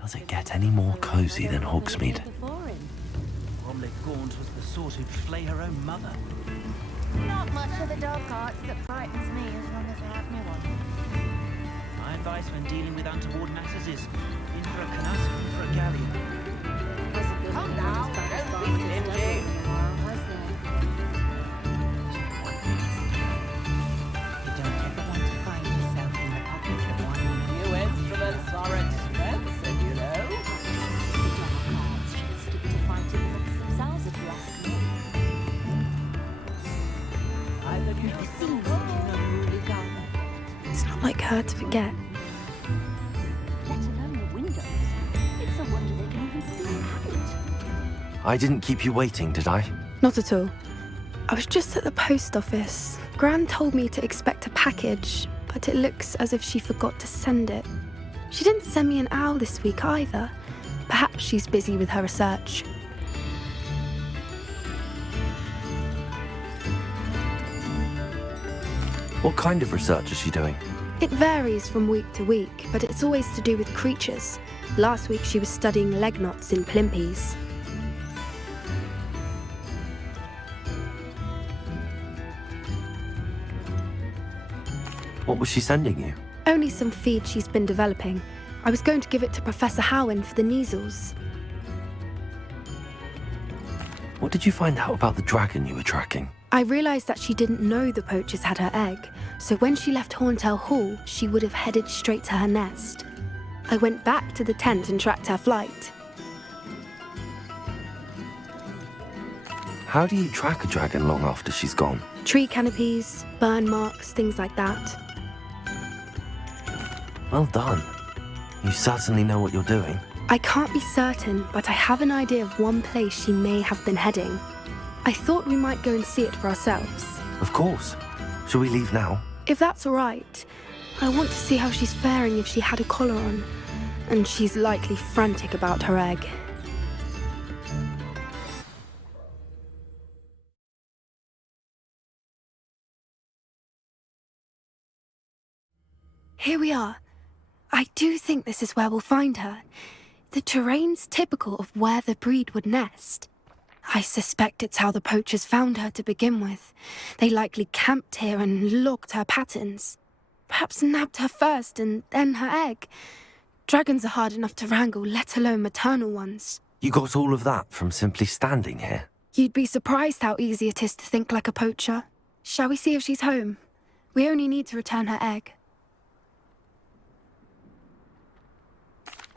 Does it get any more cozy than Hogsmeade? Bromley Gaunt was the sort who'd flay her own mother. Not much of the dog arts that frightens me as long as I have me one. My advice when dealing with untoward matters is in for a canus or in for a galleon. Calm down, don't be stingy. You don't ever want to find yourself in the pocket of one. New instruments are expensive, you know. The dog arts should stick to fighting amongst themselves, if you ask me. Either you Never seen an unruly garden, It's not like her to forget. let alone the windows. It's a wonder they can even see out. I didn't keep you waiting, did I? Not at all. I was just at the post office. Gran told me to expect a package, but it looks as if she forgot to send it. She didn't send me an owl this week either. Perhaps she's busy with her research. What kind of research is she doing? It varies from week to week, but it's always to do with creatures. Last week she was studying leg knots in plimpies. What was she sending you? Only some feed she's been developing. I was going to give it to Professor Howen for the measles. What did you find out about the dragon you were tracking? I realised that she didn't know the poachers had her egg, so when she left Horntail Hall, she would have headed straight to her nest. I went back to the tent and tracked her flight. How do you track a dragon long after she's gone? Tree canopies, burn marks, things like that. Well done. You certainly know what you're doing. I can't be certain, but I have an idea of one place she may have been heading. I thought we might go and see it for ourselves. Of course. Shall we leave now? If that's all right, I want to see how she's faring if she had a collar on. And she's likely frantic about her egg. Here we are. I do think this is where we'll find her. The terrain's typical of where the breed would nest. I suspect it's how the poachers found her to begin with. They likely camped here and logged her patterns. Perhaps nabbed her first and then her egg. Dragons are hard enough to wrangle, let alone maternal ones. You got all of that from simply standing here? You'd be surprised how easy it is to think like a poacher. Shall we see if she's home? We only need to return her egg.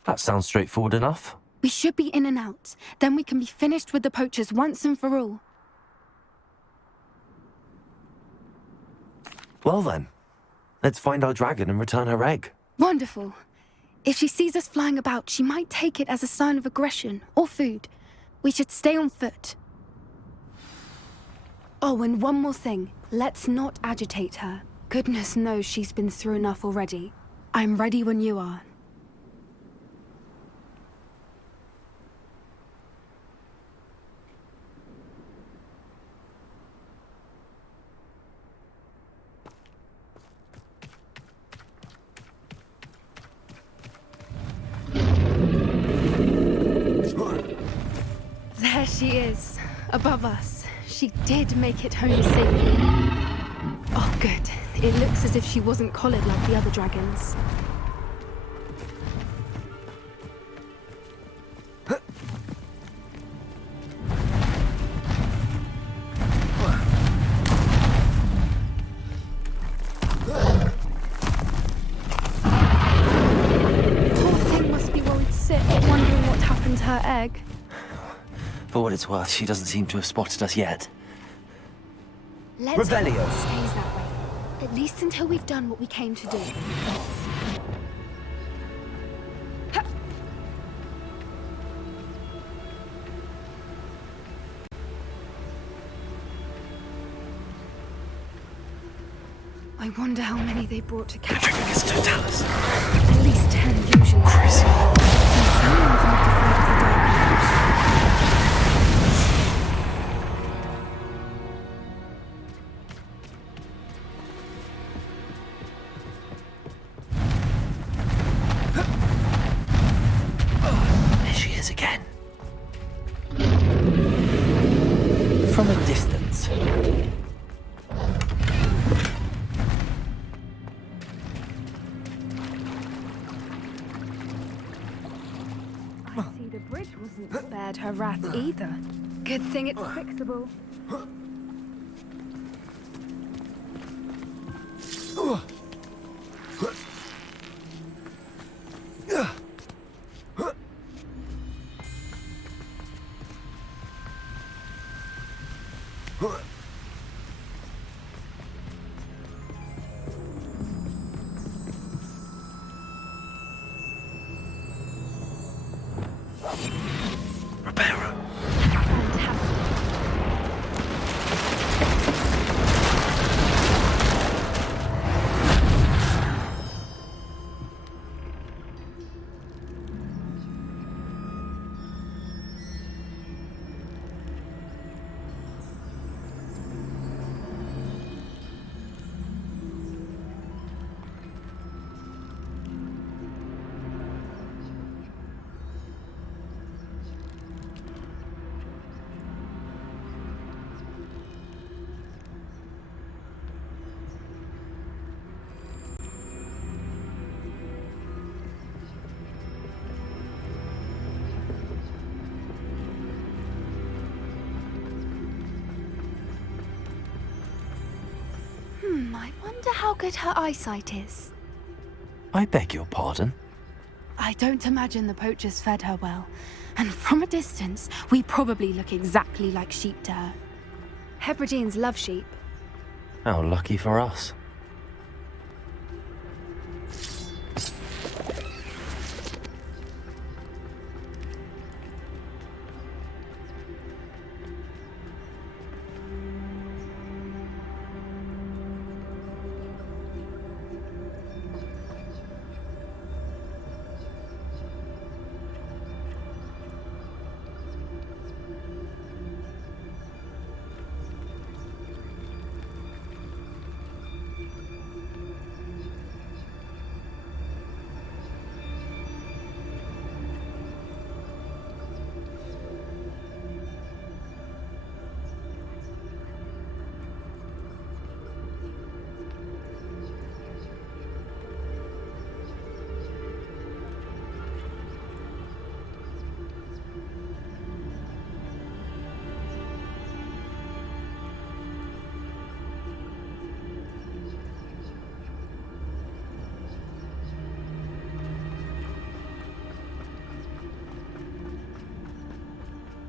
That sounds straightforward enough. We should be in and out. Then we can be finished with the poachers once and for all. Well then, let's find our dragon and return her egg. Wonderful. If she sees us flying about, she might take it as a sign of aggression or food. We should stay on foot. Oh, and one more thing. Let's not agitate her. Goodness knows she's been through enough already. I'm ready when you are. There she is, above us. She did make it home safely. Oh, good. It looks as if she wasn't collared like the other dragons. Poor thing must be worried sick, wondering what happened to her egg. For what it's worth, she doesn't seem to have spotted us yet. Let's hope Revelio. it stays that way. At least until we've done what we came to do. I wonder how many they brought to capture. It's Totalis. At least 10 usually. Someone's not afraid of the dark. bridge wasn't spared her wrath either. Good thing it's fixable. Repairer. I wonder how good her eyesight is. I beg your pardon? I don't imagine the poachers fed her well. And from a distance, we probably look exactly like sheep to her. Hebrideans love sheep. How lucky for us.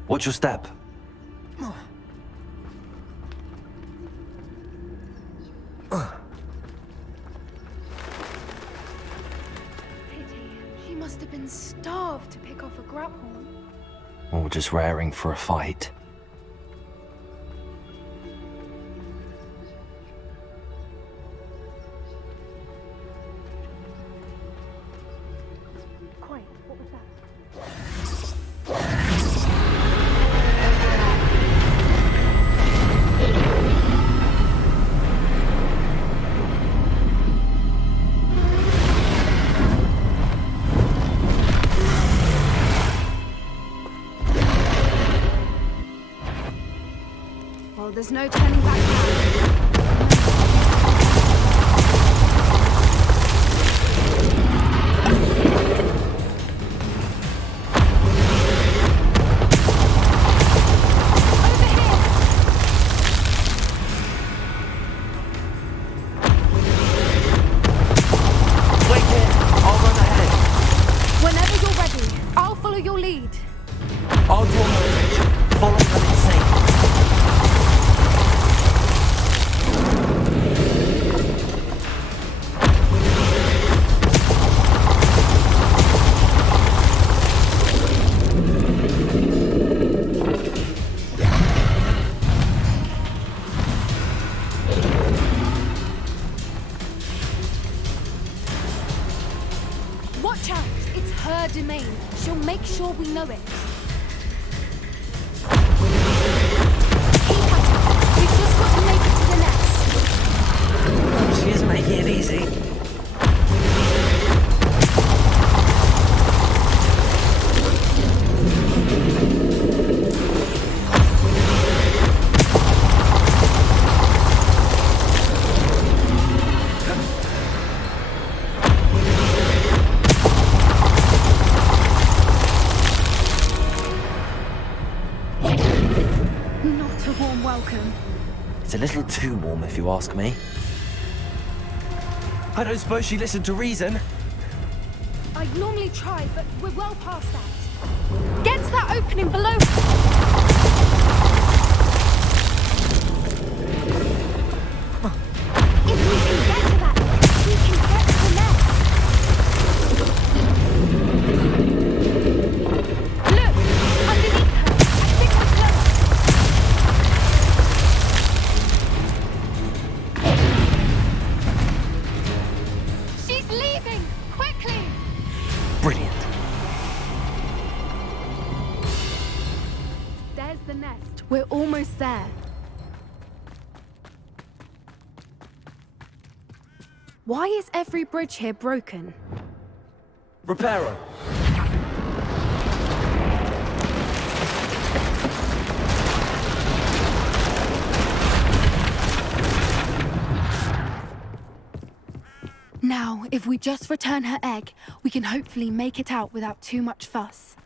Watch your step. Pity. She must have been starved to pick off a grubhorn. Or just raring for a fight. Quiet. What was that? Well, there's no turning back now. Wait here! I'll run ahead. Whenever you're ready, I'll follow your lead. I'll draw her attention. Follow when it's safe. Watch out! It's her domain. She'll make sure we know it. Keep at it. We've just got to make it to the nest. She is making it easy. too warm, if you ask me. I don't suppose she listened to reason. I'd normally try, but we're well past that. Get to that opening below. If we can get to that, we can get to the nest. Look, underneath her. I think we're close. She's leaving! Quickly! Brilliant. There's the nest. We're almost there. Why is every bridge here broken? Reparo. Now, if we just return her egg, we can hopefully make it out without too much fuss.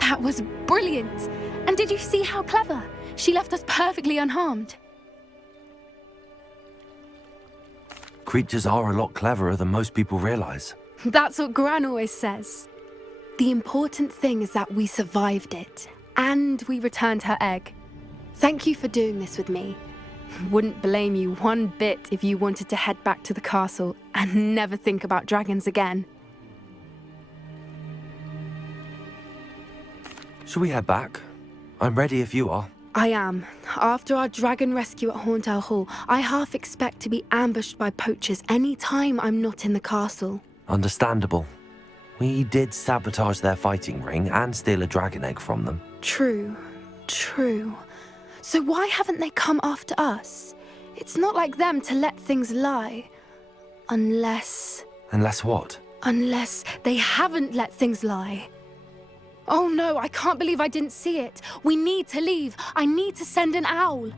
That was brilliant! And did you see how clever? She left us perfectly unharmed. Creatures are a lot cleverer than most people realize. That's what Gran always says. The important thing is that we survived it, and we returned her egg. Thank you for doing this with me. Wouldn't blame you one bit if you wanted to head back to the castle and never think about dragons again. Shall we head back? I'm ready if you are. I am. After our dragon rescue at Hauntow Hall, I half expect to be ambushed by poachers any time I'm not in the castle. Understandable. We did sabotage their fighting ring and steal a dragon egg from them. True. So why haven't they come after us? It's not like them to let things lie. Unless what? Unless they haven't let things lie. Oh no, I can't believe I didn't see it. We need to leave. I need to send an owl.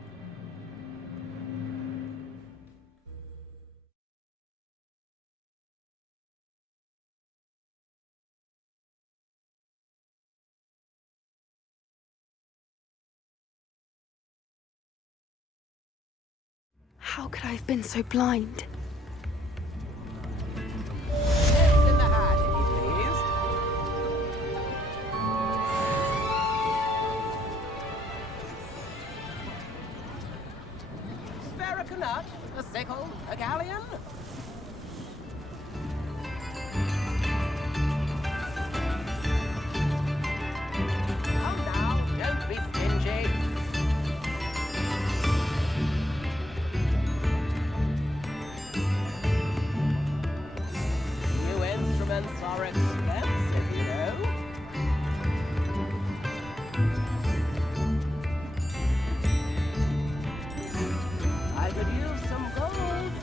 How could I have been so blind? Next in the hat, if you please. Spherical nut, a sickle, a galleon. Come now, don't be stingy. New instruments are expensive, you know. I could use some gold.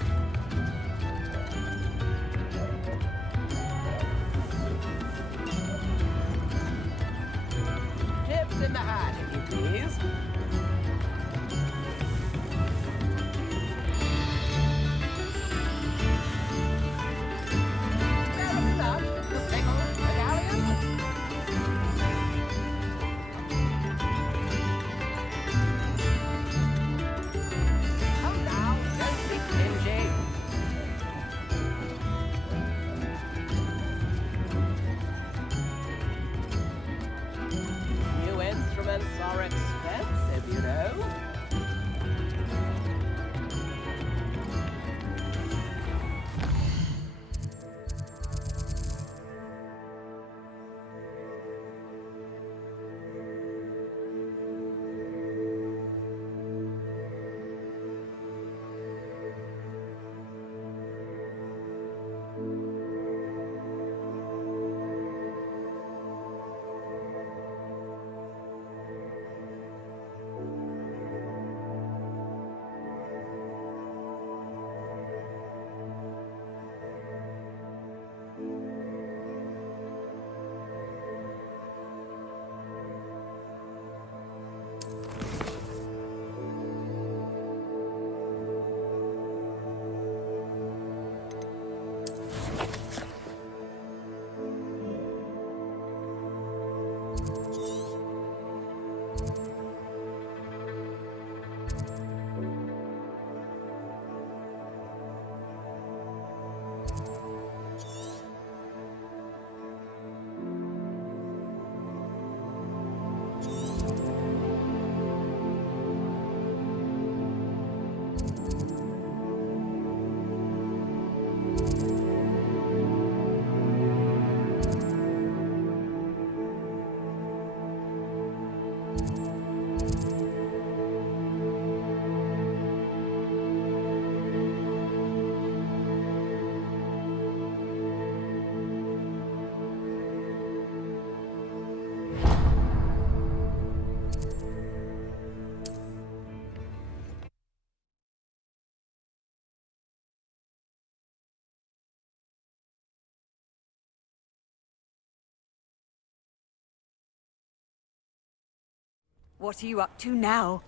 What are you up to now?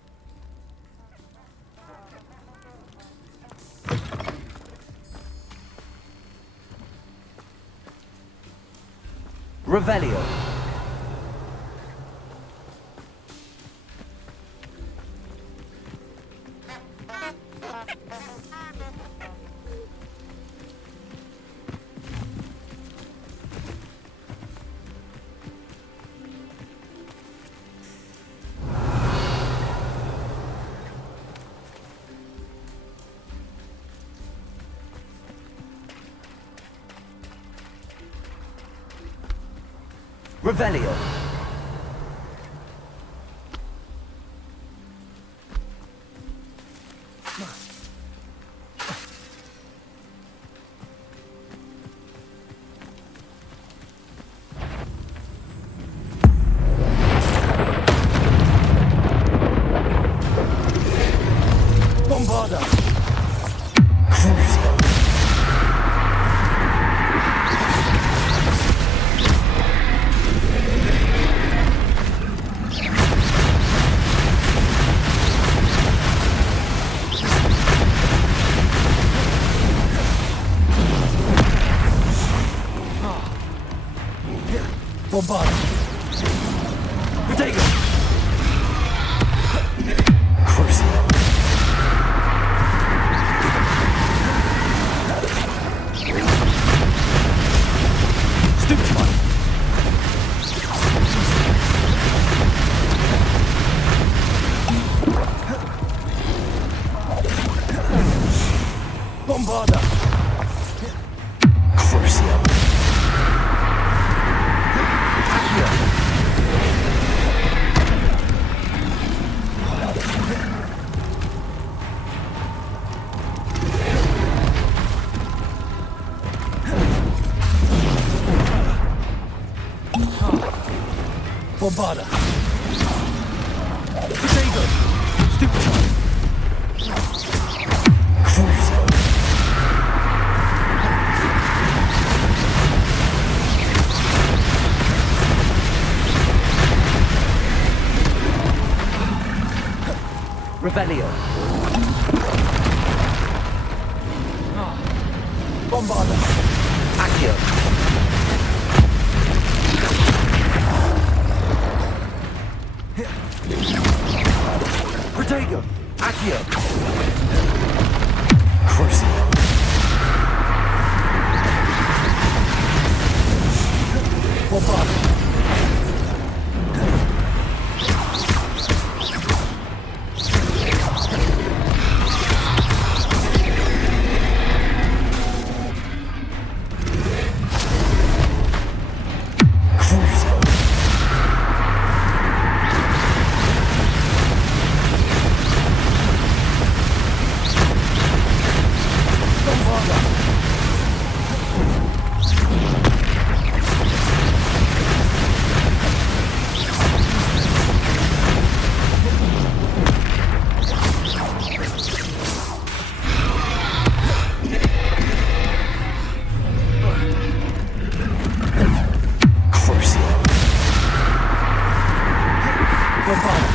Revelio. Revelio. Bombarda. Crucio. Bombarda. Protego. Crucio. Stupefy. Bombarda. Crucio. Accio. Bombarda. Protego. Stupefy. Crucio. Revelio. Bombarda. Accio. Protego. Accio. Crucio. Bombarda. Crucio. Bombarda. Crucio. Bombarda.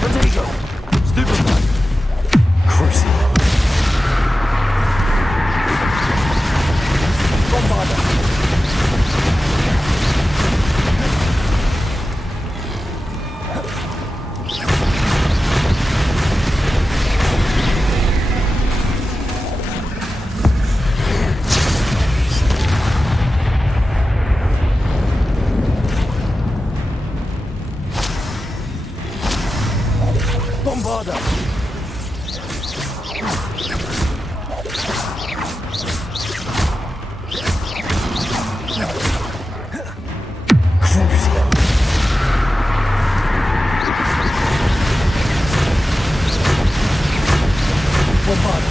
Protego. Stupefy. Crucio. Bombarda. Bombarda. Crucio. Bombarda.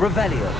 Revelio.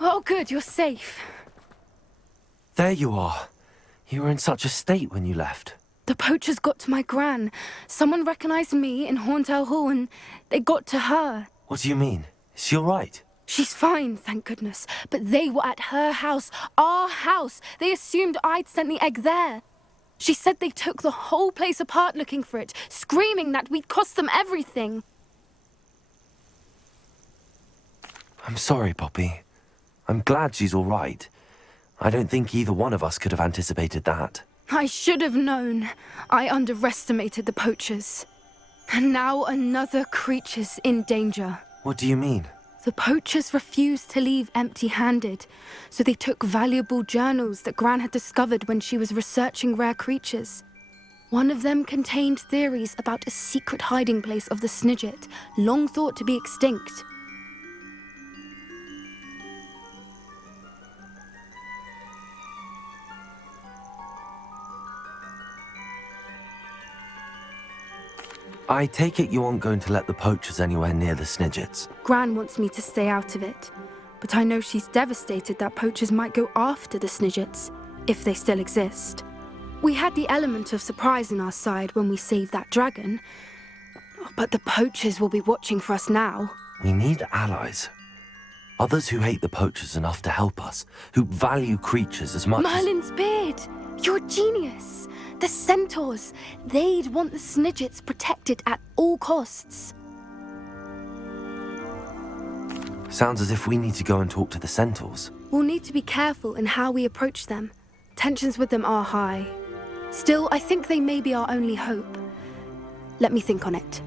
Oh, good, you're safe. There you are. You were in such a state when you left. The poachers got to my gran. Someone recognized me in Horntail Hall and they got to her. What do you mean? Is she all right? She's fine, thank goodness. But they were at her house, our house. They assumed I'd sent the egg there. She said they took the whole place apart looking for it, screaming that we'd cost them everything. I'm sorry, Poppy. I'm glad she's all right. I don't think either one of us could have anticipated that. I should have known. I underestimated the poachers. And now another creature's in danger. What do you mean? The poachers refused to leave empty-handed, so they took valuable journals that Gran had discovered when she was researching rare creatures. One of them contained theories about a secret hiding place of the Snidget, long thought to be extinct. I take it you aren't going to let the poachers anywhere near the Snidgets. Gran wants me to stay out of it, but I know she's devastated that poachers might go after the Snidgets, if they still exist. We had the element of surprise on our side when we saved that dragon, but the poachers will be watching for us now. We need allies. Others who hate the poachers enough to help us, who value creatures as much as... Merlin's beard! You're a genius! The centaurs! They'd want the Snidgets protected at all costs. Sounds as if we need to go and talk to the centaurs. We'll need to be careful in how we approach them. Tensions with them are high. Still, I think they may be our only hope. Let me think on it.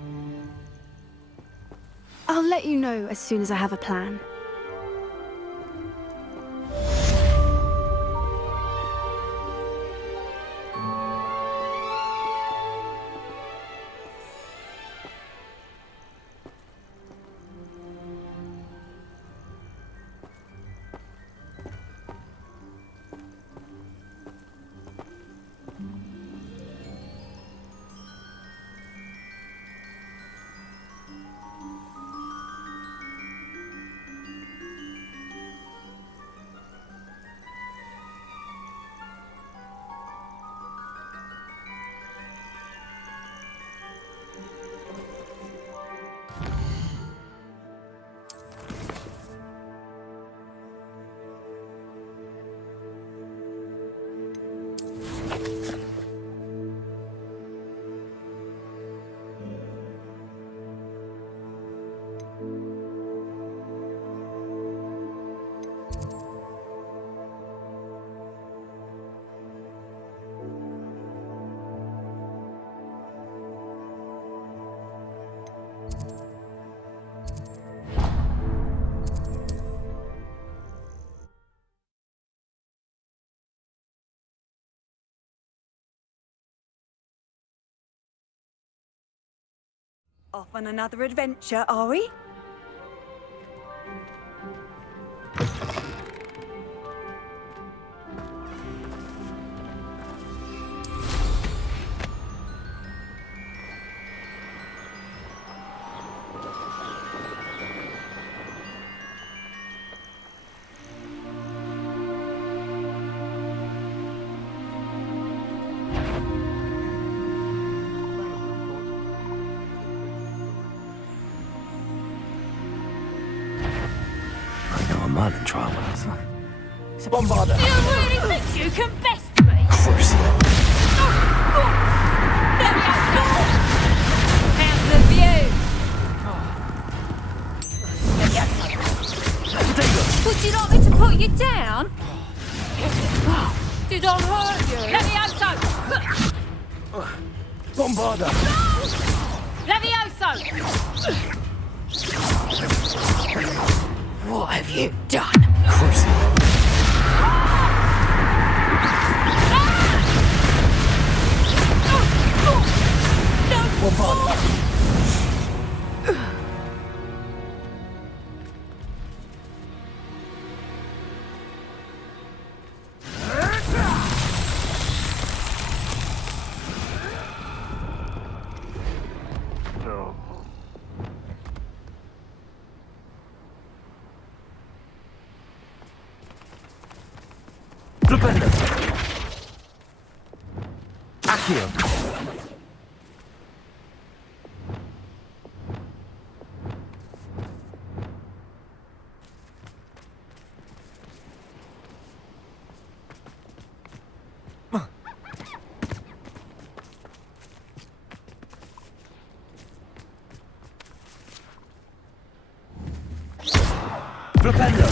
I'll let you know as soon as I have a plan. Off on another adventure, are we? Merlin trial with us. Bombarda! You really think you can best me? Crucible. How's the view? Would you like me to put you down? Did I hurt you? Levioso! Bombarda! Levioso! What have you done? Crucible. Bombarda! Flipendo. Accio. Flipendo.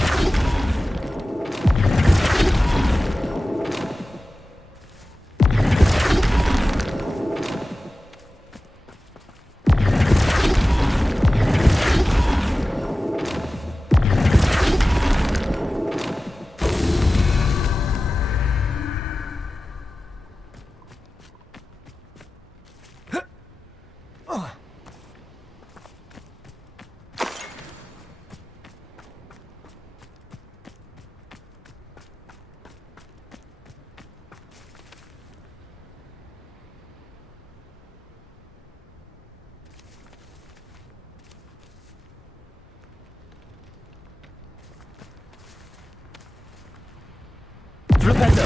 Flipendo.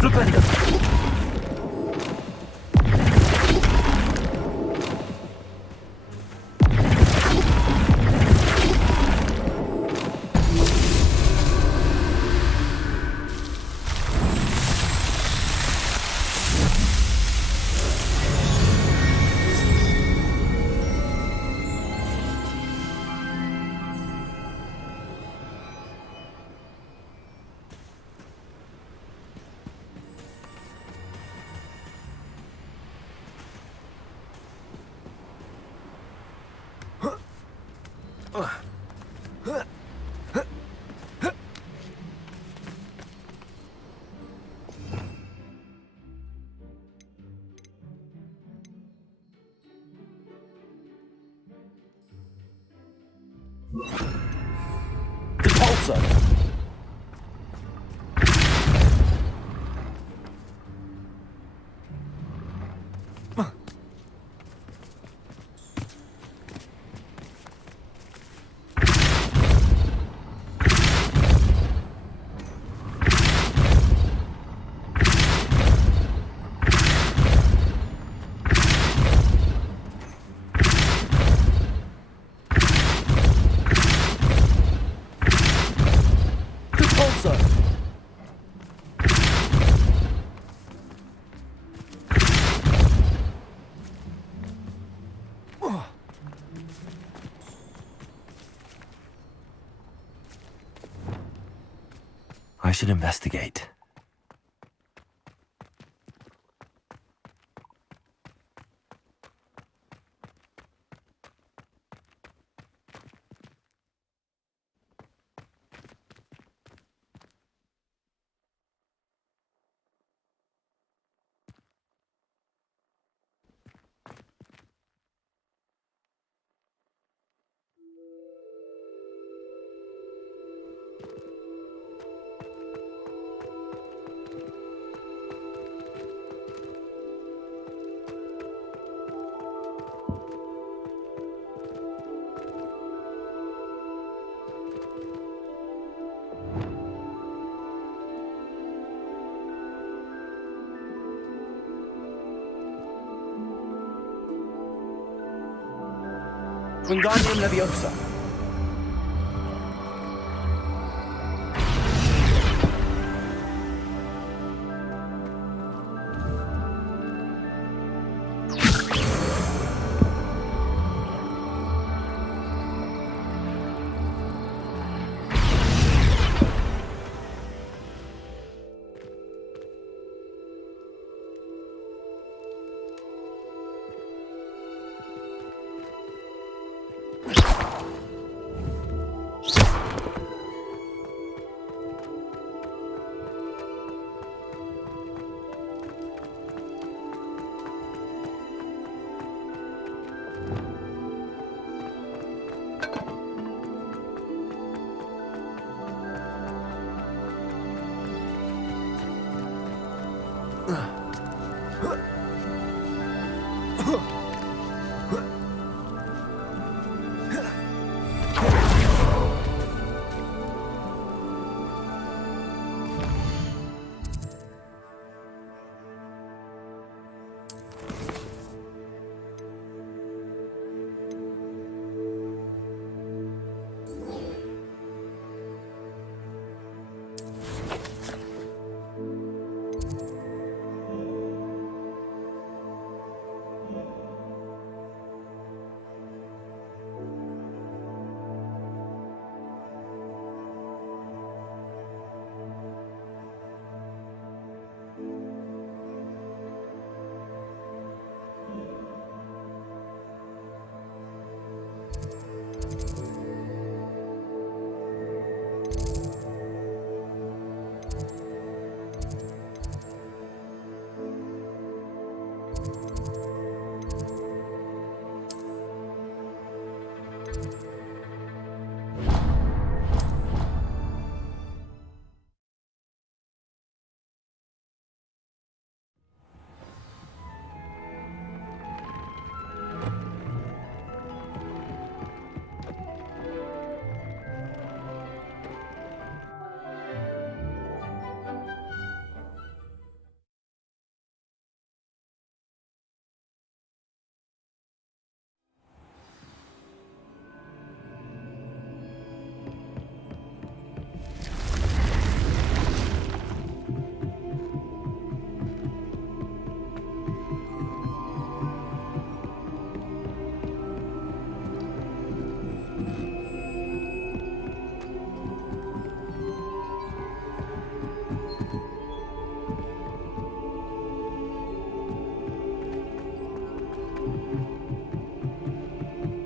Flipendo. Repulsor. Repulsor. I should investigate. Wingardium Leviosa.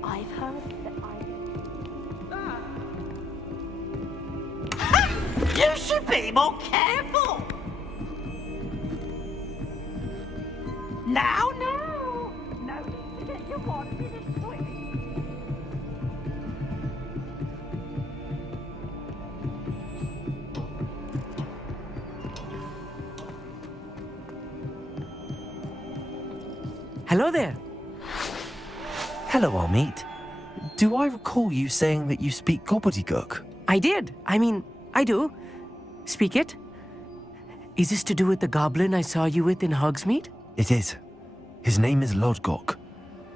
I've heard that You should be more careful. Now, no. No need to get your wand in a twist. Hello there. Hello, Amit. Do I recall you saying that you speak gobbledygook? I did. I do. Speak it. Is this to do with the goblin I saw you with in Hogsmeade? It is. His name is Lodgok.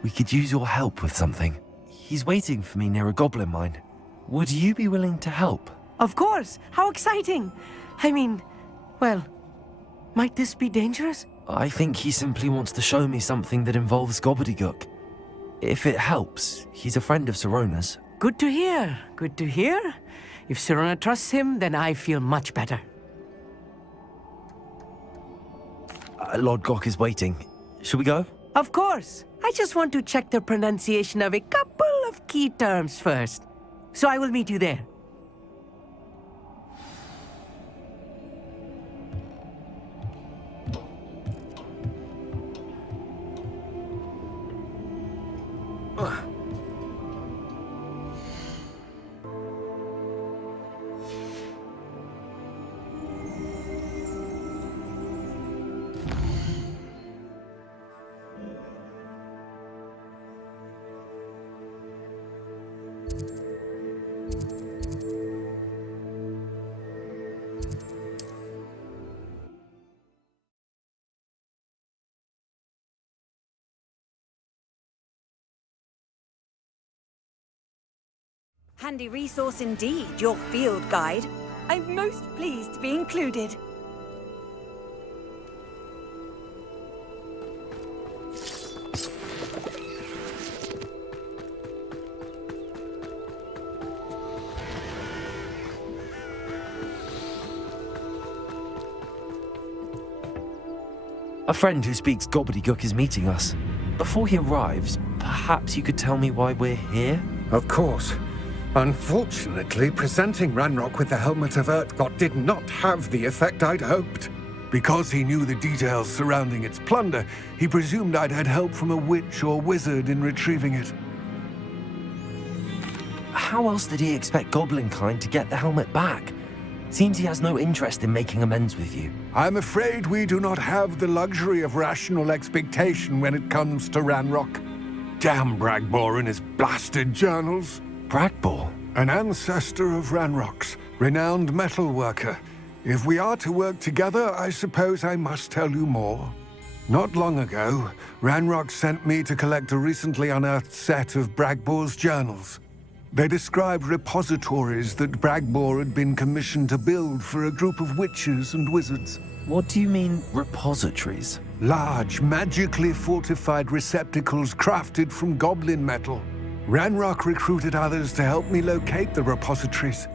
We could use your help with something. He's waiting for me near a goblin mine. Would you be willing to help? Of course. How exciting. Well, might this be dangerous? I think he simply wants to show me something that involves gobbledygook. If it helps, he's a friend of Sirona's. Good to hear. Good to hear. If Sirona trusts him, then I feel much better. Lodgok is waiting. Should we go? Of course. I just want to check the pronunciation of a couple of key terms first. So I will meet you there. Handy resource indeed, your field guide. I'm most pleased to be included. A friend who speaks gobbledygook is meeting us. Before he arrives, perhaps you could tell me why we're here? Of course. Unfortunately, presenting Ranrock with the Helmet of Urtkot did not have the effect I'd hoped. Because he knew the details surrounding its plunder, he presumed I'd had help from a witch or wizard in retrieving it. How else did he expect Goblinkind to get the helmet back? Seems he has no interest in making amends with you. I'm afraid we do not have the luxury of rational expectation when it comes to Ranrock. Damn Bragbor and his blasted journals. Bragbor? An ancestor of Ranrock's, renowned metal worker. If we are to work together, I suppose I must tell you more. Not long ago, Ranrock sent me to collect a recently unearthed set of Bragbor's journals. They described repositories that Bragbor had been commissioned to build for a group of witches and wizards. What do you mean, repositories? Large, magically fortified receptacles crafted from goblin metal. Ranrock recruited others to help me locate the repositories.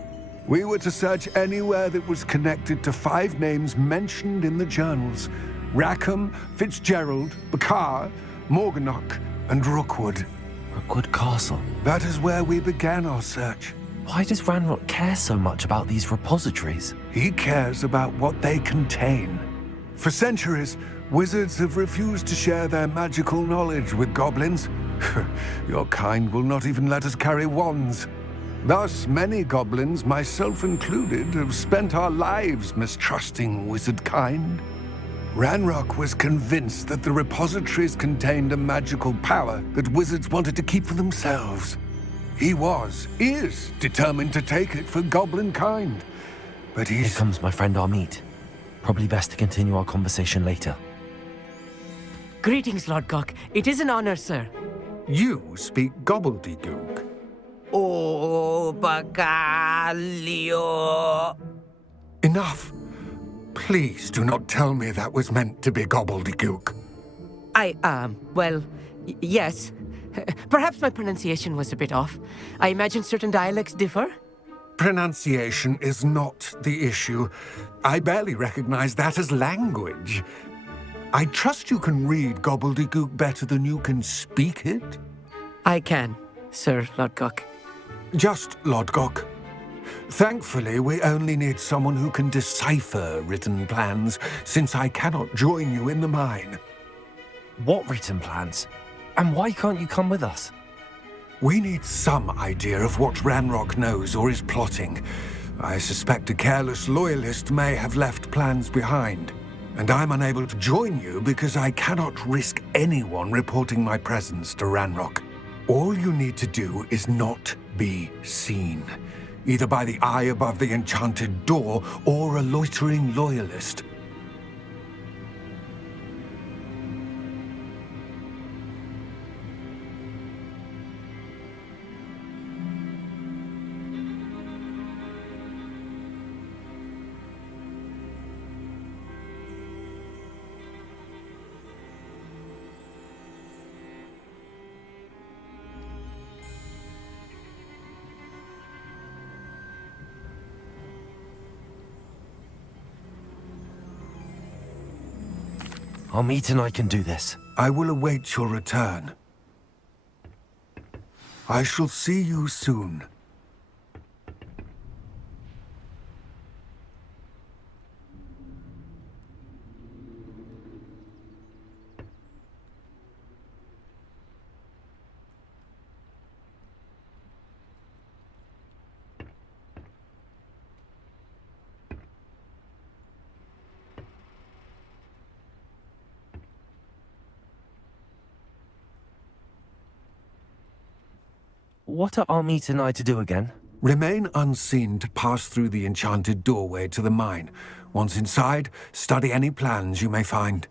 We were to search anywhere that was connected to 5 names mentioned in the journals: Rackham, Fitzgerald, Bakar, Morganach, and Rookwood. Rookwood Castle. That is where we began our search. Why does Ranrock care so much about these repositories? He cares about what they contain. For centuries, wizards have refused to share their magical knowledge with goblins. Your kind will not even let us carry wands. Thus, many goblins, myself included, have spent our lives mistrusting wizard kind. Ranrock was convinced that the repositories contained a magical power that wizards wanted to keep for themselves. He is determined to take it for goblin kind. But Here comes my friend Amit. Probably best to continue our conversation later. Greetings, Lord Gok. It is an honor, sir. You speak gobbledygook. Oh, Bagalio. Enough. Please do not tell me that was meant to be gobbledygook. Yes. Perhaps my pronunciation was a bit off. I imagine certain dialects differ. Pronunciation is not the issue. I barely recognize that as language. I trust you can read gobbledygook better than you can speak it? I can, Sir Lord Gok. Just Lodgok. Thankfully, we only need someone who can decipher written plans, since I cannot join you in the mine. What written plans? And why can't you come with us? We need some idea of what Ranrock knows or is plotting. I suspect a careless loyalist may have left plans behind. And I'm unable to join you because I cannot risk anyone reporting my presence to Ranrock. All you need to do is not be seen, either by the eye above the enchanted door or a loitering loyalist. Amit and I can do this. I will await your return. I shall see you soon. What are Amit and I to do again? Remain unseen to pass through the enchanted doorway to the mine. Once inside, study any plans you may find.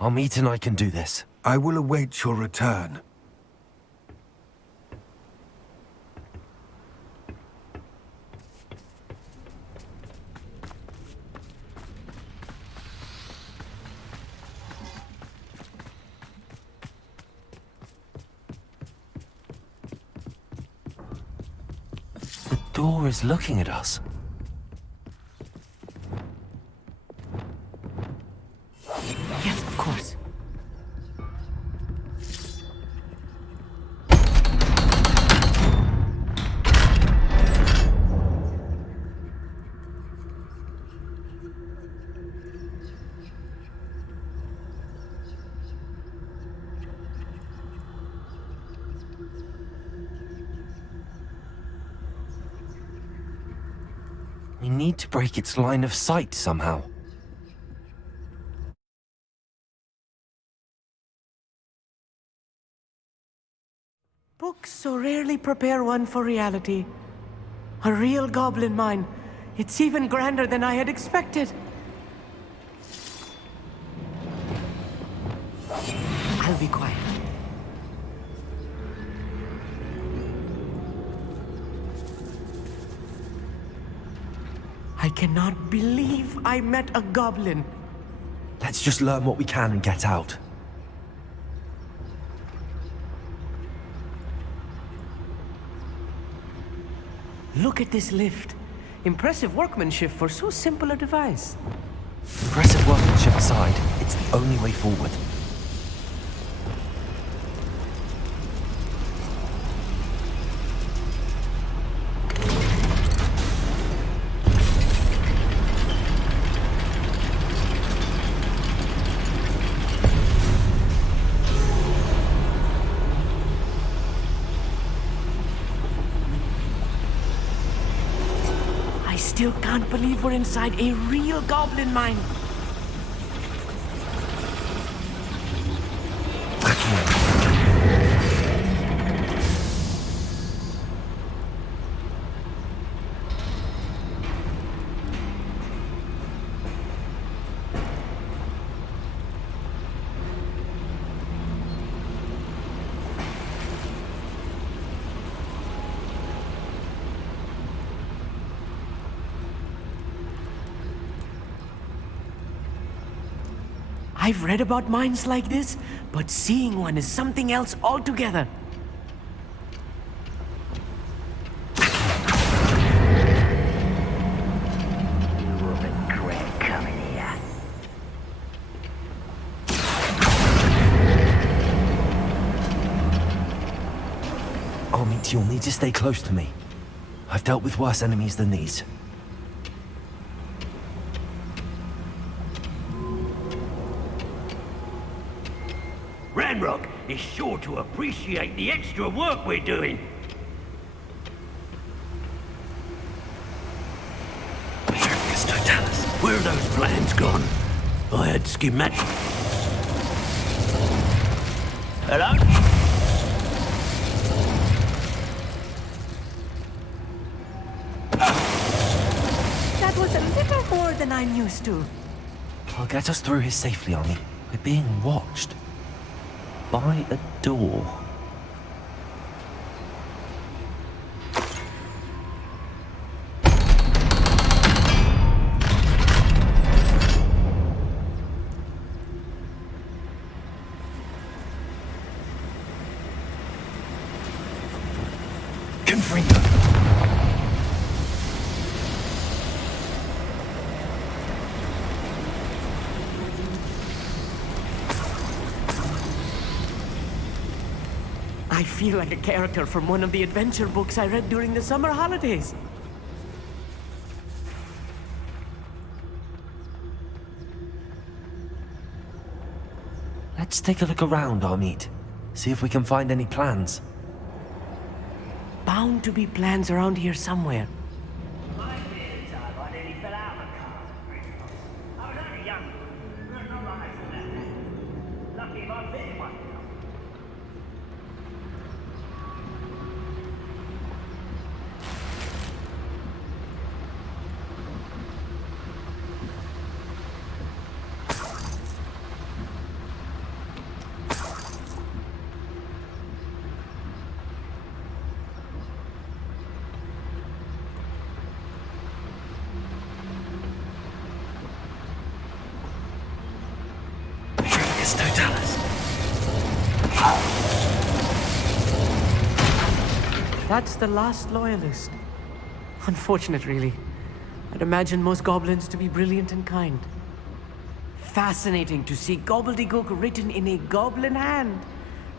Amit and I can do this. I will await your return. The door is looking at us. Yes, of course. We need to break its line of sight somehow. Books so rarely prepare one for reality. A real goblin mine. It's even grander than I had expected. I'll be quiet. I cannot believe I met a goblin. Let's just learn what we can and get out. Look at this lift. Impressive workmanship for so simple a device. Impressive workmanship aside, it's the only way forward. I still can't believe we're inside a real goblin mine. I've read about mines like this, but seeing one is something else altogether. Amit, you'll need to stay close to me. I've dealt with worse enemies than these. Ranrock is sure to appreciate the extra work we're doing. Perfectus Totalis. Where are those plans gone? I had schematic. Hello? That was a little more than I'm used to. I'll get us through here safely, Ami. We're being watched. By a door. Confringo. I feel like a character from one of the adventure books I read during the summer holidays. Let's take a look around, Amit. See if we can find any plans. Bound to be plans around here somewhere. Accius Totalis. That's the last loyalist. Unfortunate, really. I'd imagine most goblins to be brilliant and kind. Fascinating to see gobbledygook written in a goblin hand.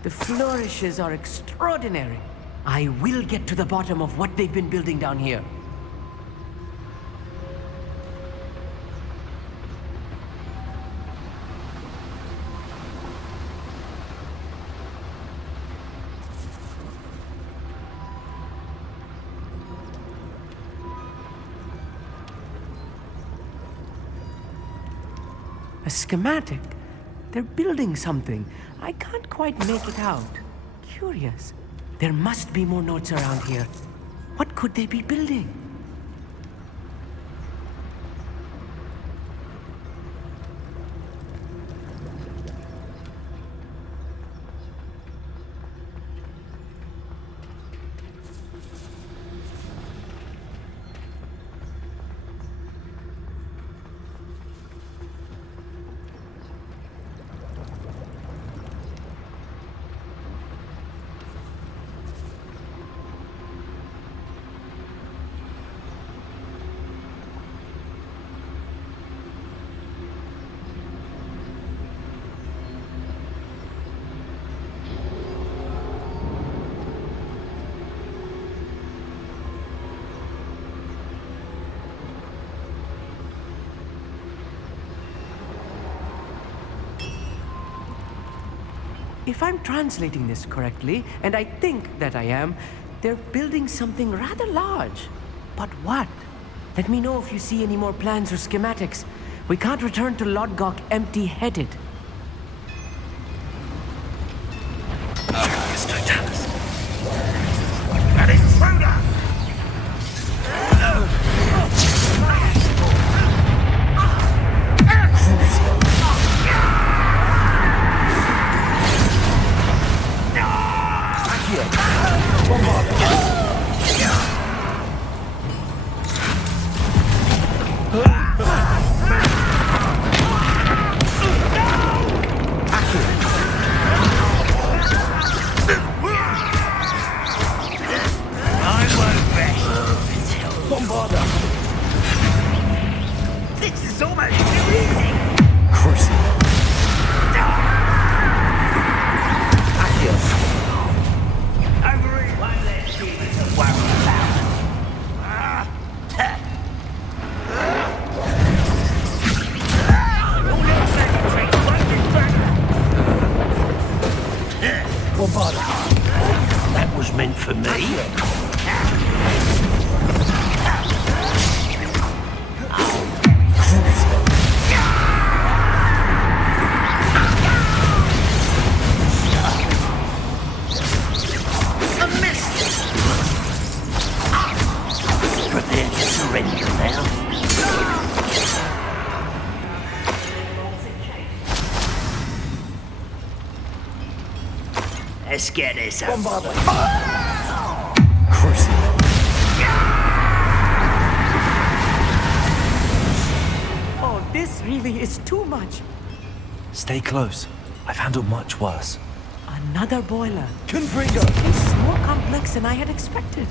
The flourishes are extraordinary. I will get to the bottom of what they've been building down here. A schematic. They're building something. I can't quite make it out. Curious. There must be more notes around here. What could they be building? If I'm translating this correctly, and I think that I am, they're building something rather large. But what? Let me know if you see any more plans or schematics. We can't return to Lodgok empty-headed. Accius Totalis. This is almost too easy! Overeat one less thing to worry about. All your magic tricks won't be better. That was meant for me. Prepare to surrender now. Let's get this over with. Oh, this really is too much. Stay close. I've handled much worse. Another boiler. Confringo! This is more complex than I had expected.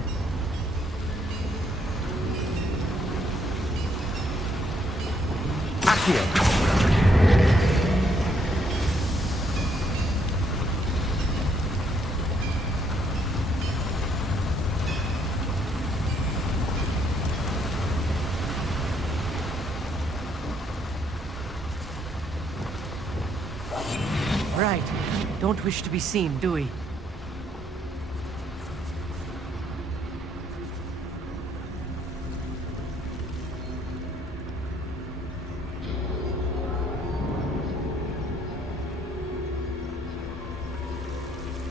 Right. Don't wish to be seen, do we?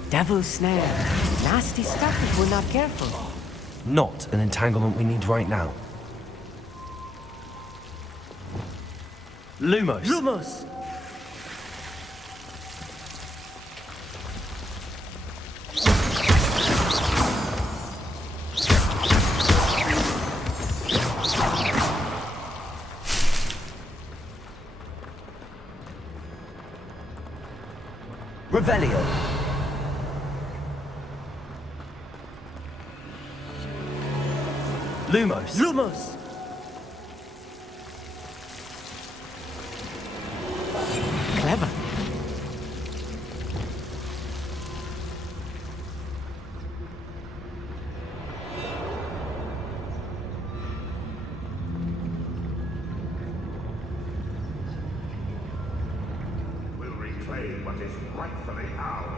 Devil's snare. Nasty stuff if we're not careful. Not an entanglement we need right now. Lumos. Lumos! Lumos. Lumos! Clever. We'll reclaim what is rightfully ours.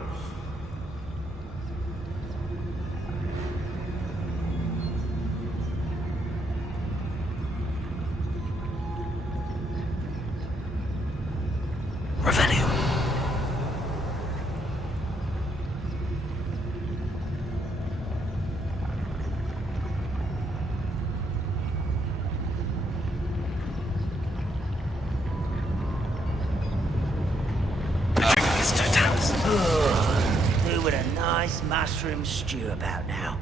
Revelio. Who would a nice mushroom stew about now?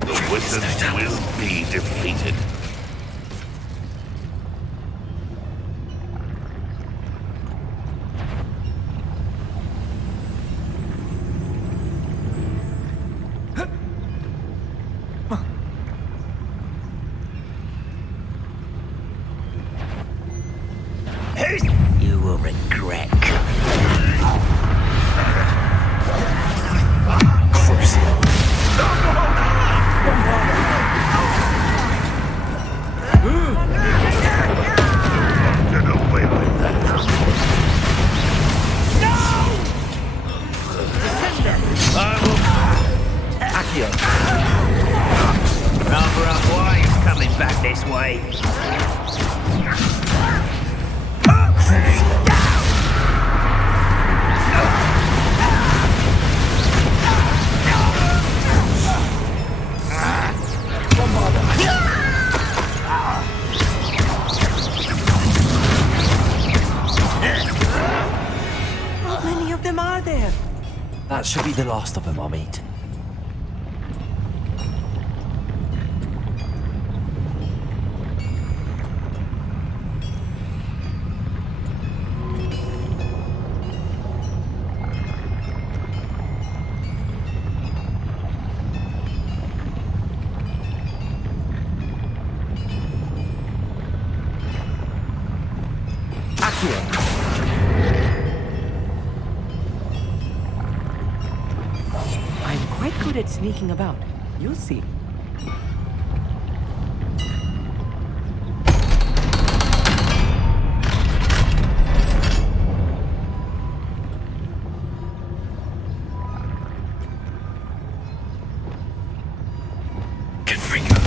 The wizards will be defeated. You will regret. Get away with that. Accio. Rather unwise coming back this way. How many of them are there? That should be the last of them, Amit. I'm quite good at sneaking about. You'll see. Confringo.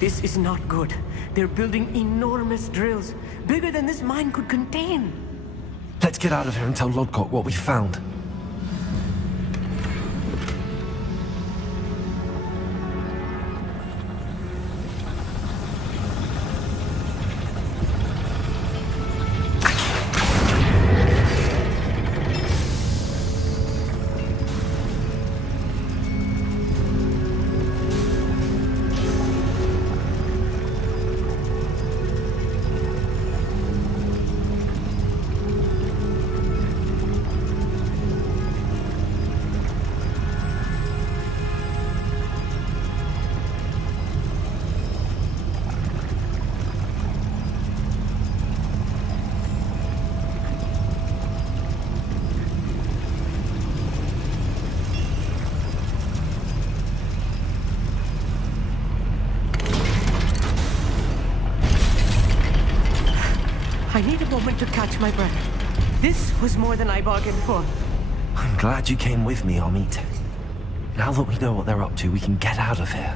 This is not good. They're building enormous drills, bigger than this mine could contain. Let's get out of here and tell Lodgok what we found. I need a moment to catch my breath. This was more than I bargained for. I'm glad you came with me, Amit. Now that we know what they're up to, we can get out of here.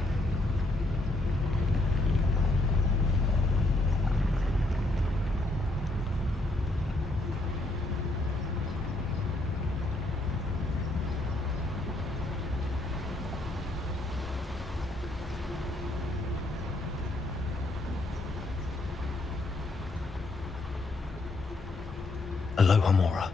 Aloha Mora.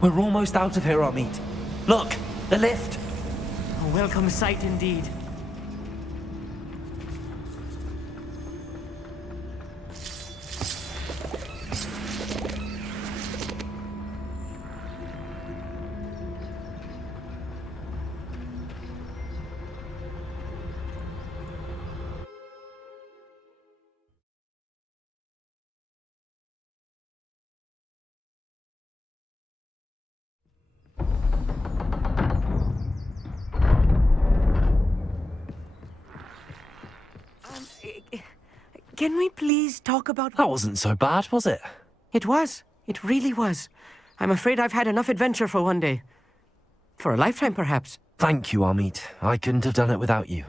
We're almost out of here, Amit. Look, the lift. A welcome sight indeed. Can we please talk about... That wasn't so bad, was it? It was. It really was. I'm afraid I've had enough adventure for one day. For a lifetime, perhaps. Thank you, Amit. I couldn't have done it without you.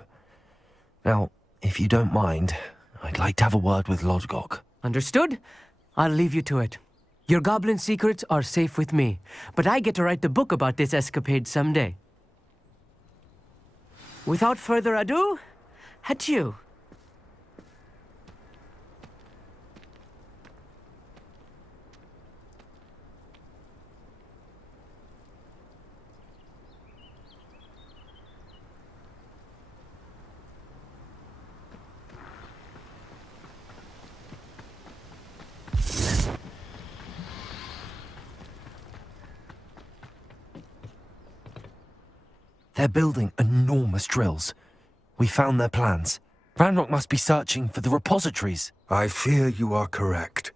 Now, if you don't mind, I'd like to have a word with Lodgok. Understood? I'll leave you to it. Your goblin secrets are safe with me, but I get to write the book about this escapade someday. Without further ado, adieu. They're building enormous drills. We found their plans. Ranrock must be searching for the repositories. I fear you are correct.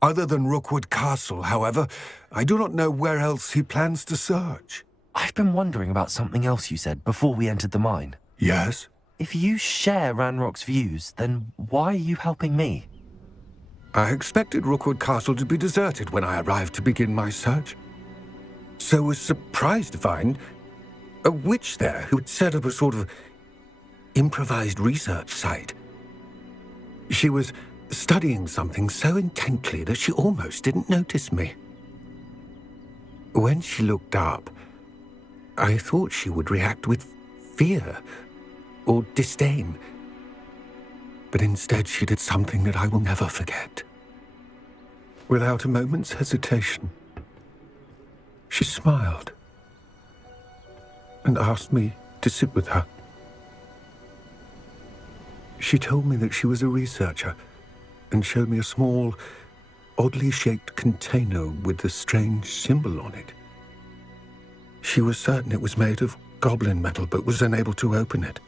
Other than Rookwood Castle, however, I do not know where else he plans to search. I've been wondering about something else you said before we entered the mine. Yes? If you share Ranrock's views, then why are you helping me? I expected Rookwood Castle to be deserted when I arrived to begin my search. So was surprised to find a witch there who had set up a sort of improvised research site. She was studying something so intently that she almost didn't notice me. When she looked up, I thought she would react with fear or disdain. But instead she did something that I will never forget. Without a moment's hesitation, she smiled and asked me to sit with her. She told me that she was a researcher and showed me a small, oddly shaped container with a strange symbol on it. She was certain it was made of goblin metal, but was unable to open it.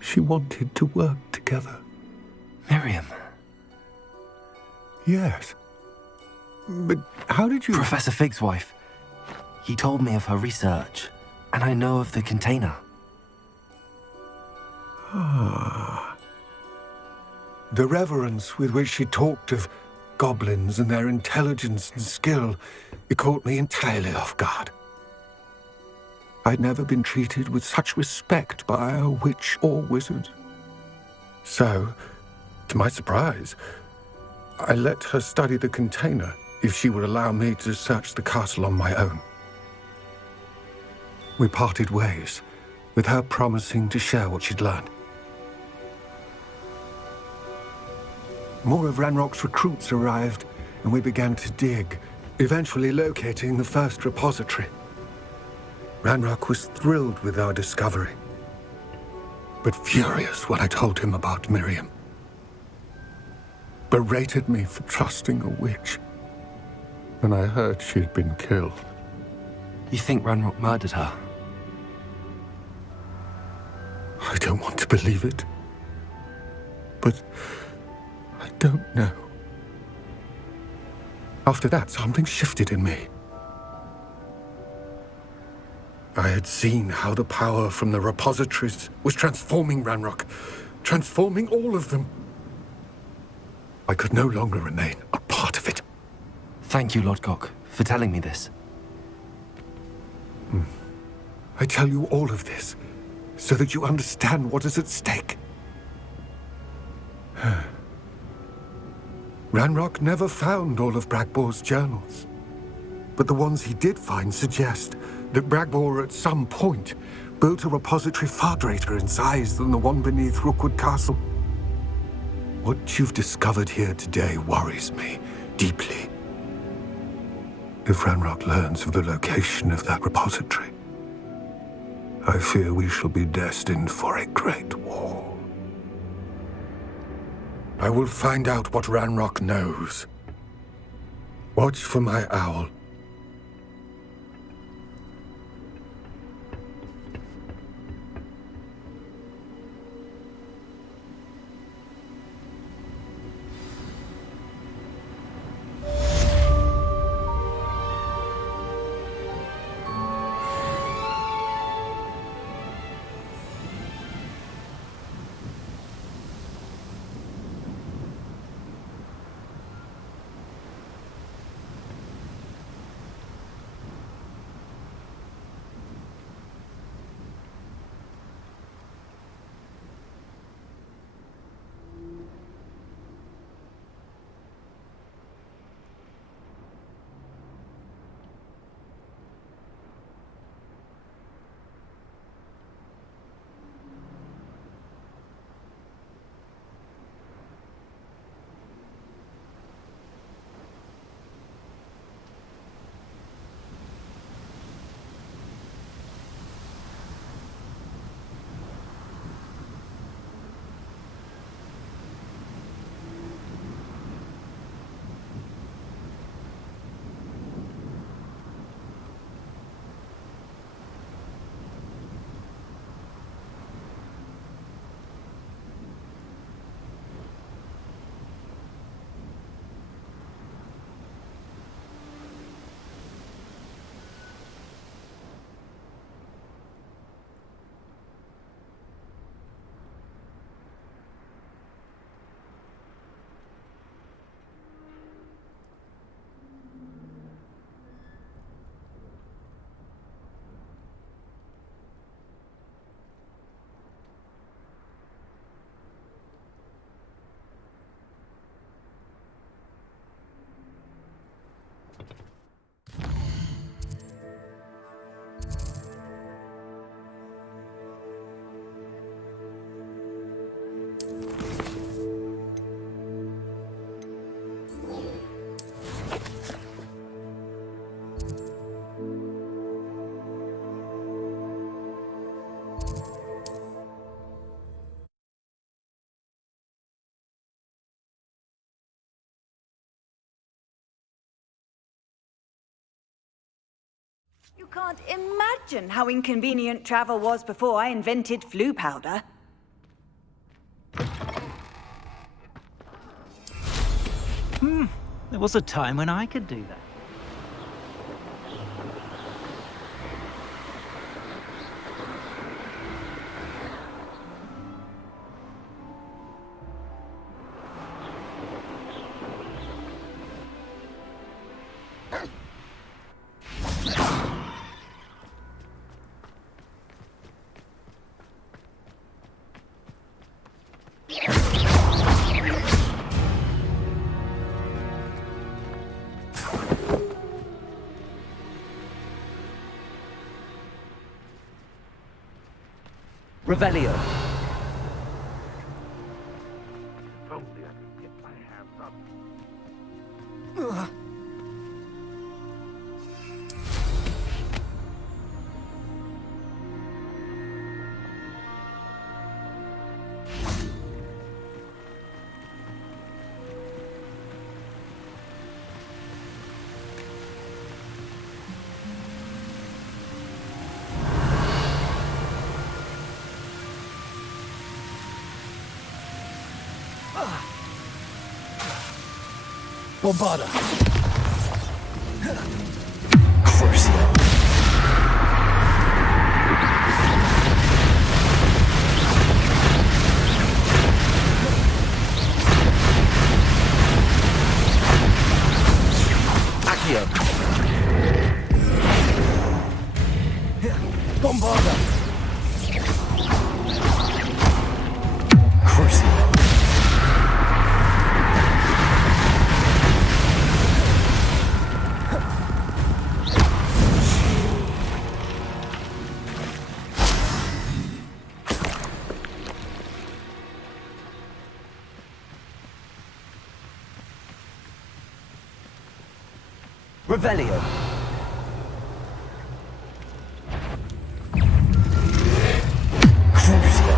She wanted to work together. Miriam. Yes. But how did you... Professor Fig's wife. He told me of her research, and I know of the container. Ah. The reverence with which she talked of goblins and their intelligence and skill, it caught me entirely off guard. I'd never been treated with such respect by a witch or wizard. So, to my surprise, I let her study the container if she would allow me to search the castle on my own. We parted ways, with her promising to share what she'd learned. More of Ranrock's recruits arrived, and we began to dig, eventually locating the first repository. Ranrock was thrilled with our discovery. but furious when I told him about Miriam. Berated me for trusting a witch when I heard she had been killed. You think Ranrock murdered her? I don't want to believe it, but I don't know. After that, something shifted in me. I had seen how the power from the repositories was transforming Ranrock, transforming all of them. I could no longer remain a part of it. Thank you, Lodgok, for telling me this. I tell you all of this so that you understand what is at stake. Ranrock never found all of Bragbor's journals, but the ones he did find suggest that Bragbor at some point built a repository far greater in size than the one beneath Rookwood Castle. What you've discovered here today worries me deeply. If Ranrock learns of the location of that repository, I fear we shall be destined for a great war. I will find out what Ranrock knows. Watch for my owl. You can't imagine how inconvenient travel was before I invented flu powder. There was a time when I could do that. Revelio. If only I could get my hands on. Bombarda. Crucio. Accio. Bombarda. Crucio. Revelio. Crucio.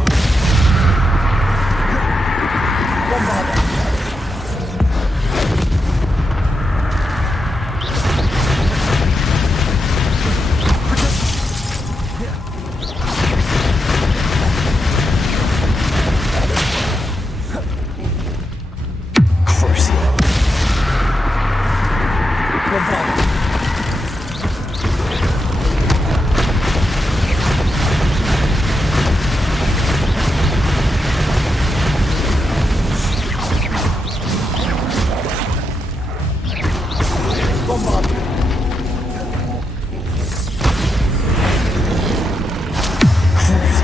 Bombarda. Crucio. Bombarda. Bombarda. Crucio.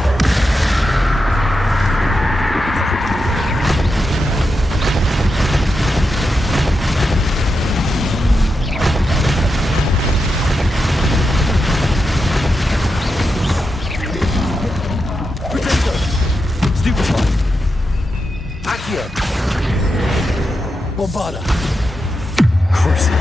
Protector. Stupefy. Accio. Bombarda. Crucio.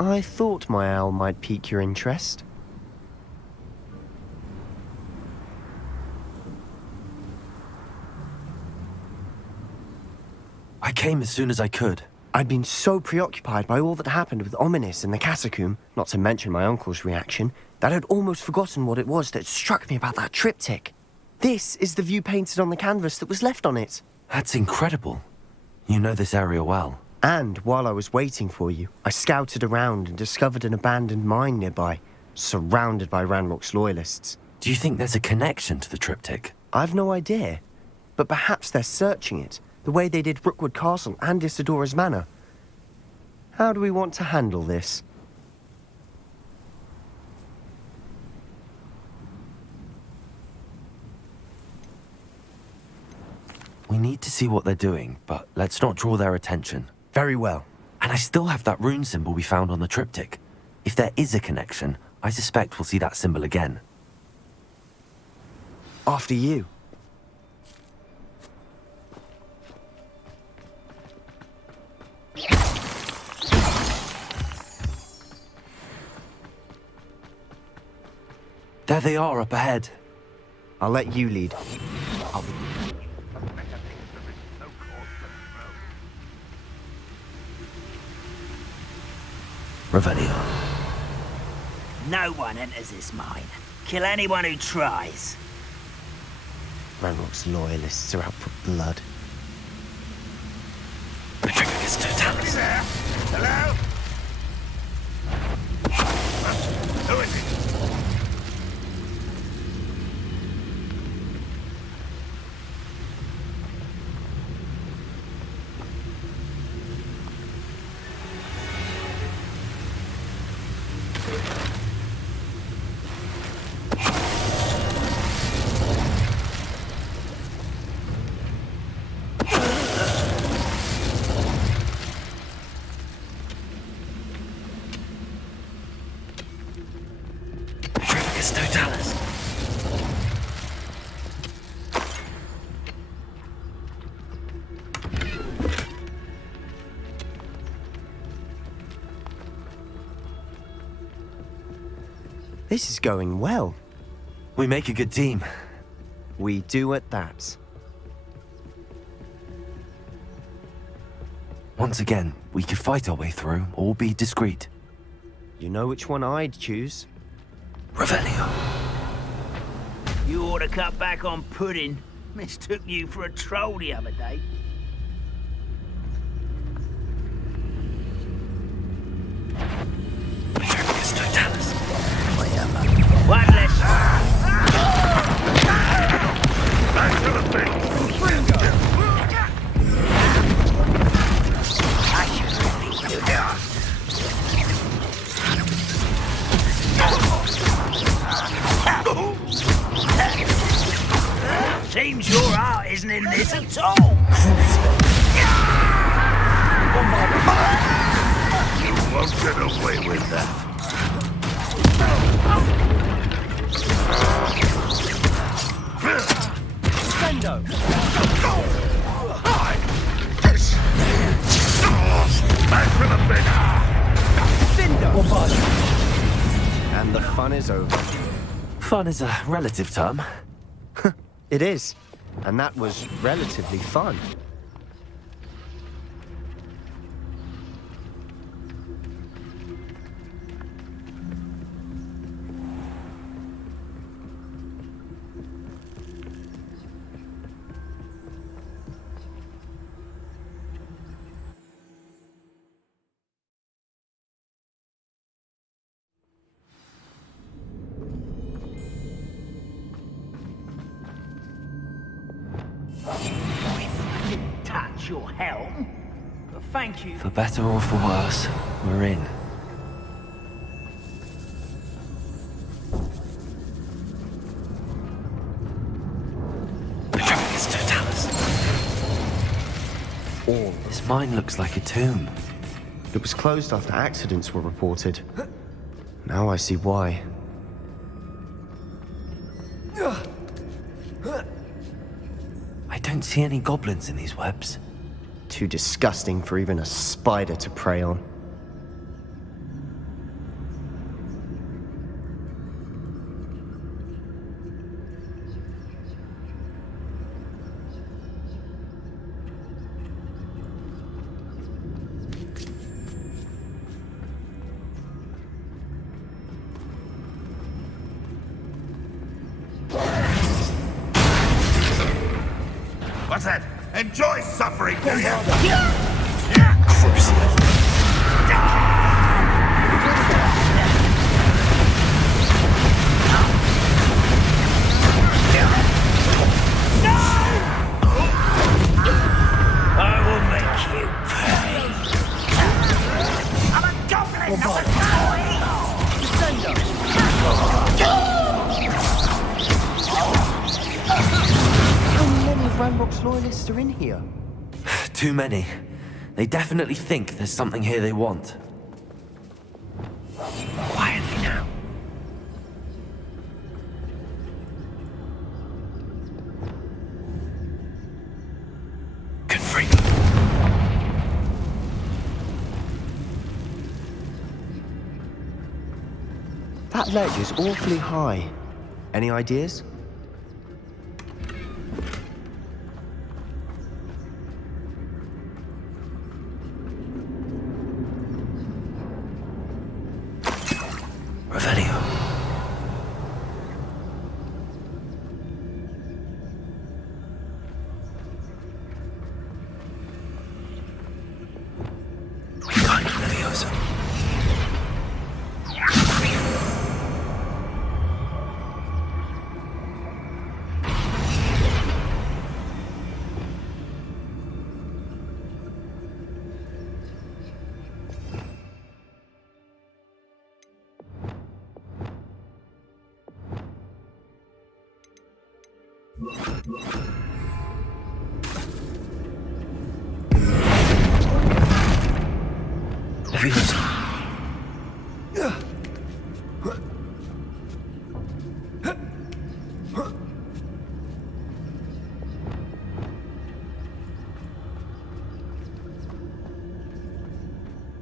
I thought my owl might pique your interest. I came as soon as I could. I'd been so preoccupied by all that happened with Ominis in the catacomb, not to mention my uncle's reaction, that I'd almost forgotten what it was that struck me about that triptych. This is the view painted on the canvas that was left on it. That's incredible. You know this area well. And while I was waiting for you, I scouted around and discovered an abandoned mine nearby, surrounded by Ranrock's loyalists. Do you think there's a connection to the triptych? I've no idea, but perhaps they're searching it, the way they did Rookwood Castle and Isidora's Manor. How do we want to handle this? We need to see what they're doing, but let's not draw their attention. Very well. And I still have that rune symbol we found on the triptych. If there is a connection, I suspect we'll see that symbol again. After you. There they are up ahead. I'll let you lead. Revelio. No one enters this mine. Kill anyone who tries. Ranrock's loyalists are out for blood. Petrificus Totalis. There? Hello? Who is it? Petrificus Totalis. This is going well. We make a good team. We do at that. Once again, we could fight our way through or be discreet. You know which one I'd choose? Revelio. You ought to cut back on pudding. Mistook you for a troll the other day. One less. Back to the pit! Seems your heart isn't in this at all. You won't get away with that. Back to the pit! And the fun is over. Fun is a relative term. It is. And that was relatively fun. Touch your helm. But thank you. For better or for worse, we're in. Petronius Totalis. All. This mine looks like a tomb. It was closed after accidents were reported. Now I see why. I don't see any goblins in these webs. Too disgusting for even a spider to prey on. What's that? Enjoy suffering, do you? I will make you pay. I'm a goblin, not a How many of Ranrock's loyalists are in here? Too many. They definitely think there's something here they want. Quietly now. Confront. That ledge is awfully high. Any ideas? Revelio. We find Leviosa. Leviosa.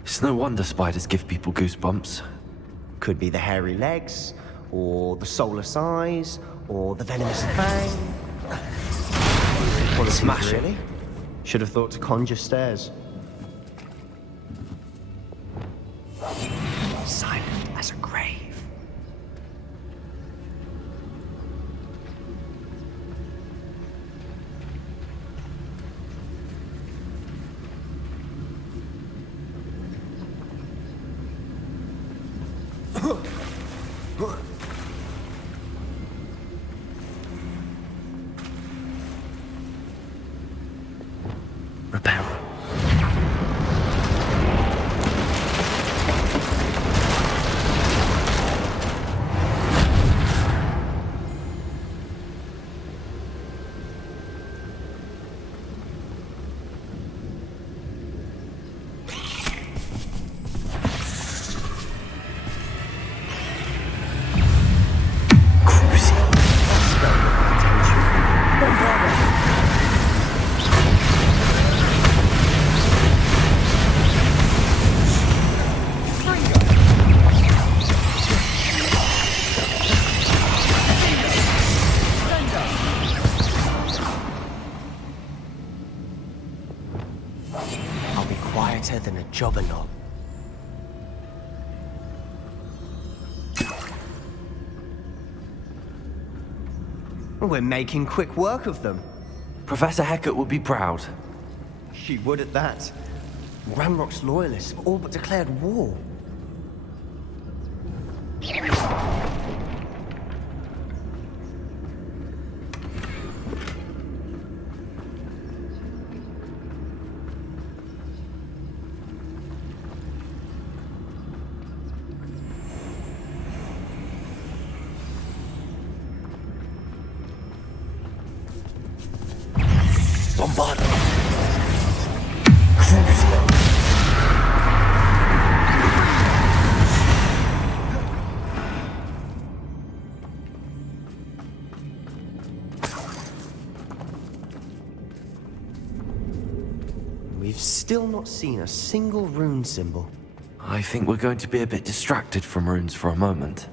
It's no wonder spiders give people goosebumps. Could be the hairy legs, or the solar size, or the venomous fang. Well, Smash it. really? Should have thought to conjure stairs. Silent as a grave. Repair. I'll be quieter than a jobberknob. We're making quick work of them. Professor Hecat would be proud. She would at that. Ranrock's loyalists have all but declared war. Bombardo. We've still not seen a single rune symbol. I think we're going to be a bit distracted from runes for a moment.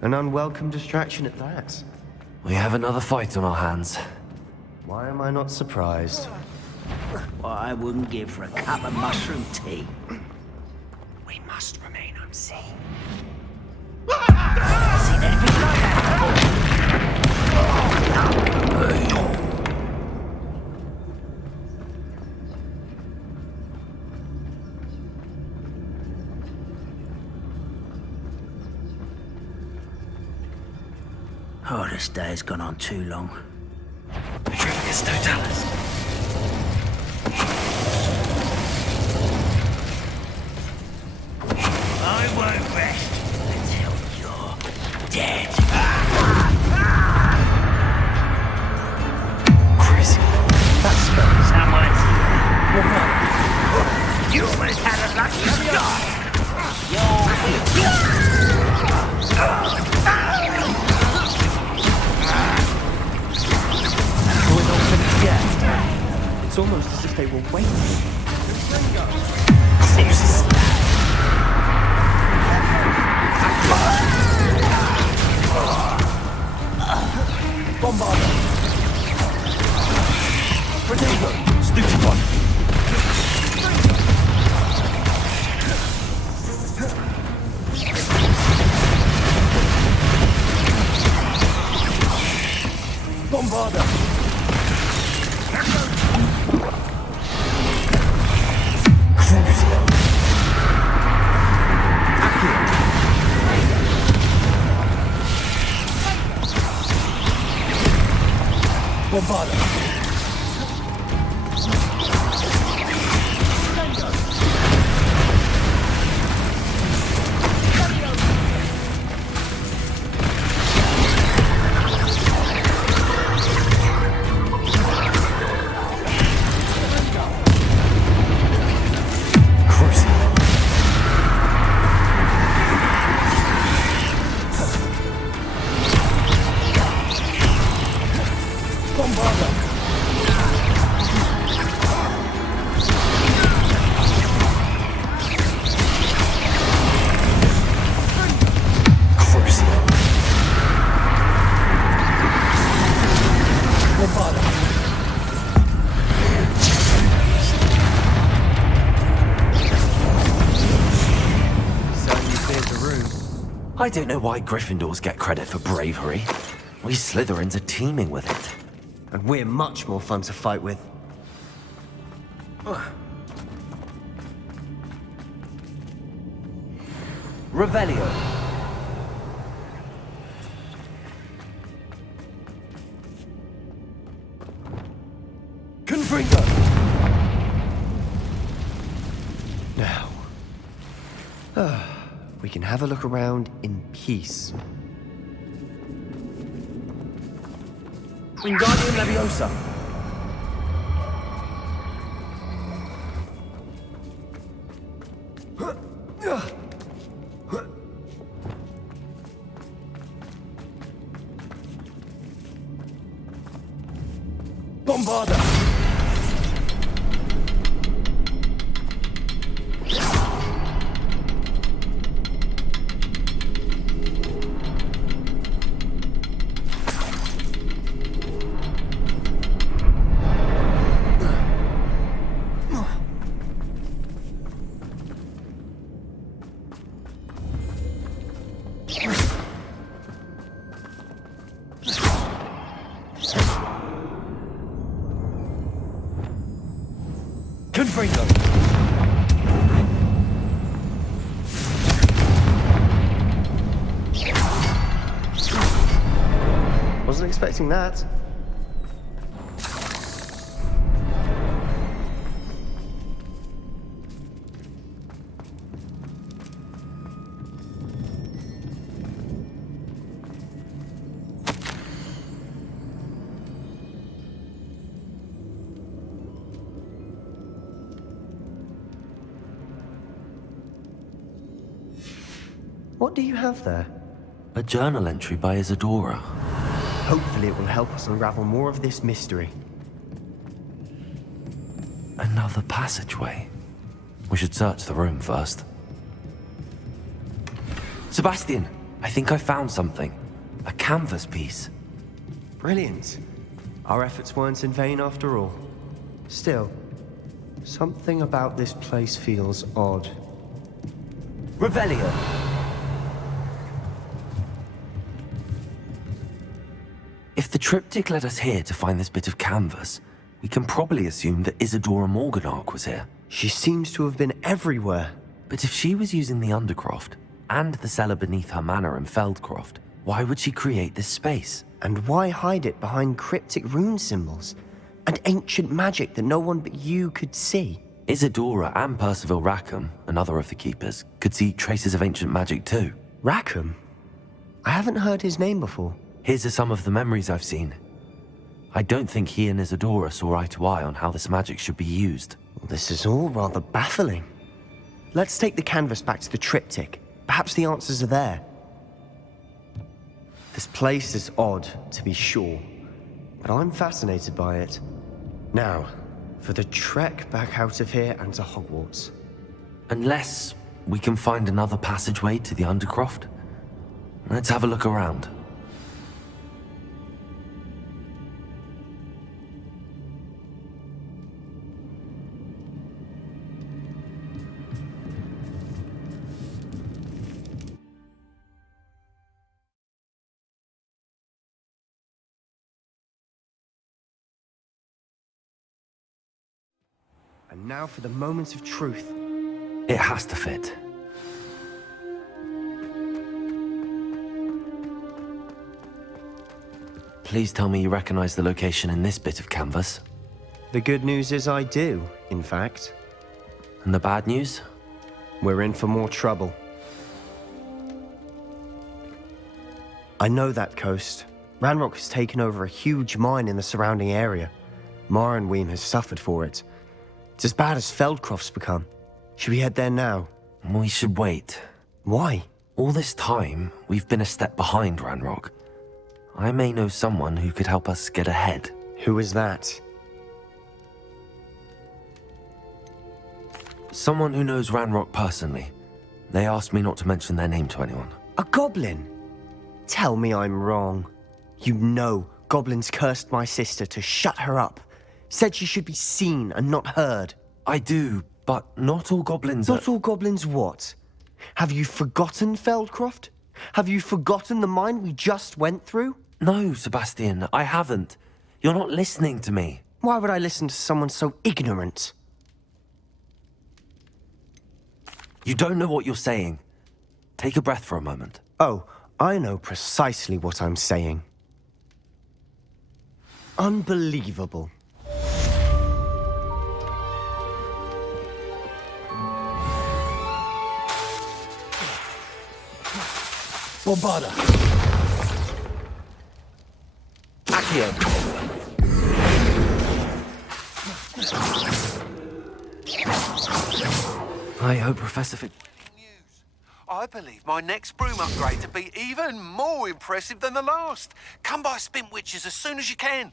An unwelcome distraction at that. We have another fight on our hands. Why am I not surprised? What I wouldn't give for a cup of mushroom tea. We must remain unseen. Seen anything like that before? Oh, this day's gone on too long. Petronius Totalis. I won't rest until you're dead. Crazy. That spell. Someone's here. You almost had a lucky We're not finished yet. It's almost as if they were waiting. Bombardo. Potato. Stupid one. Bombardo. Bombardo. Bombardo. true. I don't know why Gryffindors get credit for bravery. We Slytherins are teeming with it. And we're much more fun to fight with. Revelio. Confringo. Now, we can have a look around in peace. Wingardium Leviosa. Bombarda. Confringo. Wasn't expecting that. What do you have there? A journal entry by Isadora. Hopefully it will help us unravel more of this mystery. Another passageway. We should search the room first. Sebastian, I think I found something. A canvas piece. Brilliant. Our efforts weren't in vain after all. Still, something about this place feels odd. Revelio. If the triptych led us here to find this bit of canvas, we can probably assume that Isadora Morganach was here. She seems to have been everywhere. But if she was using the Undercroft, and the cellar beneath her manor in Feldcroft, why would she create this space? And why hide it behind cryptic rune symbols? And ancient magic that no one but you could see? Isadora and Percival Rackham, another of the Keepers, could see traces of ancient magic too. Rackham? I haven't heard his name before. His are some of the memories I've seen. I don't think he and Isadora saw eye to eye on how this magic should be used. This is all rather baffling. Let's take the canvas back to the triptych. Perhaps the answers are there. This place is odd, to be sure, but I'm fascinated by it. Now, for the trek back out of here and to Hogwarts. Unless we can find another passageway to the Undercroft. Let's have a look around. And now for the moment of truth. It has to fit. Please tell me you recognize the location in this bit of canvas. The good news is I do, in fact. And the bad news? We're in for more trouble. I know that coast. Ranrock has taken over a huge mine in the surrounding area. Mornweem has suffered for it. It's as bad as Feldcroft's become. Should we head there now? We should wait. Why? All this time, we've been a step behind Ranrock. I may know someone who could help us get ahead. Who is that? Someone who knows Ranrock personally. They asked me not to mention their name to anyone. A goblin? Tell me I'm wrong. You know goblins cursed my sister to shut her up. Said she should be seen and not heard. I do, but not all goblins Not all goblins what? Have you forgotten, Feldcroft? Have you forgotten the mine we just went through? No, Sebastian, I haven't. You're not listening to me. Why would I listen to someone so ignorant? You don't know what you're saying. Take a breath for a moment. Oh, I know precisely what I'm saying. Unbelievable. Bombada. Accio. I hope Professor I believe my next broom upgrade to be even more impressive than the last. Come by Spintwitches as soon as you can.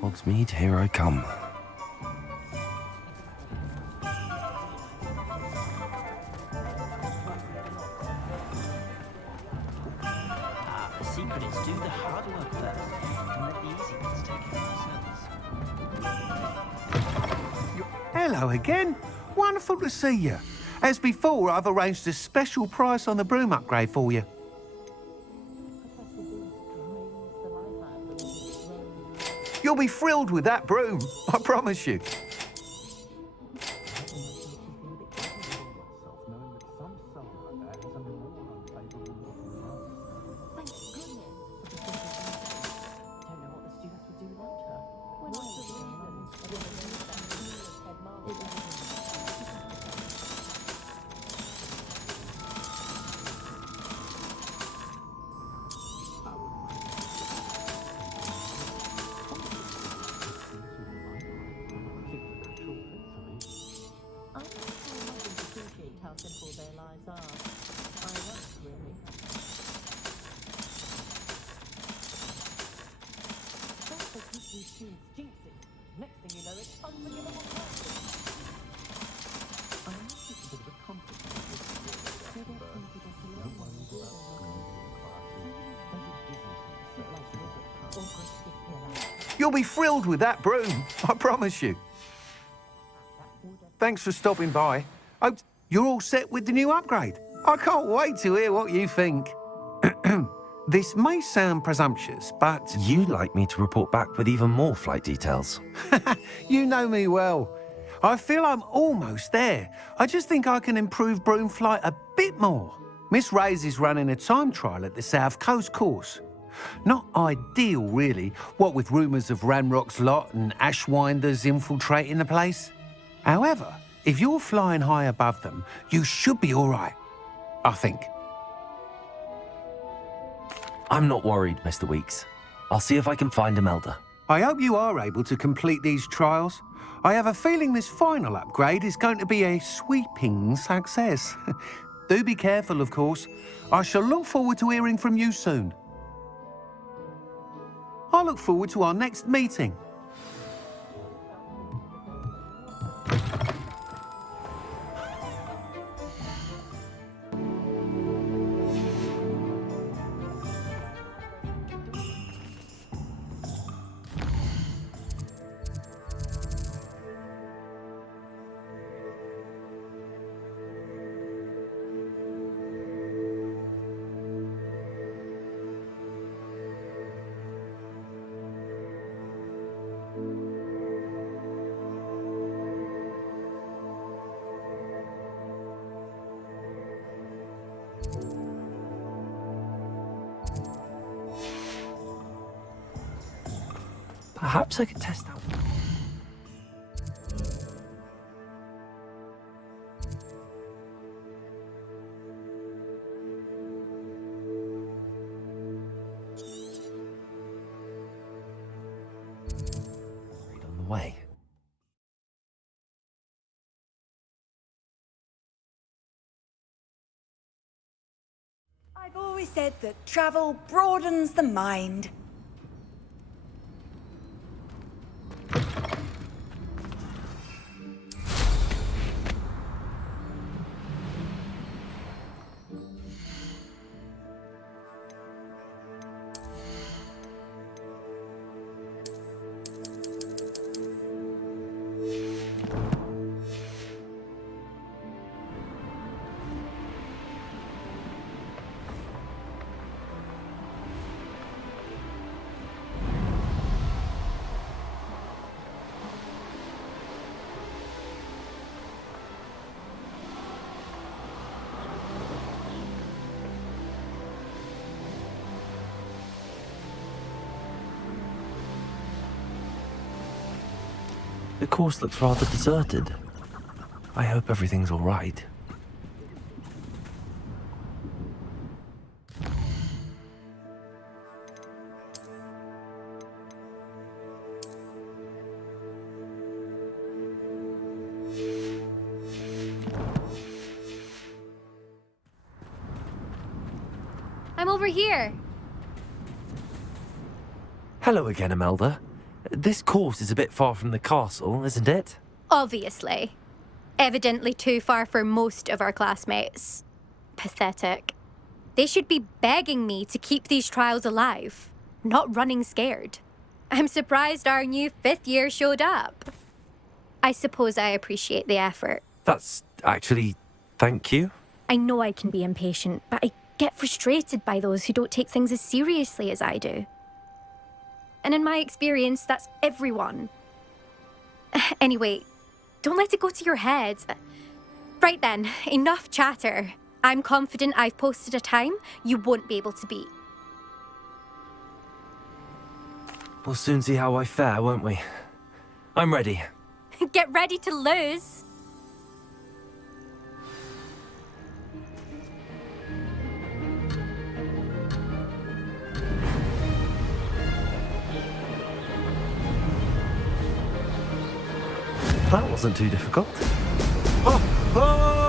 Hogsmeade, here I come. The secret is do the hard work first, and let the easy ones take care of themselves. Hello again. Wonderful to see you. As before, I've arranged a special price on the broom upgrade for you. You'll be thrilled with that broom, I promise you. You'll be thrilled with that broom, I promise you. Thanks for stopping by. Oh, you're all set with the new upgrade. I can't wait to hear what you think. This may sound presumptuous, but... You'd like me to report back with even more flight details. You know me well. I feel I'm almost there. I just think I can improve broom flight a bit more. Miss Ray's is running a time trial at the South Coast course. Not ideal, really, what with rumours of Ranrock's lot and Ashwinders infiltrating the place. However, if you're flying high above them, you should be all right, I think. I'm not worried, Mr. Weeks. I'll see if I can find Imelda. I hope you are able to complete these trials. I have a feeling this final upgrade is going to be a sweeping success. Do be careful, of course. I shall look forward to hearing from you soon. I look forward to our next meeting. Perhaps I could test out. I've always said that travel broadens the mind. The course looks rather deserted. I hope everything's all right. I'm over here. Hello again, Imelda. This course is a bit far from the castle, isn't it? Obviously. Evidently too far for most of our classmates. Pathetic. They should be begging me to keep these trials alive, not running scared. I'm surprised our new 5th year showed up. I suppose I appreciate the effort. That's actually... thank you. I know I can be impatient, but I get frustrated by those who don't take things as seriously as I do. And in my experience, that's everyone. Anyway, don't let it go to your head. Right then, enough chatter. I'm confident I've posted a time you won't be able to beat. We'll soon see how I fare, won't we? I'm ready. Get ready to lose. That wasn't too difficult. Oh! Oh!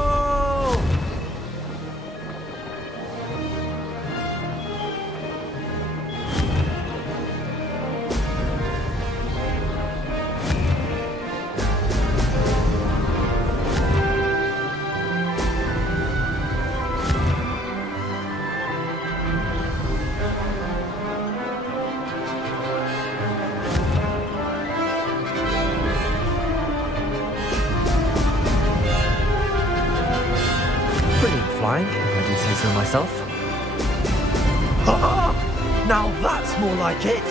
Flying, if I do say so myself. Ha! Now that's more like it!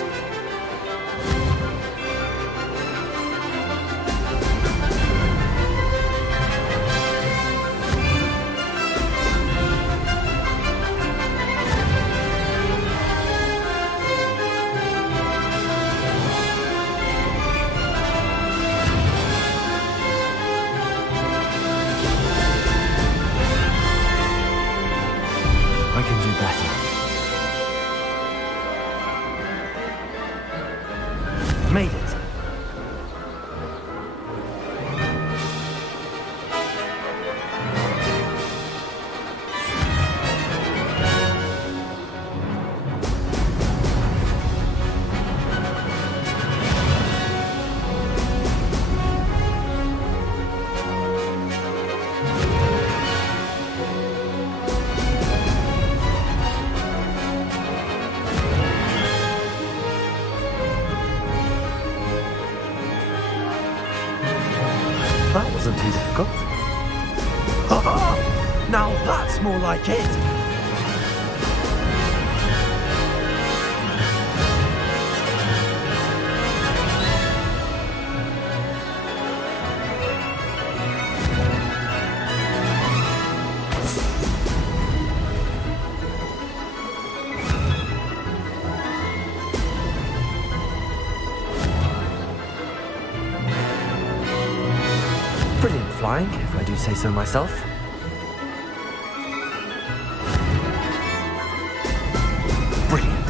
I can do better. Made it. That wasn't too difficult. Ha! Now that's more like it! Brilliant flying, if I do say so myself. Brilliant.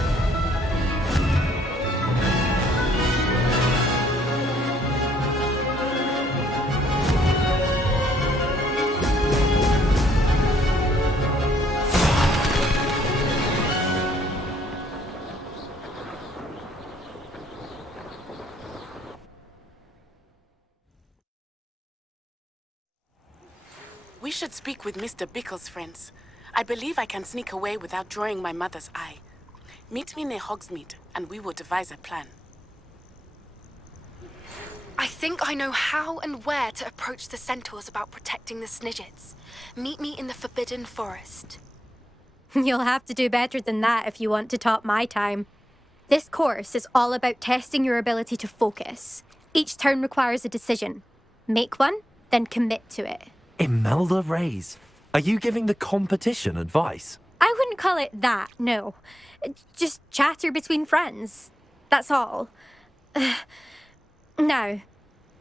should speak with Mr. Bickle's friends. I believe I can sneak away without drawing my mother's eye. Meet me near Hogsmeade, and we will devise a plan. I think I know how and where to approach the centaurs about protecting the Snidgets. Meet me in the Forbidden Forest. You'll have to do better than that if you want to top my time. This course is all about testing your ability to focus. Each turn requires a decision. Make one, then commit to it. Imelda Reyes, are you giving the competition advice? I wouldn't call it that, no. Just chatter between friends. That's all. Now,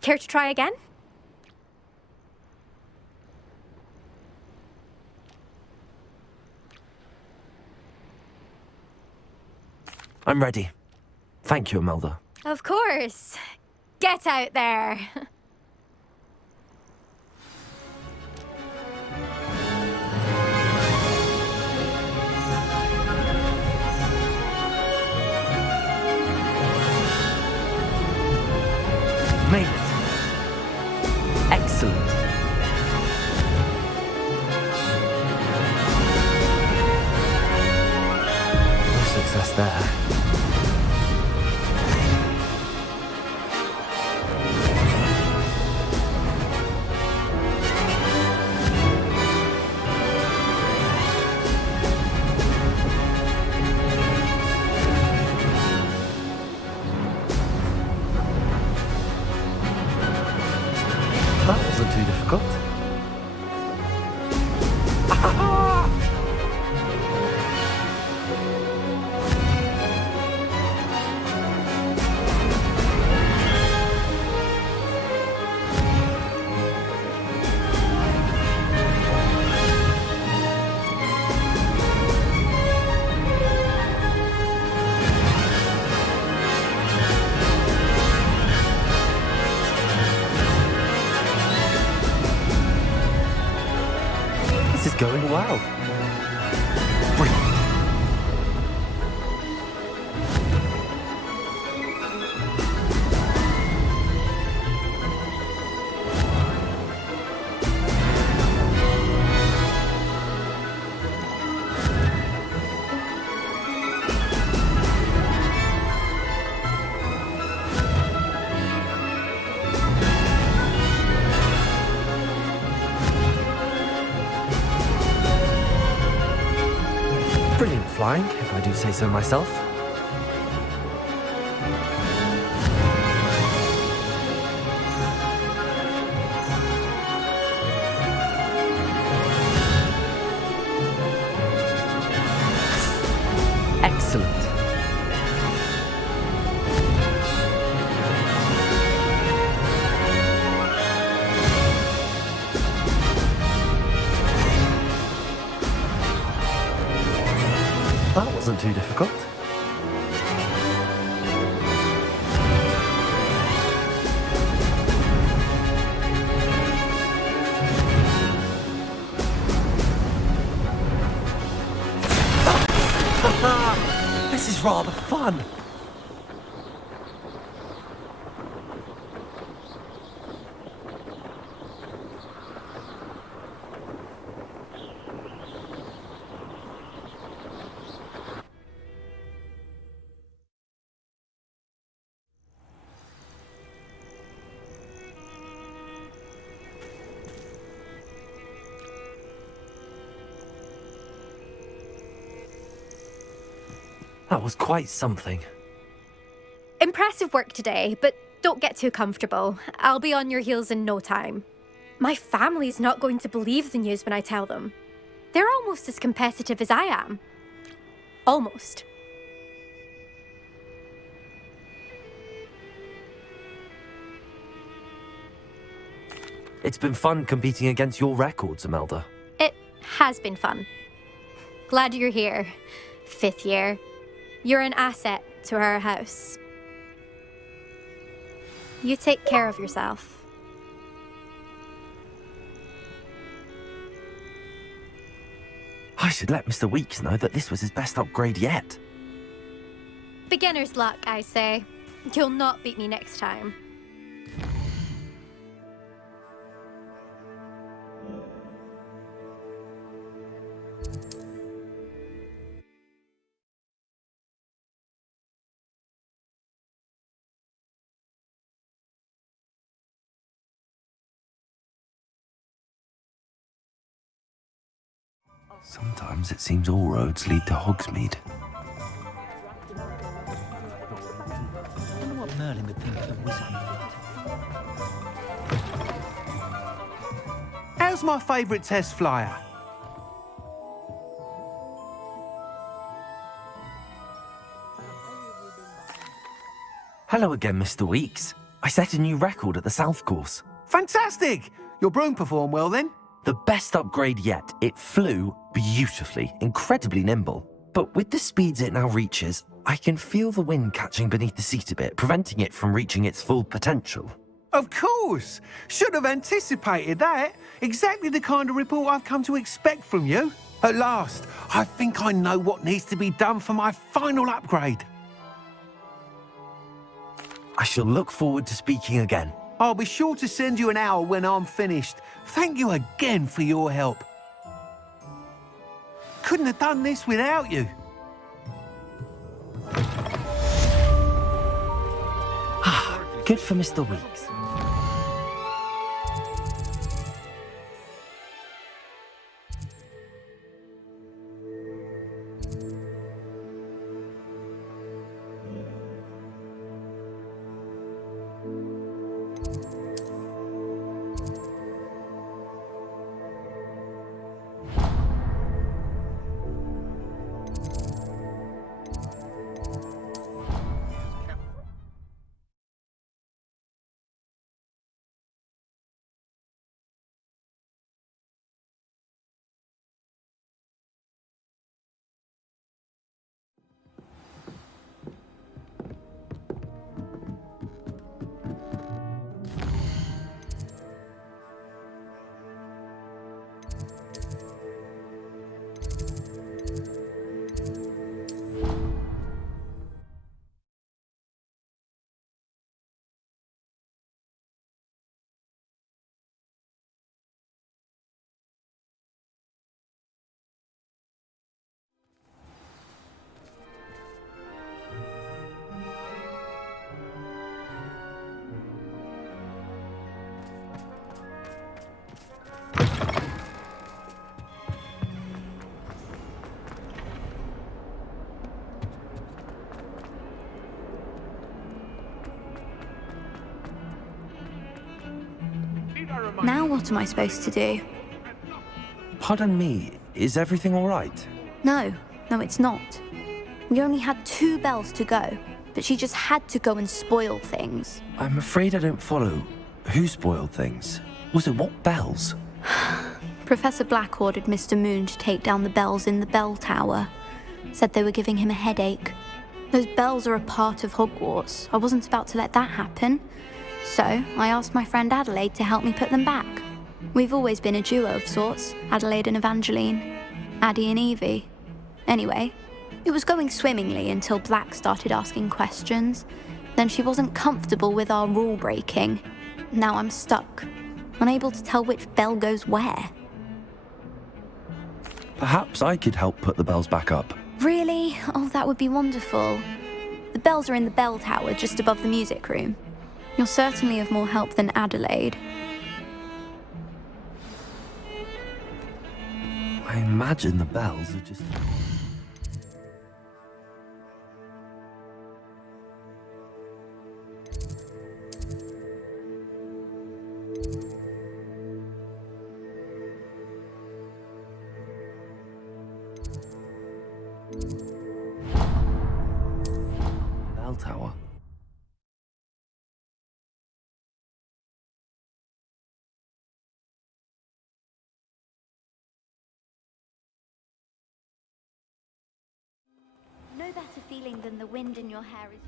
care to try again? I'm ready. Thank you, Imelda. Of course. Get out there. Made it. Excellent. No success there. That wasn't too difficult. This is going well. Brilliant. Brilliant flying, if I do say so myself. Excellent. That wasn't too difficult. This is rather fun. That was quite something. Impressive work today, but don't get too comfortable. I'll be on your heels in no time. My family's not going to believe the news when I tell them. They're almost as competitive as I am. Almost. It's been fun competing against your records, Imelda. It has been fun. Glad you're here. 5th year. You're an asset to our house. You take care of yourself. I should let Mr. Weeks know that this was his best upgrade yet. Beginner's luck, I say. You'll not beat me next time. Sometimes it seems all roads lead to Hogsmeade. I wonder what Merlin would think of a wizard. How's my favourite test flyer? Hello again, Mr. Weeks. I set a new record at the South Course. Fantastic! Your broom performed well then? The best upgrade yet. It flew beautifully, incredibly nimble. But with the speeds it now reaches, I can feel the wind catching beneath the seat a bit, preventing it from reaching its full potential. Of course! Should have anticipated that. Exactly the kind of report I've come to expect from you. At last, I think I know what needs to be done for my final upgrade. I shall look forward to speaking again. I'll be sure to send you an hour when I'm finished. Thank you again for your help. Couldn't have done this without you. Good for Mr. Weeks. Now what am I supposed to do? Pardon me, is everything all right? No, it's not. We only had 2 bells to go, but she just had to go and spoil things. I'm afraid I don't follow. Who spoiled things? Also, what bells? Professor Black ordered Mr. Moon to take down the bells in the bell tower. Said they were giving him a headache. Those bells are a part of Hogwarts. I wasn't about to let that happen. So, I asked my friend Adelaide to help me put them back. We've always been a duo of sorts, Adelaide and Evangeline. Addie and Evie. Anyway, it was going swimmingly until Black started asking questions. Then she wasn't comfortable with our rule breaking. Now I'm stuck, unable to tell which bell goes where. Perhaps I could help put the bells back up. Really? Oh, that would be wonderful. The bells are in the bell tower just above the music room. You're certainly of more help than Adelaide. I imagine the bells are just... Bell tower. No better feeling than the wind in your hair is...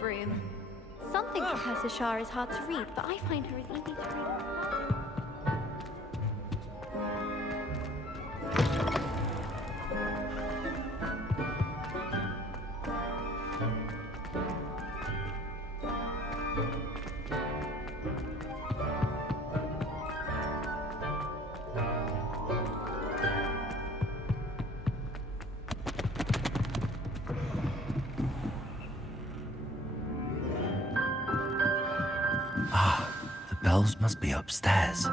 Broom. Some think Professor Shah is hard to read, but I find her as easy to read. bells must be upstairs.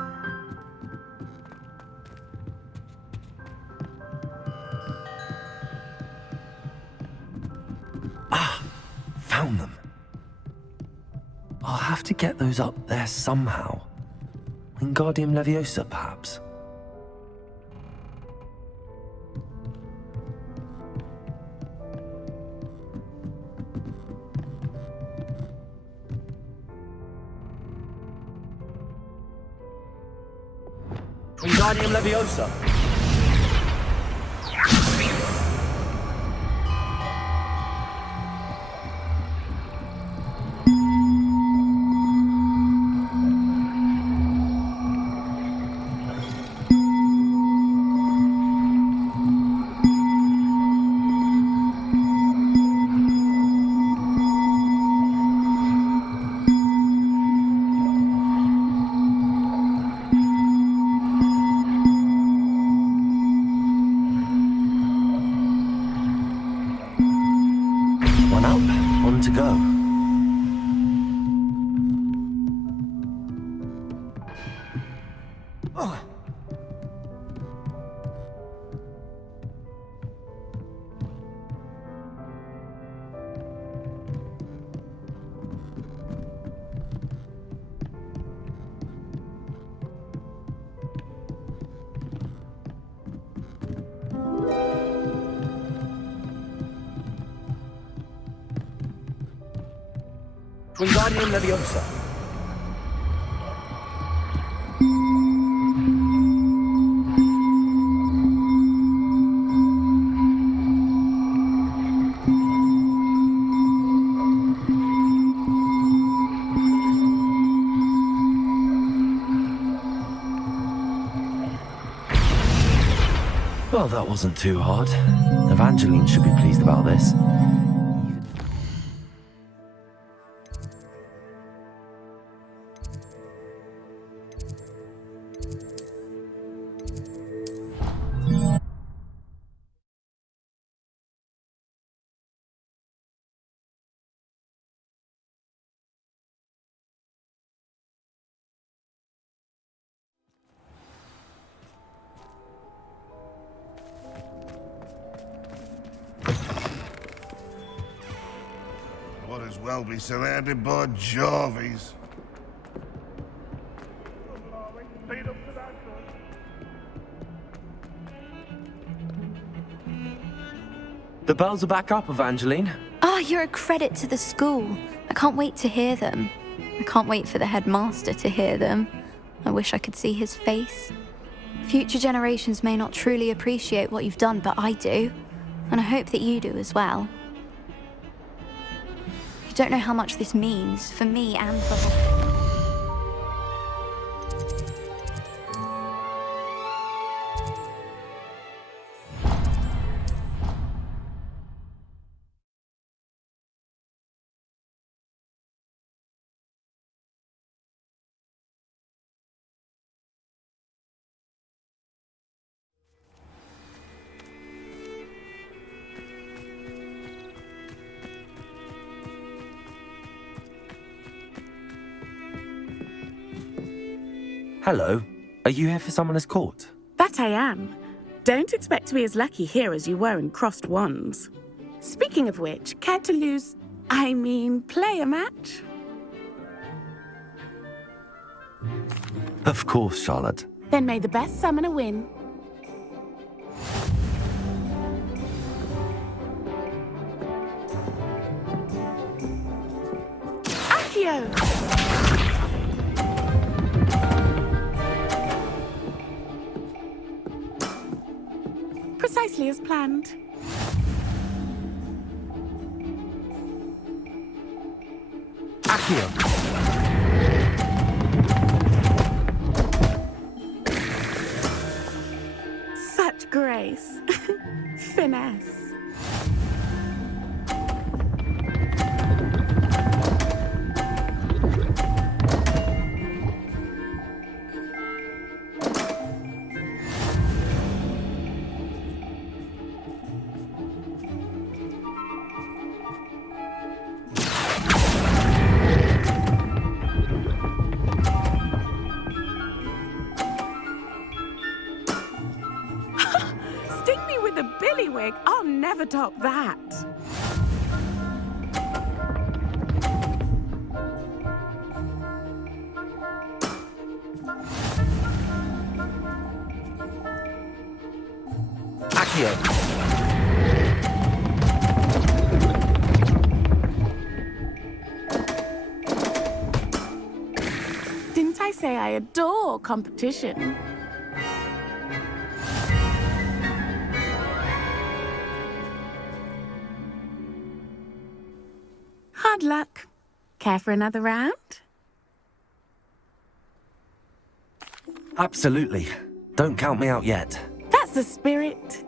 Ah, found them. I'll have to get those up there somehow. Wingardium Leviosa, perhaps? Wingardium Leviosa! One up, on to go. Wingardium Leviosa. Well, that wasn't too hard. Evangeline should be pleased about this. Might as well be surrounded by Jarvies. The bells are back up, Evangeline. Ah, you're a credit to the school. I can't wait to hear them. I can't wait for the headmaster to hear them. I wish I could see his face. Future generations may not truly appreciate what you've done, but I do. And I hope that you do as well. You don't know how much this means for me and for... Hello. Are you here for Summoner's Court? That I am. Don't expect to be as lucky here as you were in Crossed Wands. Speaking of which, care to play a match? Of course, Charlotte. Then may the best summoner win. Accio! Precisely as planned. Accio! Such grace. Finesse. You with a billywig? I'll never top that. Accio. Didn't I say I adore competition? Hard luck. Care for another round? Absolutely. Don't count me out yet. That's the spirit.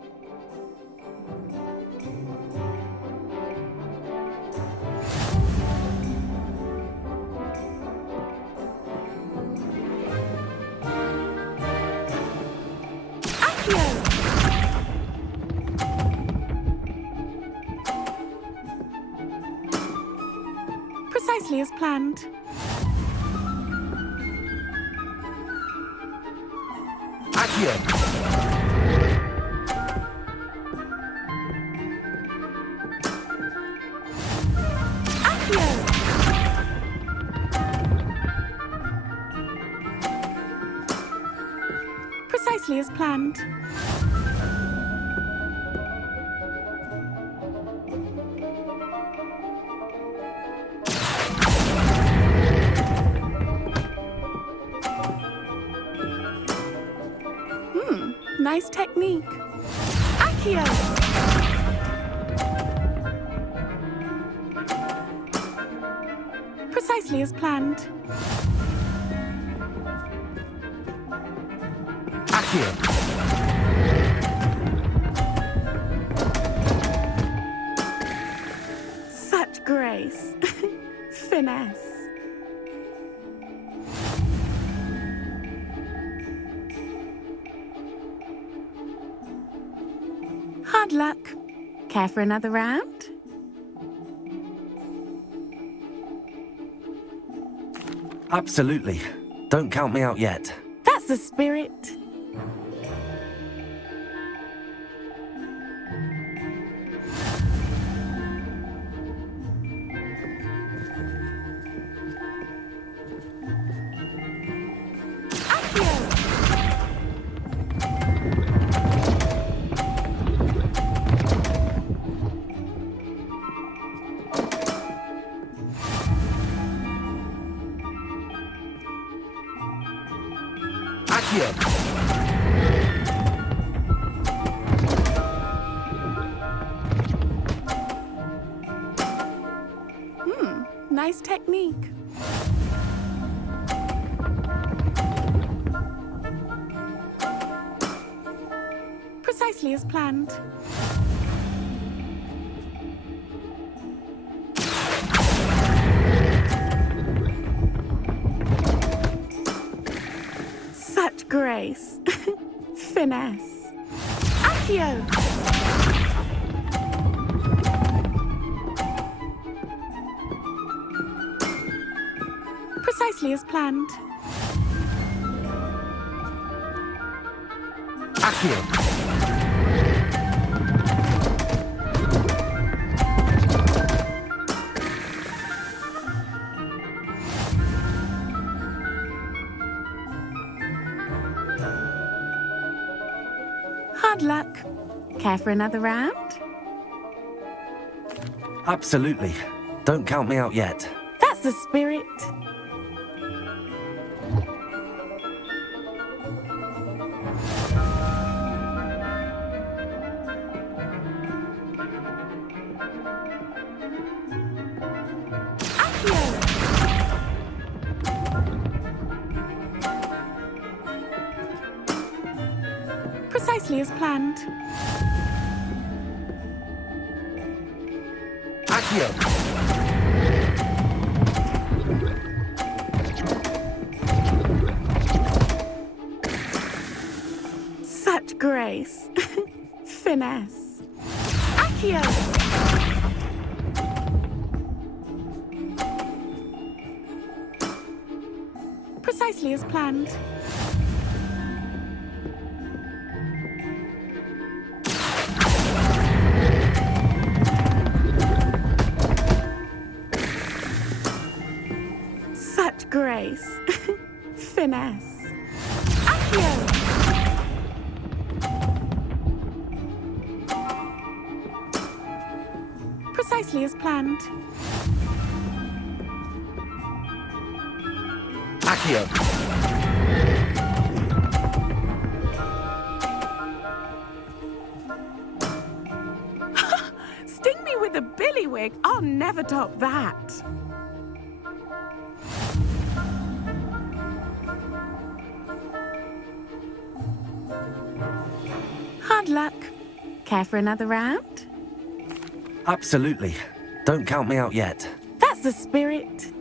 Precisely as planned. Accio. Precisely as planned. Nice technique. Accio! Precisely as planned. Accio. Such grace. Finesse. Hard luck. Care for another round? Absolutely. Don't count me out yet. That's the spirit. Nice technique. Precisely as planned. Such grace. Finesse. Accio! Precisely as planned. Accio. Hard luck. Care for another round? Absolutely. Don't count me out yet. That's the spirit. Precisely as planned. Accio. Such grace. Finesse. Accio! Precisely as planned. Finesse. Accio! Precisely as planned. Accio. Sting me with a billywig. I'll never top that. Hard luck. Care for another round? Absolutely. Don't count me out yet. That's the spirit.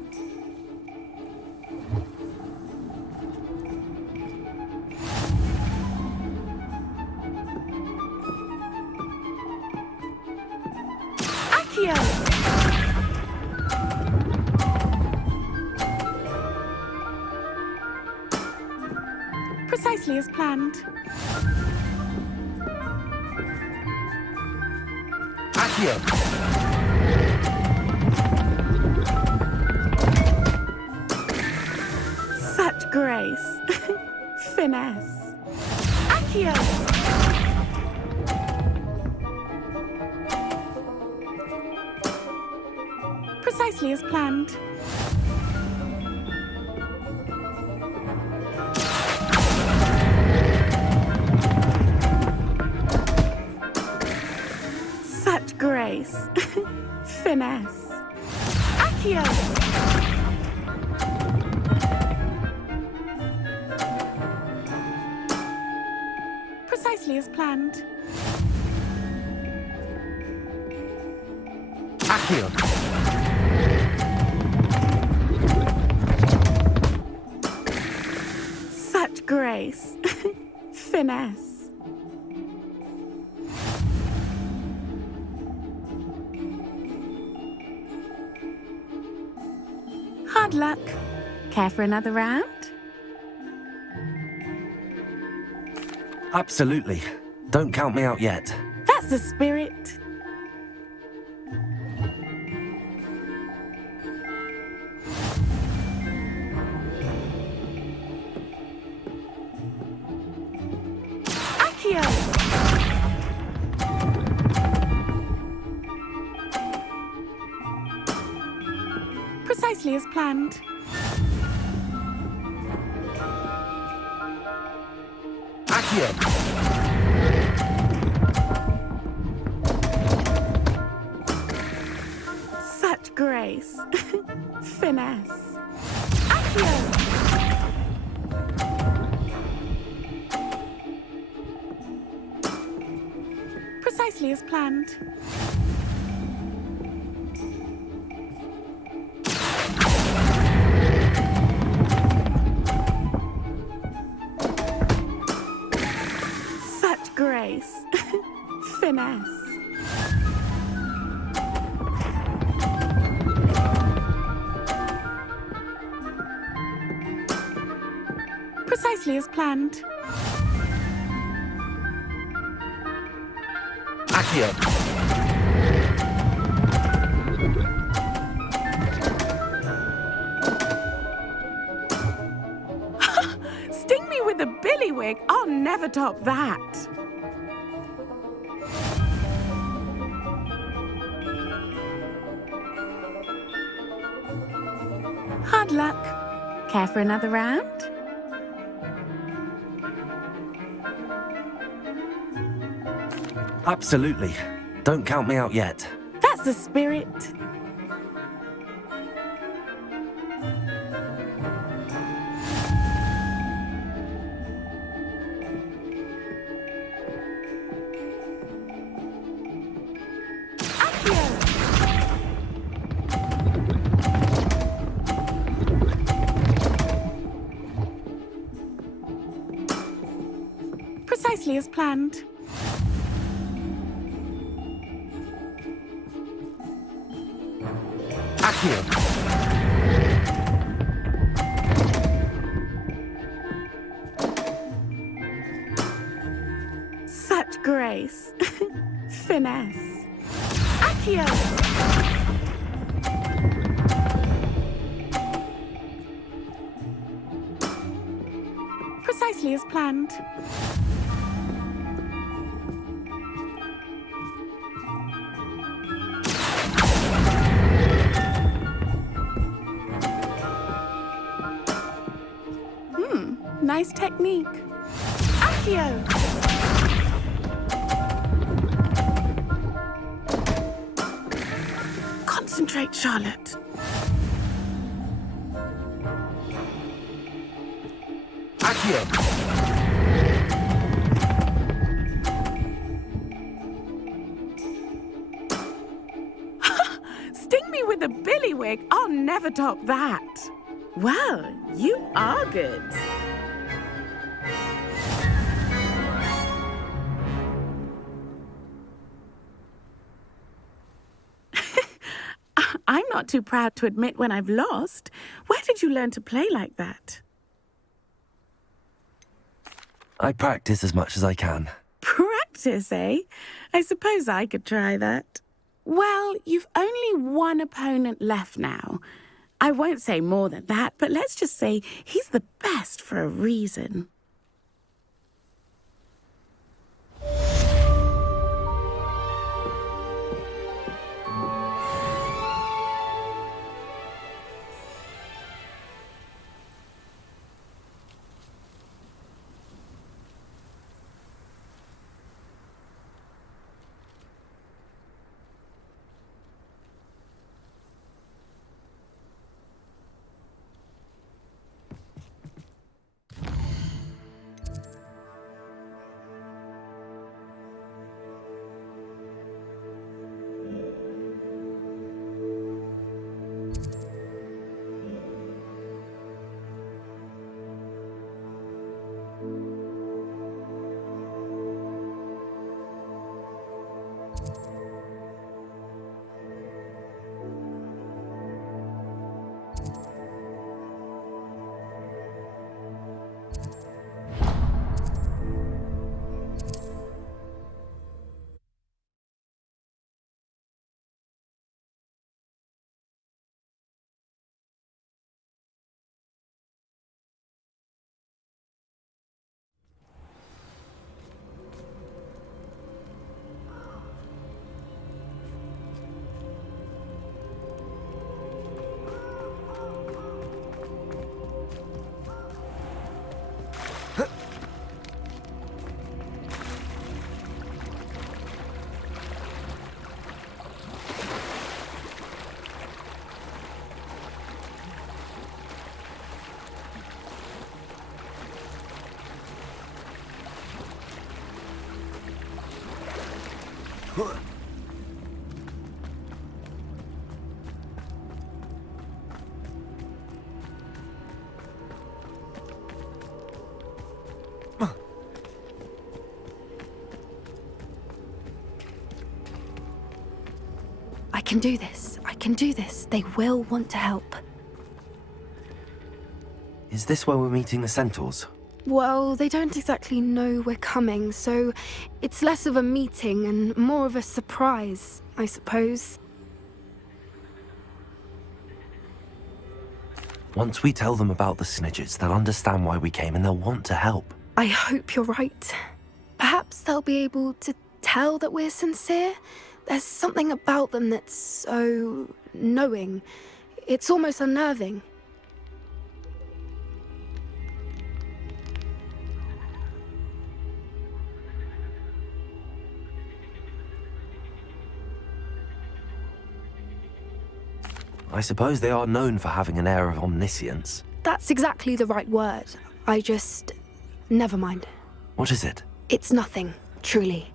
Accio! Precisely as planned. Accio. Such grace. Finesse. Accio! Precisely as planned. Such grace. Finesse. Accio! Precisely as planned. Accio. Such grace. Finesse. Hard luck. Care for another round? Absolutely. Don't count me out yet. That's the spirit. Accio! Precisely as planned. Accio. Such grace. Finesse. Accio! Precisely as planned. Such grace. Finesse. Precisely as planned. Accio. Sting me with a billywig. I'll never top that. Hard luck. Care for another round? Absolutely. Don't count me out yet. That's the spirit. Precisely as planned. Accio. Such grace. Finesse. Accio! exactly as planned. Nice technique. Accio! Concentrate, Charlotte. Accio! Sting me with a billywig. I'll never top that. Well, you are good. I'm not too proud to admit when I've lost. Where did you learn to play like that? I practice as much as I can. Practice, eh? I suppose I could try that. Well, you've only one opponent left now. I won't say more than that, but let's just say he's the best for a reason. I can do this. I can do this. They will want to help. Is this where we're meeting the centaurs? Well, they don't exactly know we're coming, so it's less of a meeting and more of a surprise, I suppose. Once we tell them about the Snidgets, they'll understand why we came and they'll want to help. I hope you're right. Perhaps they'll be able to tell that we're sincere. There's something about them that's so knowing. It's almost unnerving. I suppose they are known for having an air of omniscience. That's exactly the right word. I just... never mind. What is it? It's nothing, truly.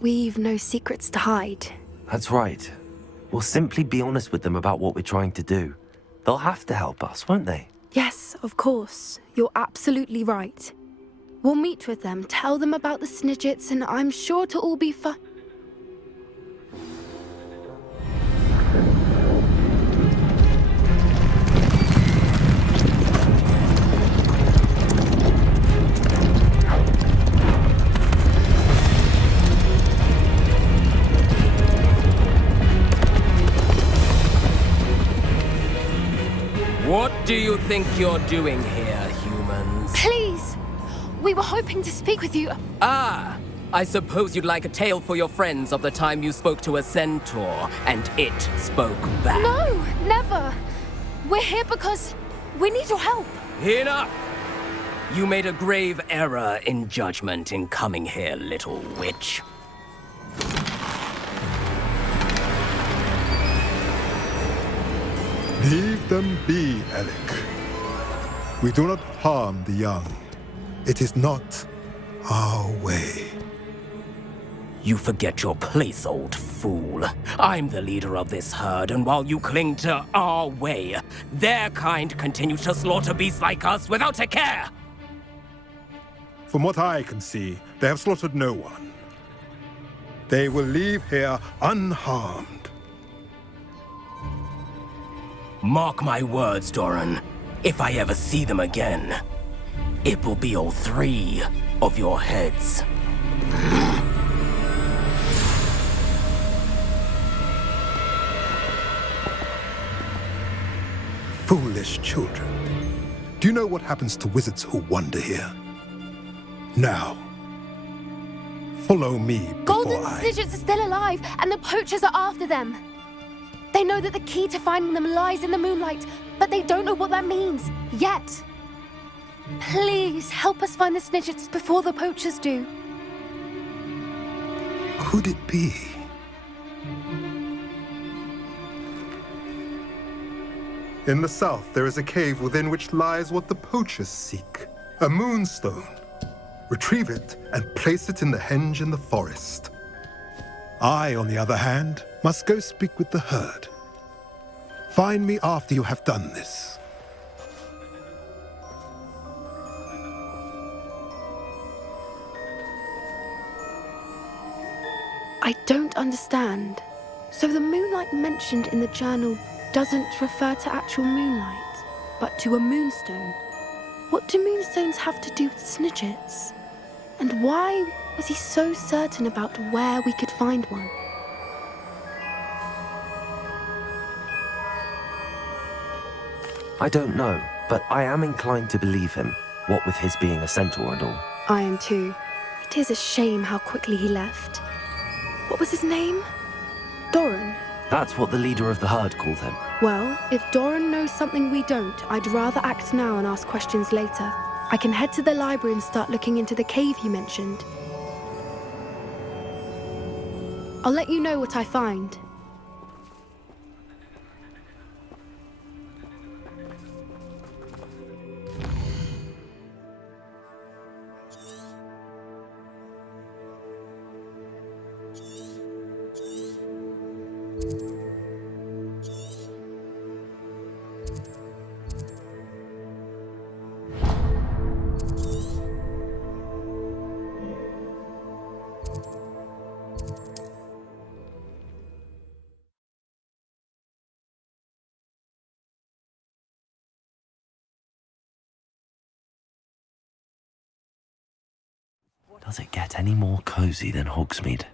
We've no secrets to hide. That's right. We'll simply be honest with them about what we're trying to do. They'll have to help us, won't they? Yes, of course. You're absolutely right. We'll meet with them, tell them about the Snidgets, and I'm sure to all be fine. What do you think you're doing here, humans? Please! We were hoping to speak with you. Ah! I suppose you'd like a tale for your friends of the time you spoke to a centaur, and it spoke back. No, never. We're here because we need your help. Enough! You made a grave error in judgment in coming here, little witch. Leave them be, Alec. We do not harm the young. It is not our way. You forget your place, old fool. I'm the leader of this herd, and while you cling to our way, their kind continues to slaughter beasts like us without a care! From what I can see, they have slaughtered no one. They will leave here unharmed. Mark my words, Doran. If I ever see them again, it will be all 3 of your heads. Foolish children. Do you know what happens to wizards who wander here? Now, follow me before Golden Snidgets are still alive, and the poachers are after them. They know that the key to finding them lies in the moonlight, but they don't know what that means, yet. Please, help us find the Snidgets before the poachers do. Could it be? In the south, there is a cave within which lies what the poachers seek. A moonstone. Retrieve it and place it in the henge in the forest. I, on the other hand, must go speak with the herd. Find me after you have done this. I don't understand. So the moonlight mentioned in the journal doesn't refer to actual moonlight, but to a moonstone. What do moonstones have to do with Snidgets? And why was he so certain about where we could find one? I don't know, but I am inclined to believe him, what with his being a centaur and all. I am too. It is a shame how quickly he left. What was his name? Doran? That's what the leader of the herd called him. Well, if Doran knows something we don't, I'd rather act now and ask questions later. I can head to the library and start looking into the cave you mentioned. I'll let you know what I find. Does it get any more cozy than Hogsmeade?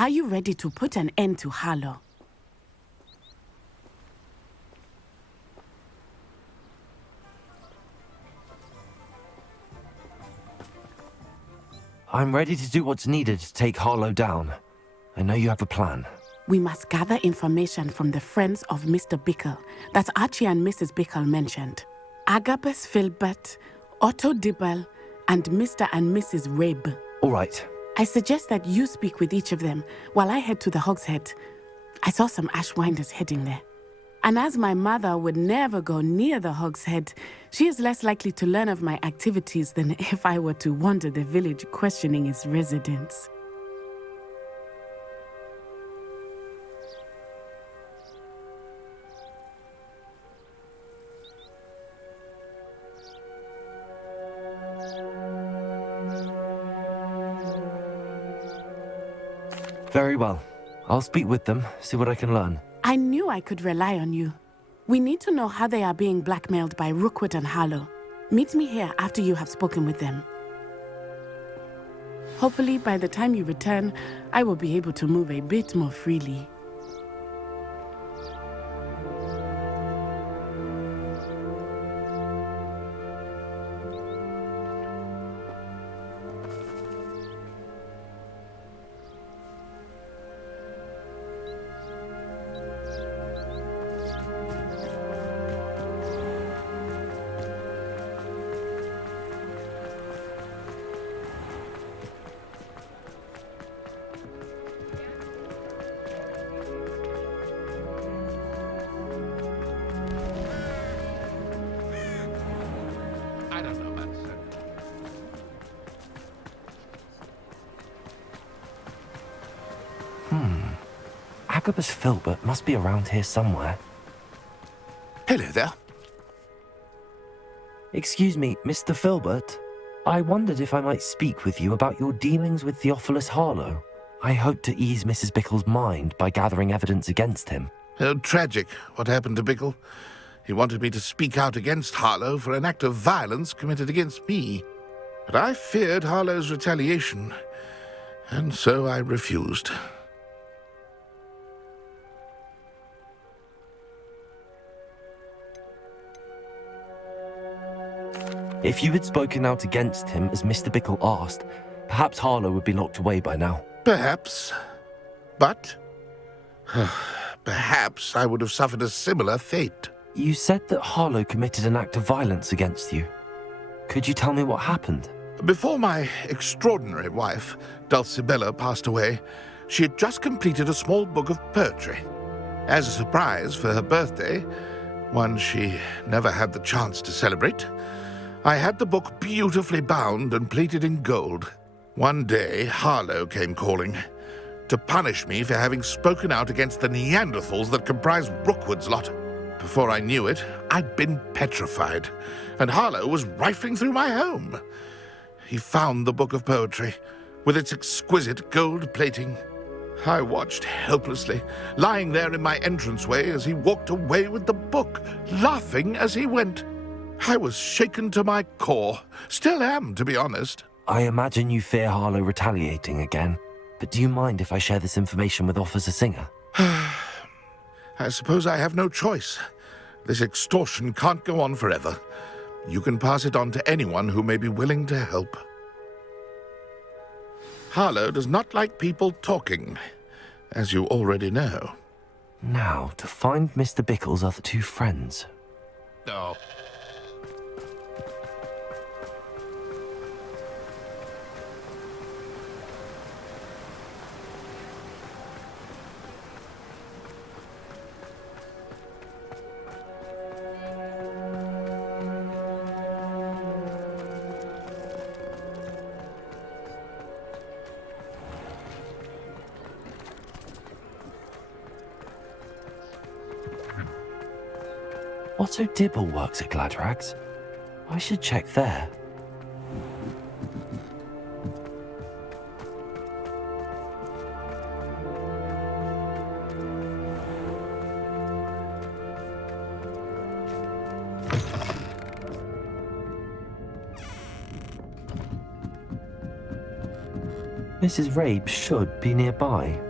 Are you ready to put an end to Harlow? I'm ready to do what's needed to take Harlow down. I know you have a plan. We must gather information from the friends of Mr. Bickle that Archie and Mrs. Bickle mentioned. Agabus Filbert, Otto Dibble, and Mr. and Mrs. Rabe. All right. I suggest that you speak with each of them while I head to the Hogshead. I saw some Ashwinders heading there. And as my mother would never go near the Hogshead, she is less likely to learn of my activities than if I were to wander the village questioning its residents. Very well. I'll speak with them, see what I can learn. I knew I could rely on you. We need to know how they are being blackmailed by Rookwood and Harlow. Meet me here after you have spoken with them. Hopefully, by the time you return, I will be able to move a bit more freely. Agabus Filbert must be around here somewhere. Hello there. Excuse me, Mr. Filbert. I wondered if I might speak with you about your dealings with Theophilus Harlow. I hope to ease Mrs. Bickle's mind by gathering evidence against him. Oh, tragic what happened to Bickle. He wanted me to speak out against Harlow for an act of violence committed against me. But I feared Harlow's retaliation, and so I refused. If you had spoken out against him as Mr. Bickle asked, perhaps Harlow would be locked away by now. Perhaps. But perhaps I would have suffered a similar fate. You said that Harlow committed an act of violence against you. Could you tell me what happened? Before my extraordinary wife, Dulcibella, passed away, she had just completed a small book of poetry. As a surprise for her birthday, one she never had the chance to celebrate, I had the book beautifully bound and plated in gold. One day, Harlow came calling to punish me for having spoken out against the Neanderthals that comprised Rookwood's lot. Before I knew it, I'd been petrified, and Harlow was rifling through my home. He found the book of poetry, with its exquisite gold plating. I watched helplessly, lying there in my entranceway as he walked away with the book, laughing as he went. I was shaken to my core. Still am, to be honest. I imagine you fear Harlow retaliating again, but do you mind if I share this information with Officer Singer? I suppose I have no choice. This extortion can't go on forever. You can pass it on to anyone who may be willing to help. Harlow does not like people talking, as you already know. Now, to find Mr. Bickle's other two friends. No. Otto Dibble works at Gladrags. I should check there. Mrs. Rabe should be nearby.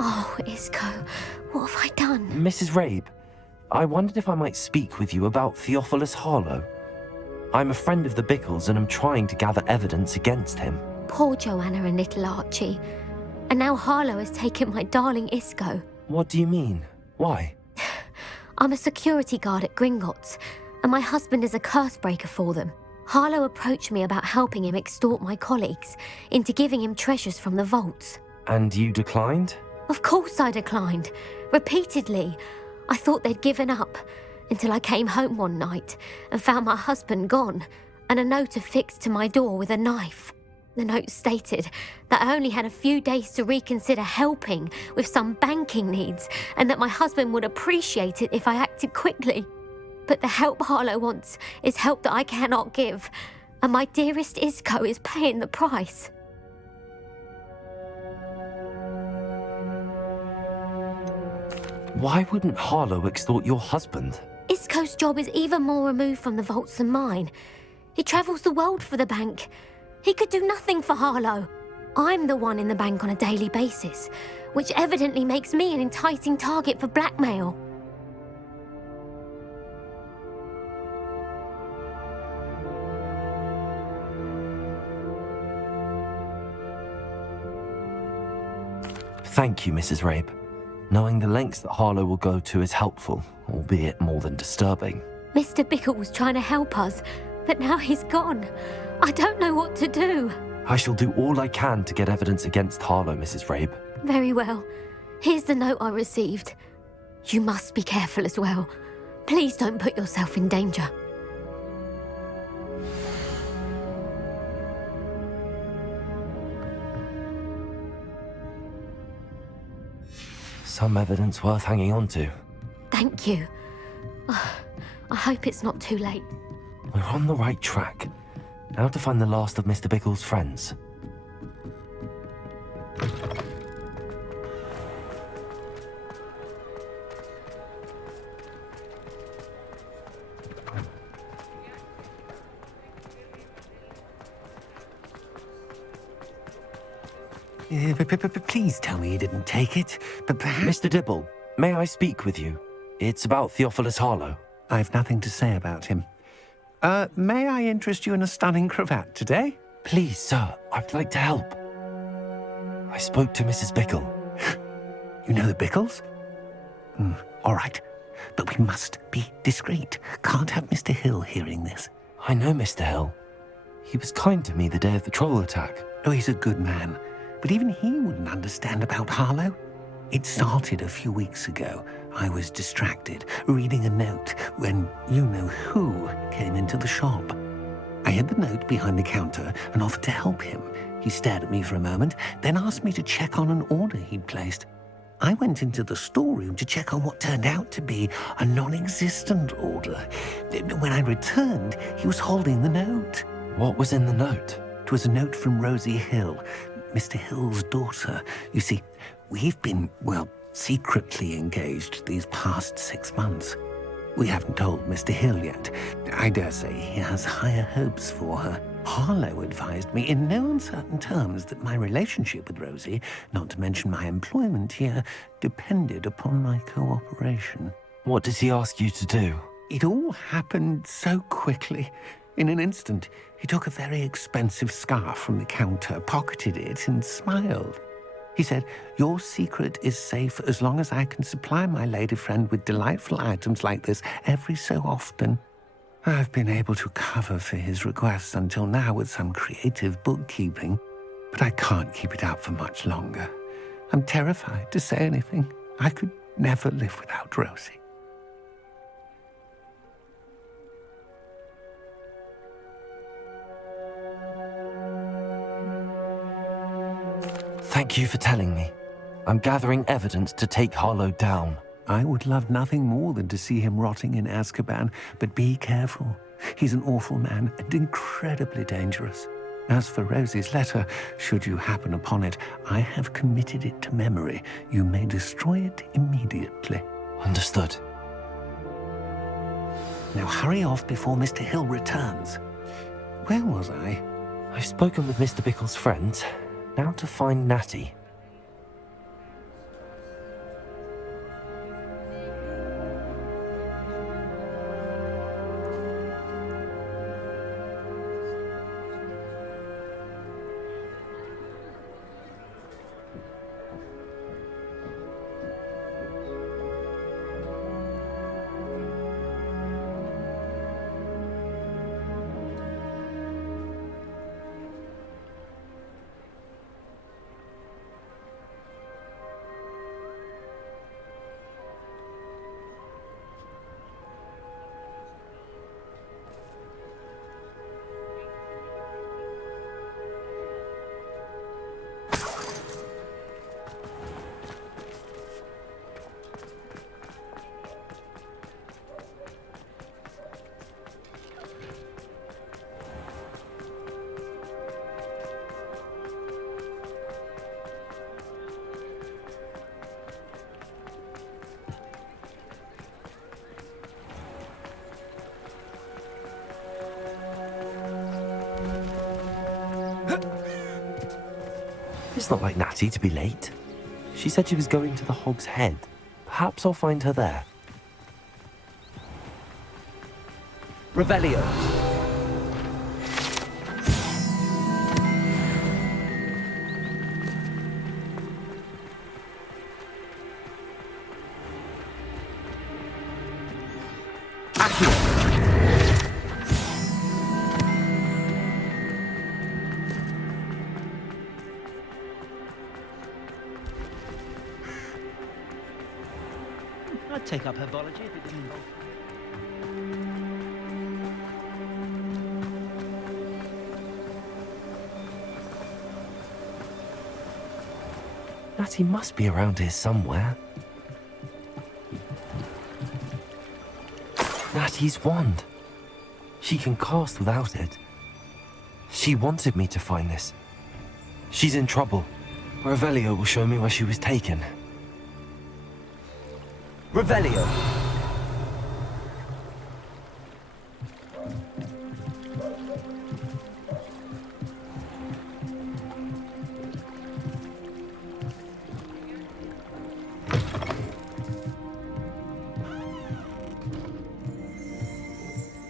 Oh, Isco, what have I done? Mrs. Rabe, I wondered if I might speak with you about Theophilus Harlow. I'm a friend of the Bickles and am trying to gather evidence against him. Poor Joanna and little Archie. And now Harlow has taken my darling Isco. What do you mean? Why? I'm a security guard at Gringotts, and my husband is a curse breaker for them. Harlow approached me about helping him extort my colleagues into giving him treasures from the vaults. And you declined? Of course I declined. Repeatedly. I thought they'd given up, until I came home one night and found my husband gone, and a note affixed to my door with a knife. The note stated that I only had a few days to reconsider helping with some banking needs, and that my husband would appreciate it if I acted quickly. But the help Harlow wants is help that I cannot give, and my dearest Isco is paying the price. Why wouldn't Harlow extort your husband? Isco's job is even more removed from the vaults than mine. He travels the world for the bank. He could do nothing for Harlow. I'm the one in the bank on a daily basis, which evidently makes me an enticing target for blackmail. Thank you, Mrs. Rabe. Knowing the lengths that Harlow will go to is helpful, albeit more than disturbing. Mr. Bickle was trying to help us, but now he's gone. I don't know what to do. I shall do all I can to get evidence against Harlow, Mrs. Rabe. Very well. Here's the note I received. You must be careful as well. Please don't put yourself in danger. Some evidence worth hanging on to. Thank you. I hope it's not too late. We're on the right track. Now to find the last of Mr. Bickle's friends. Please tell me you didn't take it. But perhaps... Mr. Dibble, may I speak with you? It's about Theophilus Harlow. I've nothing to say about him. May I interest you in a stunning cravat today? Please, sir, I'd like to help. I spoke to Mrs. Bickle. You know the Bickles? All right, but we must be discreet. Can't have Mr. Hill hearing this. I know Mr. Hill. He was kind to me the day of the troll attack. Oh, he's a good man. But even he wouldn't understand about Harlow. It started a few weeks ago. I was distracted, reading a note, when you-know-who came into the shop. I hid the note behind the counter and offered to help him. He stared at me for a moment, then asked me to check on an order he'd placed. I went into the storeroom to check on what turned out to be a non-existent order. When I returned, he was holding the note. What was in the note? It was a note from Rosie Hill, Mr. Hill's daughter. You see, we've been, secretly engaged these past 6 months. We haven't told Mr. Hill yet. I dare say he has higher hopes for her. Harlow advised me in no uncertain terms that my relationship with Rosie, not to mention my employment here, depended upon my cooperation. What does he ask you to do? It all happened so quickly. In an instant, he took a very expensive scarf from the counter, pocketed it, and smiled. He said, "Your secret is safe as long as I can supply my lady friend with delightful items like this every so often." I've been able to cover for his requests until now with some creative bookkeeping, but I can't keep it up for much longer. I'm terrified to say anything. I could never live without Rosie. Thank you for telling me. I'm gathering evidence to take Harlow down. I would love nothing more than to see him rotting in Azkaban, but be careful. He's an awful man and incredibly dangerous. As for Rosie's letter, should you happen upon it, I have committed it to memory. You may destroy it immediately. Understood. Now hurry off before Mr. Hill returns. Where was I? I've spoken with Mr. Bickle's friends. Now to find Natty. It's not like Natty to be late. She said she was going to the Hog's Head. Perhaps I'll find her there. Revelio. I'd take up herbology if it didn't involve. Natty must be around here somewhere. Natty's wand. She can cast without it. She wanted me to find this. She's in trouble. Revelio will show me where she was taken. Revelio.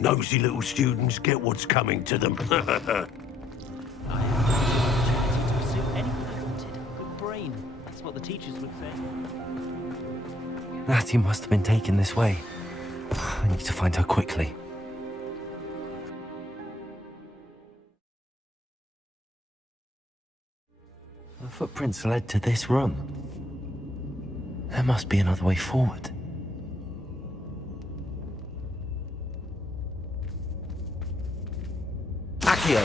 Nosy little students get what's coming to them. That's what the teachers would say. Natty must have been taken this way. I need to find her quickly. The footprints led to this room. There must be another way forward. Accio.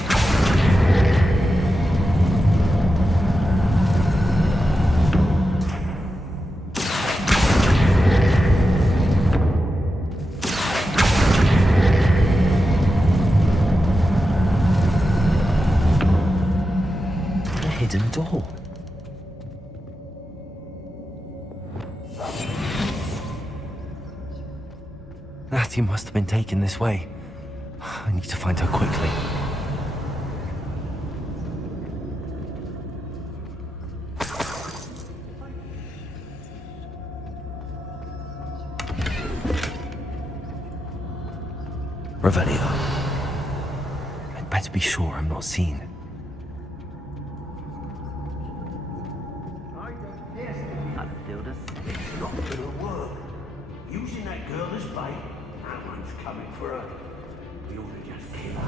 Hidden door. Natty must have been taken this way. I need to find her quickly. Revelio. I'd better be sure I'm not seen. It's not gonna work. Using that girl as bait, that one's coming for her. We ought to just kill her.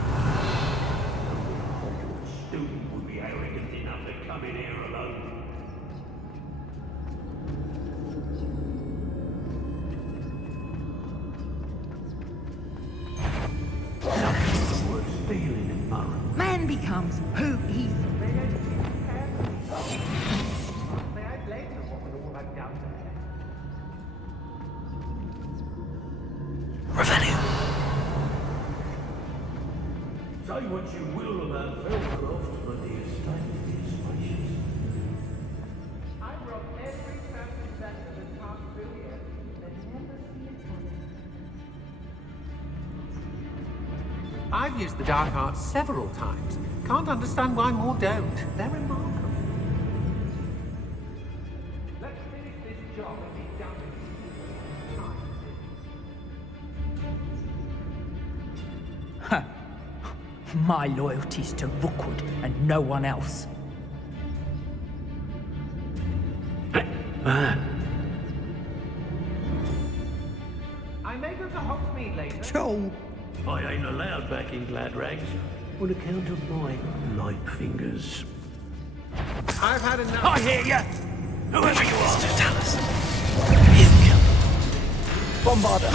Only a Hogwarts student would be arrogant enough to come in here alone. Nothing worth stealing in Murray. Man becomes who he's. Revelio. Say what you will about Felcroft, but the estate is spacious. I wrote every family back to the top billion, but never see it coming. I've used the dark arts several times. Can't understand why more don't. They're remarkable. Let's finish this job and be done with it. My loyalty's to Rookwood and no one else. I may go to Hogsmeade later. Joel! I ain't allowed back in Gladrags on account of my light fingers. I've had enough. I hear ya! Whoever you are! Tell us. Bombarder.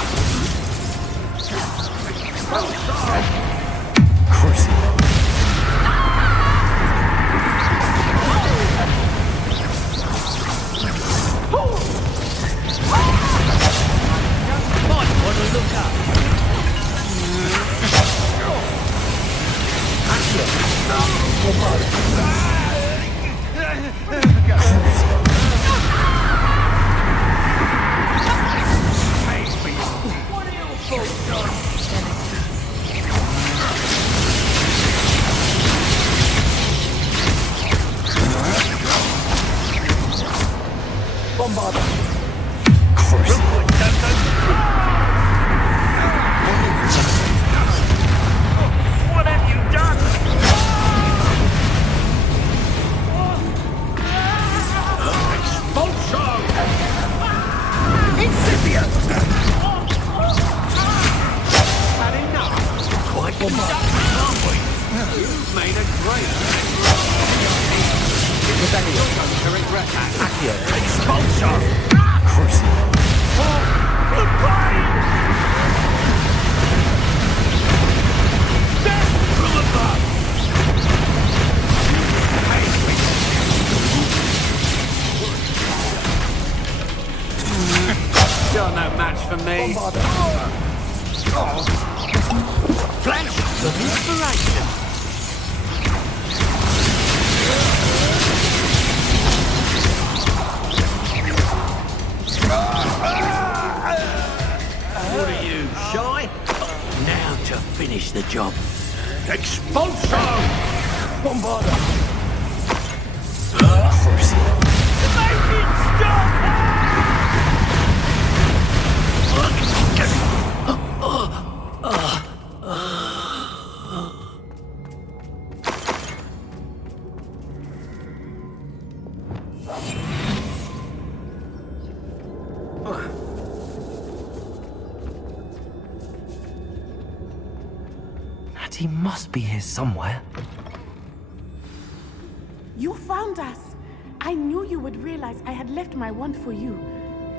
Crucible. Might want to look up. What are your faults, Bombarda! What have you done? Expulsion! Insidious! Had enough? Quite Bombarda. You've made a great Rebellion. to regret that. Accio. expulsion! Crucible. The pain! Death from above! You're no match for me. Flash of inspiration. What are you, shy? Now to finish the job. Expulsion! Bombarda! Make it stop! He must be here somewhere. You found us. I knew you would realize I had left my wand for you.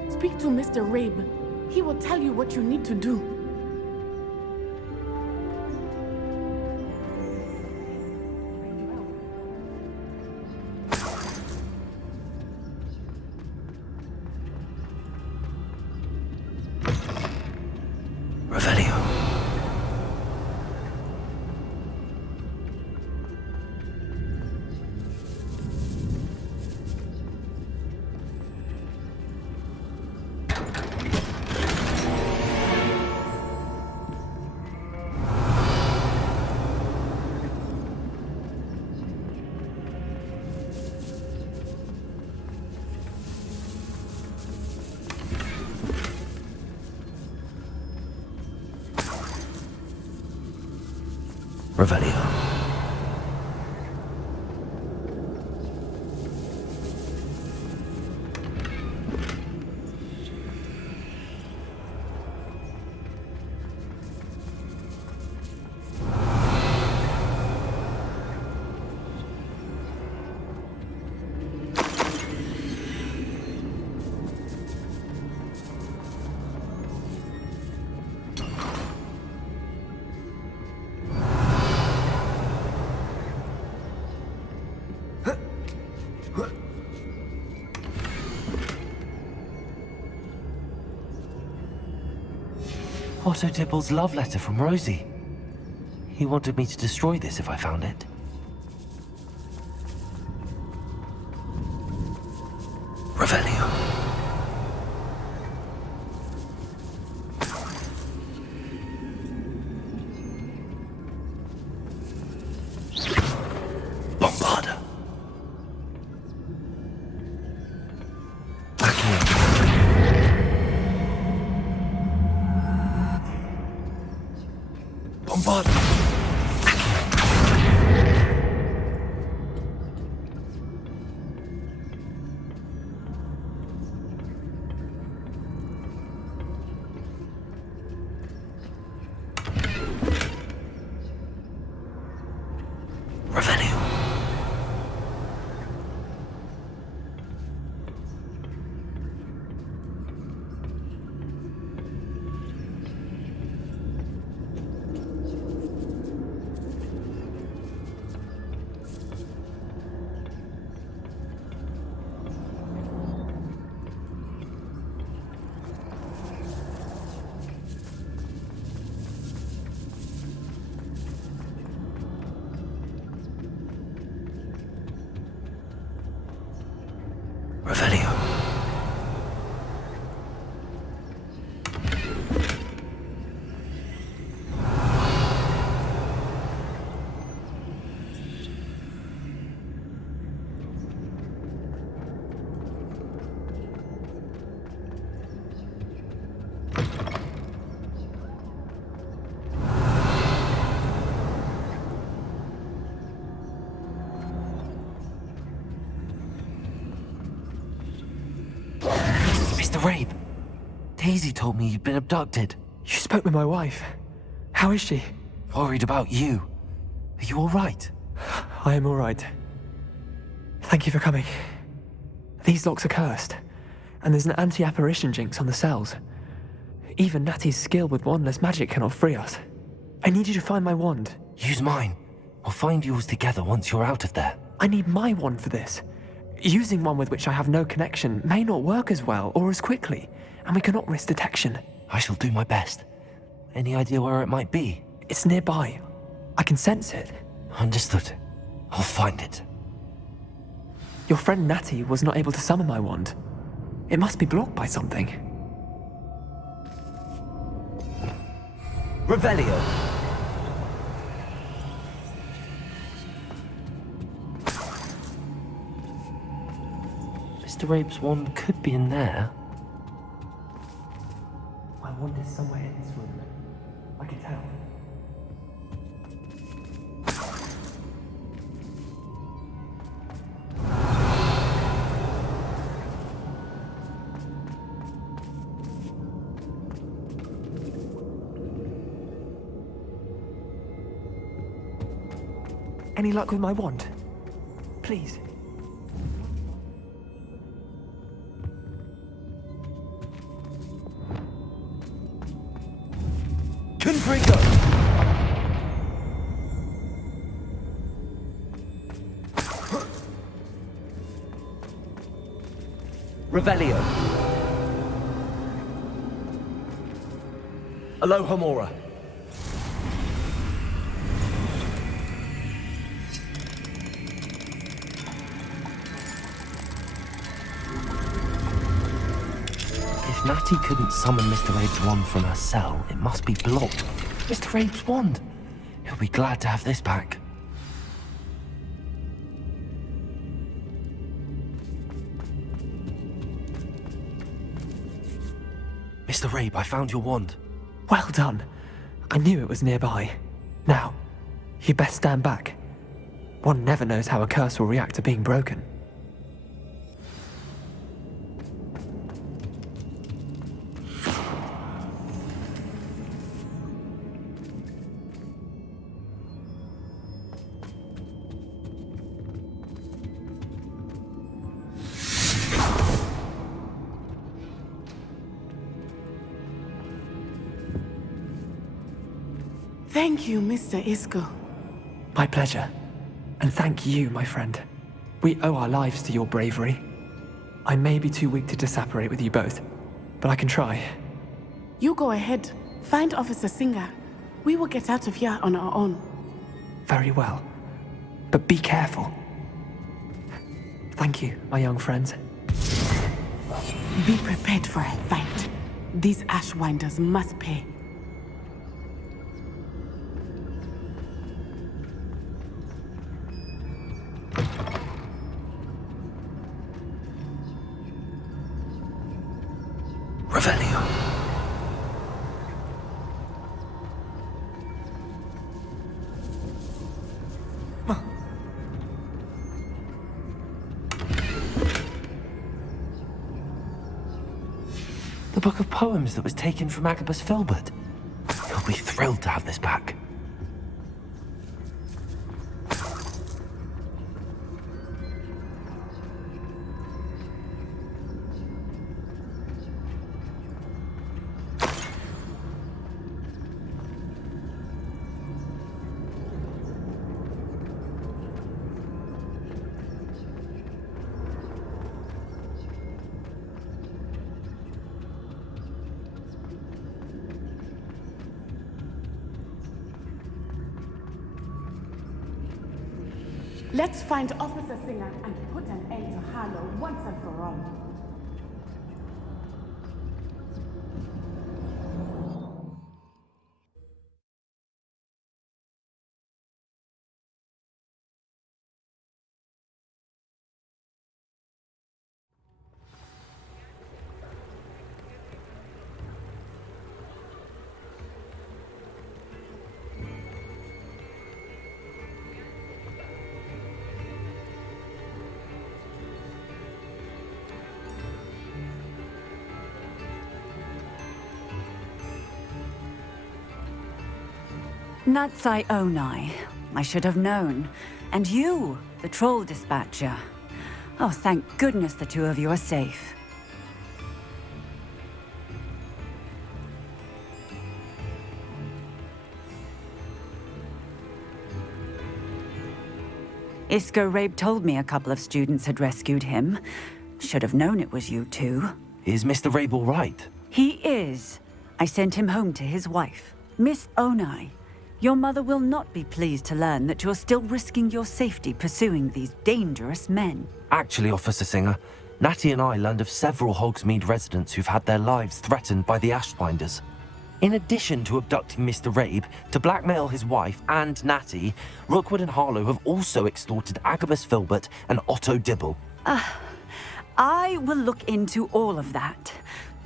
Speak to Mr. Rabe. He will tell you what you need to do. Revelio. Revelio. Otto Dibble's love letter from Rosie. He wanted me to destroy this if I found it. Revelio. Bombarda. Bombarda. Revelio. Revelio. Mr. Rabe, Daisy told me you'd been abducted. You spoke with my wife. How is she? Worried about you. Are you all right? I am all right. Thank you for coming. These locks are cursed, and there's an anti-apparition jinx on the cells. Even Natty's skill with wandless magic cannot free us. I need you to find my wand. Use mine. We'll find yours together once you're out of there. I need my wand for this. Using one with which I have no connection may not work as well or as quickly, and we cannot risk detection. I shall do my best. Any idea where it might be? It's nearby. I can sense it. Understood. I'll find it. Your friend Natty was not able to summon my wand. It must be blocked by something. Revelio. Mr. Rabe's wand could be in there. My wand is somewhere in this room. I can tell. Any luck with my wand? Please. Confringo! Revelio. Alohomora. If Natty couldn't summon Mr. Rabe's wand from her cell, it must be blocked. Mr. Rabe's wand! He'll be glad to have this back. Mr. Rabe, I found your wand. Well done. I knew it was nearby. Now, you best stand back. One never knows how a curse will react to being broken. Thank you, Mr. Isco. My pleasure. And thank you, my friend. We owe our lives to your bravery. I may be too weak to disapparate with you both, but I can try. You go ahead. Find Officer Singer. We will get out of here on our own. Very well. But be careful. Thank you, my young friends. Be prepared for a fight. These Ashwinders must pay. Revelio. The book of poems that was taken from Agabus Filbert. He'll be thrilled to have this back. Let's find Officer Singer and put an end to Harlow once and for all. Natsai Onai. I should have known. And you, the troll dispatcher. Oh, thank goodness the two of you are safe. Isco Rabe told me a couple of students had rescued him. Should have known it was you two. Is Mr. Rabe all right? He is. I sent him home to his wife. Miss Onai, your mother will not be pleased to learn that you're still risking your safety pursuing these dangerous men. Actually, Officer Singer, Natty and I learned of several Hogsmeade residents who've had their lives threatened by the Ashbinders. In addition to abducting Mr. Rabe to blackmail his wife and Natty, Rookwood and Harlow have also extorted Agabus Filbert and Otto Dibble. I will look into all of that.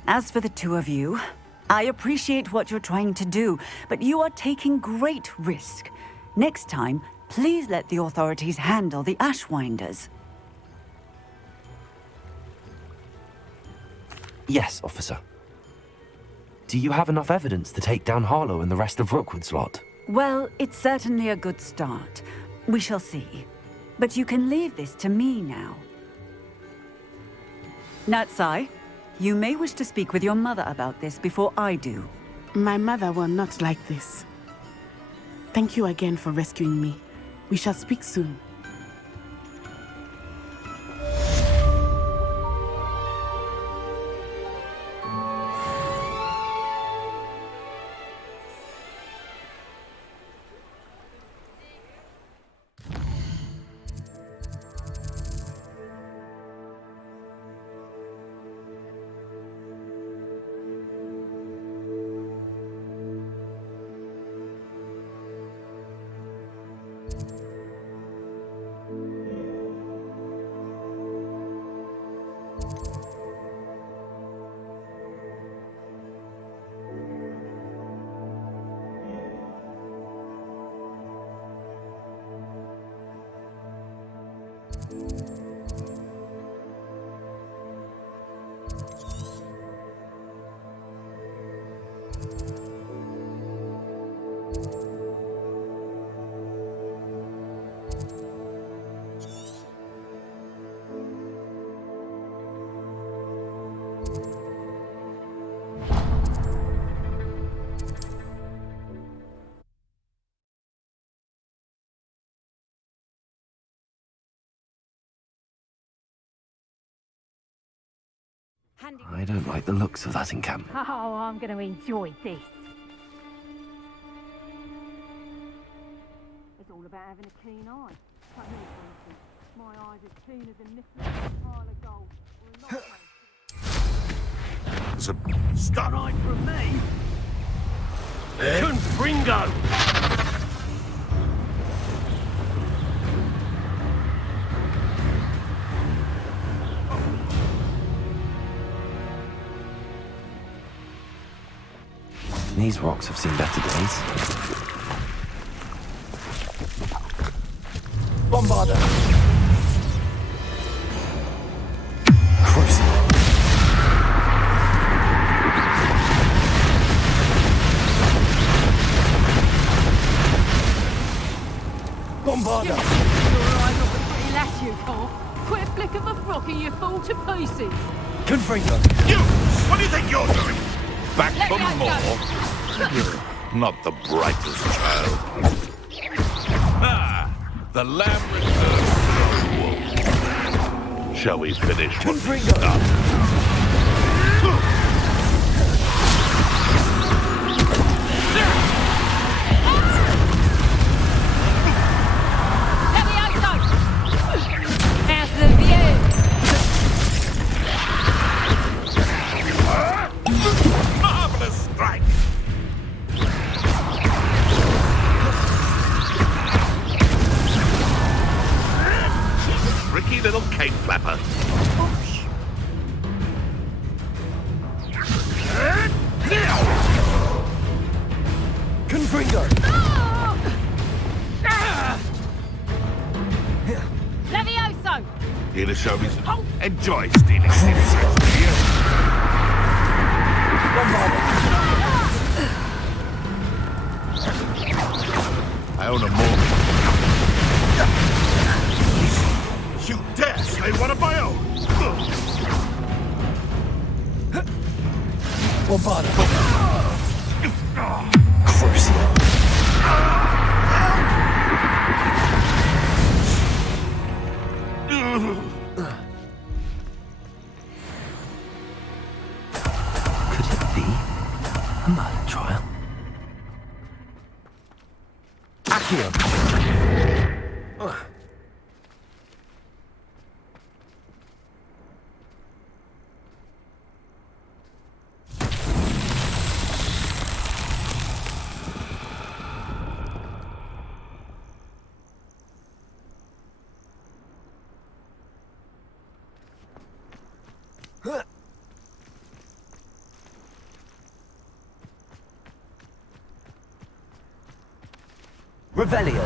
As for the two of you, I appreciate what you're trying to do, but you are taking great risk. Next time, please let the authorities handle the Ashwinders. Yes, officer. Do you have enough evidence to take down Harlow and the rest of Rookwood's lot? Well, it's certainly a good start. We shall see. But you can leave this to me now. Natsai, you may wish to speak with your mother about this before I do. My mother will not like this. Thank you again for rescuing me. We shall speak soon. I don't like the looks of that encampment. Oh, I'm going to enjoy this. It's all about having a keen eye. Like me, for instance. My eyes as keen as a nickel, a pile of gold, or a It's a stun eye from me. Confringo! These rocks have seen better days. Bombarder! Crucible! Bombarder! You're right off a pretty lass, you call. Quit a flick of a frock and you fall to pieces. Confringo! You! What do you think you're doing? Back Let for me out, more? You're not the brightest child. Ah, the lamb returns to the wolf. Shall we finish what we started? How's the view? Marvelous strike! She's a tricky little cake flapper. Confringo! Levioso! Here to show me some. Enjoy stealing secrets, do you? Bombarder! own a mortal. You dare slay one of my own! Well, bother. Crucible. Could it be a murder trial? Accio! Revelio.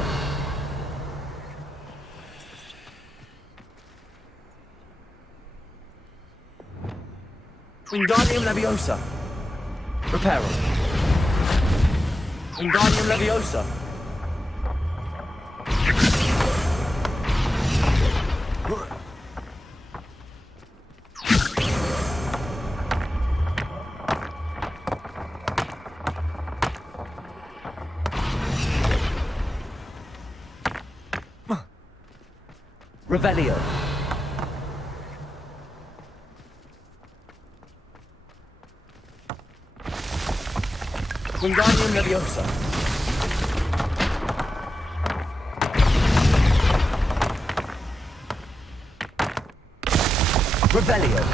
Wingardium Leviosa. Reparo. Wingardium Leviosa. Revelio. Wingardium Leviosa. Revelio.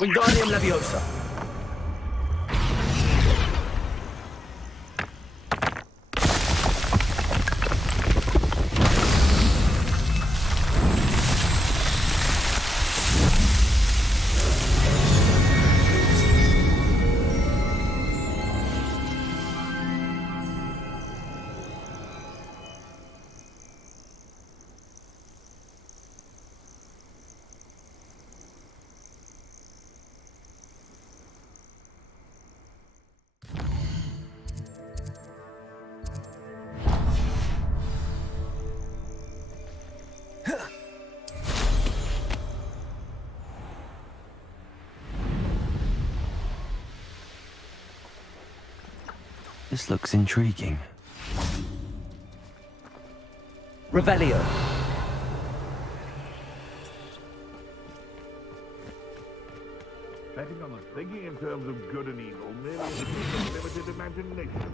Wingardium Leviosa. This looks intriguing. Revelio. Betting on the thinking in terms of good and evil merely in a limited imagination.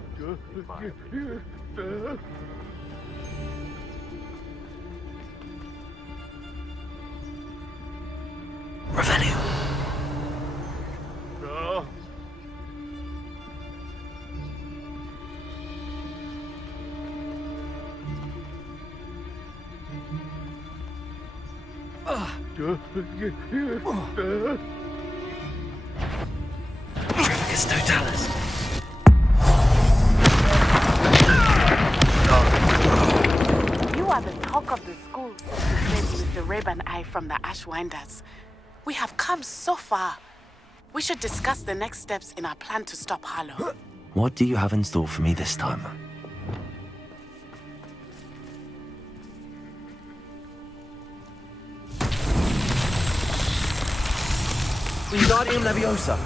Revelio. Trivicus Totalis. You are the talk of the school, said Mr. Reb and I from the Ashwinders. We have come so far. We should discuss the next steps in our plan to stop Harlow. What do you have in store for me this time? Wingardium Leviosa.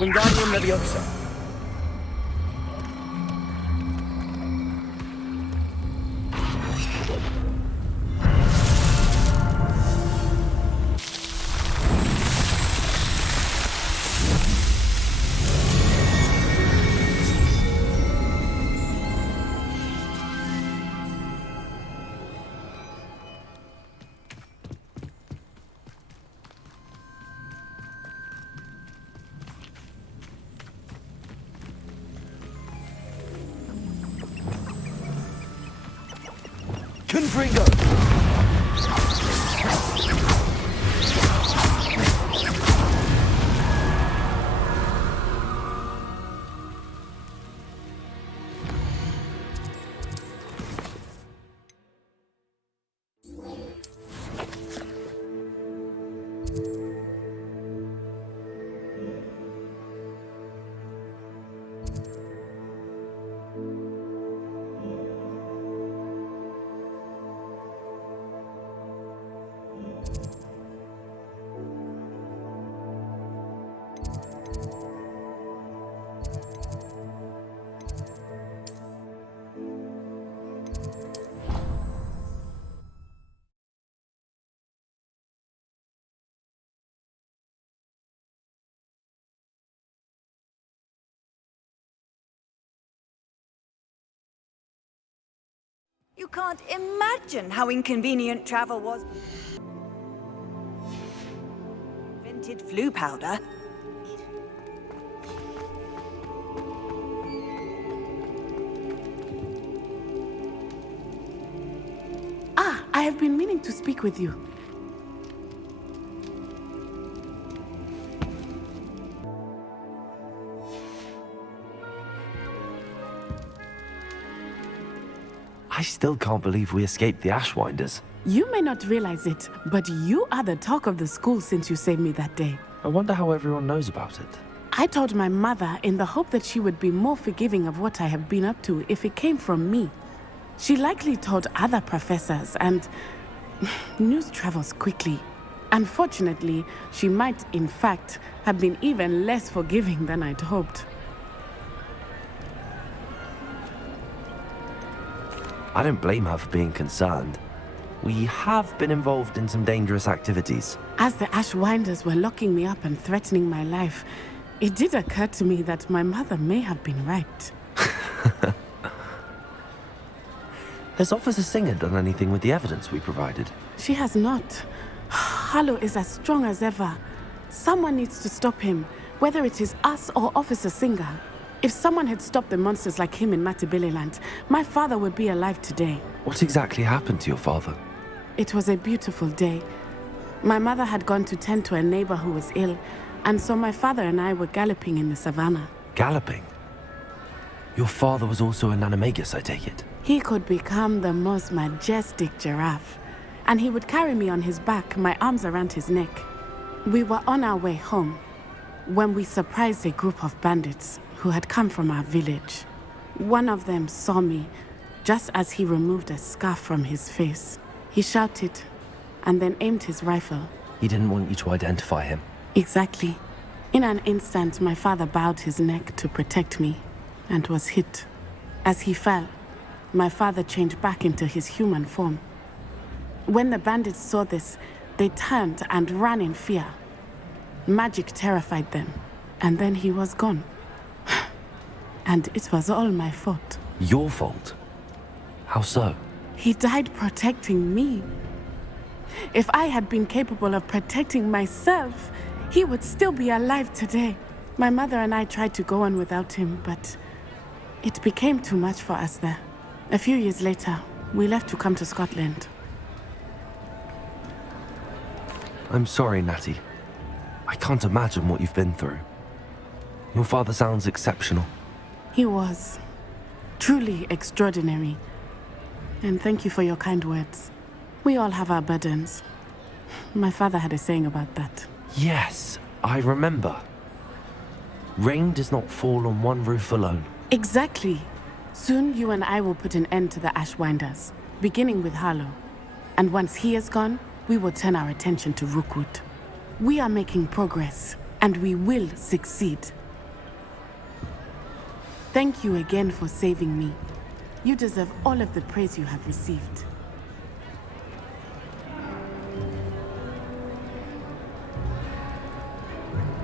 Wingardium Leviosa. Move, Ringo! You can't imagine how inconvenient travel was. Invented flu powder. Ah, I have been meaning to speak with you. I still can't believe we escaped the Ashwinders. You may not realize it, but you are the talk of the school since you saved me that day. I wonder how everyone knows about it. I told my mother in the hope that she would be more forgiving of what I have been up to if it came from me. She likely told other professors, and news travels quickly. Unfortunately, she might, in fact, have been even less forgiving than I'd hoped. I don't blame her for being concerned. We have been involved in some dangerous activities. As the Ashwinders were locking me up and threatening my life, it did occur to me that my mother may have been right. Has Officer Singer done anything with the evidence we provided? She has not. Harlow is as strong as ever. Someone needs to stop him, whether it is us or Officer Singer. If someone had stopped the monsters like him in Matabeleland, my father would be alive today. What exactly happened to your father? It was a beautiful day. My mother had gone to tend to a neighbor who was ill, and so my father and I were galloping in the savannah. Galloping? Your father was also an animagus, I take it? He could become the most majestic giraffe, and he would carry me on his back, my arms around his neck. We were on our way home when we surprised a group of bandits who had come from our village. One of them saw me just as he removed a scarf from his face. He shouted and then aimed his rifle. He didn't want you to identify him. Exactly. In an instant, my father bowed his neck to protect me and was hit. As he fell, my father changed back into his human form. When the bandits saw this, they turned and ran in fear. Magic terrified them, and then he was gone. And it was all my fault. Your fault? How so? He died protecting me. If I had been capable of protecting myself, he would still be alive today. My mother and I tried to go on without him, but it became too much for us there. A few years later, we left to come to Scotland. I'm sorry, Natty. I can't imagine what you've been through. Your father sounds exceptional. He was truly extraordinary. And thank you for your kind words. We all have our burdens. My father had a saying about that. Yes, I remember. Rain does not fall on one roof alone. Exactly. Soon you and I will put an end to the Ashwinders, beginning with Harlow. And once he is gone, we will turn our attention to Rookwood. We are making progress, and we will succeed. Thank you again for saving me. You deserve all of the praise you have received.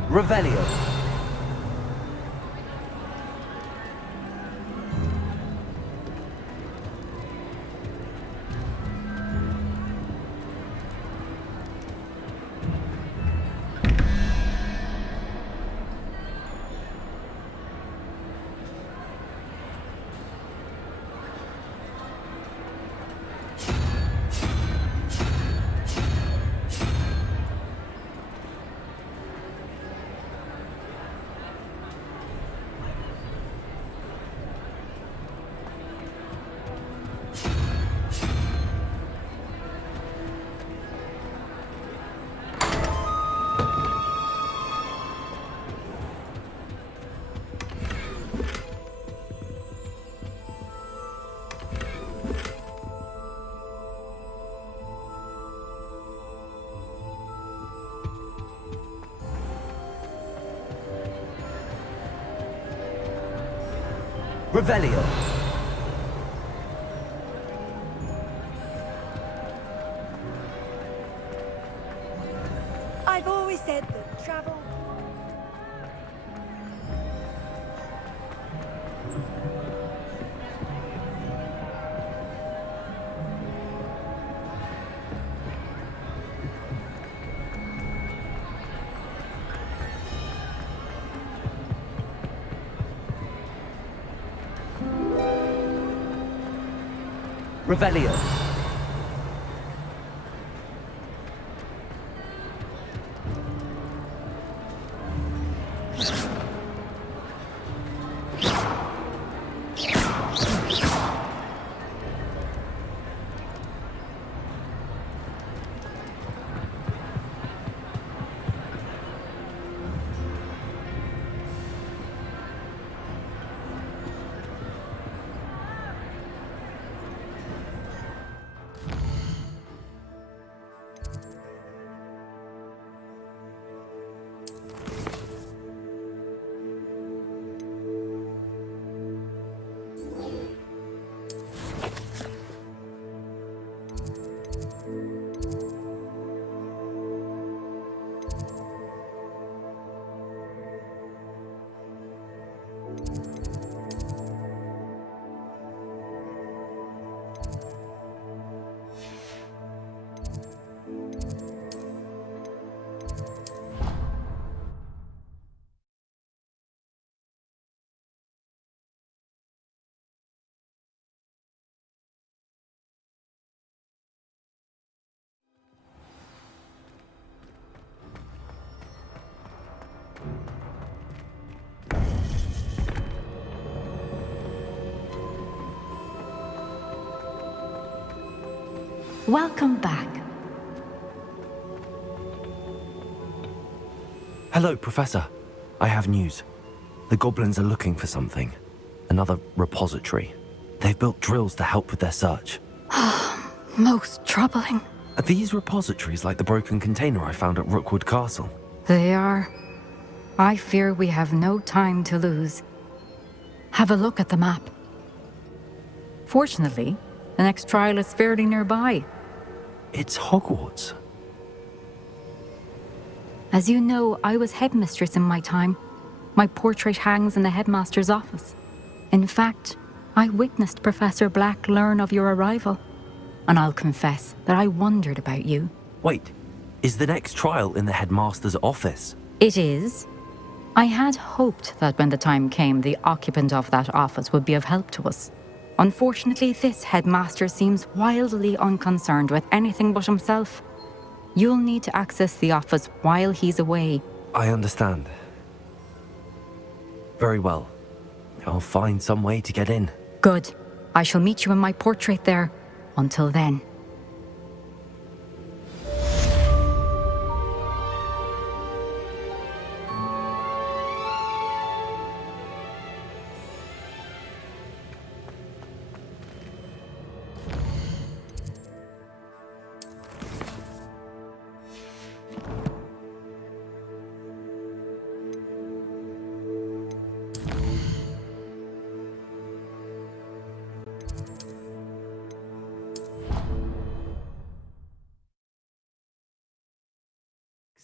Revelio. Revelio. I've always said that travel... Revelio. Welcome back. Hello, Professor. I have news. The goblins are looking for something. Another repository. They've built drills to help with their search. Most troubling. Are these repositories like the broken container I found at Rookwood Castle? They are. I fear we have no time to lose. Have a look at the map. Fortunately, the next trial is fairly nearby. It's Hogwarts. As you know, I was headmistress in my time. My portrait hangs in the headmaster's office. In fact, I witnessed Professor Black learn of your arrival. And I'll confess that I wondered about you. Wait, is the next trial in the headmaster's office? It is. I had hoped that when the time came, the occupant of that office would be of help to us. Unfortunately, this headmaster seems wildly unconcerned with anything but himself. You'll need to access the office while he's away. I understand. Very well. I'll find some way to get in. Good. I shall meet you in my portrait there. Until then.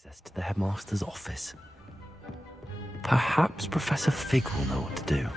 Access to the headmaster's office. Perhaps Professor Fig will know what to do.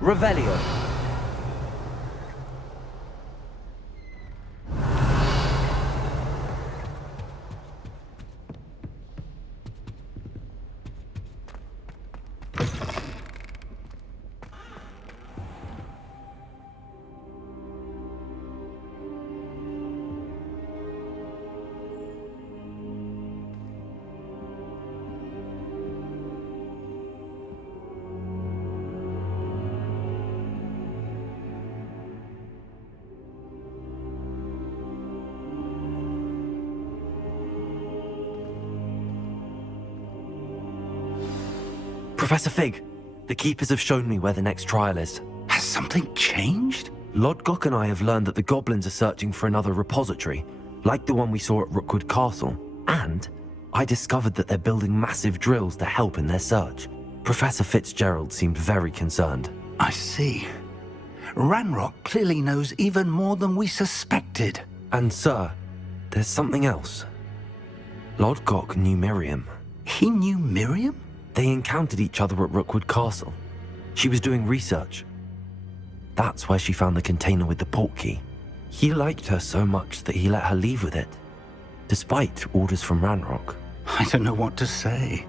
Revelio. Professor Fig, the Keepers have shown me where the next trial is. Has something changed? Lodgok and I have learned that the goblins are searching for another repository, like the one we saw at Rookwood Castle. And I discovered that they're building massive drills to help in their search. Professor Fitzgerald seemed very concerned. I see. Ranrock clearly knows even more than we suspected. And sir, there's something else. Lodgok knew Miriam. He knew Miriam? They encountered each other at Rookwood Castle. She was doing research. That's where she found the container with the port key. He liked her so much that he let her leave with it, despite orders from Ranrock. I don't know what to say.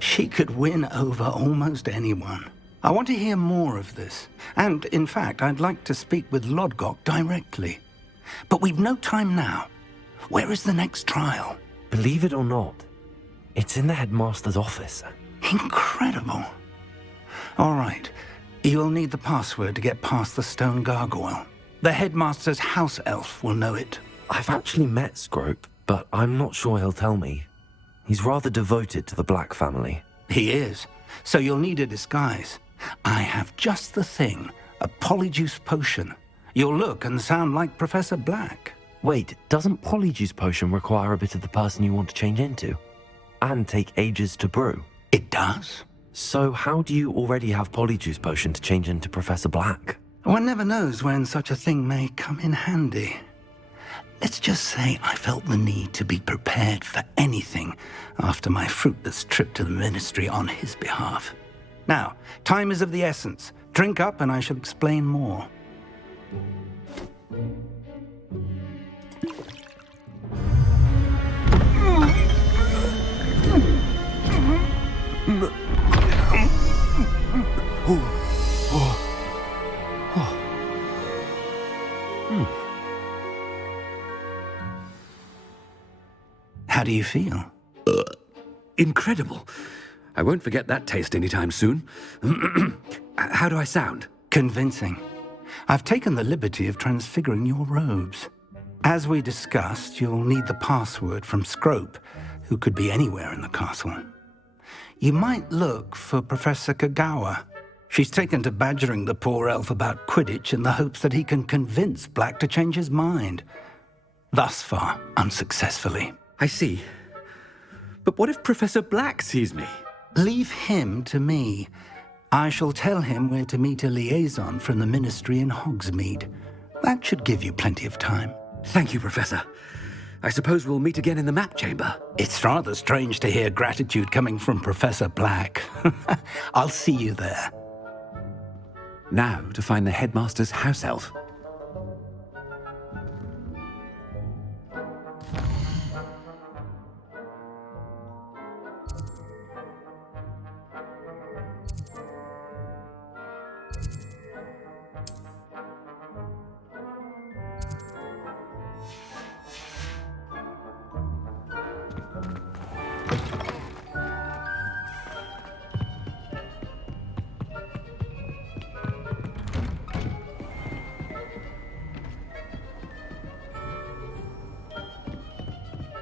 She could win over almost anyone. I want to hear more of this. And, in fact, I'd like to speak with Lodgok directly. But we've no time now. Where is the next trial? Believe it or not, it's in the headmaster's office. Incredible. All right. You'll need the password to get past the stone gargoyle. The headmaster's house elf will know it. I've actually met Scrope, but I'm not sure he'll tell me. He's rather devoted to the Black family. He is. So you'll need a disguise. I have just the thing. A polyjuice potion. You'll look and sound like Professor Black. Wait, doesn't polyjuice potion require a bit of the person you want to change into? And take ages to brew? It does. So how do you already have polyjuice potion to change into Professor Black? One never knows when such a thing may come in handy. Let's just say I felt the need to be prepared for anything after my fruitless trip to the ministry on his behalf. Now, time is of the essence. Drink up and I shall explain more. How do you feel? Incredible. I won't forget that taste anytime soon. How do I sound? Convincing. I've taken the liberty of transfiguring your robes. As we discussed, you'll need the password from Scrope, who could be anywhere in the castle. You might look for Professor Kagawa. She's taken to badgering the poor elf about Quidditch in the hopes that he can convince Black to change his mind. Thus far, unsuccessfully. I see. But what if Professor Black sees me? Leave him to me. I shall tell him where to meet a liaison from the ministry in Hogsmeade. That should give you plenty of time. Thank you, Professor. I suppose we'll meet again in the map chamber. It's rather strange to hear gratitude coming from Professor Black. I'll see you there. Now to find the headmaster's house elf.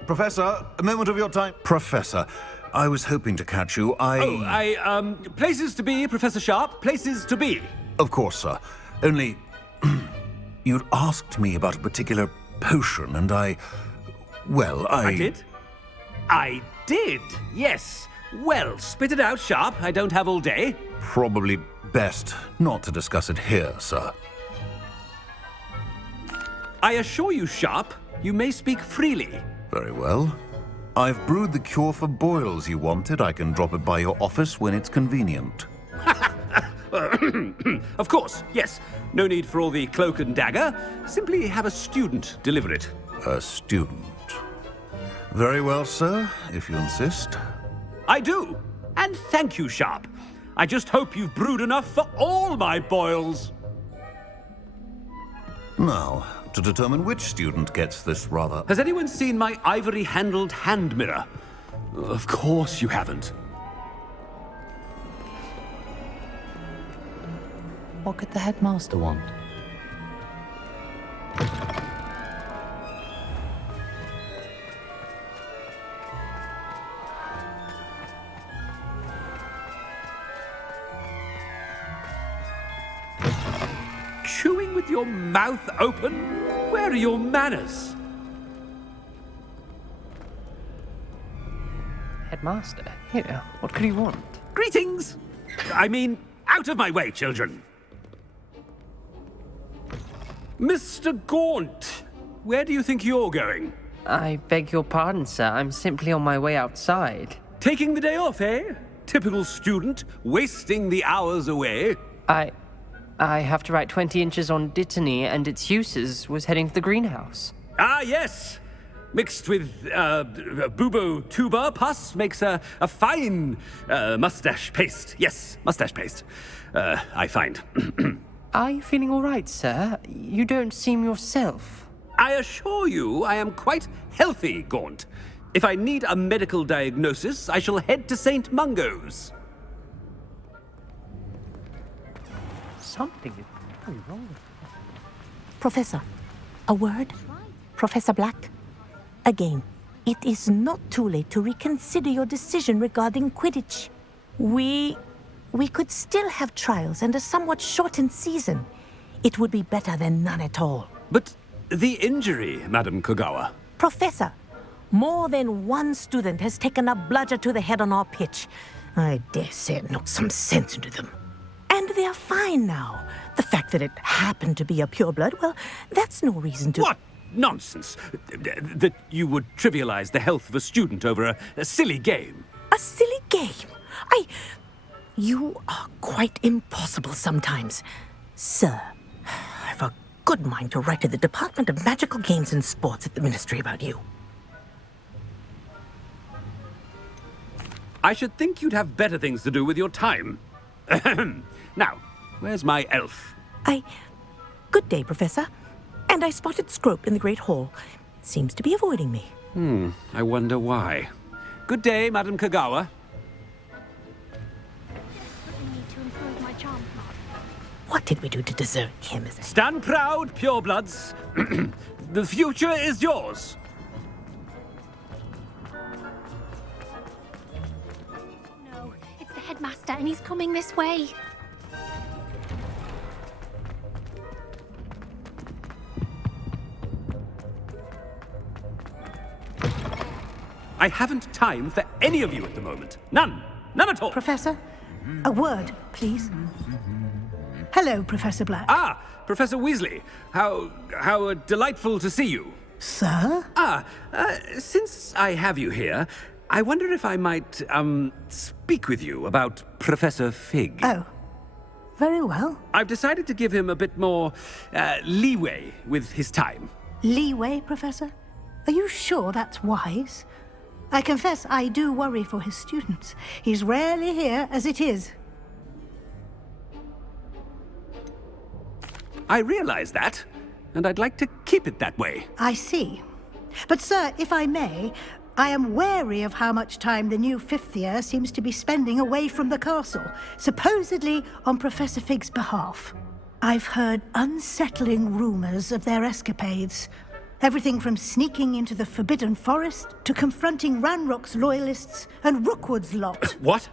Professor, a moment of your time. Professor, I was hoping to catch you. Places to be, Professor Sharp. Places to be. Of course, sir. Only, you'd asked me about a particular potion, and I did? I did, yes. Well, spit it out, Sharp. I don't have all day. Probably best not to discuss it here, sir. I assure you, Sharp, you may speak freely. Very well. I've brewed the cure for boils you wanted. I can drop it by your office when it's convenient. Of course, yes. No need for all the cloak and dagger. Simply have a student deliver it. A student. Very well, sir, if you insist. I do. And thank you, Sharp. I just hope you've brewed enough for all my boils. Now, to determine which student gets this rather... Has anyone seen my ivory-handled hand mirror? Of course you haven't. What could the headmaster want? Chewing with your mouth open? Where are your manners? Headmaster? Here, what could he want? Greetings! I mean, out of my way, children. Mr. Gaunt, where do you think you're going? I beg your pardon, sir. I'm simply on my way outside. Taking the day off, eh? Typical student, wasting the hours away. I have to write 20 inches on Dittany and its uses. Was heading to the greenhouse. Ah, yes. Mixed with bubo tuber pus makes a fine mustache paste. Yes, mustache paste. I find. Are you feeling all right, sir? You don't seem yourself. I assure you I am quite healthy, Gaunt. If I need a medical diagnosis, I shall head to St. Mungo's. Something is very wrong. Professor, a word? Professor Black? Again, it is not too late to reconsider your decision regarding Quidditch. We could still have trials and a somewhat shortened season. It would be better than none at all. But the injury, Madam Kogawa. Professor, more than one student has taken a bludger to the head on our pitch. I dare say it knocked some sense into them. And they're fine now. The fact that it happened to be a pureblood, well, that's no reason to... What nonsense! That you would trivialize the health of a student over a silly game. A silly game? You are quite impossible sometimes. Sir, I've a good mind to write to the Department of Magical Games and Sports at the Ministry about you. I should think you'd have better things to do with your time. Now, where's my elf? Good day, Professor. And I spotted Scrope in the Great Hall. Seems to be avoiding me. I wonder why. Good day, Madam Kogawa. What did we do to deserve him as a... Stand proud, purebloods. The future is yours. No, it's the headmaster and he's coming this way. I haven't time for any of you at the moment. None. None at all. Professor, a word, please. Hello, Professor Black. Ah, Professor Weasley. How delightful to see you. Sir? Since I have you here, I wonder if I might, speak with you about Professor Fig. Oh, very well. I've decided to give him a bit more, leeway with his time. Leeway, Professor? Are you sure that's wise? I confess I do worry for his students. He's rarely here as it is. I realize that, and I'd like to keep it that way. I see. But, sir, if I may, I am wary of how much time the new fifth year seems to be spending away from the castle, supposedly on Professor Fig's behalf. I've heard unsettling rumors of their escapades. Everything from sneaking into the Forbidden Forest to confronting Ranrock's loyalists and Rookwood's lot. What?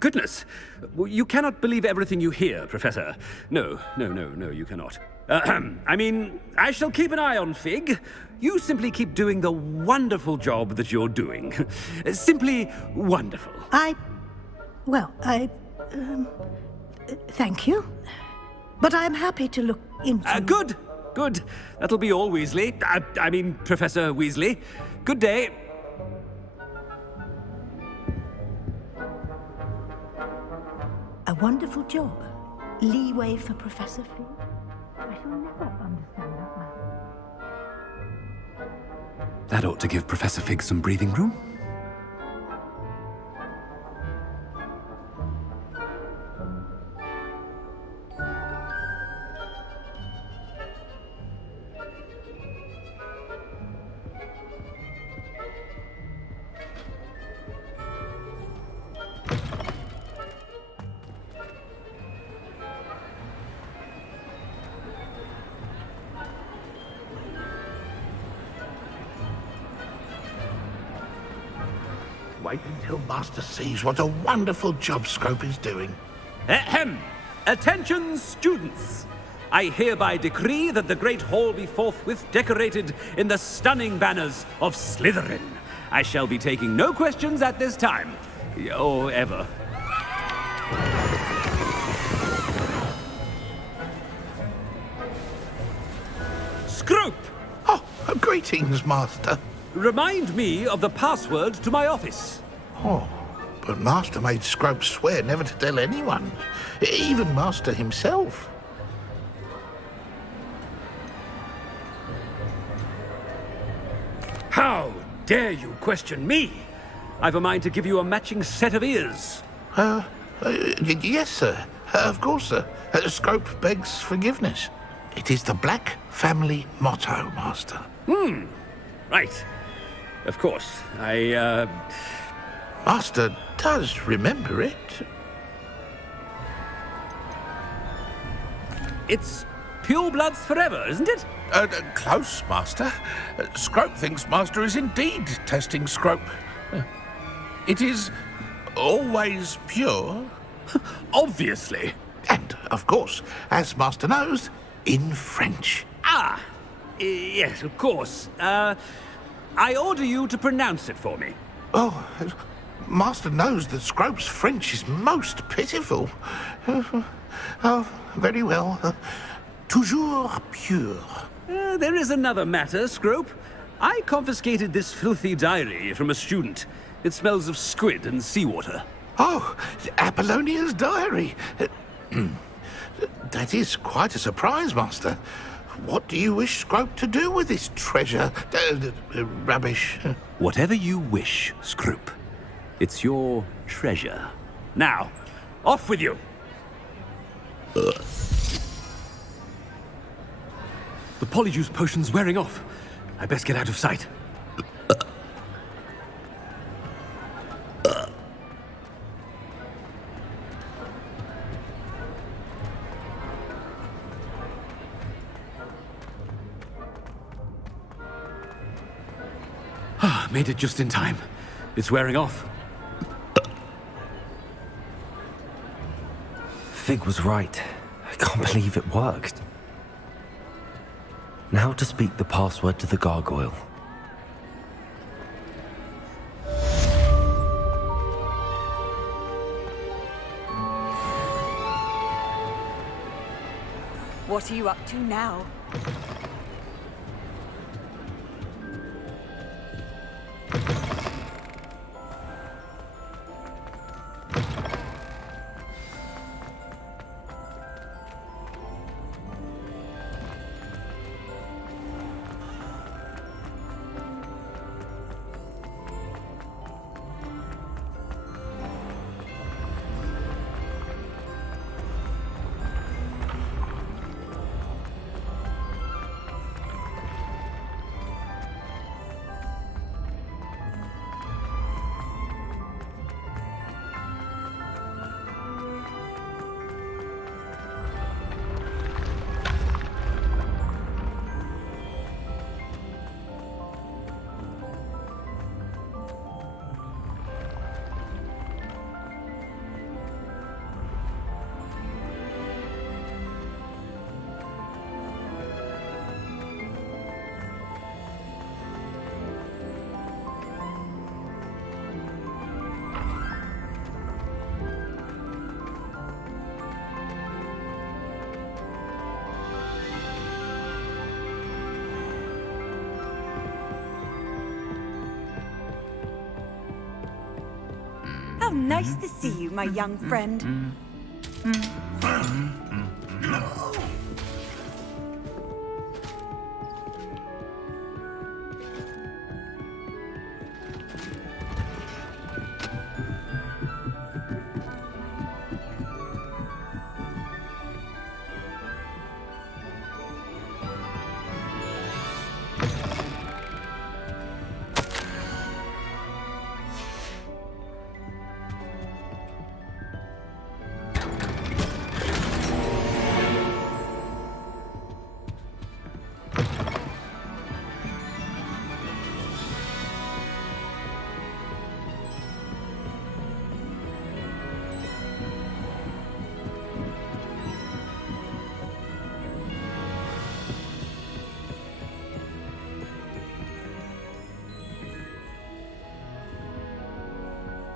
Goodness. You cannot believe everything you hear, Professor. No, you cannot. I mean, I shall keep an eye on Fig. You simply keep doing the wonderful job that you're doing. Simply wonderful. Thank you. But I'm happy to look into... Good. That'll be all, Weasley. I mean, Professor Weasley. Good day. A wonderful job. Leeway for Professor Fig. I shall never understand that man. That ought to give Professor Fig some breathing room. Wait until Master sees what a wonderful job Scrope is doing. Ahem! Attention, students! I hereby decree that the Great Hall be forthwith decorated in the stunning banners of Slytherin. I shall be taking no questions at this time. Or ever. Scrope! Oh, greetings, Master. Remind me of the password to my office. Oh, but Master made Scrope swear never to tell anyone, even Master himself. How dare you question me? I've a mind to give you a matching set of ears. Yes, sir. Of course, sir. Scrope begs forgiveness. It is the Black family motto, Master. Right. Of course. Master does remember it. It's pure bloods forever, isn't it? Close, Master. Scrope thinks Master is indeed testing Scrope. It is always pure. Obviously. And, of course, as Master knows, in French. Ah! Yes, of course. I order you to pronounce it for me. Oh, Master knows that Scrope's French is most pitiful. Oh, very well. Toujours pure. There is another matter, Scrope. I confiscated this filthy diary from a student. It smells of squid and seawater. Oh, Apollonia's diary. That is quite a surprise, Master. What do you wish Scrope to do with this treasure? Rubbish. Whatever you wish, Scrope. It's your treasure. Now, off with you. The polyjuice potion's wearing off. I best get out of sight. Made it just in time. It's wearing off. Fig was right. I can't believe it worked. Now to speak the password to the gargoyle. What are you up to now? How nice to see you, my young friend.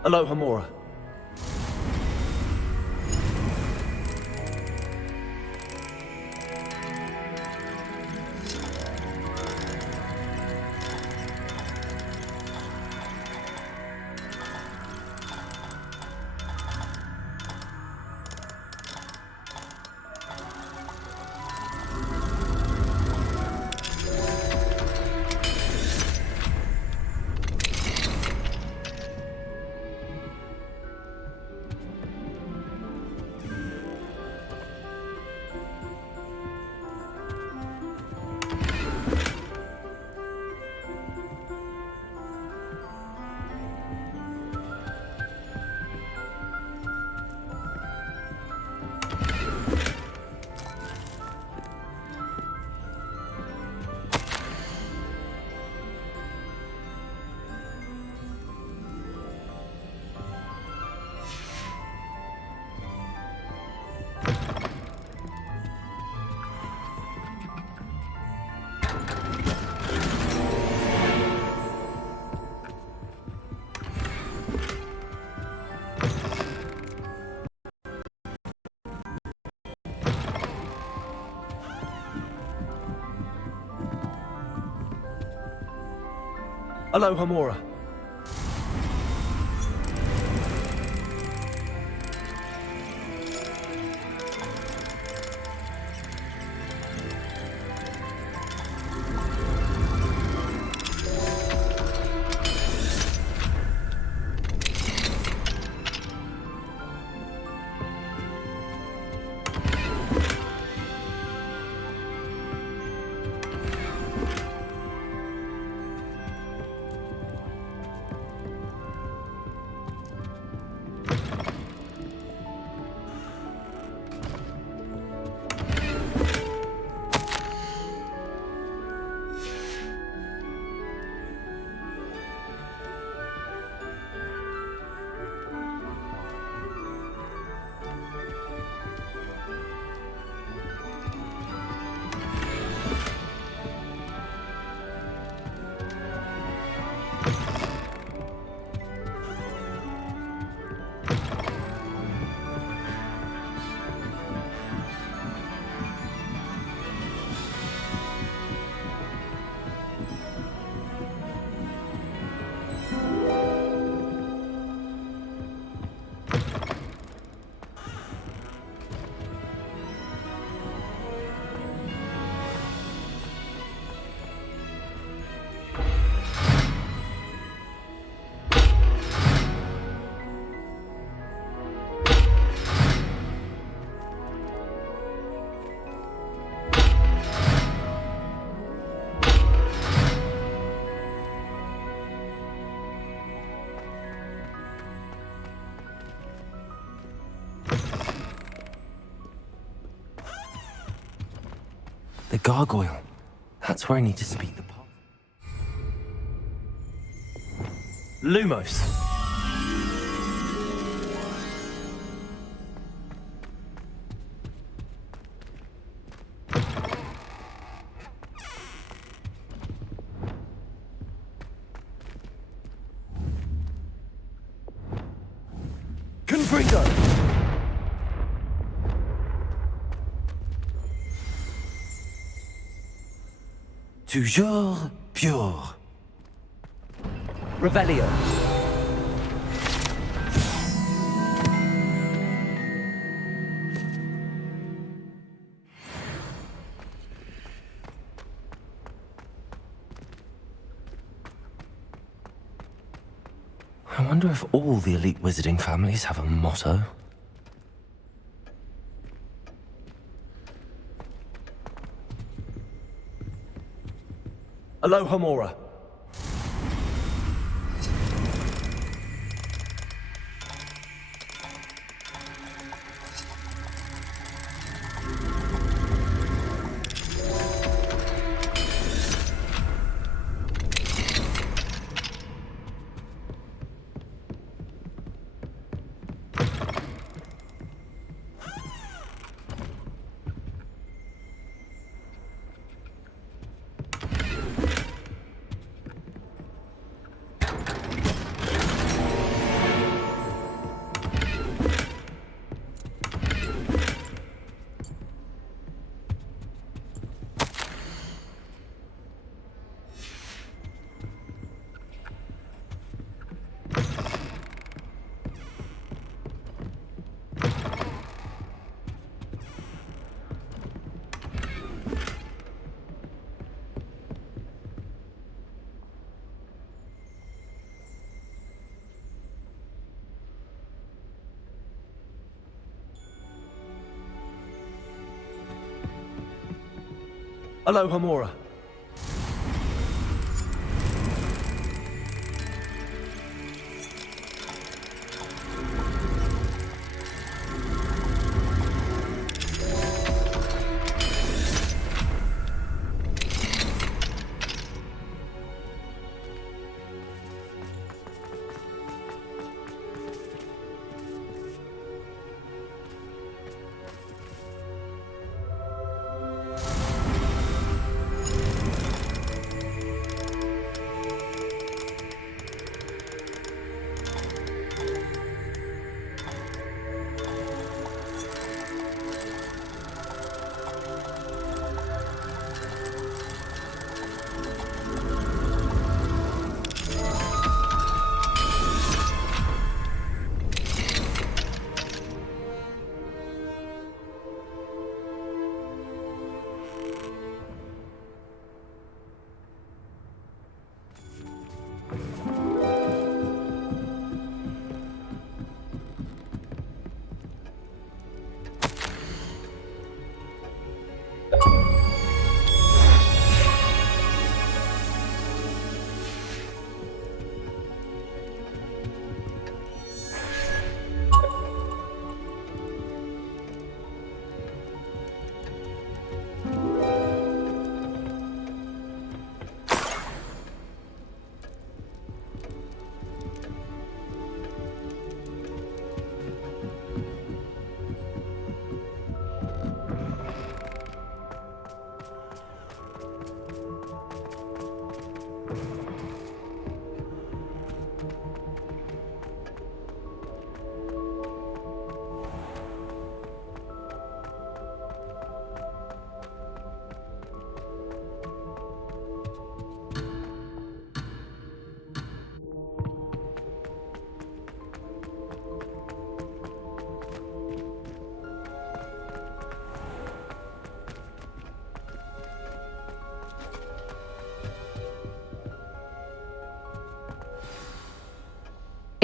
Aloha Mora. Aloha Mora. The gargoyle. That's where I need to speak the part. Lumos. Confringo. Toujours pure. Revelio. I wonder if all the elite wizarding families have a motto. Aloha Mora. Aloha Mora.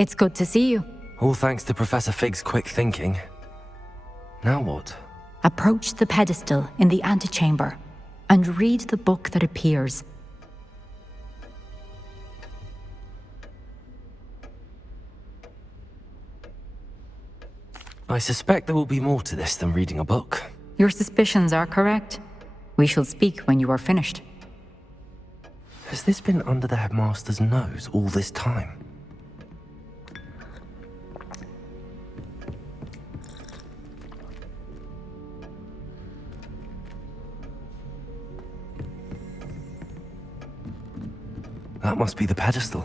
It's good to see you. All thanks to Professor Fig's quick thinking. Now what? Approach the pedestal in the antechamber and read the book that appears. I suspect there will be more to this than reading a book. Your suspicions are correct. We shall speak when you are finished. Has this been under the headmaster's nose all this time? That must be the pedestal.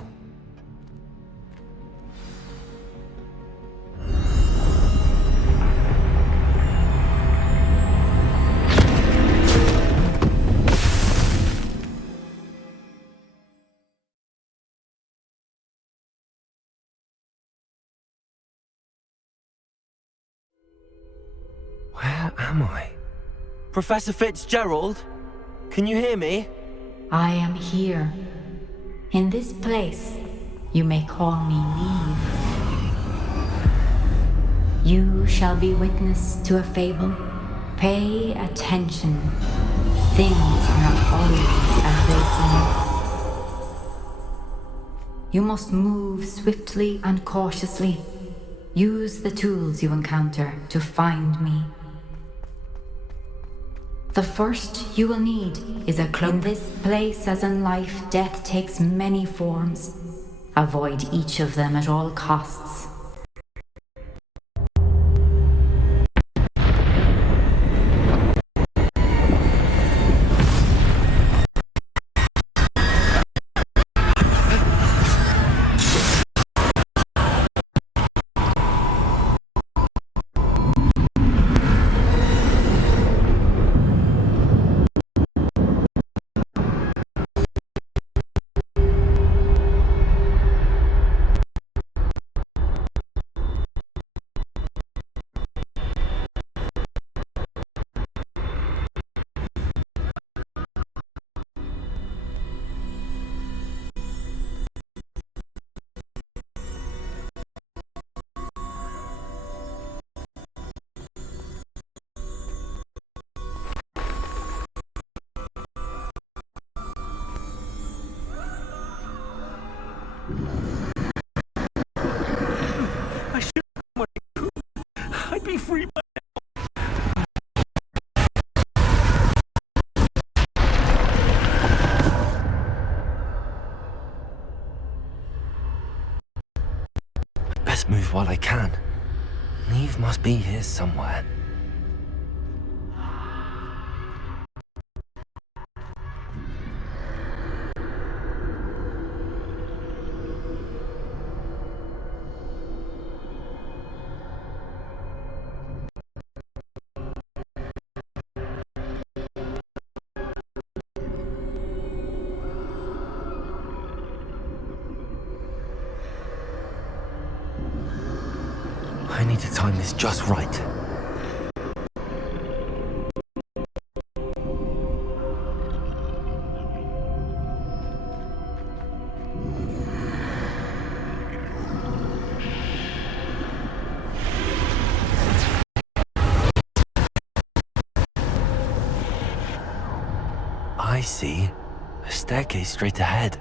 Where am I? Professor Fitzgerald? Can you hear me? I am here. In this place, you may call me Neve. You shall be witness to a fable. Pay attention. Things are not always as they seem. You must move swiftly and cautiously. Use the tools you encounter to find me. The first you will need is a cloak. In this place, as in life, death takes many forms. Avoid each of them at all costs. I should I'd be free by Best move while I can. Neve must be here somewhere. I need to time this just right. I see. A staircase straight ahead.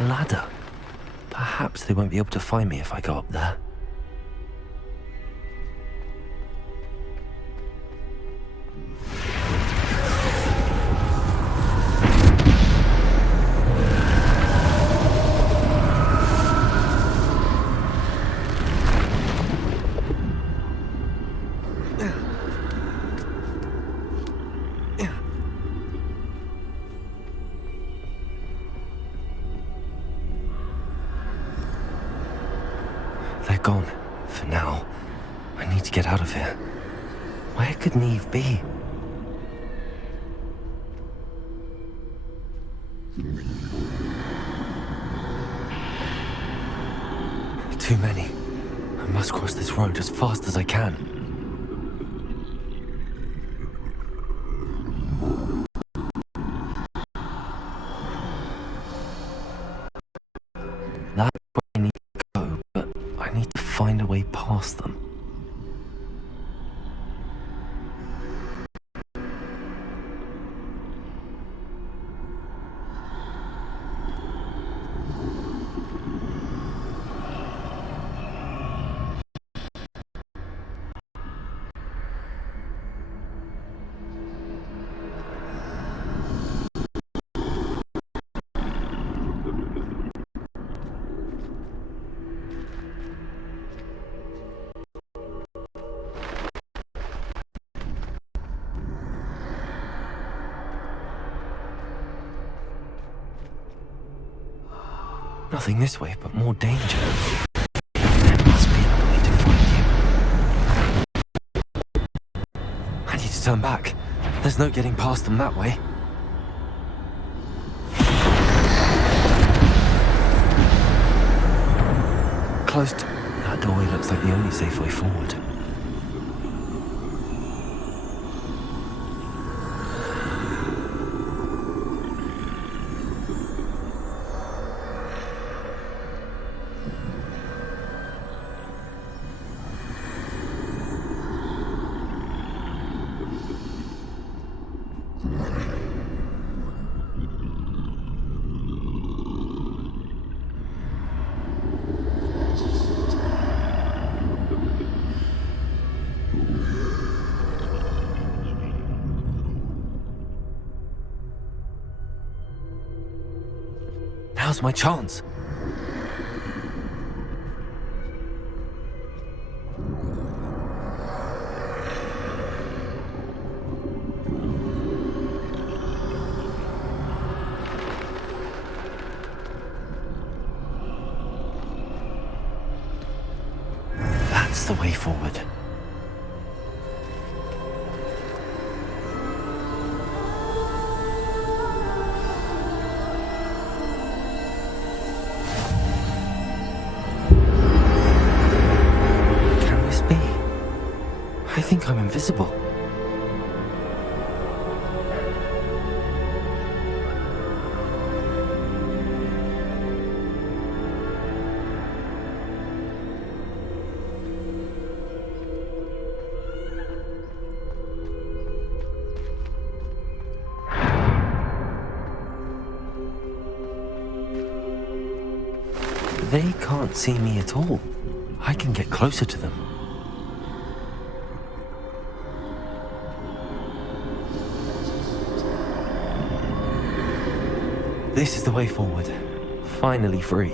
Ladder. Perhaps they won't be able to find me if I go up there. They're gone, for now. I need to get out of here. Where could Neve be? Too many. I must cross this road as fast as I can. That's where I need to go, but I need to find a way past them. Nothing this way, but more danger. There must be another way to find you. I need to turn back. There's no getting past them that way. Closed. That doorway looks like the only safe way forward. Now's my chance. That's the way forward. I think I'm invisible. They can't see me at all. I can get closer to them. This is the way forward. Finally free.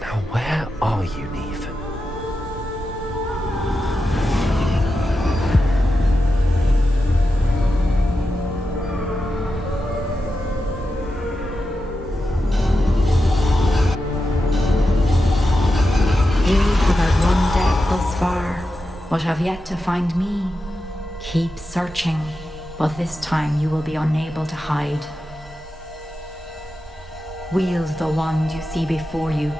Now where are you, Neve? You who have run death thus far, but have yet to find me. Keep searching, but this time you will be unable to hide. Wield the wand you see before you.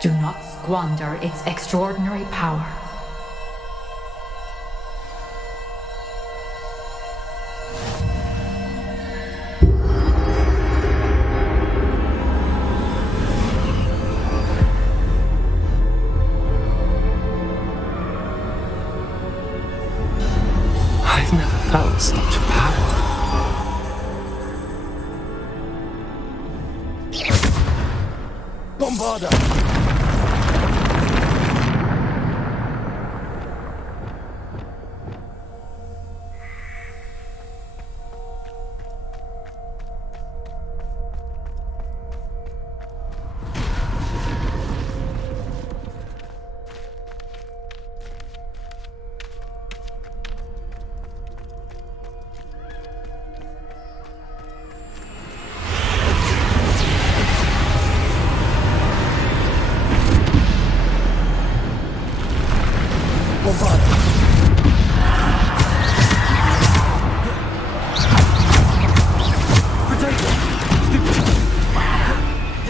Do not squander its extraordinary power. I've never felt such power. Bombarda!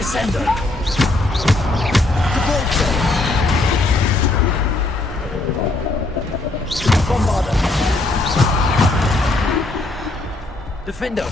Defender! Defender!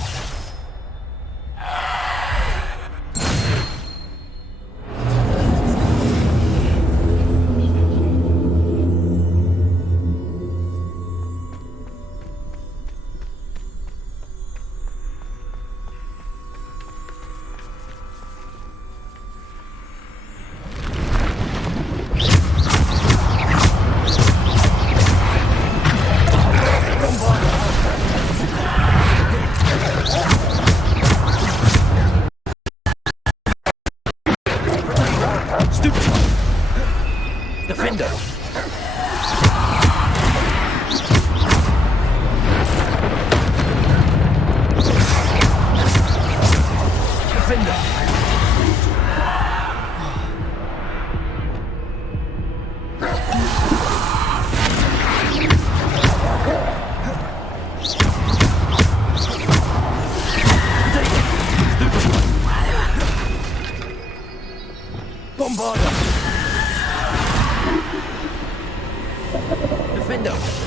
Defender! window!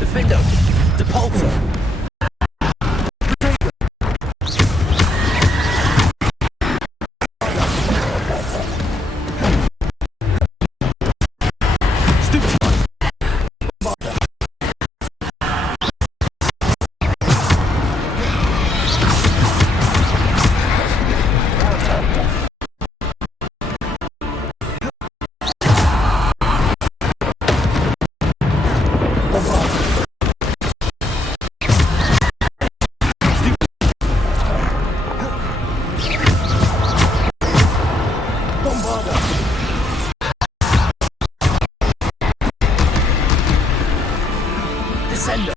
Defender! Depulsor! Descender!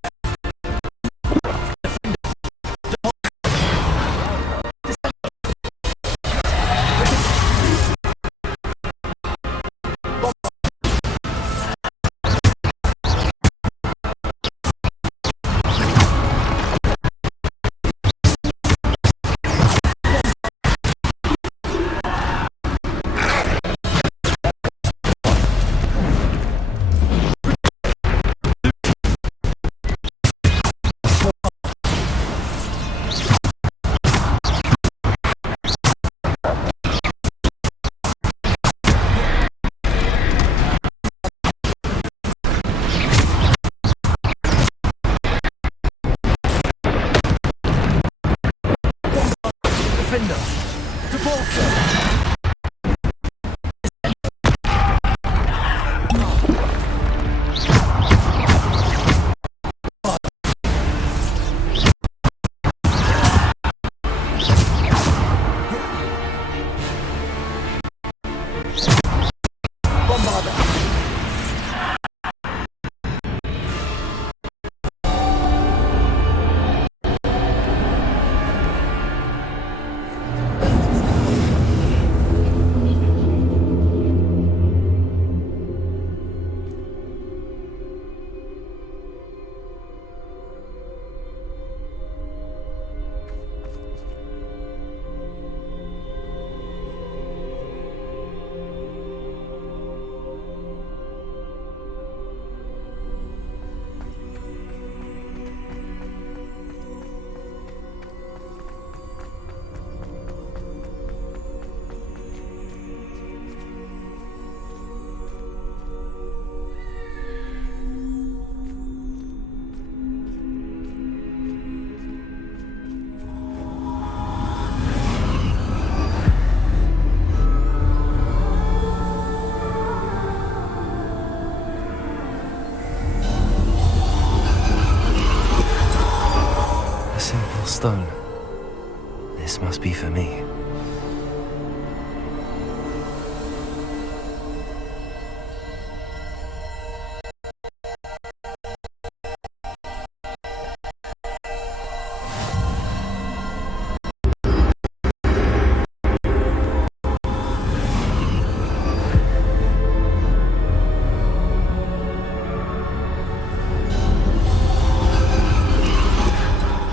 Defender! Depulsor! Stone. This must be for me.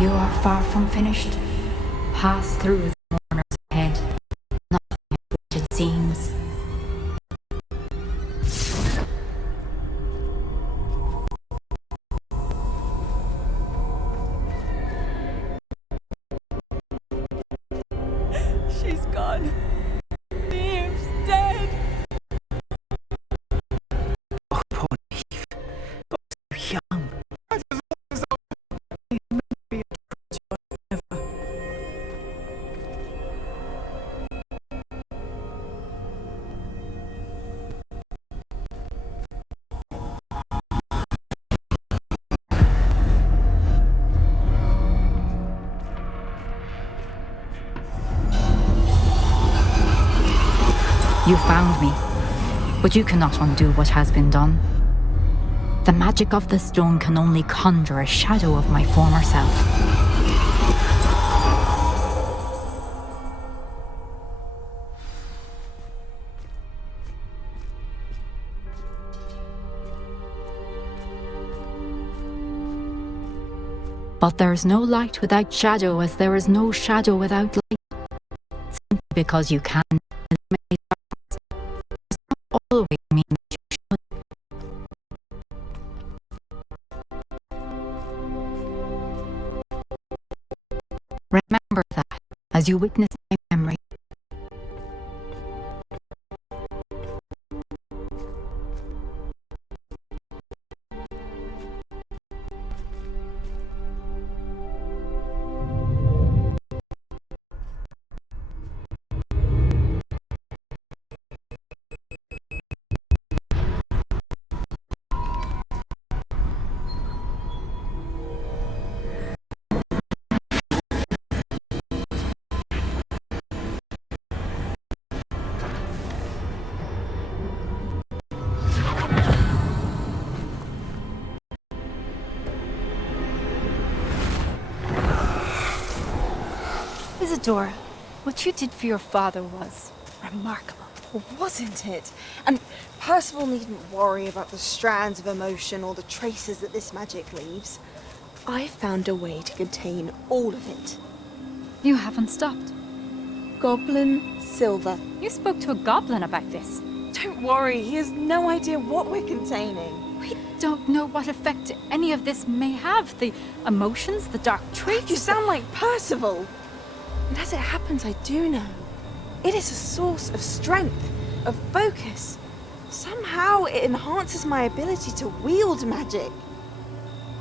You are far from finished. Pass through the corners ahead. Nothing which it seems. She's gone. Eve's dead. Oh, poor Eve. But so young. You found me, but you cannot undo what has been done. The magic of the stone can only conjure a shadow of my former self. But there's no light without shadow, as there is no shadow without light. Simply because you can eliminate darkness does not always mean that you should. Remember that as you witness my memory. Isadora, what you did for your father was remarkable. Wasn't it? And Percival needn't worry about the strands of emotion or the traces that this magic leaves. I found a way to contain all of it. You haven't stopped. Goblin Silver. You spoke to a goblin about this. Don't worry, he has no idea what we're containing. We don't know what effect any of this may have. The emotions, the dark traits. You sound like Percival. And as it happens, I do know. It is a source of strength, of focus. Somehow it enhances my ability to wield magic.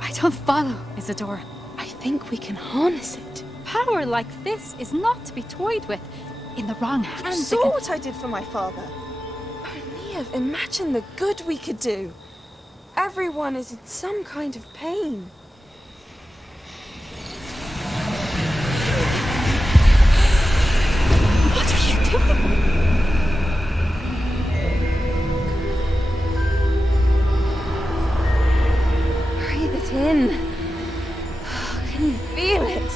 I don't follow, Isadora. I think we can harness it. Power like this is not to be toyed with. In the wrong hands. You saw what I did for my father. Only imagine the good we could do. Everyone is in some kind of pain. What are you doing? Breathe it in. Can you feel it?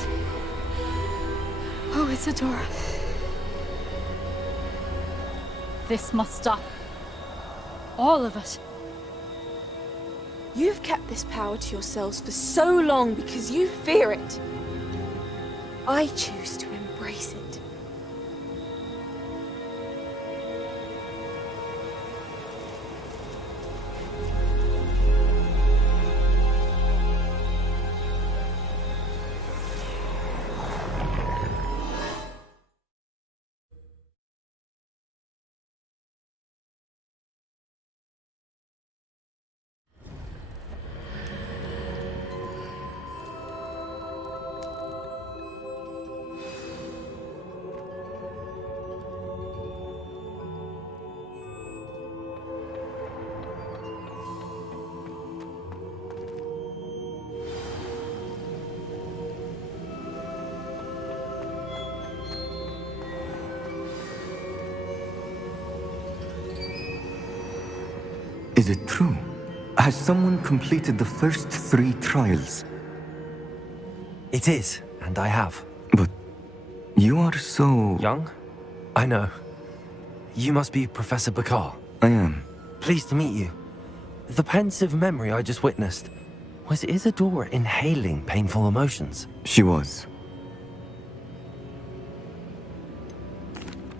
Oh, Isadora. This must stop. All of it. You've kept this power to yourselves for so long because you fear it. I choose to embrace it. Is it true? Has someone completed the first 3 trials? It is, and I have. But you are so... young? I know. You must be Professor Bakar. I am. Pleased to meet you. The pensive memory I just witnessed, was Isadora inhaling painful emotions? She was.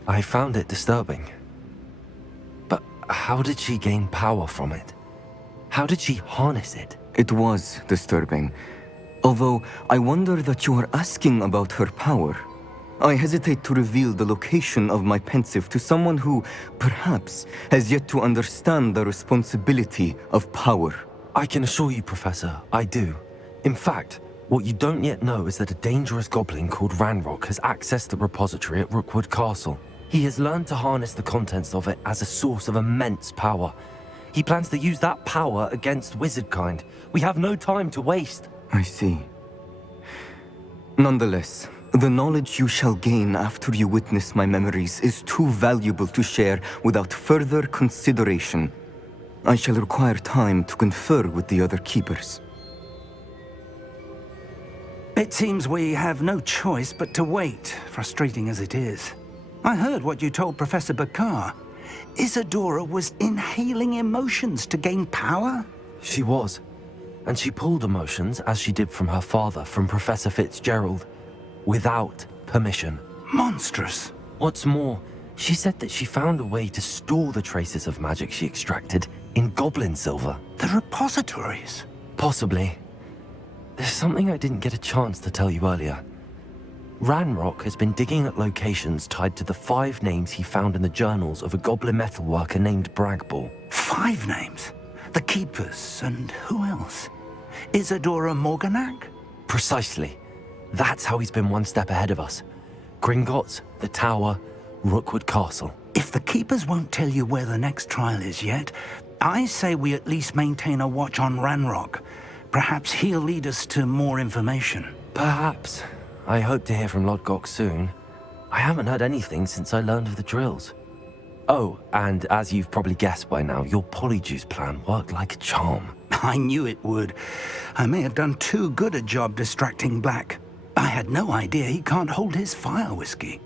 I found it disturbing. But how did she gain power from it? How did she harness it? It was disturbing. Although, I wonder that you are asking about her power. I hesitate to reveal the location of my pensive to someone who, perhaps, has yet to understand the responsibility of power. I can assure you, Professor, I do. In fact, what you don't yet know is that a dangerous goblin called Ranrock has accessed the repository at Rookwood Castle. He has learned to harness the contents of it as a source of immense power. He plans to use that power against wizardkind. We have no time to waste. I see. Nonetheless, the knowledge you shall gain after you witness my memories is too valuable to share without further consideration. I shall require time to confer with the other keepers. It seems we have no choice but to wait, frustrating as it is. I heard what you told Professor Bakar. Isadora was inhaling emotions to gain power? She was. And she pulled emotions, as she did from her father, from Professor Fitzgerald, without permission. Monstrous. What's more, she said that she found a way to store the traces of magic she extracted in goblin silver. The repositories. Possibly. There's something I didn't get a chance to tell you earlier. Ranrock has been digging at locations tied to the 5 names he found in the journals of a goblin metalworker named Bragball. 5 names? The Keepers, and who else? Isadora Morganac? Precisely. That's how he's been one step ahead of us. Gringotts, the Tower, Rookwood Castle. If the Keepers won't tell you where the next trial is yet, I say we at least maintain a watch on Ranrock. Perhaps he'll lead us to more information. Perhaps. I hope to hear from Lodgok soon. I haven't heard anything since I learned of the drills. Oh, and as you've probably guessed by now, your Polyjuice plan worked like a charm. I knew it would. I may have done too good a job distracting Black. I had no idea he can't hold his fire whiskey.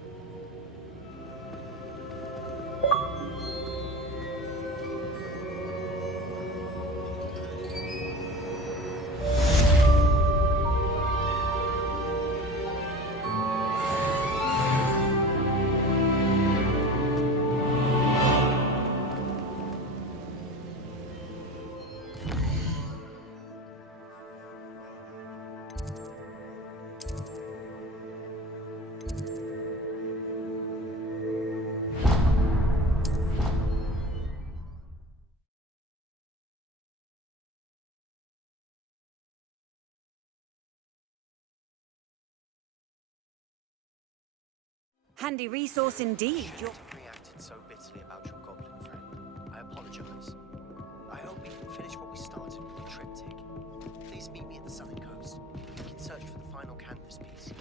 Handy resource indeed. Reacted so bitterly about your goblin friend. I apologize. I hope we can finish what we started with the triptych. Please meet me at the southern coast. We can search for the final canvas piece.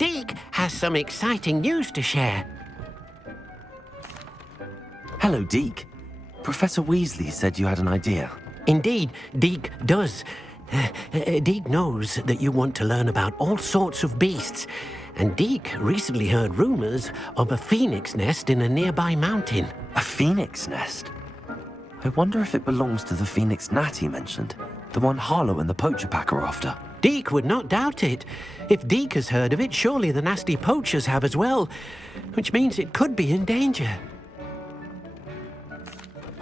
Deke has some exciting news to share. Hello, Deke. Professor Weasley said you had an idea. Indeed, Deke does. Deke knows that you want to learn about all sorts of beasts, and Deke recently heard rumors of a phoenix nest in a nearby mountain. A phoenix nest? I wonder if it belongs to the phoenix gnat he mentioned, the one Harlow and the poacher pack are after. Deke would not doubt it. If Deke has heard of it, surely the nasty poachers have as well, which means it could be in danger.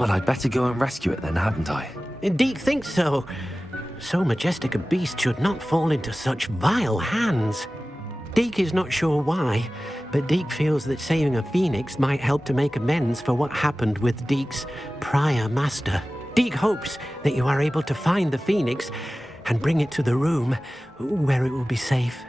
Well, I'd better go and rescue it then, hadn't I? Deke thinks so. So majestic a beast should not fall into such vile hands. Deke is not sure why, but Deke feels that saving a phoenix might help to make amends for what happened with Deke's prior master. Deke hopes that you are able to find the phoenix and bring it to the room where it will be safe.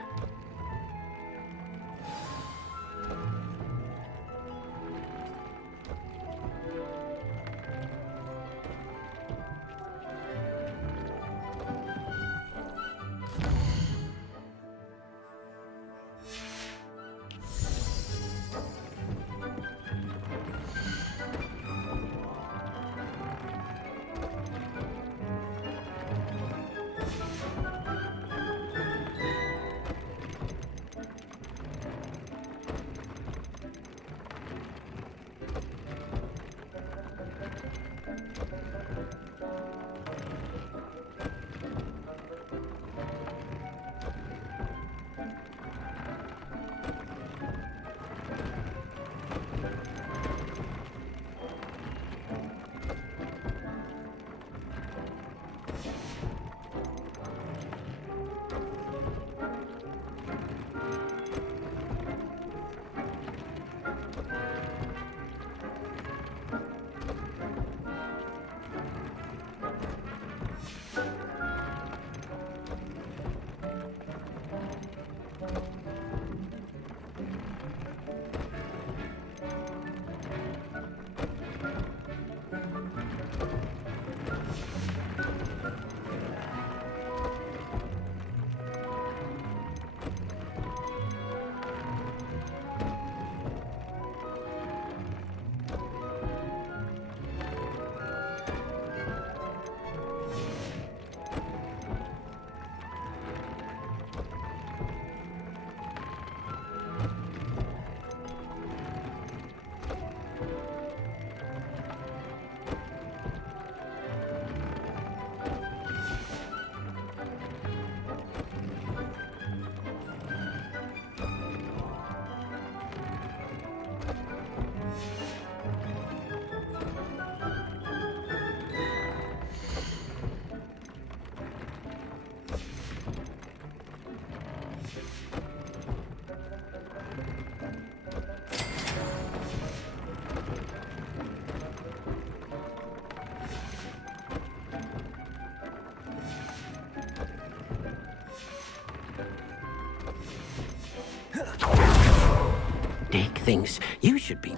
Deke thinks you should be...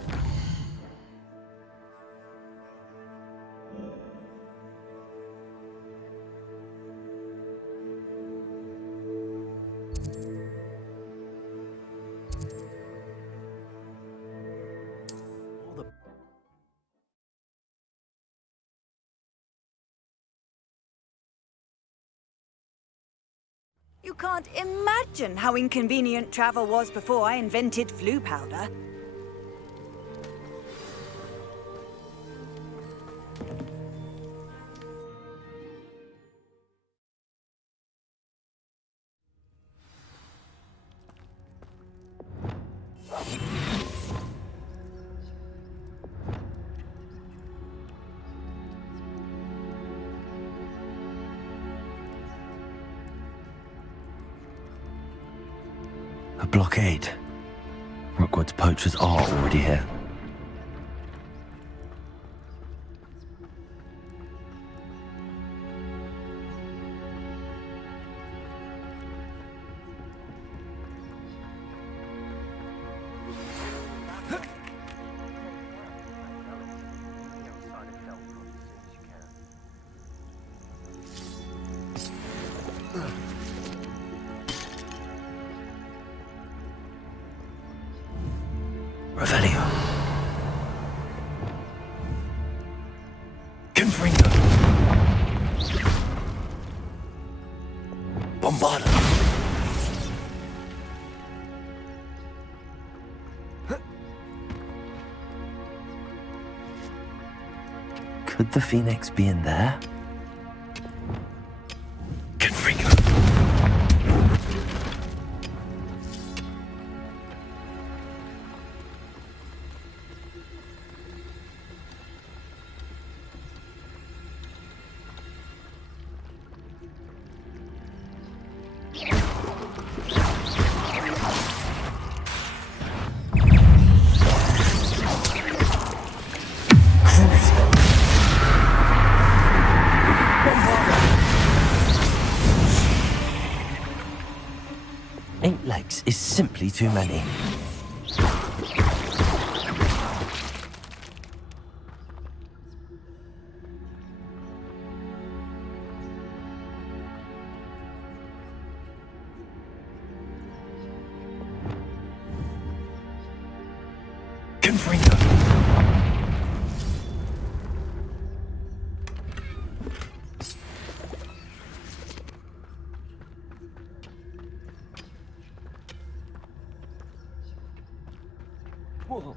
You can't imagine how inconvenient travel was before I invented flu powder. A blockade. Rookwood's poachers are already here. Revelio. Confringo. Bombarda. Could the Phoenix be in there? Confringo. Eight legs is simply too many. Confringo. Whoa.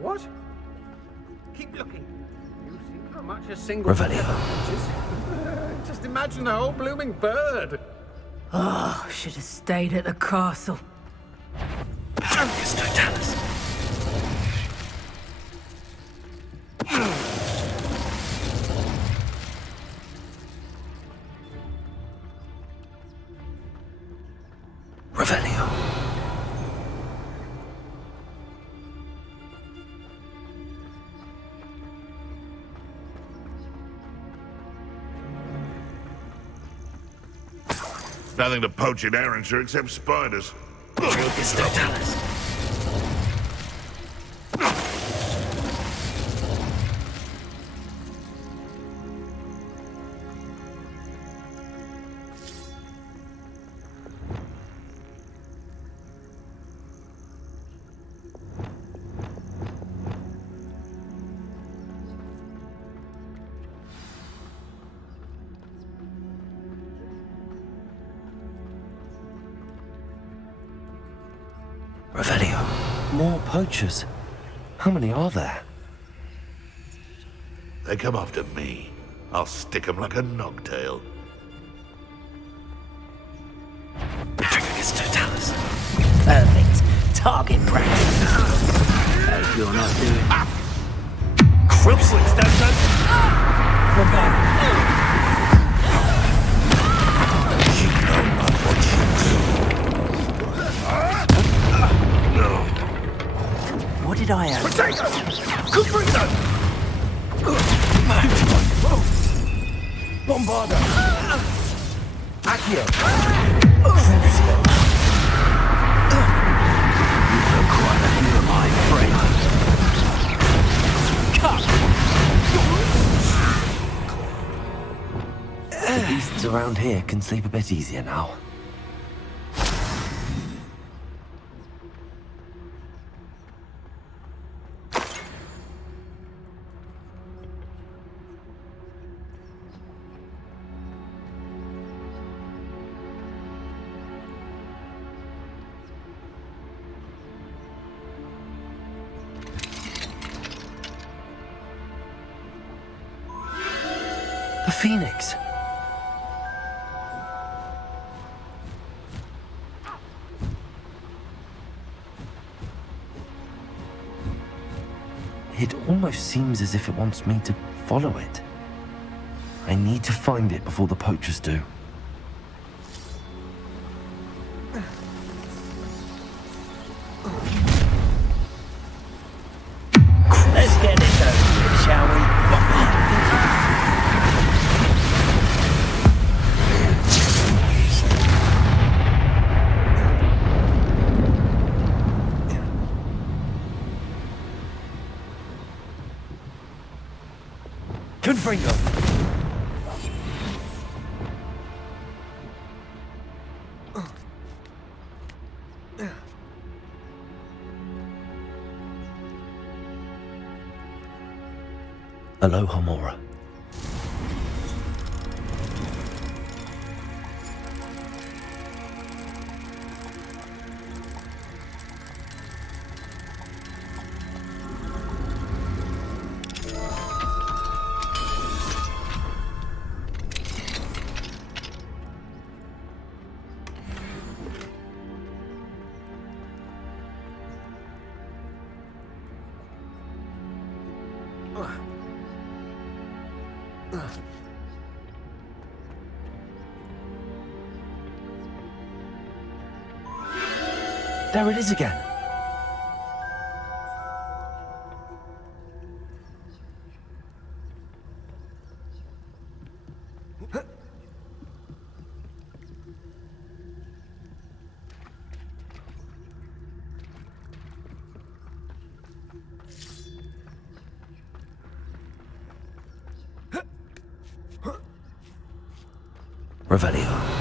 What? Keep looking. You see how much a single Revelio. feather just imagine the whole blooming bird. Oh, should have stayed at the castle. Focus Totalis. Revelio. Nothing to poach in Arrowshire except spiders. Focus Totalis. Revelio. More poachers. How many are there? They come after me. I'll stick 'em like a nogtail. Focus Totalis. Perfect. Target practice. Hope you're not doing... Crucible Stetson! You know not what you do. What did I ask? Potato! Confringo! Bombarda! Accio! You look quite a hero, my friend. The beasts around here can sleep a bit easier now. A phoenix. It almost seems as if it wants me to follow it. I need to find it before the poachers do. Let's get this over with, shall we? Confringo! Hello, Homora. There it is again. Revelio.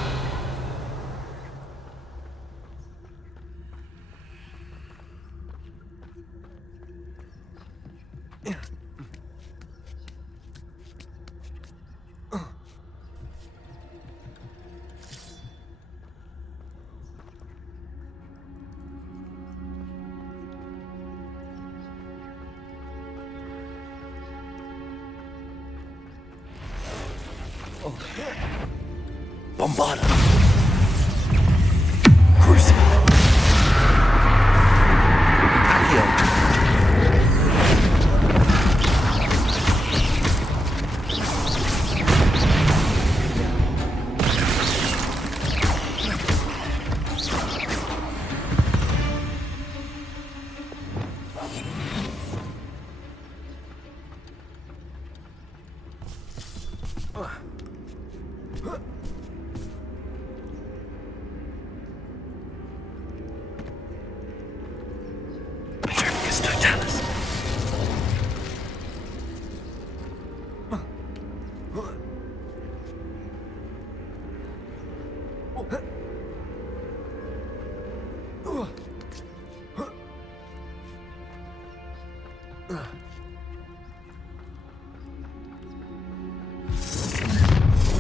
Bombarda. Crucible. Accio.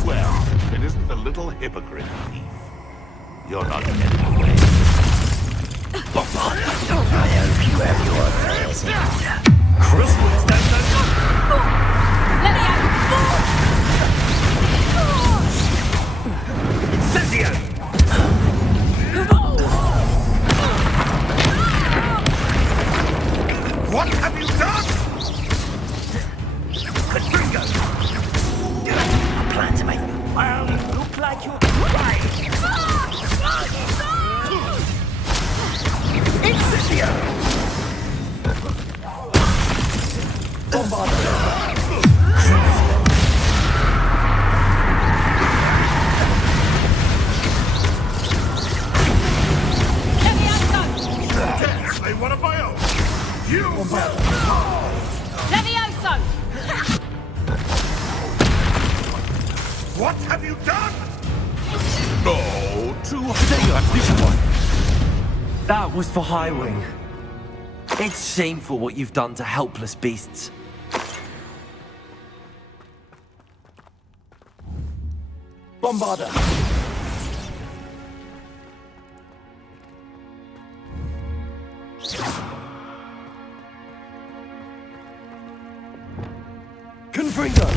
Well, if it isn't the little hypocrite thief. You're not getting away. Bombarda. I hope you have your affairs in order. Crucible. Let me out! Incendio! What have you done? Confringo! I plan to make you Well, look like you're trying. Incendio! Bombarda. They one of my own. You will. Levioso! What have you done? No, too That was for Highwing. It's shameful what you've done to helpless beasts. Bombarda. Confringo.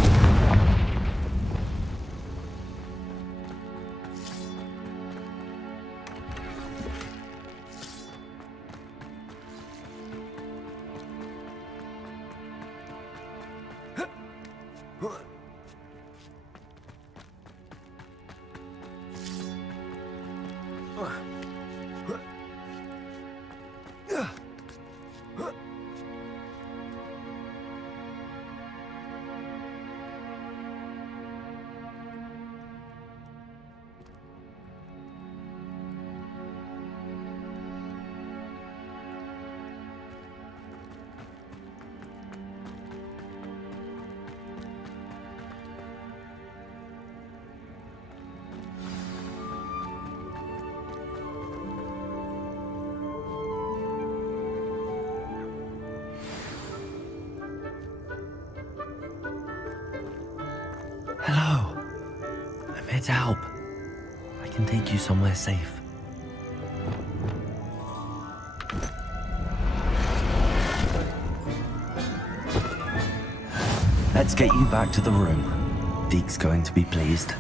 Hello. I'm here to help. I can take you somewhere safe. Let's get you back to the room. Deke's going to be pleased.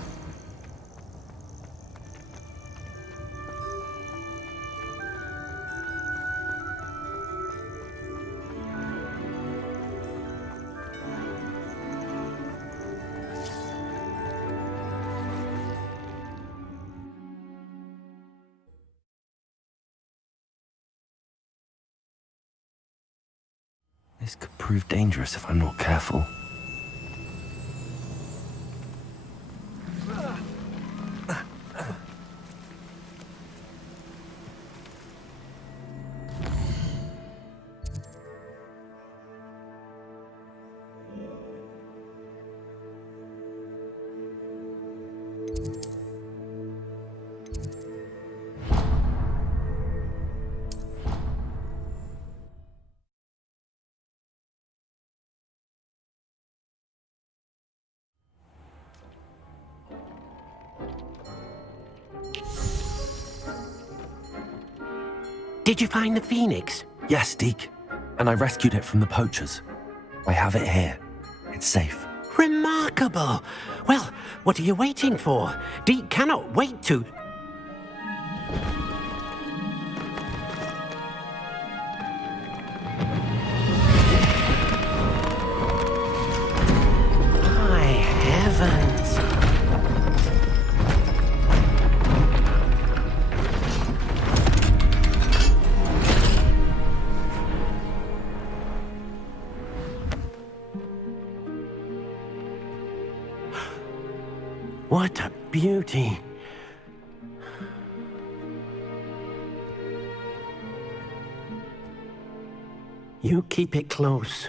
This could prove dangerous if I'm not careful. Did you find the phoenix? Yes, Deke. And I rescued it from the poachers. I have it here. It's safe. Remarkable! Well, what are you waiting for? Deke cannot wait to... My heavens! What a beauty! You keep it close.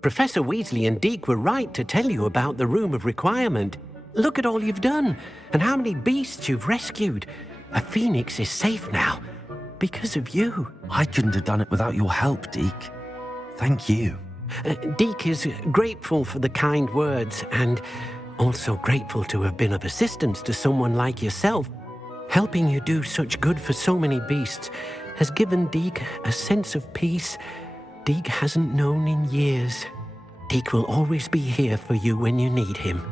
Professor Weasley and Deke were right to tell you about the Room of Requirement. Look at all you've done, and how many beasts you've rescued. A phoenix is safe now, because of you. I couldn't have done it without your help, Deke. Thank you. Deke is grateful for the kind words, and also grateful to have been of assistance to someone like yourself. Helping you do such good for so many beasts has given Deke a sense of peace Deke hasn't known in years. Deke will always be here for you when you need him.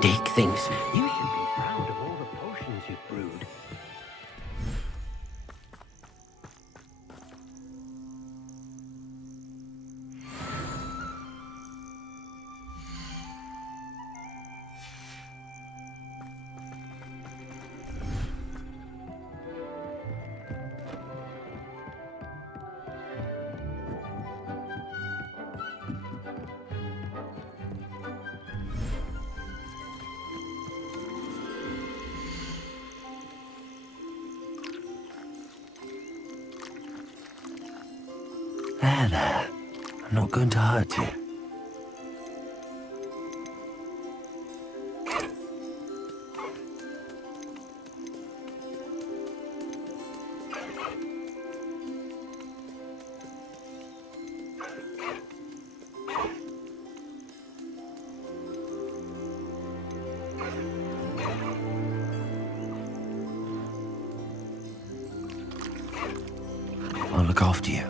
Deke thinks you should be proud of all the potions you've brewed. There. I'm not going to hurt you. I'll look after you.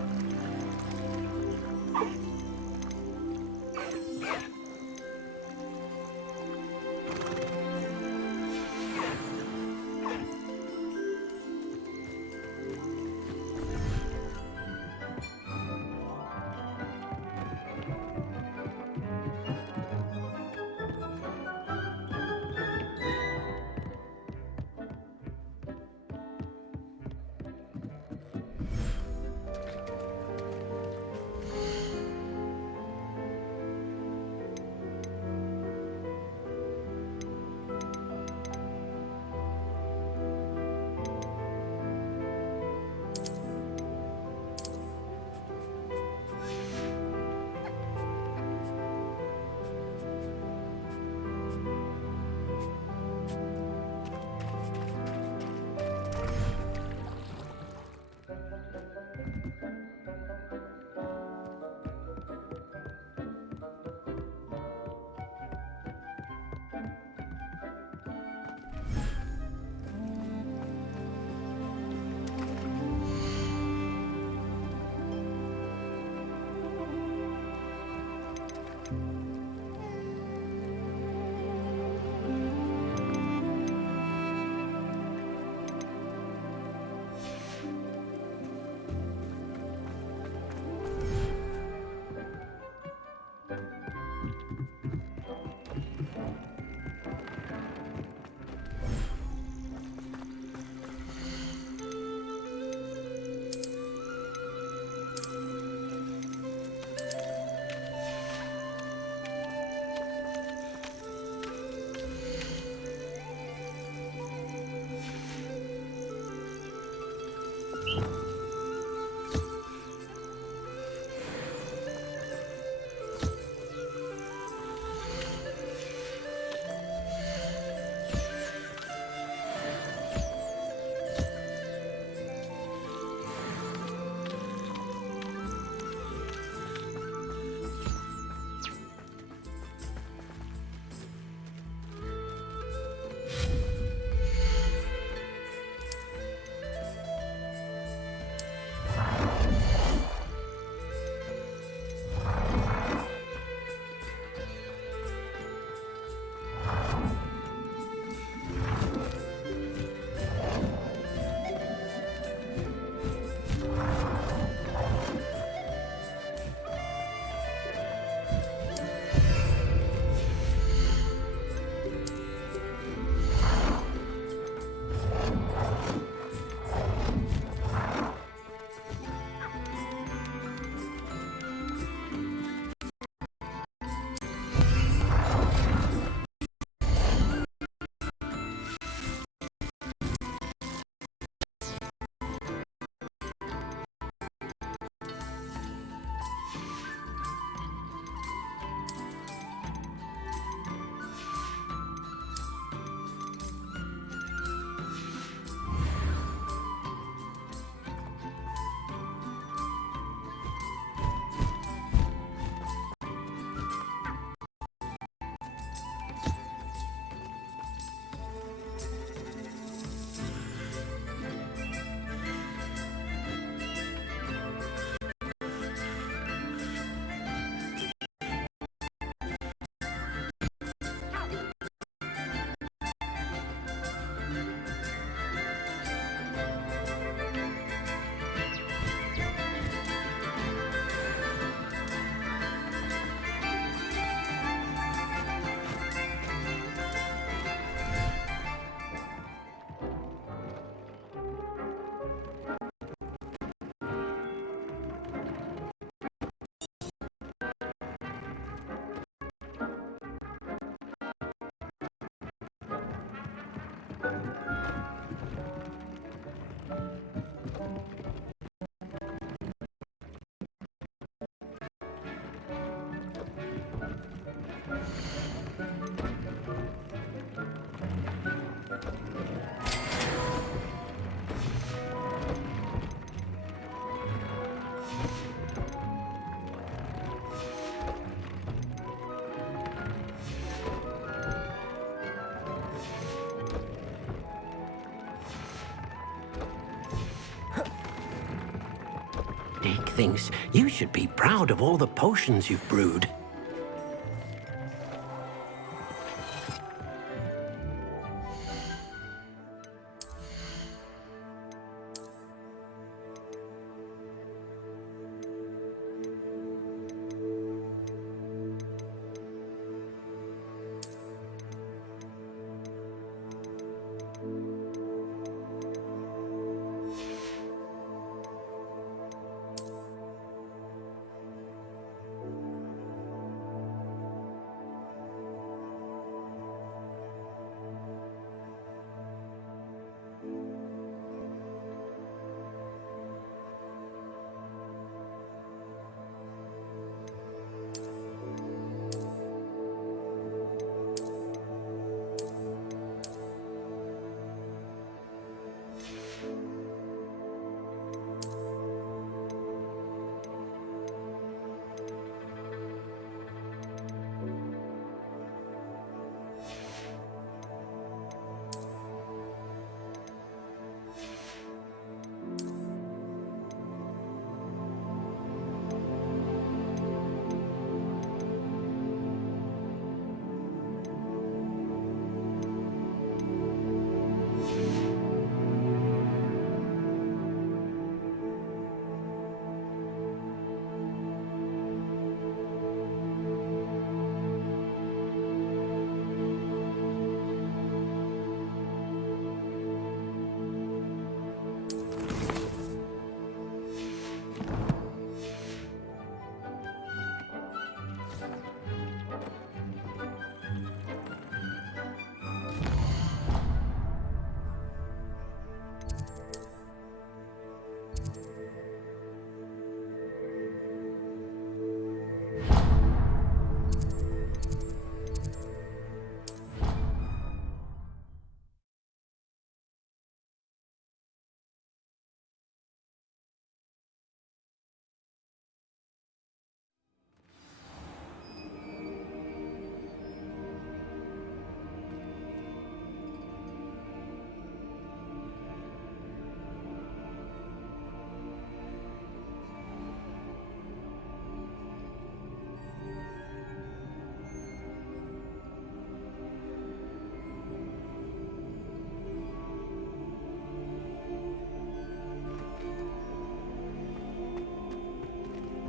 Deke thinks you should be proud of all the potions you've brewed.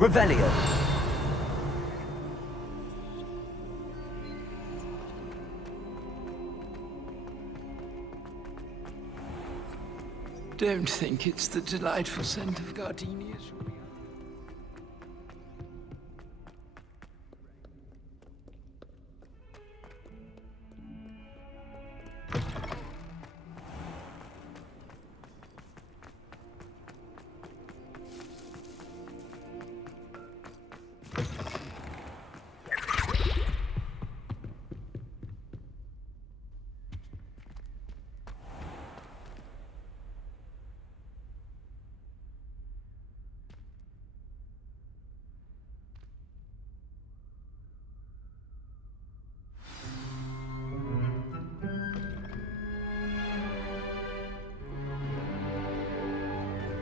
Revelio. Don't think it's the delightful scent of gardenias.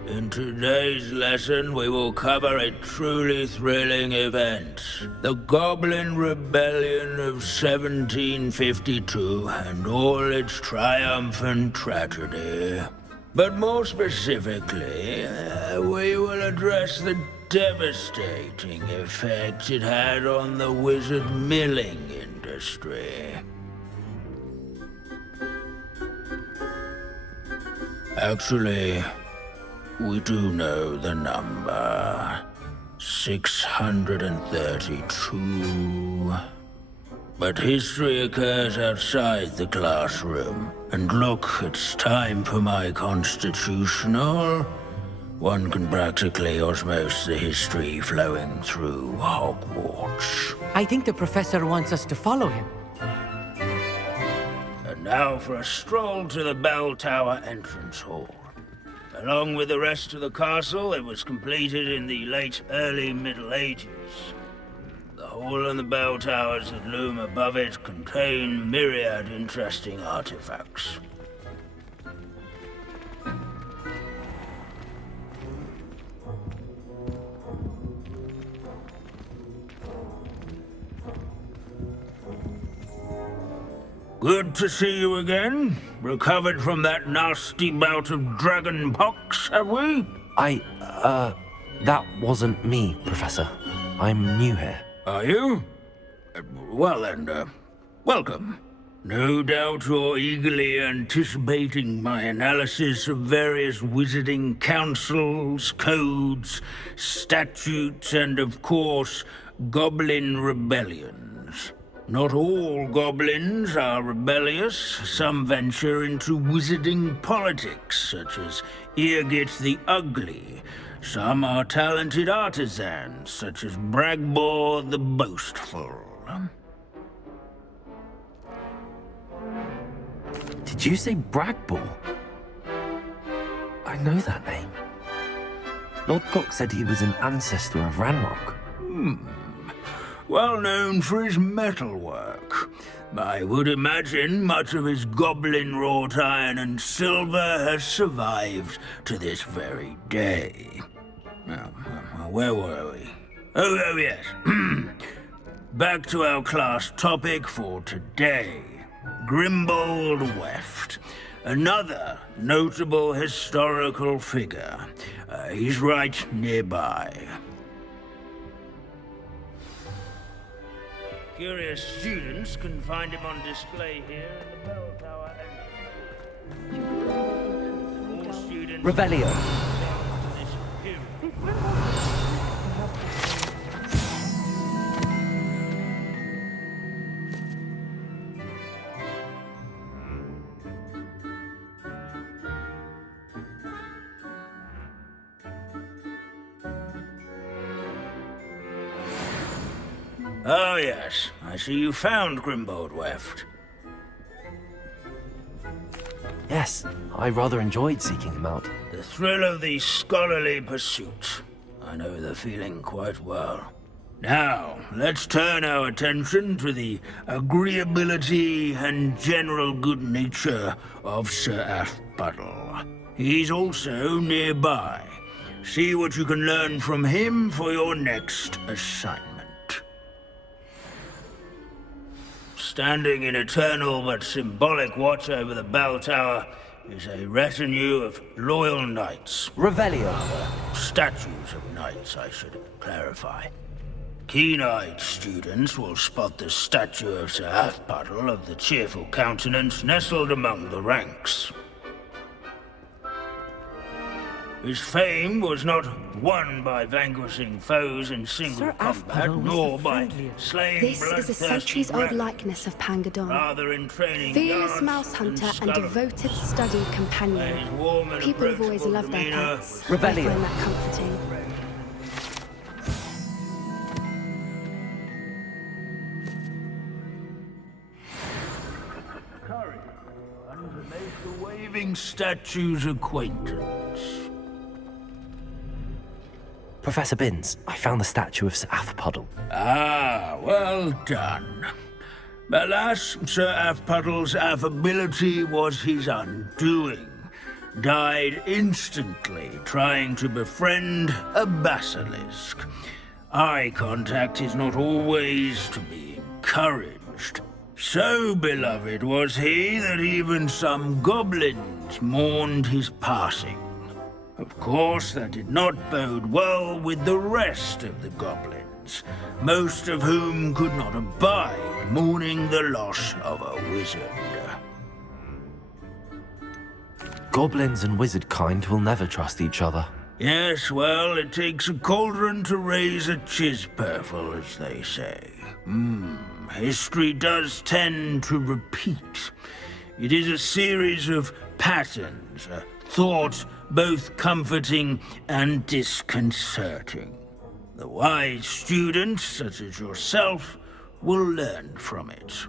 In today's lesson, we will cover a truly thrilling event. The Goblin Rebellion of 1752 and all its triumphant tragedy. But more specifically, we will address the devastating effect it had on the wizard milling industry. Actually, we do know the number. 632. But history occurs outside the classroom. And look, it's time for my constitutional. One can practically osmose the history flowing through Hogwarts. I think the professor wants us to follow him. And now for a stroll to the Bell Tower entrance hall. Along with the rest of the castle, it was completed in the early Middle Ages. The hall and the bell towers that loom above it contain myriad interesting artifacts. Good to see you again. Recovered from that nasty bout of dragon pox, have we? That wasn't me, Professor. I'm new here. Are you? Well then, welcome. No doubt you're eagerly anticipating my analysis of various wizarding councils, codes, statutes, and of course, goblin rebellions. Not all goblins are rebellious. Some venture into wizarding politics, such as Eargit the Ugly. Some are talented artisans, such as Bragbor the Boastful. Did you say Bragbor? I know that name. Lord Cook said he was an ancestor of Ranrock. Well known for his metalwork. I would imagine much of his goblin-wrought iron and silver has survived to this very day. Now, where were we? Oh yes. Back to our class topic for today. Grimbold Weft. Another notable historical figure. He's right nearby. Curious students can find him on display here in the bell tower entrance. All students... Revelio. Oh yes, I see you found Grimbold Weft. Yes, I rather enjoyed seeking him out. The thrill of the scholarly pursuit. I know the feeling quite well. Now, let's turn our attention to the agreeability and general good nature of Sir Athbuddle. He's also nearby. See what you can learn from him for your next assignment. Standing in eternal but symbolic watch over the bell tower, is a retinue of loyal knights. Revelio. Statues of knights, I should clarify. Keen-eyed students will spot the statue of Sir Halfpuddle of the cheerful countenance nestled among the ranks. His fame was not won by vanquishing foes in single combat, nor by slaying This bloodthirsty is a centuries-old ravens, likeness of Pangadon. rather in training Fearless yards mouse hunter and scuttling. devoted study companion. People have always loved their pets. I Revelio. find that comforting. And to make the waving statue's acquaintance. Professor Binns, I found the statue of Sir Halfpuddle. Ah, well done. Alas, Sir Halfpuddle's affability was his undoing. Died instantly trying to befriend a basilisk. Eye contact is not always to be encouraged. So beloved was he that even some goblins mourned his passing. Of course, that did not bode well with the rest of the goblins, most of whom could not abide mourning the loss of a wizard. Goblins and wizard kind will never trust each other. Yes, well, it takes a cauldron to raise a chisperful, as they say. History does tend to repeat. It is a series of patterns, a thought both comforting and disconcerting. The wise students, such as yourself, will learn from it.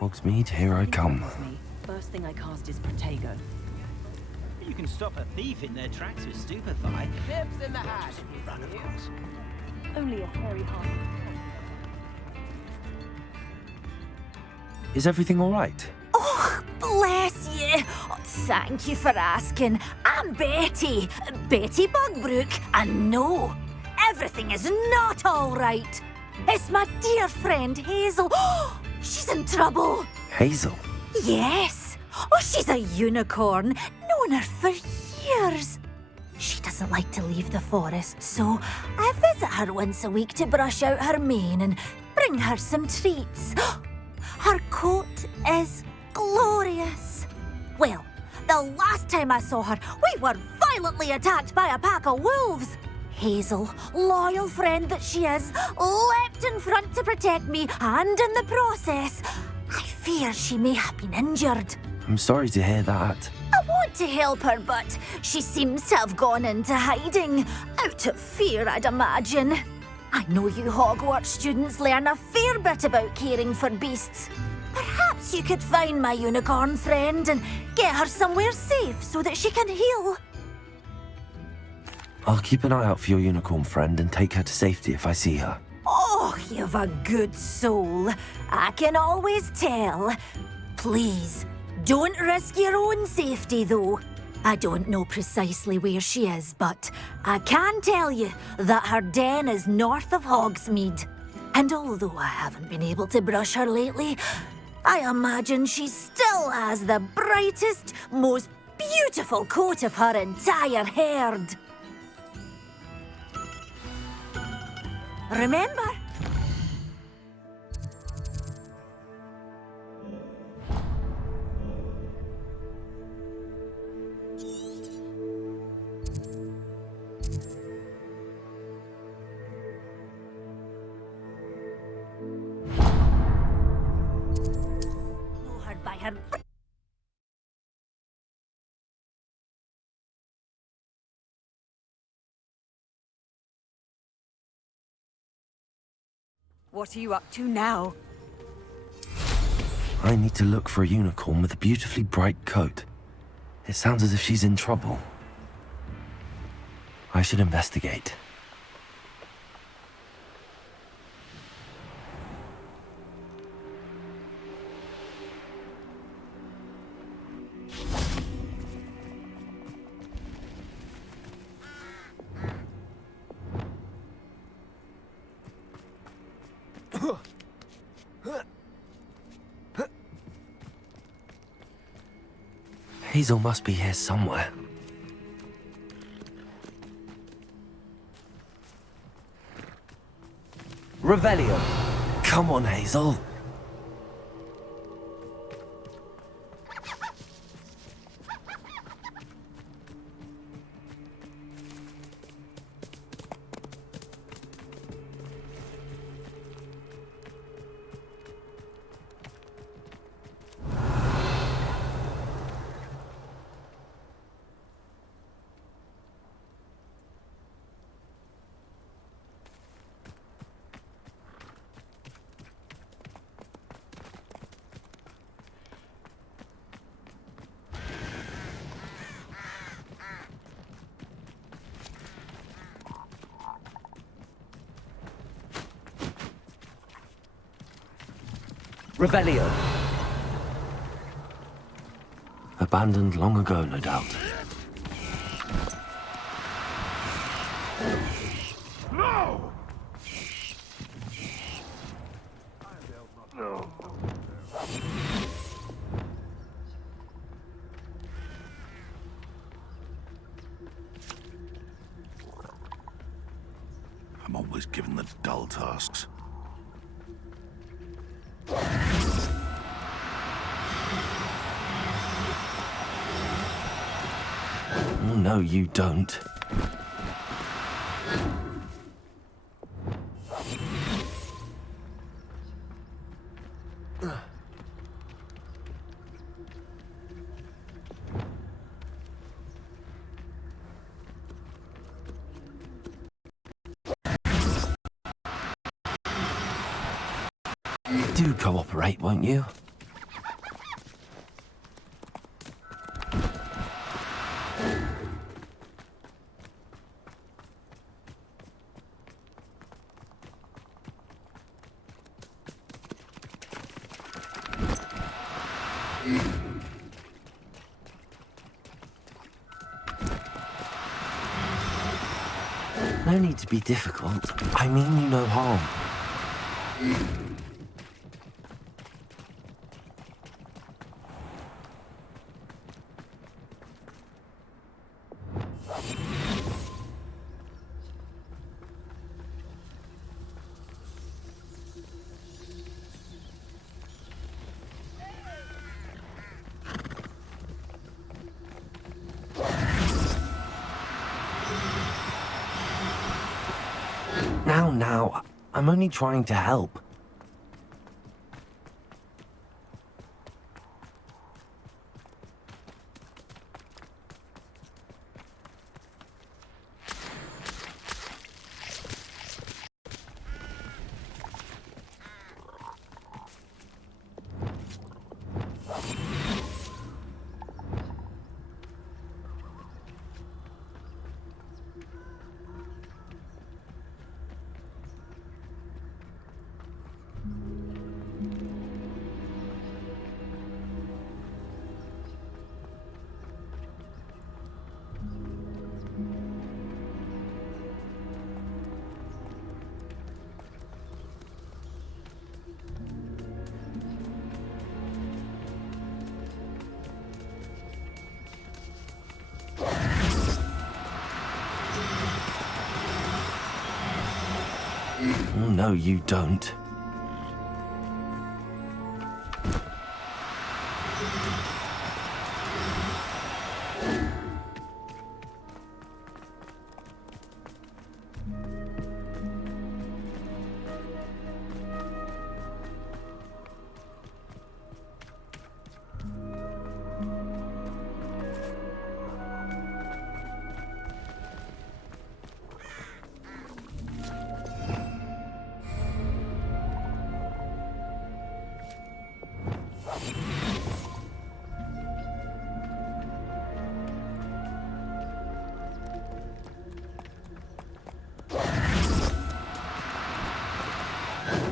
Hogsmeade, here I come. First thing I cast is Protego. You can stop a thief in their tracks with Stupefy. Tips in the hat. Run, of course. Only a hairy heart. Is everything all right? Bless you. Oh, thank you for asking. I'm Betty. Betty Bugbrook. And no, everything is not all right. It's my dear friend Hazel. She's in trouble. Hazel? Yes. Oh, she's a unicorn. Known her for years. She doesn't like to leave the forest, so I visit her once a week to brush out her mane and bring her some treats. Her coat is glorious. Well, the last time I saw her, we were violently attacked by a pack of wolves. Hazel, loyal friend that she is, leapt in front to protect me, and in the process, I fear she may have been injured. I'm sorry to hear that. I want to help her, but she seems to have gone into hiding. Out of fear, I'd imagine. I know you Hogwarts students learn a fair bit about caring for beasts. Perhaps you could find my unicorn friend and get her somewhere safe so that she can heal. I'll keep an eye out for your unicorn friend and take her to safety if I see her. Oh, you've a good soul. I can always tell. Please, don't risk your own safety, though. I don't know precisely where she is, but I can tell you that her den is north of Hogsmeade. And although I haven't been able to brush her lately, I imagine she still has the brightest, most beautiful coat of her entire herd. Remember? Know her by her What are you up to now? I need to look for a unicorn with a beautifully bright coat. It sounds as if she's in trouble. I should investigate. Hazel must be here somewhere. Revelio. Come on, Hazel. Revelio. Abandoned long ago, no doubt. No! I'm always given the dull tasks. Oh, no, you don't. Do cooperate, won't you? No need to be difficult. I mean you no harm. Now, I'm only trying to help. Oh, no, you don't.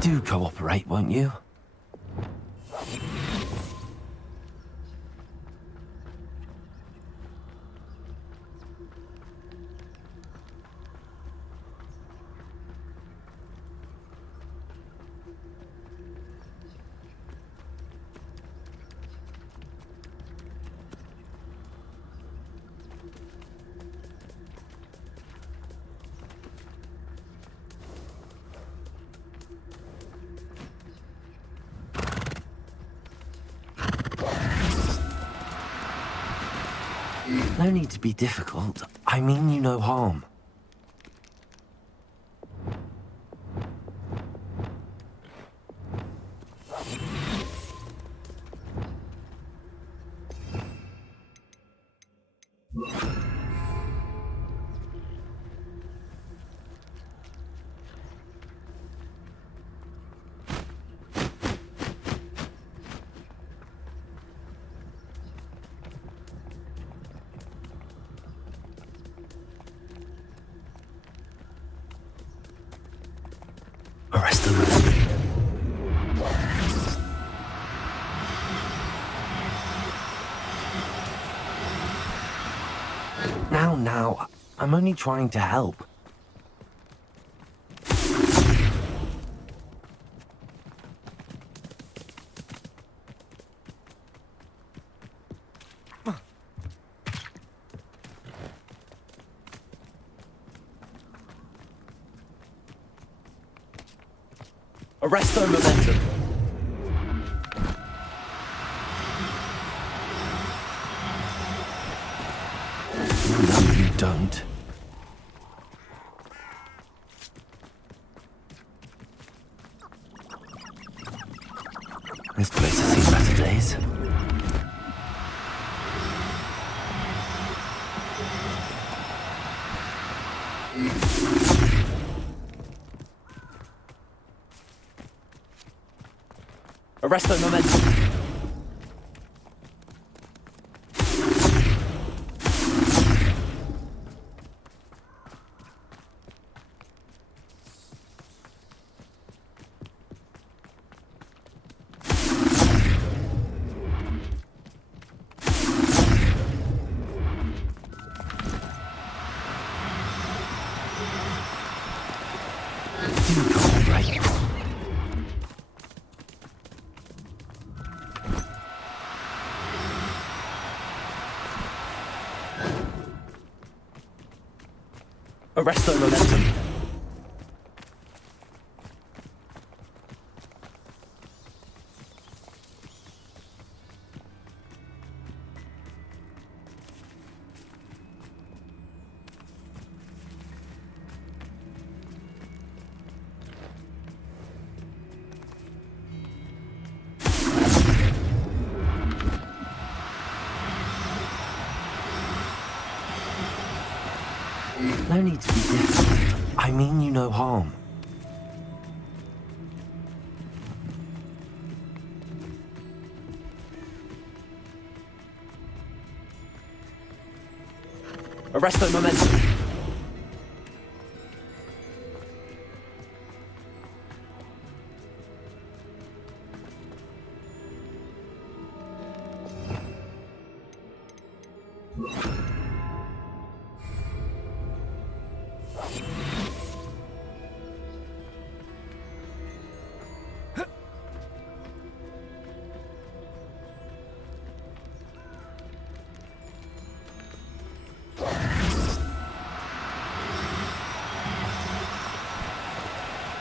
Do cooperate, won't you? No need to be difficult. I mean you no harm. Arrest them. Now, I'm only trying to help. Arrest their momentum. No, you don't. This place has seen better days. Arrest their momentum. Arrest their momentum. No need to be difficult. I mean you no harm. Arrest their momentum.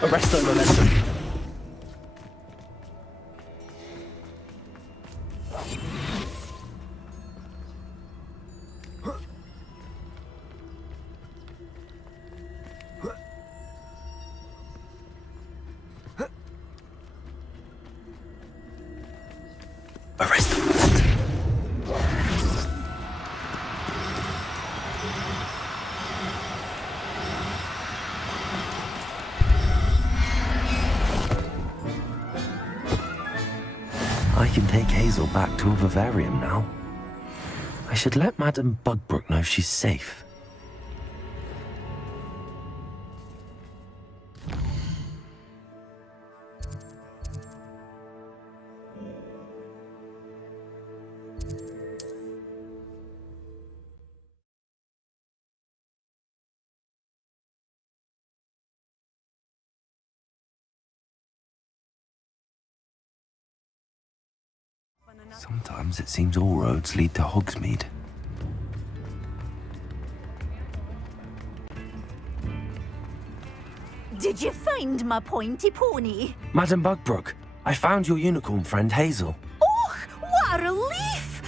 Arrest their momentum. Arrest their momentum. I can take Hazel back to a vivarium now. I should let Madame Bugbrook know she's safe. Sometimes it seems all roads lead to Hogsmeade. Did you find my pointy pony? Madam Bugbrook, I found your unicorn friend Hazel. Oh, what a relief!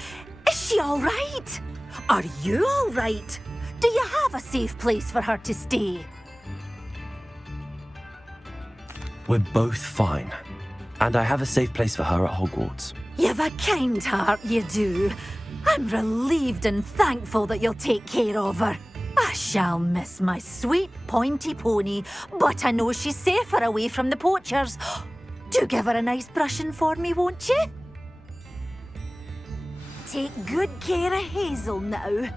Is she all right? Are you all right? Do you have a safe place for her to stay? We're both fine. And I have a safe place for her at Hogwarts. You've a kind heart, you do. I'm relieved and thankful that you'll take care of her. I shall miss my sweet pointy pony, but I know she's safer away from the poachers. Do give her a nice brushing for me, won't you? Take good care of Hazel now.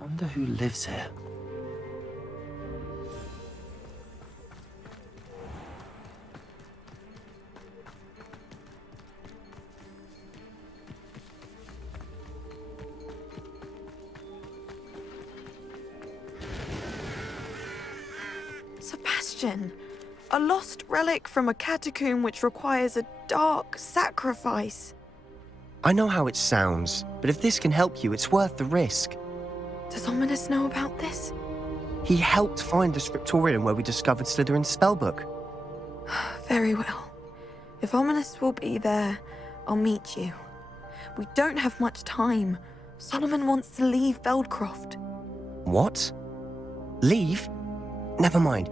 Wonder who lives here. Sebastian, a lost relic from a catacomb which requires a dark sacrifice. I know how it sounds, but if this can help you, it's worth the risk. Does Ominous know about this? He helped find the scriptorium where we discovered Slytherin's spellbook. Very well. If Ominous will be there, I'll meet you. We don't have much time. Solomon wants to leave Feldcroft. What? Leave? Never mind.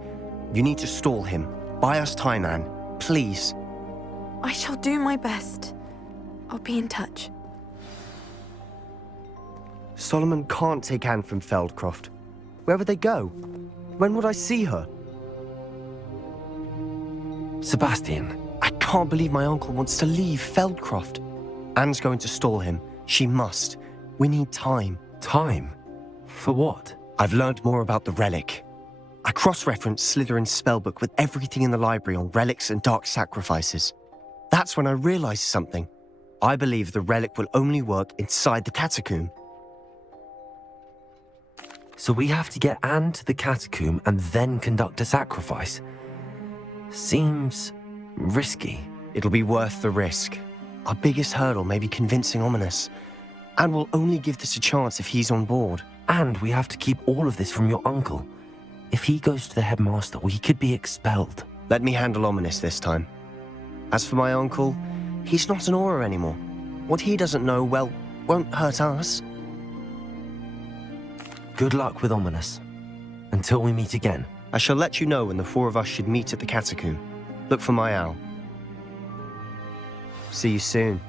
You need to stall him. Buy us time, Anne. Please. I shall do my best. I'll be in touch. Solomon can't take Anne from Feldcroft. Where would they go? When would I see her? Sebastian. I can't believe my uncle wants to leave Feldcroft. Anne's going to stall him. She must. We need time. Time? For what? I've learned more about the relic. I cross-referenced Slytherin's spellbook with everything in the library on relics and dark sacrifices. That's when I realized something. I believe the relic will only work inside the catacomb. So we have to get Anne to the catacomb and then conduct a sacrifice. Seems risky. It'll be worth the risk. Our biggest hurdle may be convincing Ominous. And we'll only give this a chance if he's on board. And we have to keep all of this from your uncle. If he goes to the headmaster, he could be expelled. Let me handle Ominous this time. As for my uncle, he's not an Auror anymore. What he doesn't know, well, won't hurt us. Good luck with Ominous. Until we meet again. I shall let you know when the four of us should meet at the catacomb. Look for my owl. See you soon.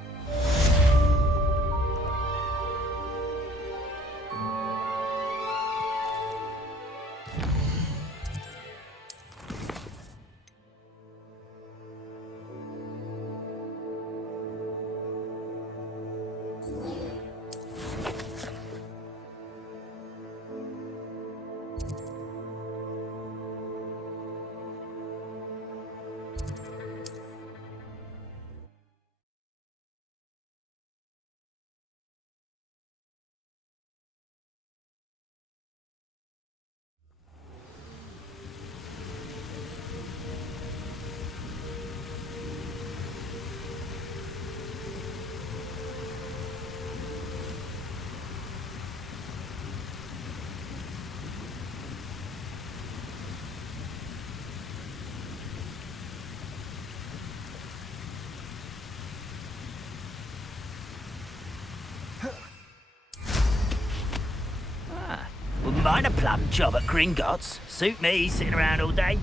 find a plum job at Gringotts. Suit me, sitting around all day.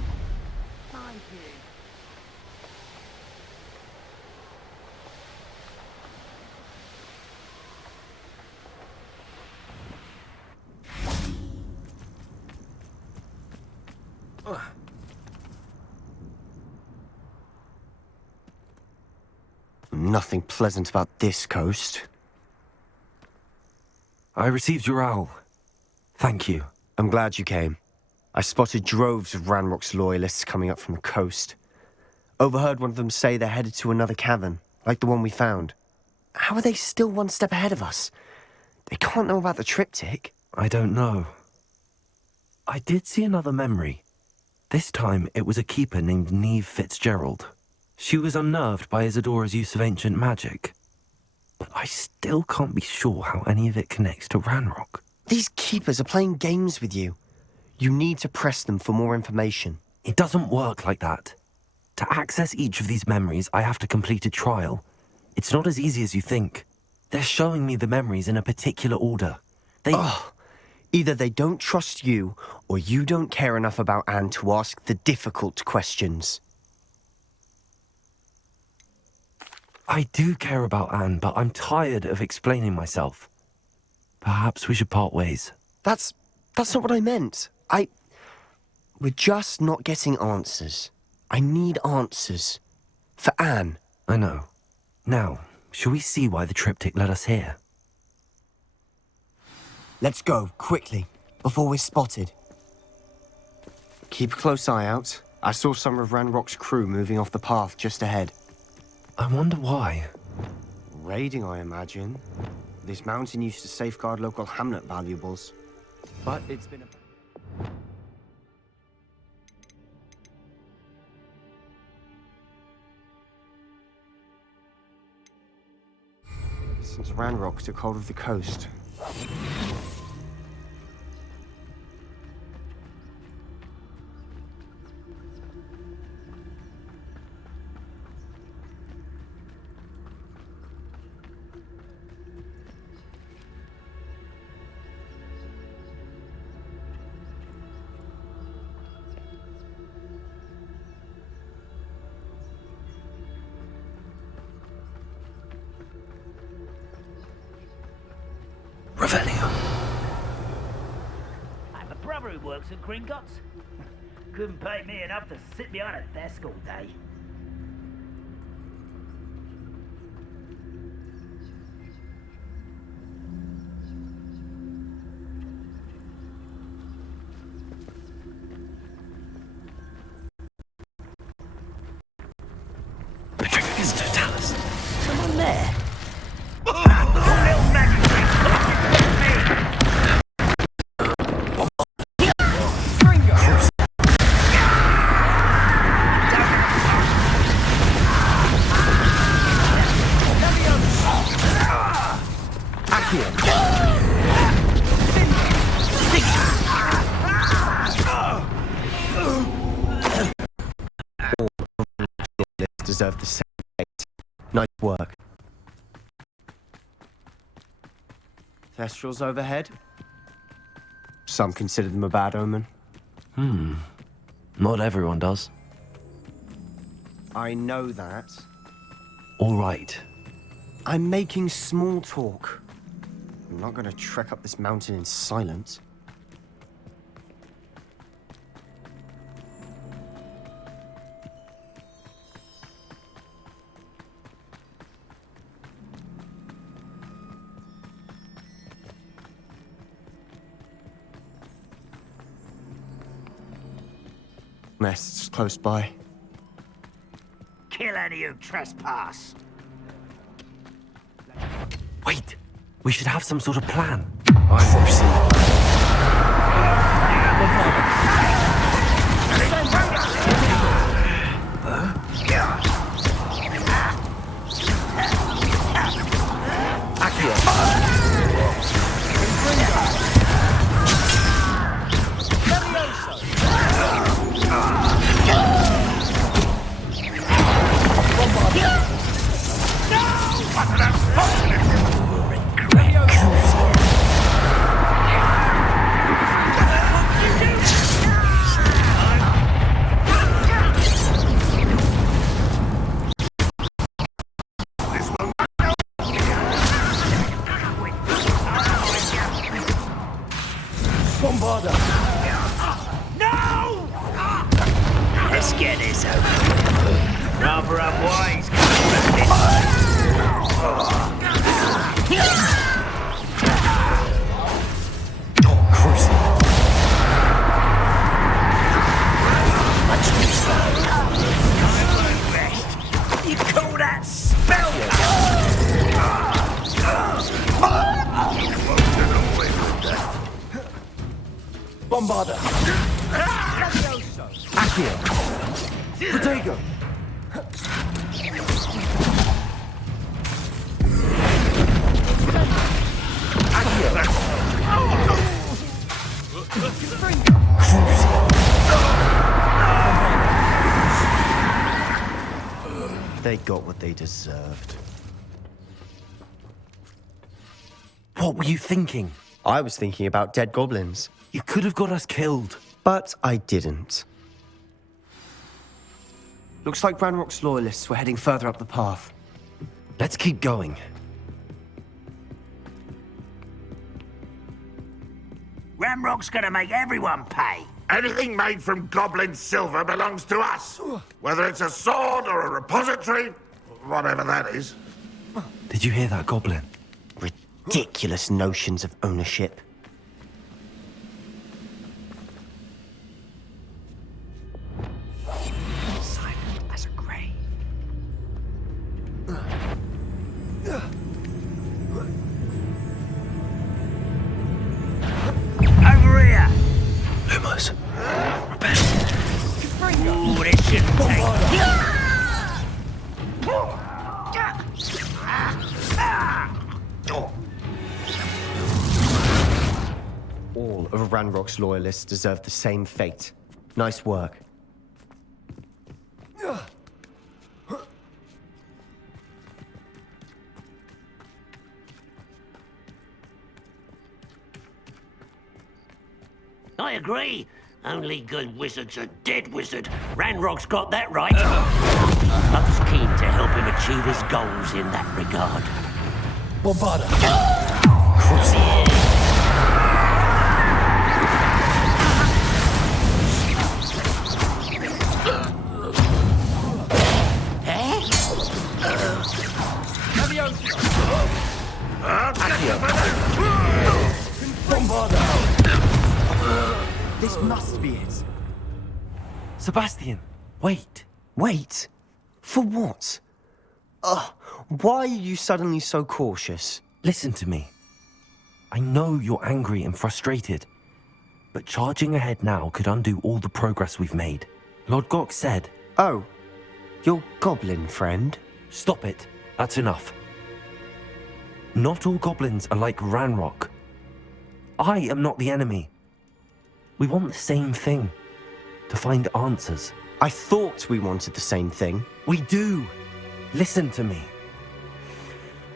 Nothing pleasant about this coast. I received your owl. Thank you. I'm glad you came. I spotted droves of Ranrock's loyalists coming up from the coast. Overheard one of them say they're headed to another cavern, like the one we found. How are they still one step ahead of us? They can't know about the triptych. I don't know. I did see another memory. This time it was a keeper named Neve Fitzgerald. She was unnerved by Isadora's use of ancient magic. But I still can't be sure how any of it connects to Ranrock. These keepers are playing games with you. You need to press them for more information. It doesn't work like that. To access each of these memories, I have to complete a trial. It's not as easy as you think. They're showing me the memories in a particular order. Either they don't trust you, or you don't care enough about Anne to ask the difficult questions. I do care about Anne, but I'm tired of explaining myself. Perhaps we should part ways. That's not what I meant. We're just not getting answers. I need answers. For Anne. I know. Now, shall we see why the triptych led us here? Let's go, quickly, before we're spotted. Keep a close eye out. I saw some of Ranrock's crew moving off the path just ahead. I wonder why. Raiding, I imagine. This mountain used to safeguard local hamlet valuables. But it's been since Ranrock took hold of the coast. I have a brother who works at Gringotts. Couldn't pay me enough to sit behind a desk all day. Petrificus totalis. Someone there. Little magic trick. Deserve the same fate. Nice work. Thestrals overhead? Some consider them a bad omen. Not everyone does. I know that. All right. I'm making small talk. I'm not going to trek up this mountain in silence. Nest's close by. Kill any who trespass. Wait! We should have some sort of plan. I foresee. Bombarda! No! Let's get this over with. Rather unwise coming Much too slow. You call that spell? Bombarda! Accio! Protego! They got what they deserved. What were you thinking? I was thinking about dead goblins. You could have got us killed. But I didn't. Looks like Ranrock's loyalists were heading further up the path. Let's keep going. Ramrock's gonna make everyone pay. Anything made from goblin silver belongs to us. Whether it's a sword or a repository, whatever that is. Did you hear that, Goblin? Ridiculous notions of ownership. Silent as a grave. Over here! Lumos. Ooh, this shouldn't take... All of Ranrock's loyalists deserve the same fate. Nice work. I agree. Only good wizard's a dead wizard. Ranrock's got that right. I was keen to help him achieve his goals in that regard. Bombarda! This must be it. Sebastian, wait. Wait? For what? Why are you suddenly so cautious? Listen to me. I know you're angry and frustrated, but charging ahead now could undo all the progress we've made. Lord Gok said... Oh, your goblin friend? Stop it. That's enough. Not all goblins are like Ranrock. I am not the enemy. We want the same thing. To find answers. I thought we wanted the same thing. We do. Listen to me.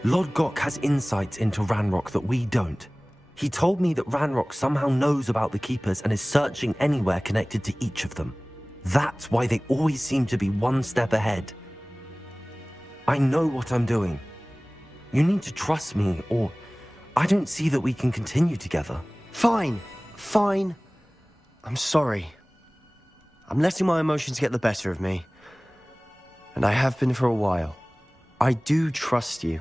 Lord Gok has insights into Ranrock that we don't. He told me that Ranrock somehow knows about the Keepers and is searching anywhere connected to each of them. That's why they always seem to be one step ahead. I know what I'm doing. You need to trust me, or I don't see that we can continue together. Fine. Fine. I'm sorry. I'm letting my emotions get the better of me. And I have been for a while. I do trust you.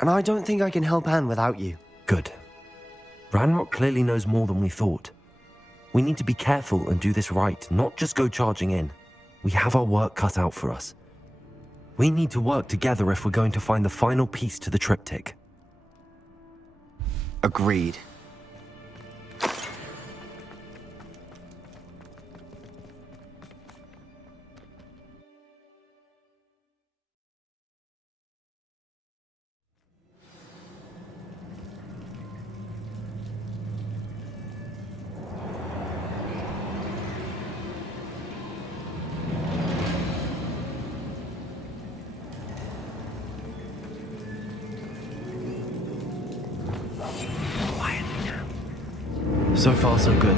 And I don't think I can help Anne without you. Good. Ranrock clearly knows more than we thought. We need to be careful and do this right, not just go charging in. We have our work cut out for us. We need to work together if we're going to find the final piece to the triptych. Agreed. So far, so good.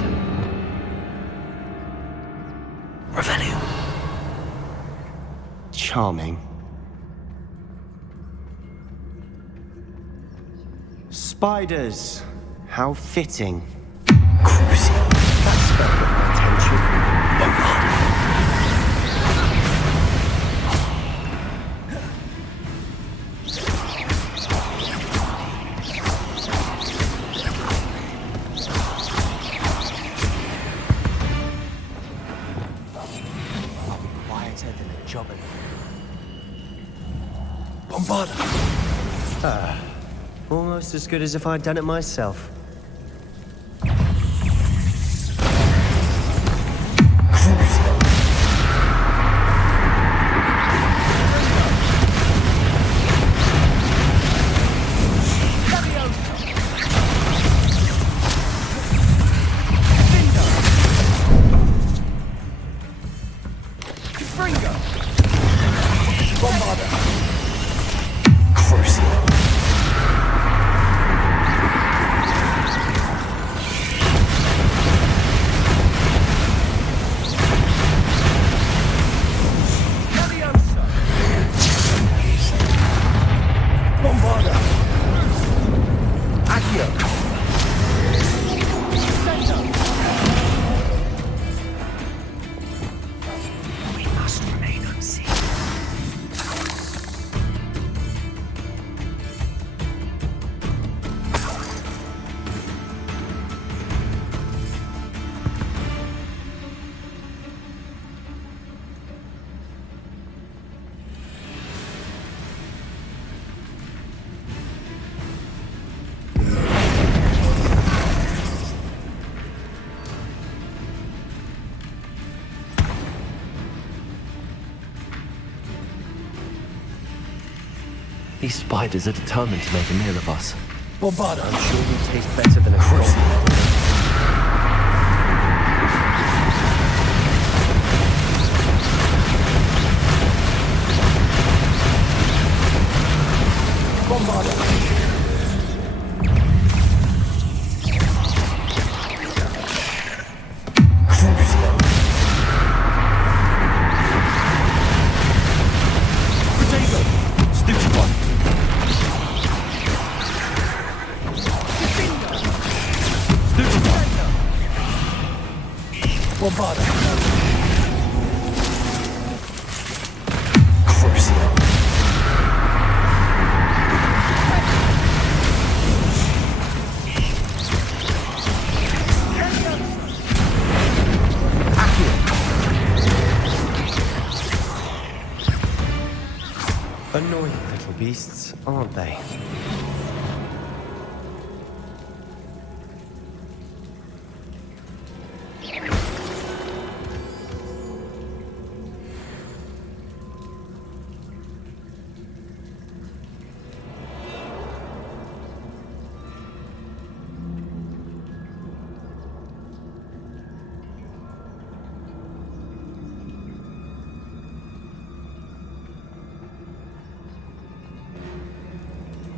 Revelio. Charming. Spiders. How fitting. Crucial. That spell got my attention. Bombarda. Quieter than a job. Bombarda. Almost as good as if I'd done it myself. These spiders are determined to make a meal of us. Bombarda. I'm sure we taste better than a crossing. Annoying little beasts, aren't they?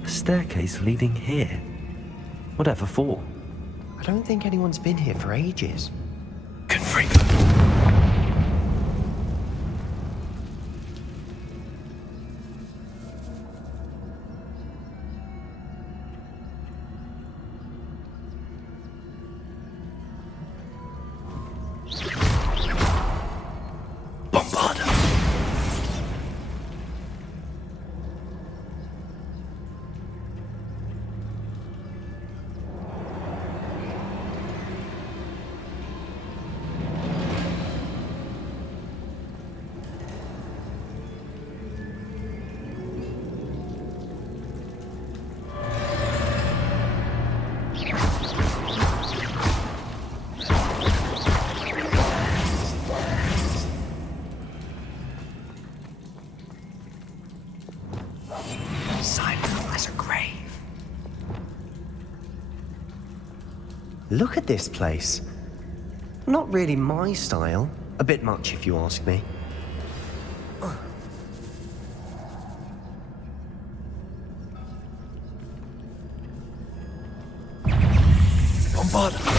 Staircase leading here. Whatever for? I don't think anyone's been here for ages. Look at this place. Not really my style. A bit much, if you ask me. Bombarda.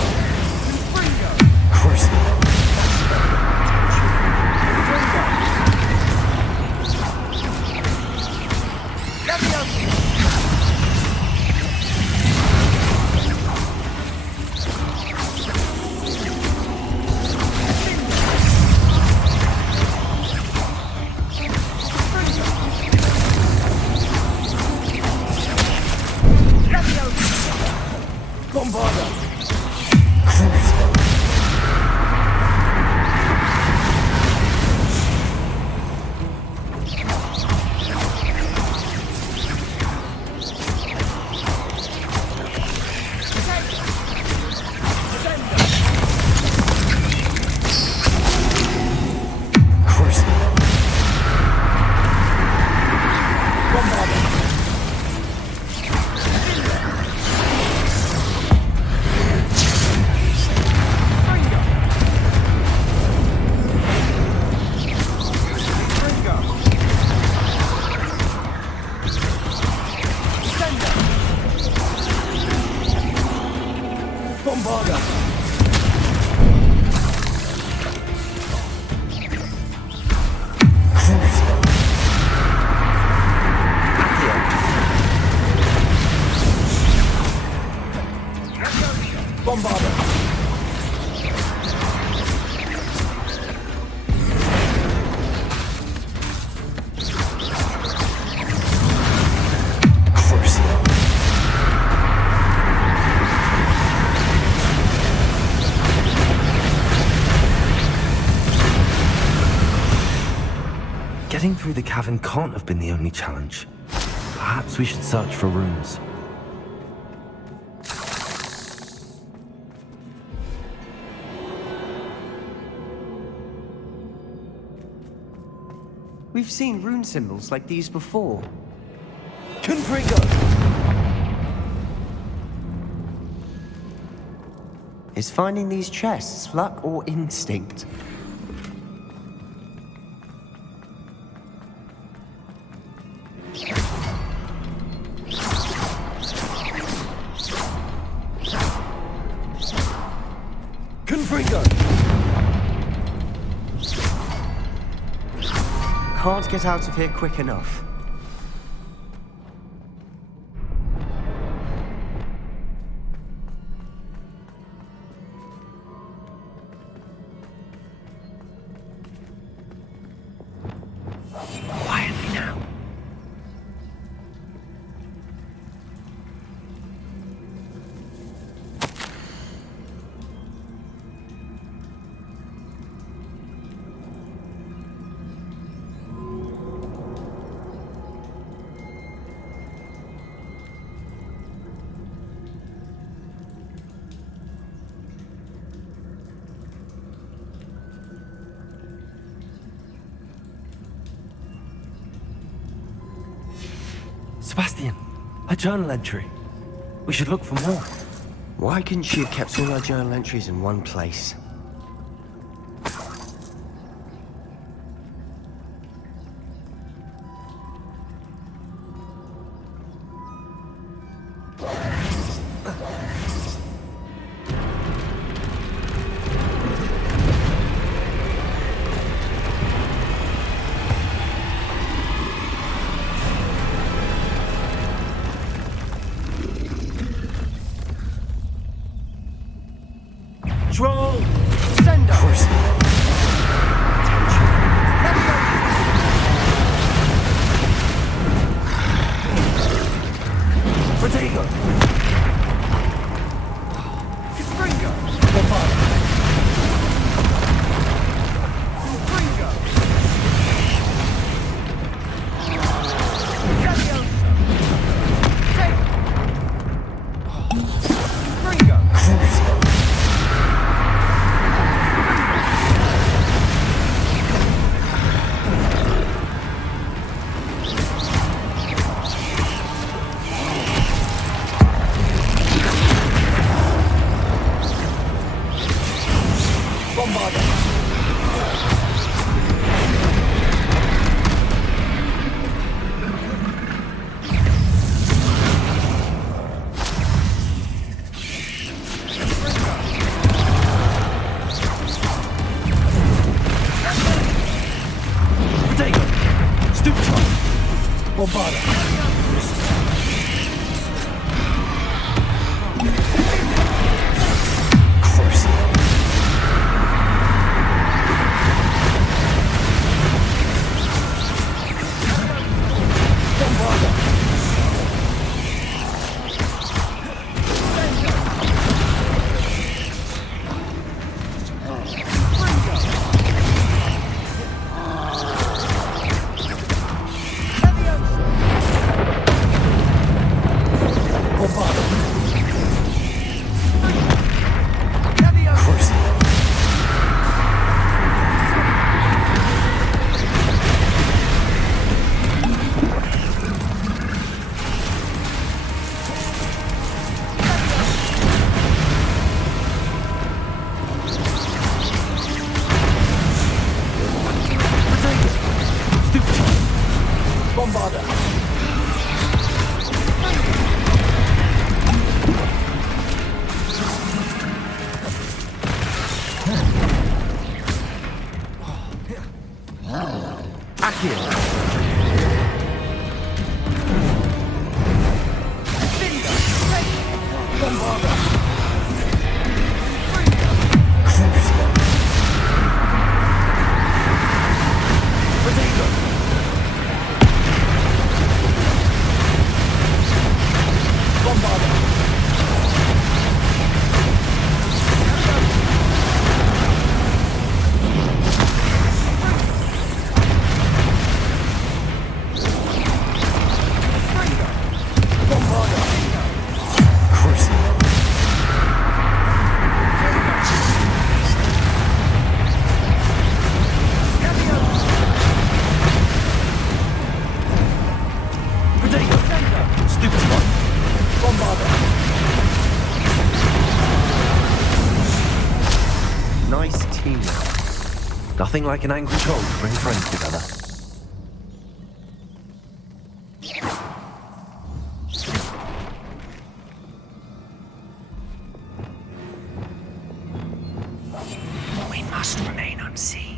Getting through the cavern can't have been the only challenge. Perhaps we should search for rooms. We've seen rune symbols like these before. Confringo! Is finding these chests luck or instinct? Confringo! Can't get out of here quick enough. Quietly now. Sebastian, a journal entry. We should look for more. Why couldn't she have kept all our journal entries in one place? Troll! Send us! Protego! Confringo! Nice teamwork. Nothing like an angry troll to bring friends together. We must remain unseen.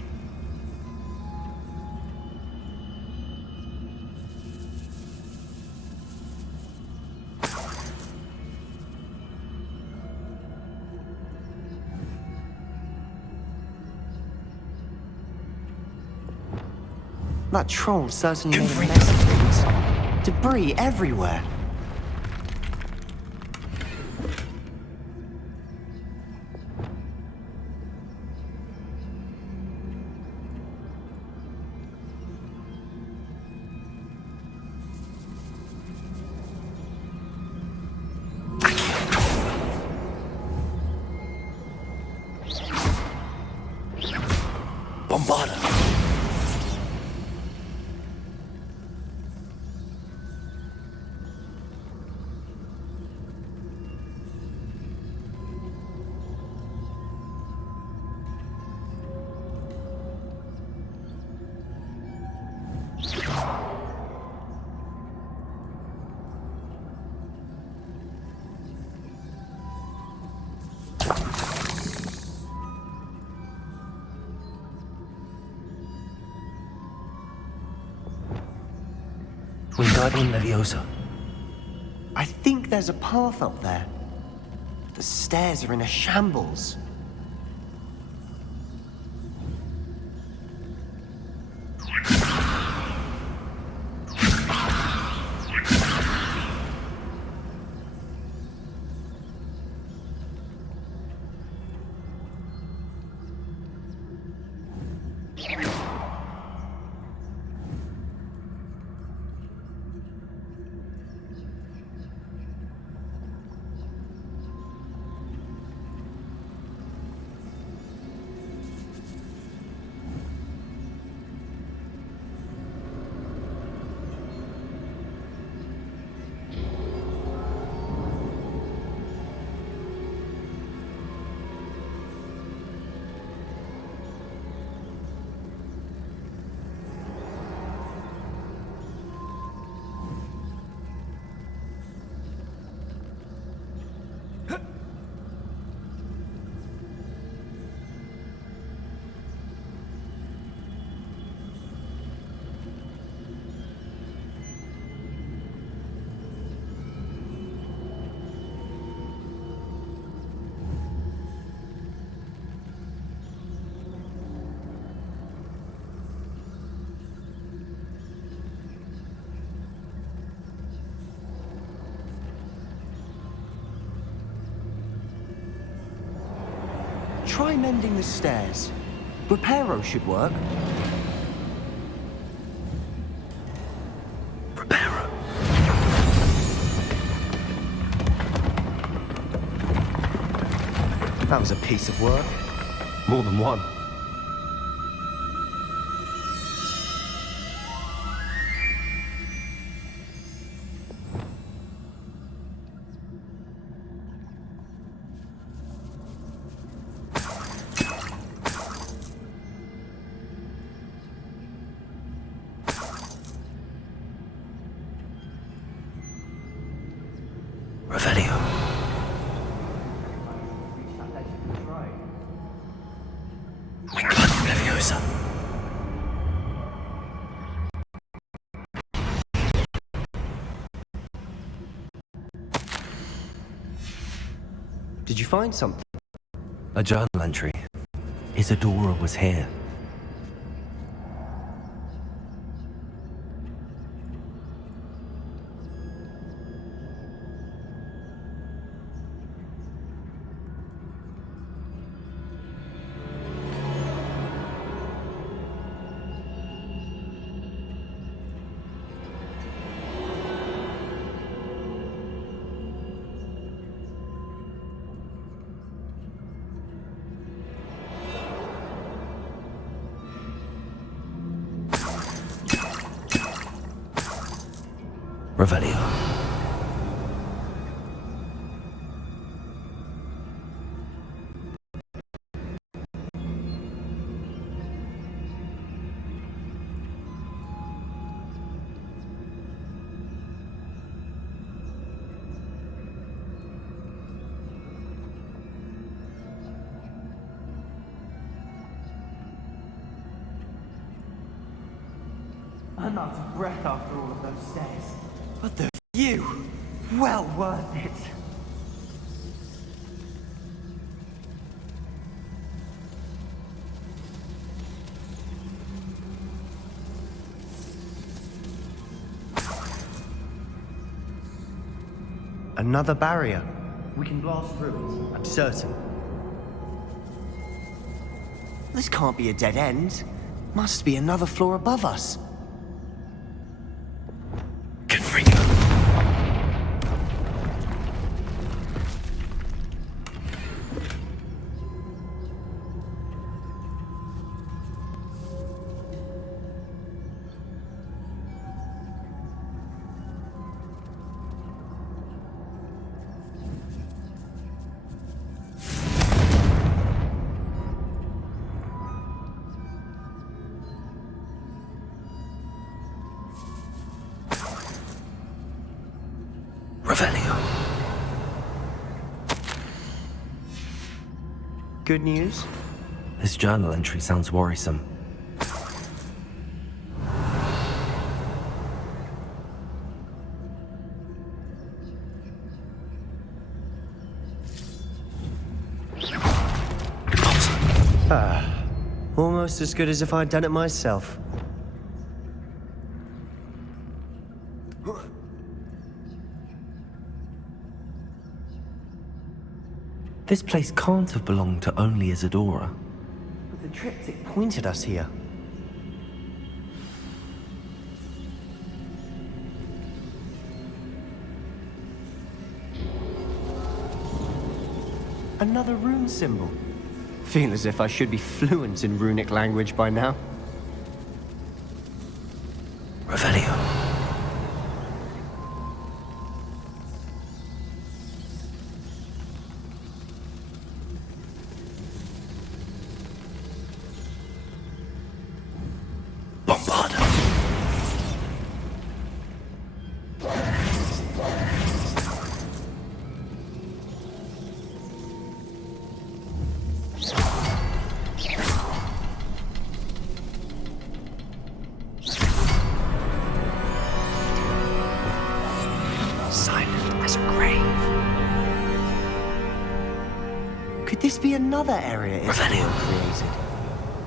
That troll certainly made a mess of things. Debris everywhere. Bombarda. Wingardium Leviosa. I think there's a path up there. The stairs are in a shambles. Try mending the stairs. Reparo should work. Reparo. That was a piece of work. More than one. Did you find something? A journal entry. Isadora was here. Revelio. I'm out of breath after all of those stairs. But the view! Well worth it. Another barrier. We can blast through it, I'm certain. This can't be a dead end. Must be another floor above us. Revelio. Good news? This journal entry sounds worrisome. Almost as good as if I'd done it myself. This place can't have belonged to only Isadora. But the triptych pointed us here. Another rune symbol. Feel as if I should be fluent in runic language by now. Revelio. Could this be another area Isadora created?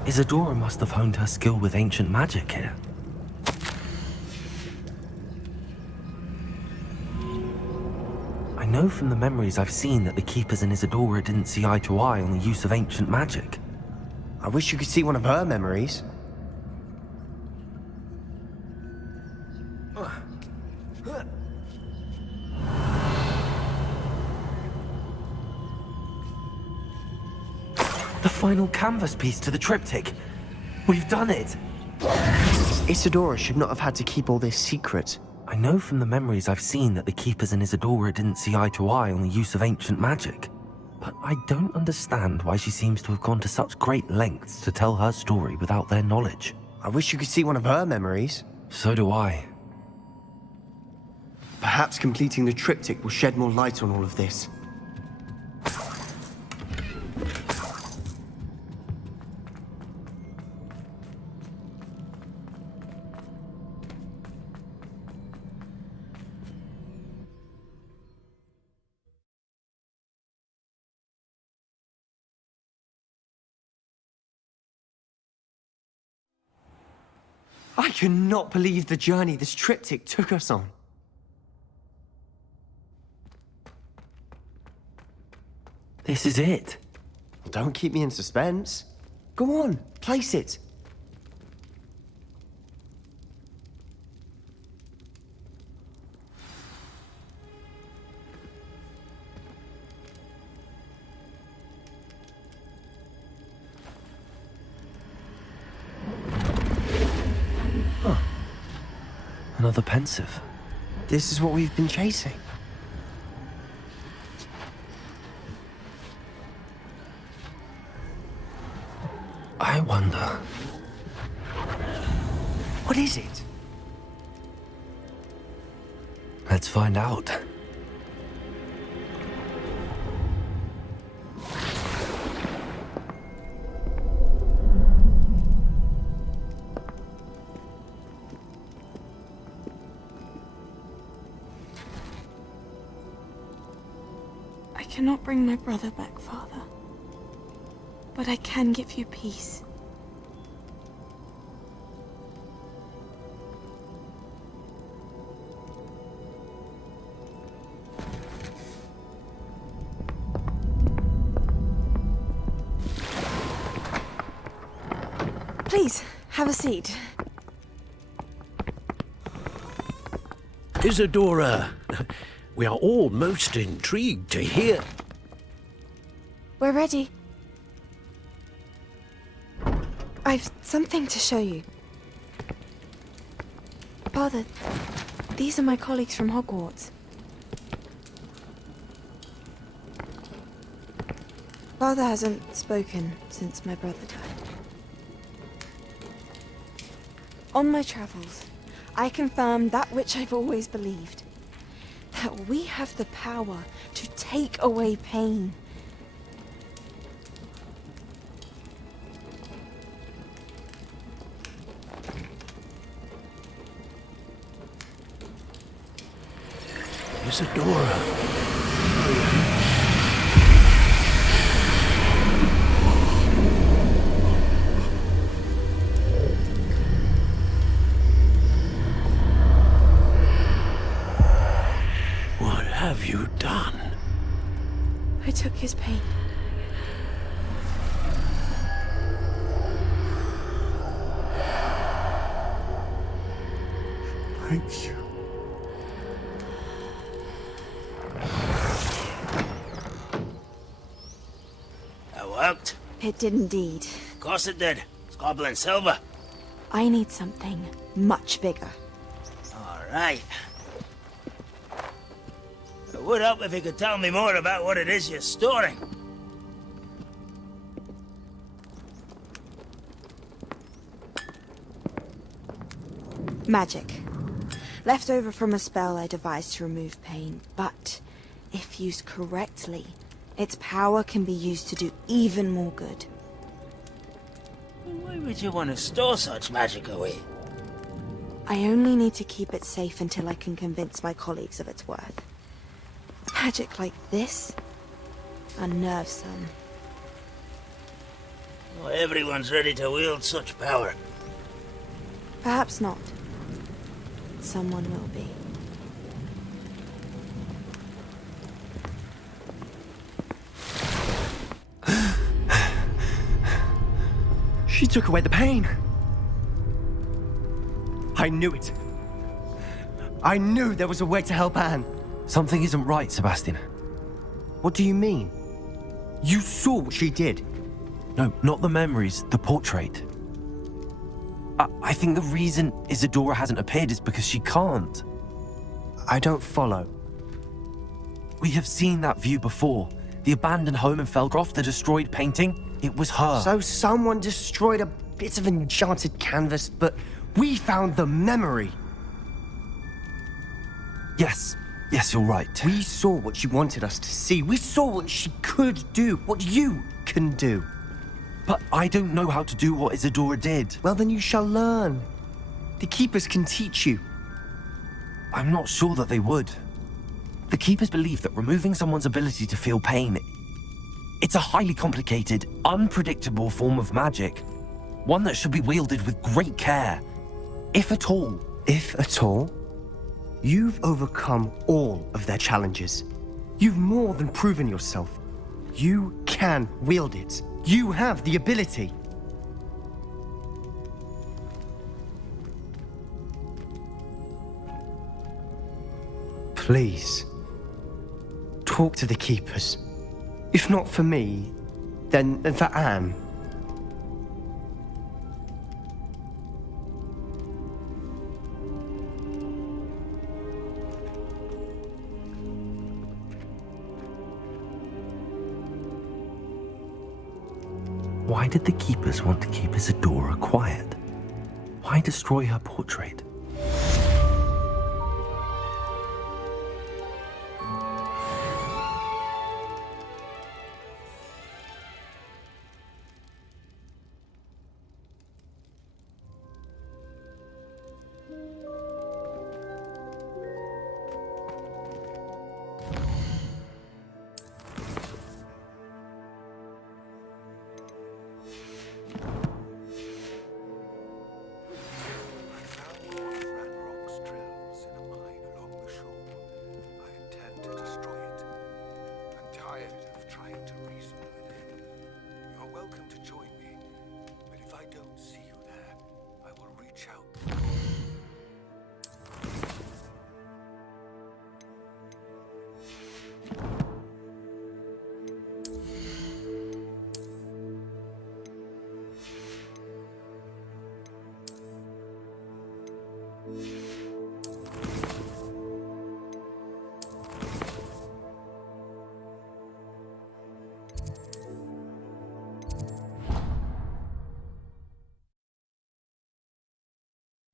Isadora must have honed her skill with ancient magic here. I know from the memories I've seen that the Keepers and Isadora didn't see eye to eye on the use of ancient magic. I wish you could see one of her memories. The final canvas piece to the triptych. We've done it! Isadora should not have had to keep all this secret. I know from the memories I've seen that the Keepers and Isadora didn't see eye to eye on the use of ancient magic. But I don't understand why she seems to have gone to such great lengths to tell her story without their knowledge. I wish you could see one of her memories. So do I. Perhaps completing the triptych will shed more light on all of this. I cannot believe the journey this triptych took us on. This is it. Don't keep me in suspense. Go on, place it. Another pensive. This is what we've been chasing. I wonder. What is it? Let's find out. I cannot bring my brother back, Father. But I can give you peace. Please, have a seat. Isadora, we are all most intrigued to hear. We're ready. I've something to show you. Father, these are my colleagues from Hogwarts. Father hasn't spoken since my brother died. On my travels, I confirmed that which I've always believed. That we have the power to take away pain. Isadora. What have you done? I took his pain. Thank you. That worked. It did indeed. Of course it did. It's goblin silver. I need something much bigger. All right. It would help if you could tell me more about what it is you're storing. Magic. Left over from a spell I devised to remove pain, but if used correctly, its power can be used to do even more good. Why would you want to store such magic away? I only need to keep it safe until I can convince my colleagues of its worth. Magic like this unnerves some. Not everyone's ready to wield such power. Perhaps not. Someone will be. She took away the pain. I knew it. I knew there was a way to help Anne. Something isn't right, Sebastian. What do you mean? You saw what she did. No, not the memories, the portrait. I think the reason Isadora hasn't appeared is because she can't. I don't follow. We have seen that view before. The abandoned home in Felgroth, the destroyed painting, it was her. So someone destroyed a bit of enchanted canvas, but we found the memory. Yes, you're right. We saw what she wanted us to see. We saw what she could do, what you can do. But I don't know how to do what Isadora did. Well, then you shall learn. The Keepers can teach you. I'm not sure that they would. The Keepers believe that removing someone's ability to feel pain, it's a highly complicated, unpredictable form of magic. One that should be wielded with great care. if at all. If at all? You've overcome all of their challenges. You've more than proven yourself. You can wield it. You have the ability. Please, talk to the Keepers. If not for me, then for Anne. Why did the Keepers want to keep Isadora quiet? Why destroy her portrait?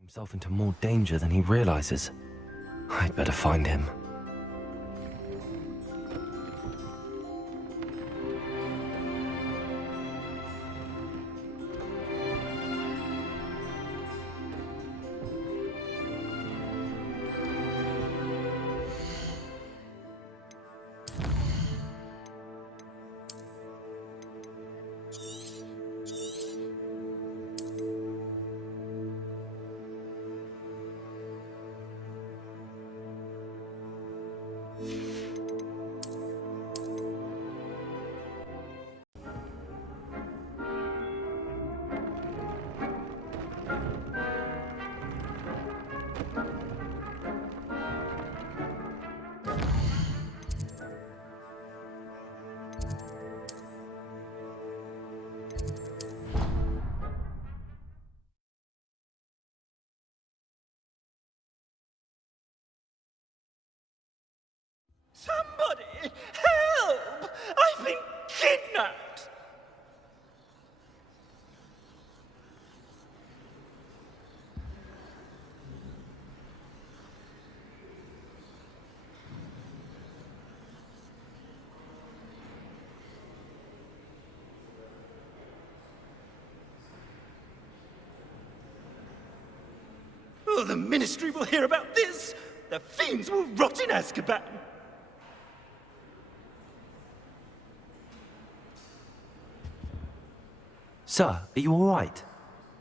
Himself into more danger than he realizes. I'd better find him. Somebody! Help! I've been kidnapped! Oh, the Ministry will hear about this! The fiends will rot in Azkaban! Sir, are you all right?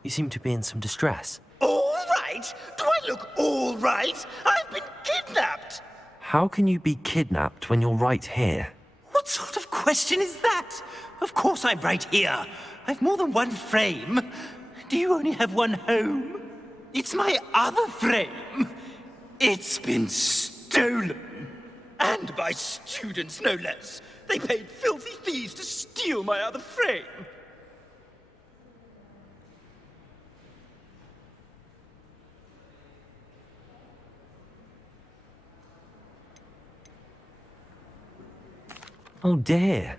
You seem to be in some distress. All right? Do I look all right? I've been kidnapped! How can you be kidnapped when you're right here? What sort of question is that? Of course I'm right here. I've more than one frame. Do you only have one home? It's my other frame. It's been stolen. And by students, no less. They paid filthy thieves to steal my other frame. Oh dear.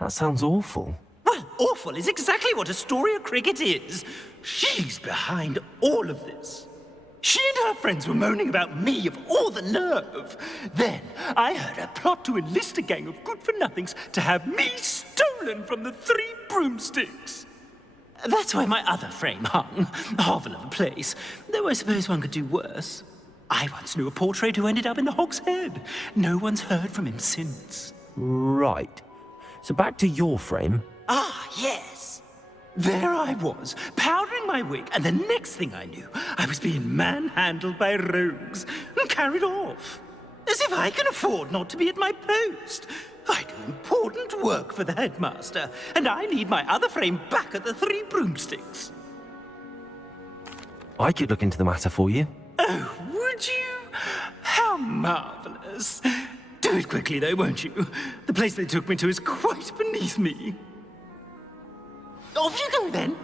That sounds awful. Well, awful is exactly what Astoria Cricket is. She's behind all of this. She and her friends were moaning about me of all the nerve. Then I heard a plot to enlist a gang of good-for-nothings to have me stolen from the Three Broomsticks. That's where my other frame hung. A hovel of a place. Though I suppose one could do worse. I once knew a portrait who ended up in the Hog's Head. No one's heard from him since. Right. So back to your frame. Ah, yes. There I was, powdering my wig, and the next thing I knew, I was being manhandled by rogues and carried off. As if I can afford not to be at my post. I do important work for the headmaster, and I need my other frame back at the Three Broomsticks. I could look into the matter for you. Oh, would you? How marvelous. Do it quickly, though, won't you? The place they took me to is quite beneath me. Off you go, then.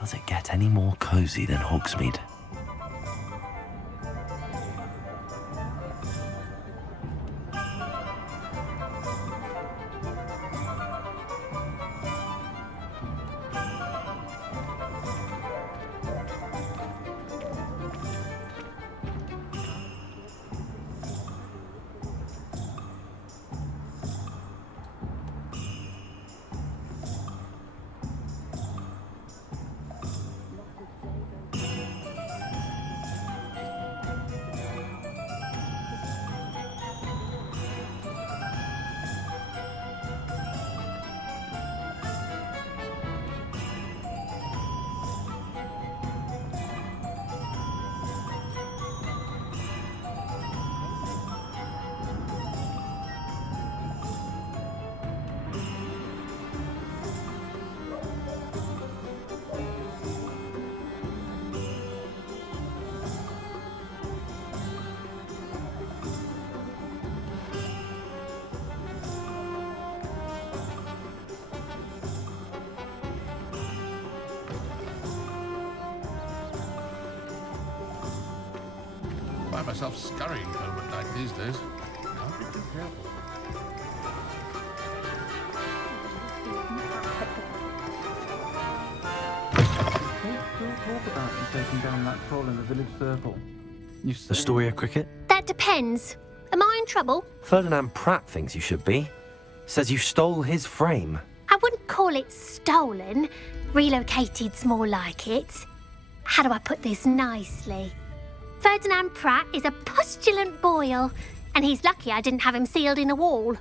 Does it get any more cozy than Hogsmeade? I find myself scurrying home at night these days. Can't be too careful. Still talk about you taking down that troll in the village circle. The story of cricket? That depends. Am I in trouble? Ferdinand Pratt thinks you should be. Says you stole his frame. I wouldn't call it stolen. Relocated's more like it. How do I put this nicely? Ferdinand Pratt is a postulant boil, and he's lucky I didn't have him sealed in a wall.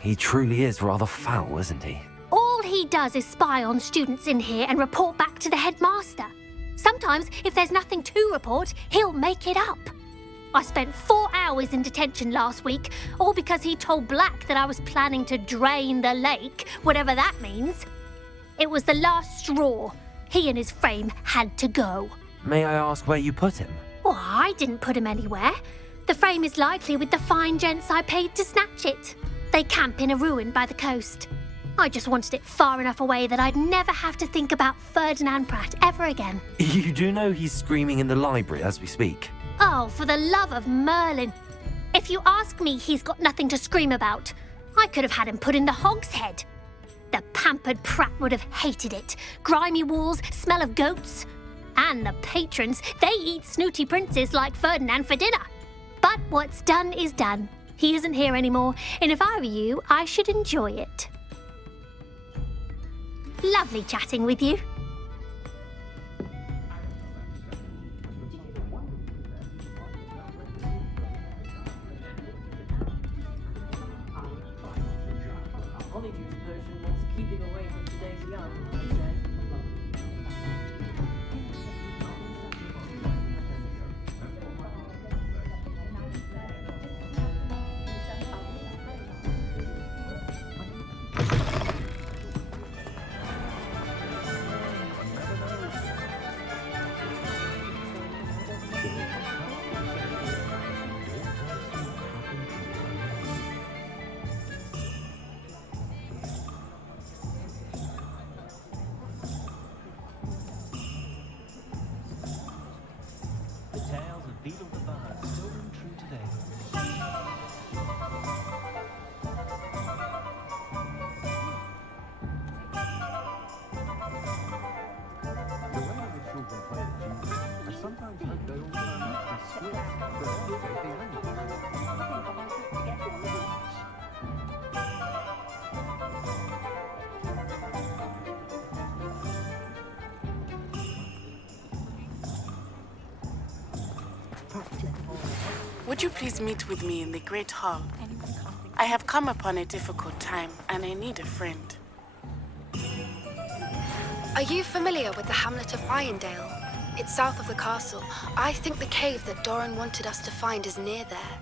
He truly is rather foul, isn't he? All he does is spy on students in here and report back to the headmaster. Sometimes, if there's nothing to report, he'll make it up. I spent 4 hours in detention last week, all because he told Black that I was planning to drain the lake, whatever that means. It was the last straw. He and his frame had to go. May I ask where you put him? Well, I didn't put him anywhere. The frame is likely with the fine gents I paid to snatch it. They camp in a ruin by the coast. I just wanted it far enough away that I'd never have to think about Ferdinand Pratt ever again. You do know he's screaming in the library as we speak. Oh, for the love of Merlin. If you ask me, he's got nothing to scream about. I could have had him put in the hogshead. The pampered Pratt would have hated it. Grimy walls, smell of goats. And the patrons, they eat snooty princes like Ferdinand for dinner. But what's done is done. He isn't here anymore, and if I were you, I should enjoy it. Lovely chatting with you. Honeydew potion wants keeping away from today's young, I say. The tales of Beetle the Bard still ring true today. Would you please meet with me in the Great Hall? I have come upon a difficult time, and I need a friend. Are you familiar with the hamlet of Irondale? It's south of the castle. I think the cave that Doran wanted us to find is near there.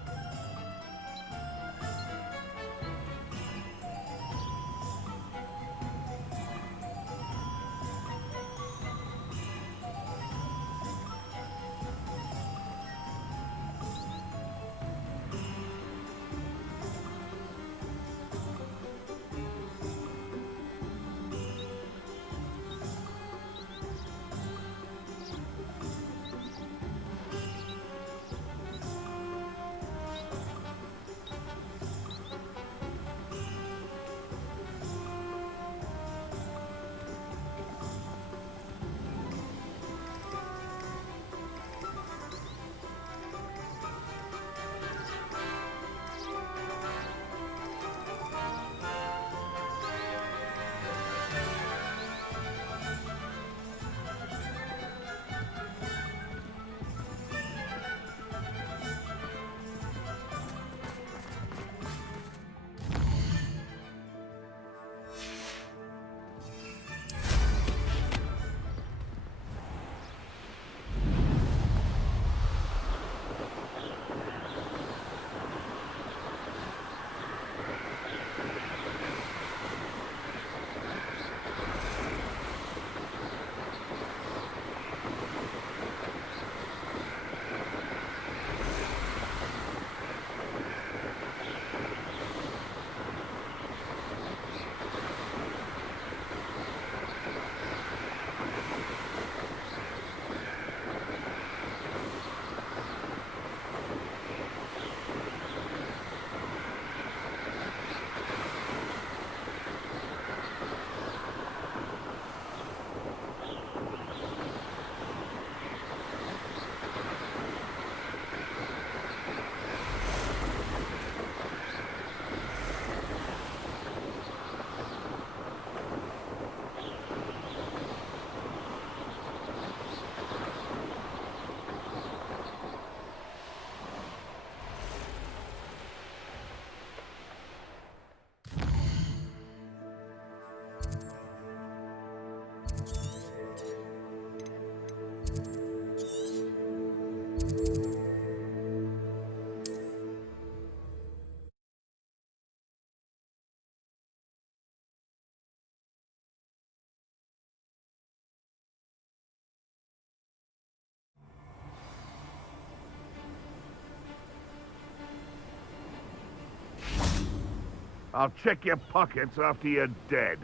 I'll check your pockets after you're dead.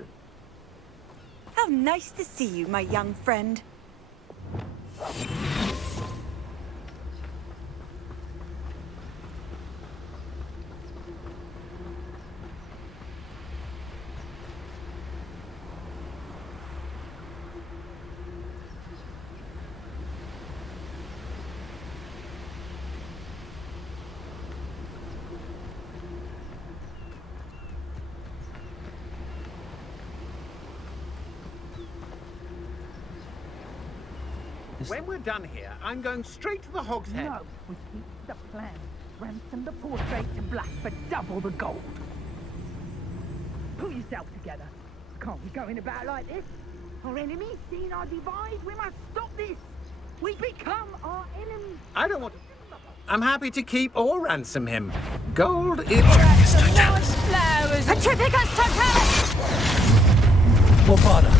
How nice to see you, my young friend. When we're done here, I'm going straight to the Hog's Head. No, we keep the plan. Ransom the poor straight to Black for double the gold. Pull yourself together. Can't be going about like this. Our enemies seen our divide. We must stop this. We become our enemies. I don't want to... I'm happy to keep or ransom him. Gold is... Petrificus totalis! More father.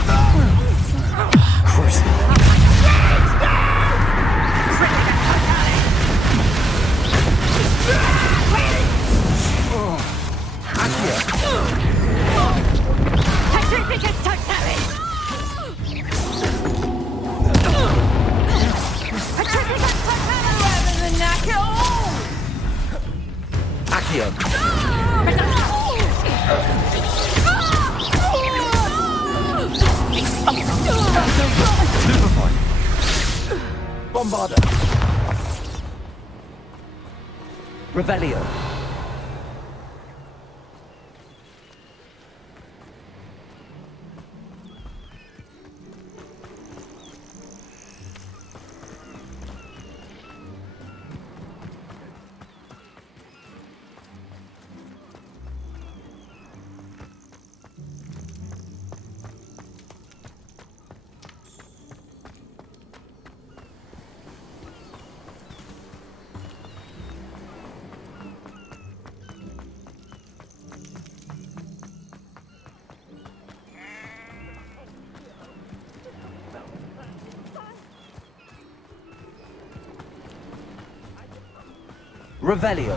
Petrificus totalis! Petrificus totalis! Rather than knock it all! Accio. Bombarder. Revelio. Revelio.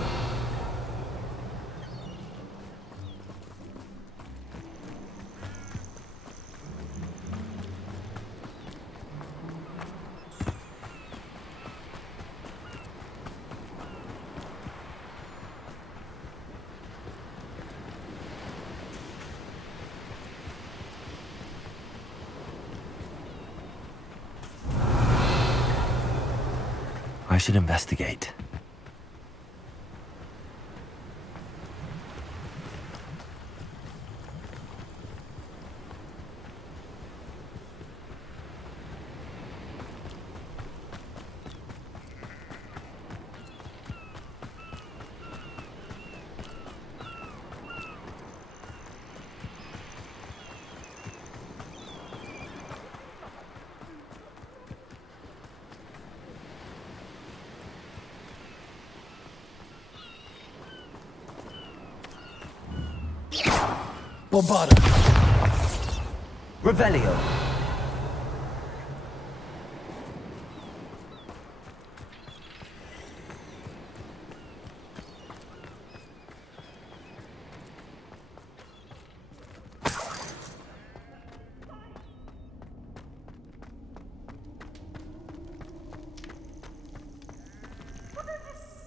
I should investigate. Bombarda. Revelio.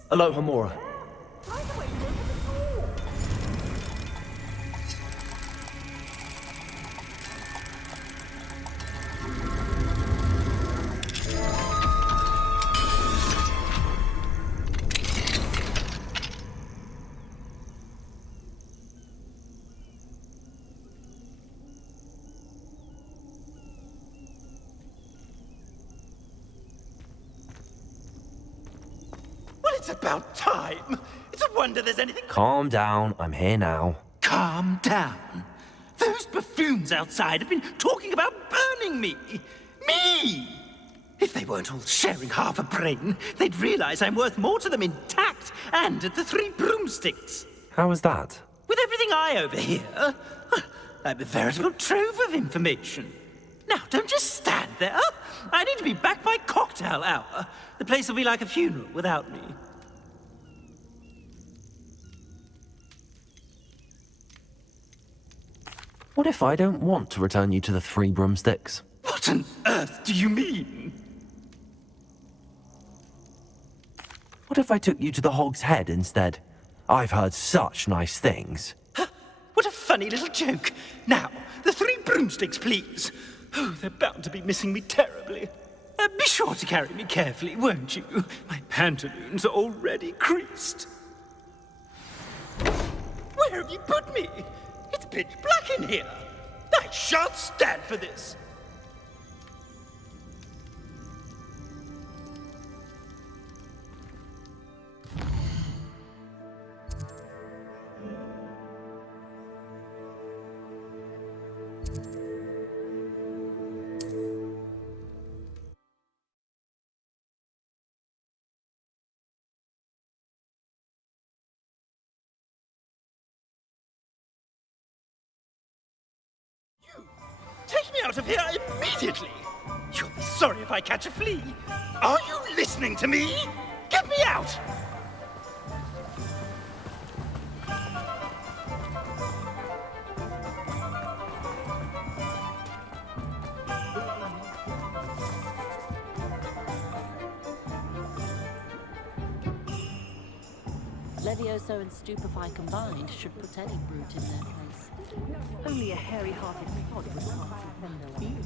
Aloha Mora. It's about time. It's a wonder there's anything... Calm down, I'm here now. Calm down. Those buffoons outside have been talking about burning me. Me! If they weren't all sharing half a brain, they'd realize I'm worth more to them intact and at the Three Broomsticks. How was that? With everything I overhear, I'm a veritable trove of information. Now, don't just stand there. I need to be back by cocktail hour. The place will be like a funeral without me. What if I don't want to return you to the Three Broomsticks? What on earth do you mean? What if I took you to the Hog's Head instead? I've heard such nice things. What a funny little joke. Now, the Three Broomsticks, please. Oh, they're bound to be missing me terribly. Be sure to carry me carefully, won't you? My pantaloons are already creased. Where have you put me? It's pitch black in here. I shan't stand for this. Take me out of here immediately! You'll be sorry if I catch a flea. Are you listening to me? Get me out! Levioso and Stupefy combined should put any brute in their place. Only a hairy-hearted pod would comprehend their feelings.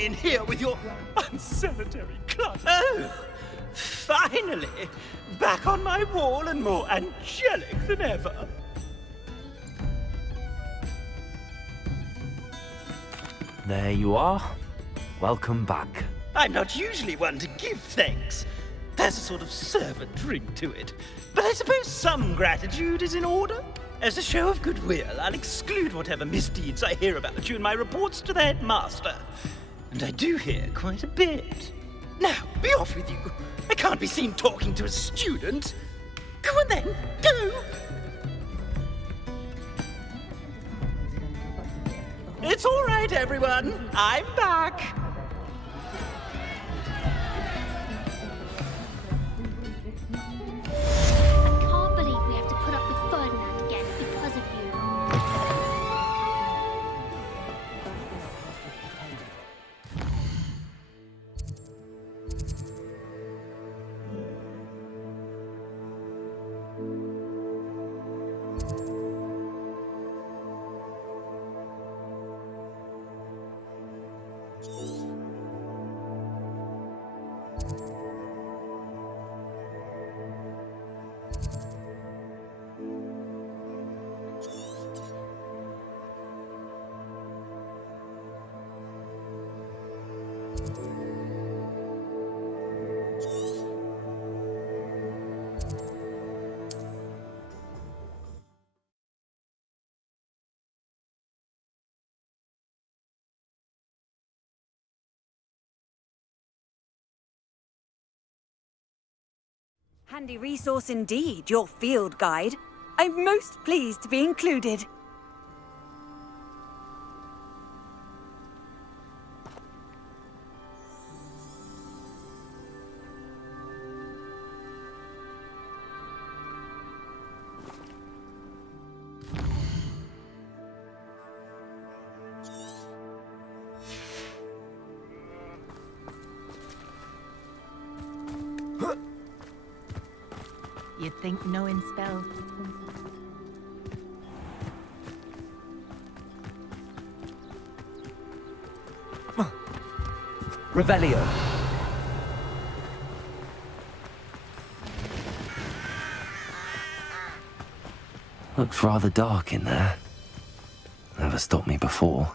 me in here with your unsanitary clutter. Oh, finally! Back on my wall and more angelic than ever. There you are. Welcome back. I'm not usually one to give thanks. There's a sort of servant ring to it. But I suppose some gratitude is in order. As a show of goodwill, I'll exclude whatever misdeeds I hear about you in my reports to the headmaster. And I do hear quite a bit. Now, be off with you. I can't be seen talking to a student. Go on then, go! It's all right, everyone. I'm back. Can't believe we have to put up with Ferdinand again because of you. Handy resource indeed, your field guide. I'm most pleased to be included. You'd think knowing spells. Revelio. Looks rather dark in there. Never stopped me before.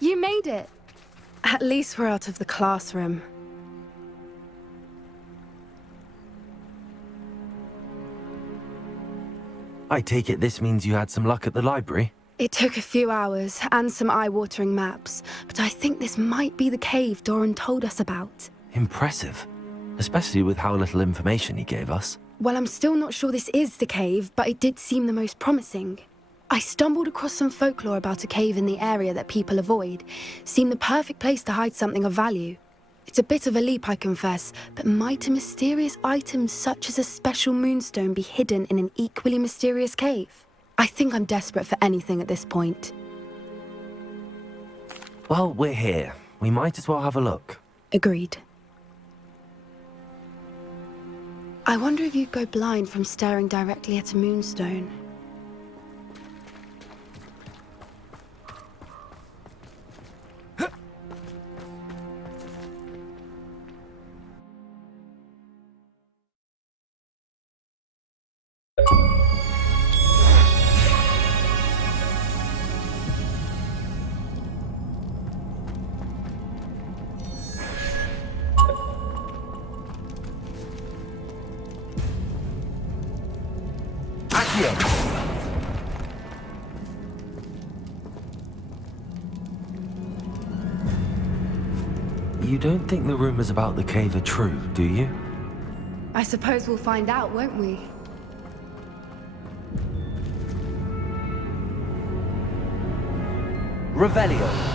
You made it. At least we're out of the classroom. I take it this means you had some luck at the library? It took a few hours and some eye-watering maps, but I think this might be the cave Doran told us about. Impressive. Especially with how little information he gave us. Well, I'm still not sure this is the cave, but it did seem the most promising. I stumbled across some folklore about a cave in the area that people avoid. Seemed the perfect place to hide something of value. It's a bit of a leap, I confess, but might a mysterious item such as a special moonstone be hidden in an equally mysterious cave? I think I'm desperate for anything at this point. Well, we're here. We might as well have a look. Agreed. I wonder if you'd go blind from staring directly at a moonstone. You don't think the rumors about the cave are true, do you? I suppose we'll find out, won't we? Revelio.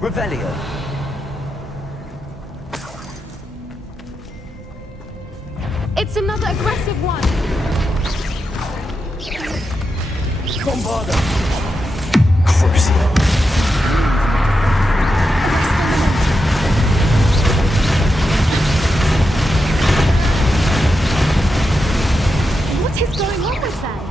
Revelio. It's another aggressive one! Bombarda. Crucio. What is going on with that?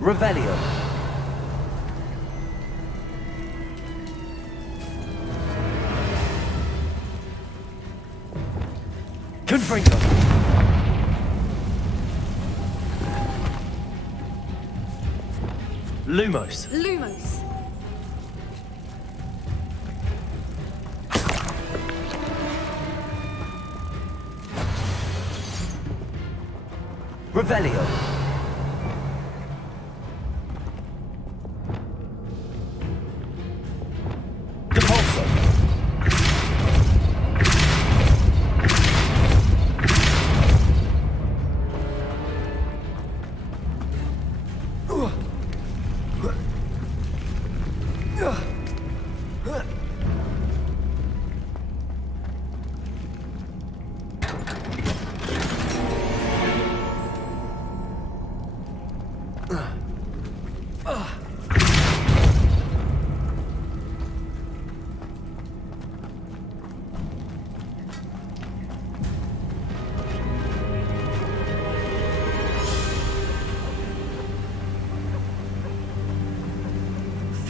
Revelio. Confringo. Lumos. Lumos. Revelio. Depulso.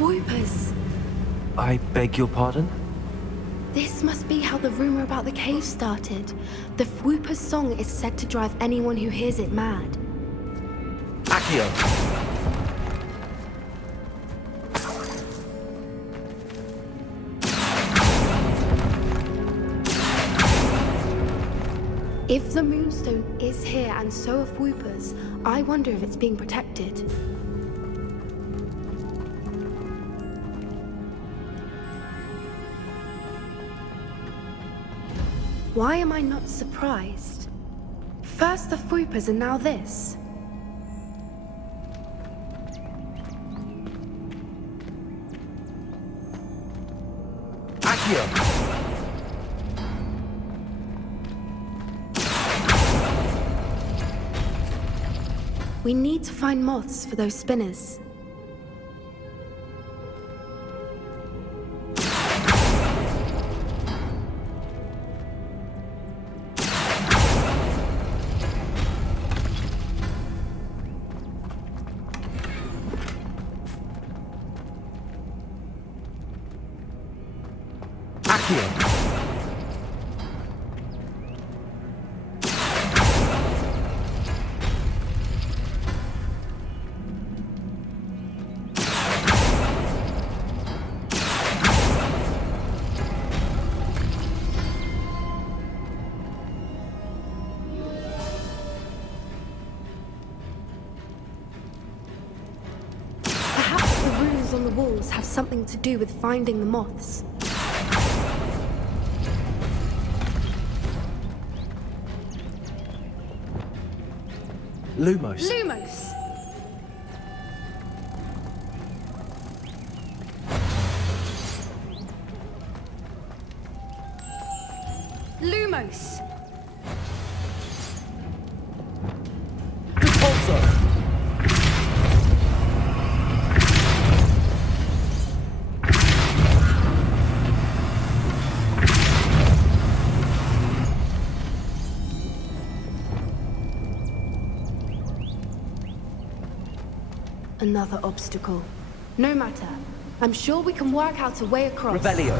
Voipers. I beg your pardon? This must be how the rumor about the cave started. The Whooper's song is said to drive anyone who hears it mad. Accio. If the Moonstone is here and so are Whoopers, I wonder if it's being protected. Why am I not surprised? First the Whoopers and now this. Accio. We need to find moths for those spinners. Perhaps the runes on the walls have something to do with finding the moths. Lumos. Lumos! Lumos! Another obstacle. No matter. I'm sure we can work out a way across. Revelio.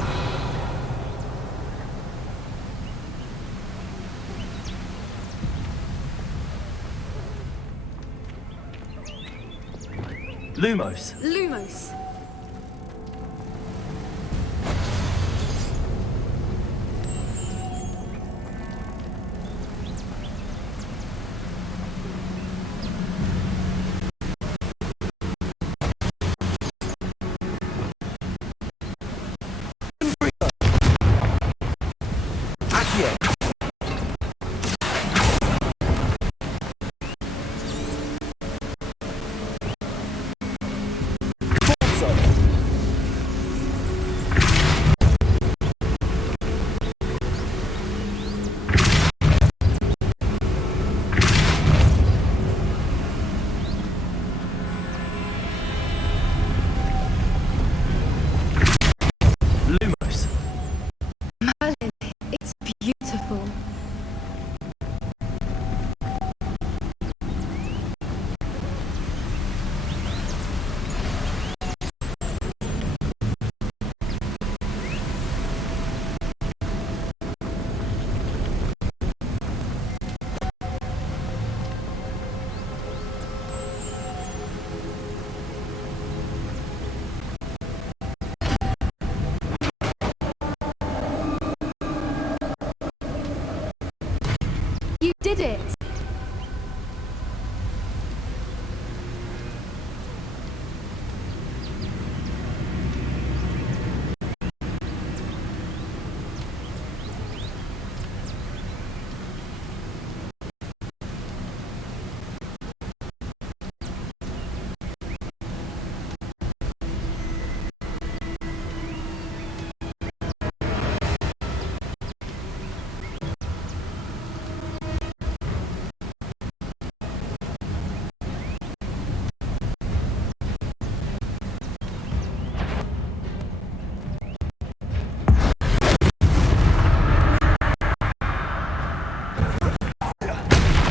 Lumos. Lumos. Merlin, it's beautiful. You did it!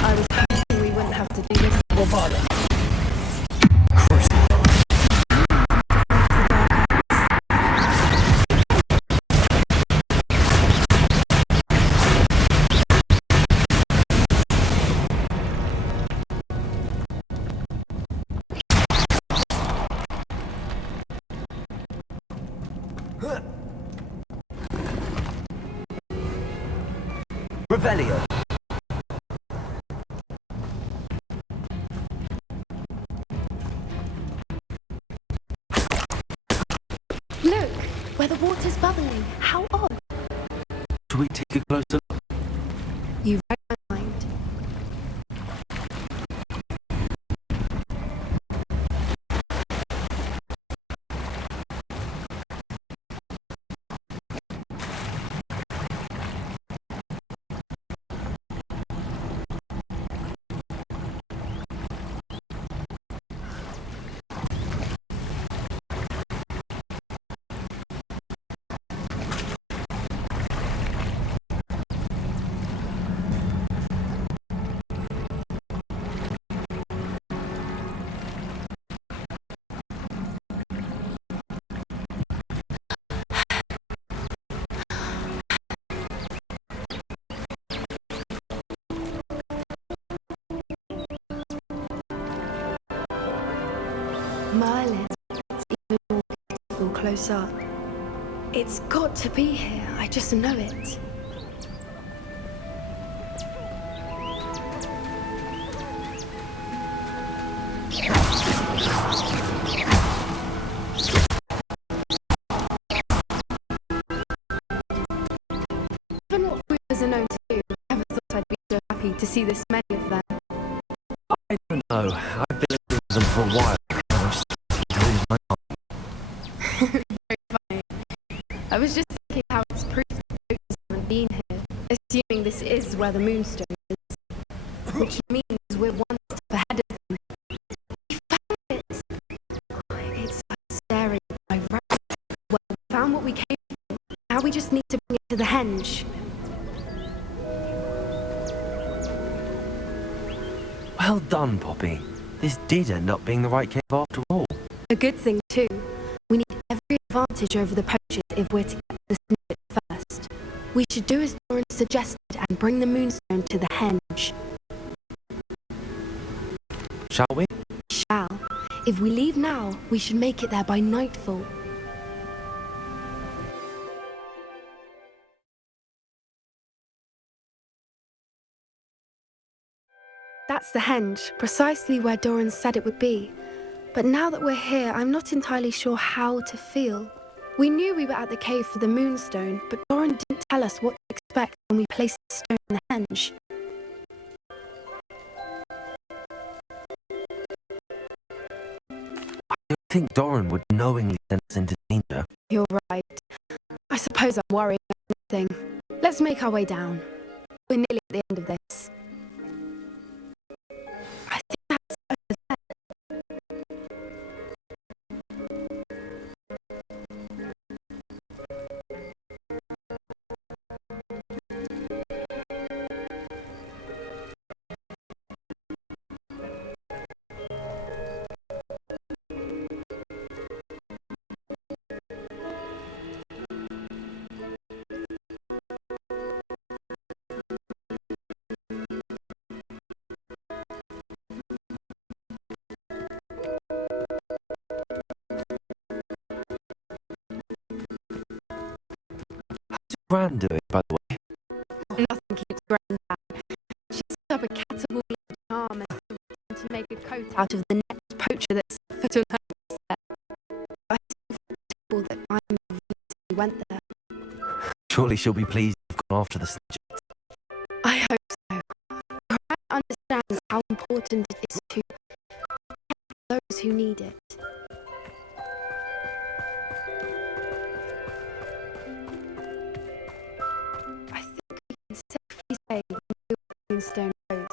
I was hoping we wouldn't have to do this. Revelio. Look, where the water's bubbling. How odd. Should we take a closer look? You read my mind. Merlin. It's even more beautiful close up. It's got to be here, I just know it. Given what fruiters are known to do, I never thought I'd be so happy to see this many of them. I don't know. I've been looking for them for a while, and I'm starting to lose my mind. Very funny. I was just thinking how it's proof that fruiters haven't been here, assuming this is where the moonstone is, which means we're one step ahead of them. We found it! It's like staring at my right. Well, we found what we came for. Now we just need to bring it to the henge. Well done, Poppy. This did end up being the right cave after all. A good thing, too. We need every advantage over the poachers if we're to get the snippet first. We should do as Doran suggested and bring the moonstone to the henge. Shall we? Shall. If we leave now, we should make it there by nightfall. That's the henge, precisely where Doran said it would be. But now that we're here, I'm not entirely sure how to feel. We knew we were at the cave for the moonstone, but Doran didn't tell us what to expect when we placed the stone in the henge. I don't think Doran would knowingly send us into danger. You're right. I suppose I'm worrying about nothing. Let's make our way down. We're nearly at the end of this. I think that's over there. Gran doing, by the way? Nothing keeps Gran down. She set up a catapult charm and to make a coat out of the next poacher that's put on her doorstep. I feel that I'm the reason we went there. Surely she'll be pleased you've gone after the snitches. I hope so. Gran understands how important it is to help those who need it. I think we can safely say we knew where the moonstone goes.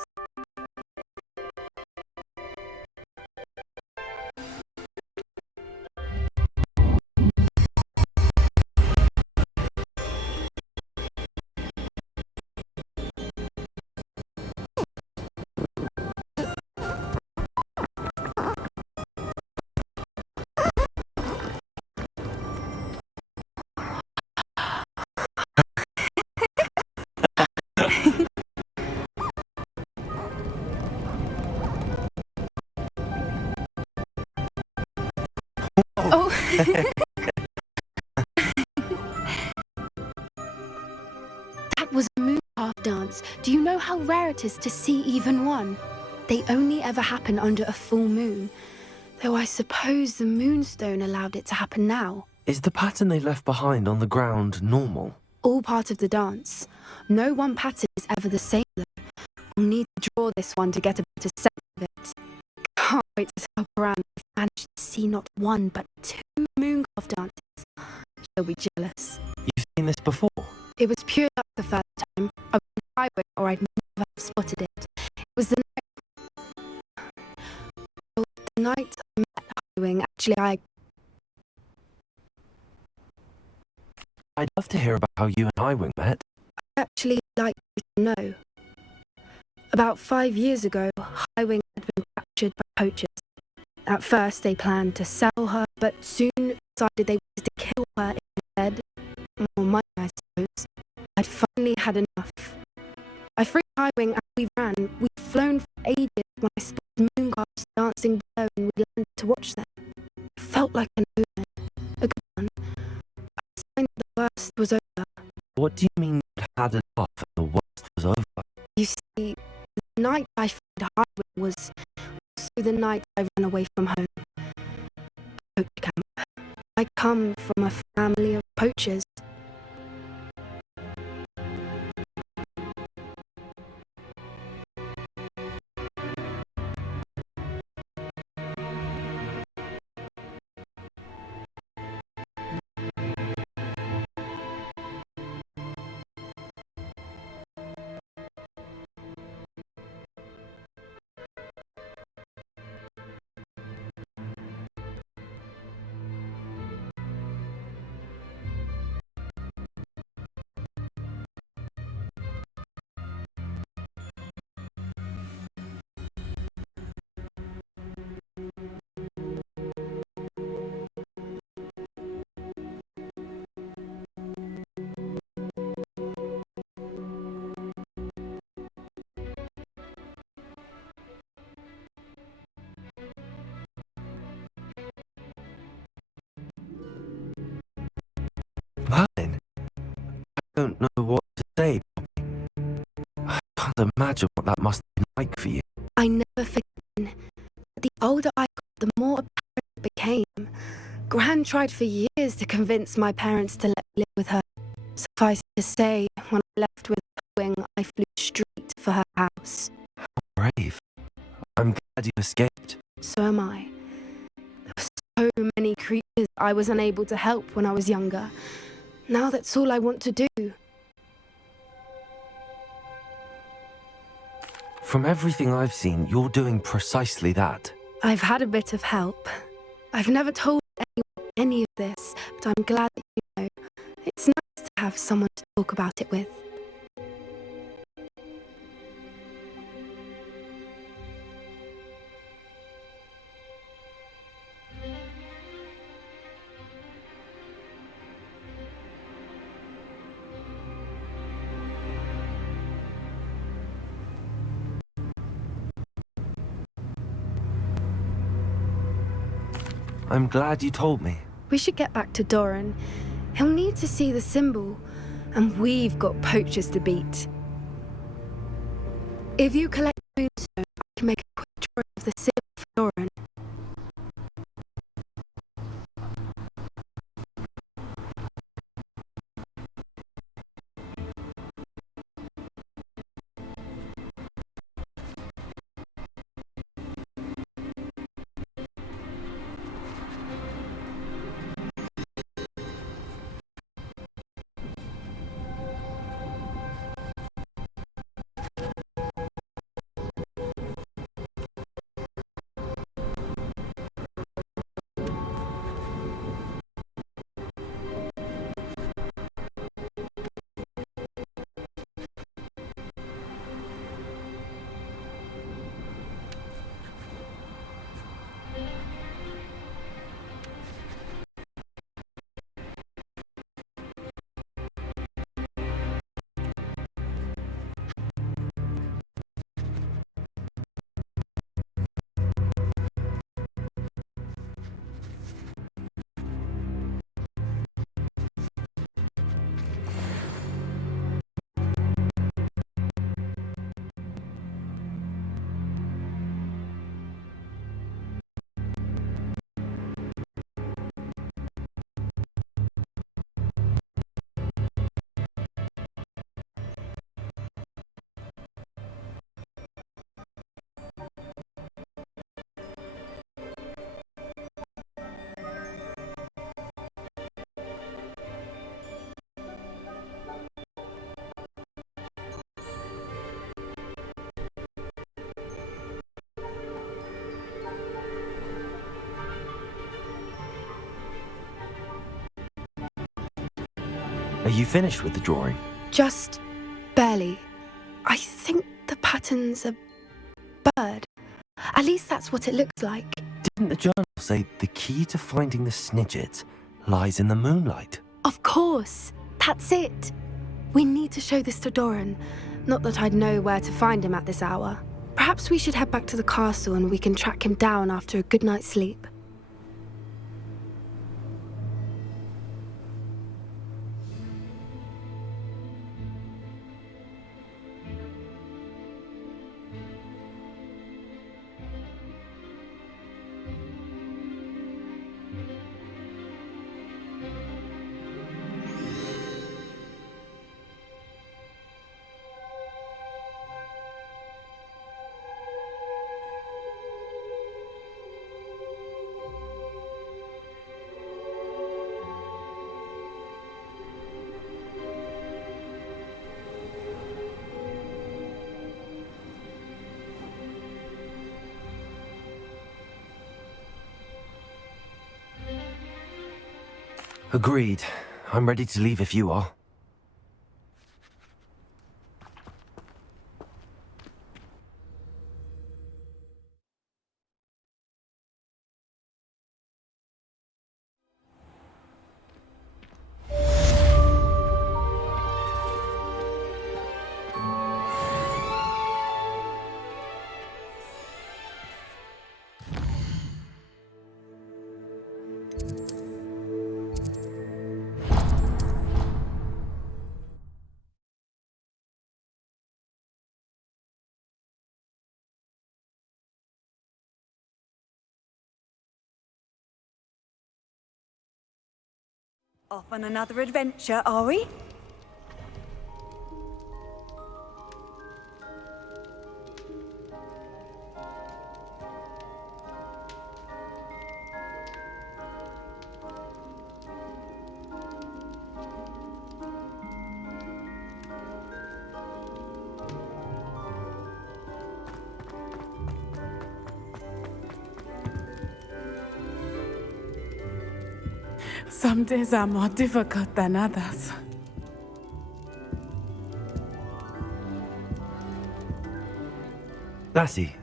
Oh. That was a moon half dance. Do you know how rare it is to see even one? They only ever happen under a full moon. Though I suppose the moonstone allowed it to happen now. Is the pattern they left behind on the ground normal? All part of the dance. No one pattern is ever the same though. We'll need to draw this one to get a better sense of it. Can't wait to tell Gran we've managed to see not one but 2 mooncalf dances. She'll be jealous. You've seen this before? It was pure luck the first time. I was in highway or I'd never have spotted it. It was the night... Oh, the night I met Highwing. Actually, I'd love to hear about how you and Highwing met. I actually like you to know. About 5 years ago, Highwing had been captured by poachers. At first, they planned to sell her, but soon decided they wanted to kill her instead. More money, I suppose. I'd finally had enough. I freed Highwing and we ran. We'd flown for ages when I spotted mooncalves dancing below and we landed to watch them. felt like an omen, a good one. A sign that the worst was over. What do you mean you had enough and the worst was over? You see, the night I found Highway was also the night I ran away from home. Poacher camp. I come from a family of poachers. Merlin, I don't know what to say, Poppy. I can't imagine what that must have been like for you. I never forget. The older I got, the more apparent it became. Gran tried for years to convince my parents to let me live with her. Suffice to say, when I left with her wing, I flew straight for her house. Brave. I'm glad you escaped. So am I. There were so many creatures I was unable to help when I was younger. Now that's all I want to do. From everything I've seen, you're doing precisely that. I've had a bit of help. I've never told anyone any of this, but I'm glad that you know. It's nice to have someone to talk about it with. I'm glad you told me. We should get back to Doran. He'll need to see the symbol, and we've got poachers to beat. If you collect moonstone, I can make a quick drawing of the symbol for Doran. Are you finished with the drawing? Just barely. I think the pattern's a bird. At least that's what it looks like. Didn't the journal say the key to finding the Snidget lies in the moonlight? Of course. That's it. We need to show this to Doran. Not that I'd know where to find him at this hour. Perhaps we should head back to the castle and we can track him down after a good night's sleep. Agreed. I'm ready to leave if you are. Off on another adventure, are we? Some days are more difficult than others. Lassie,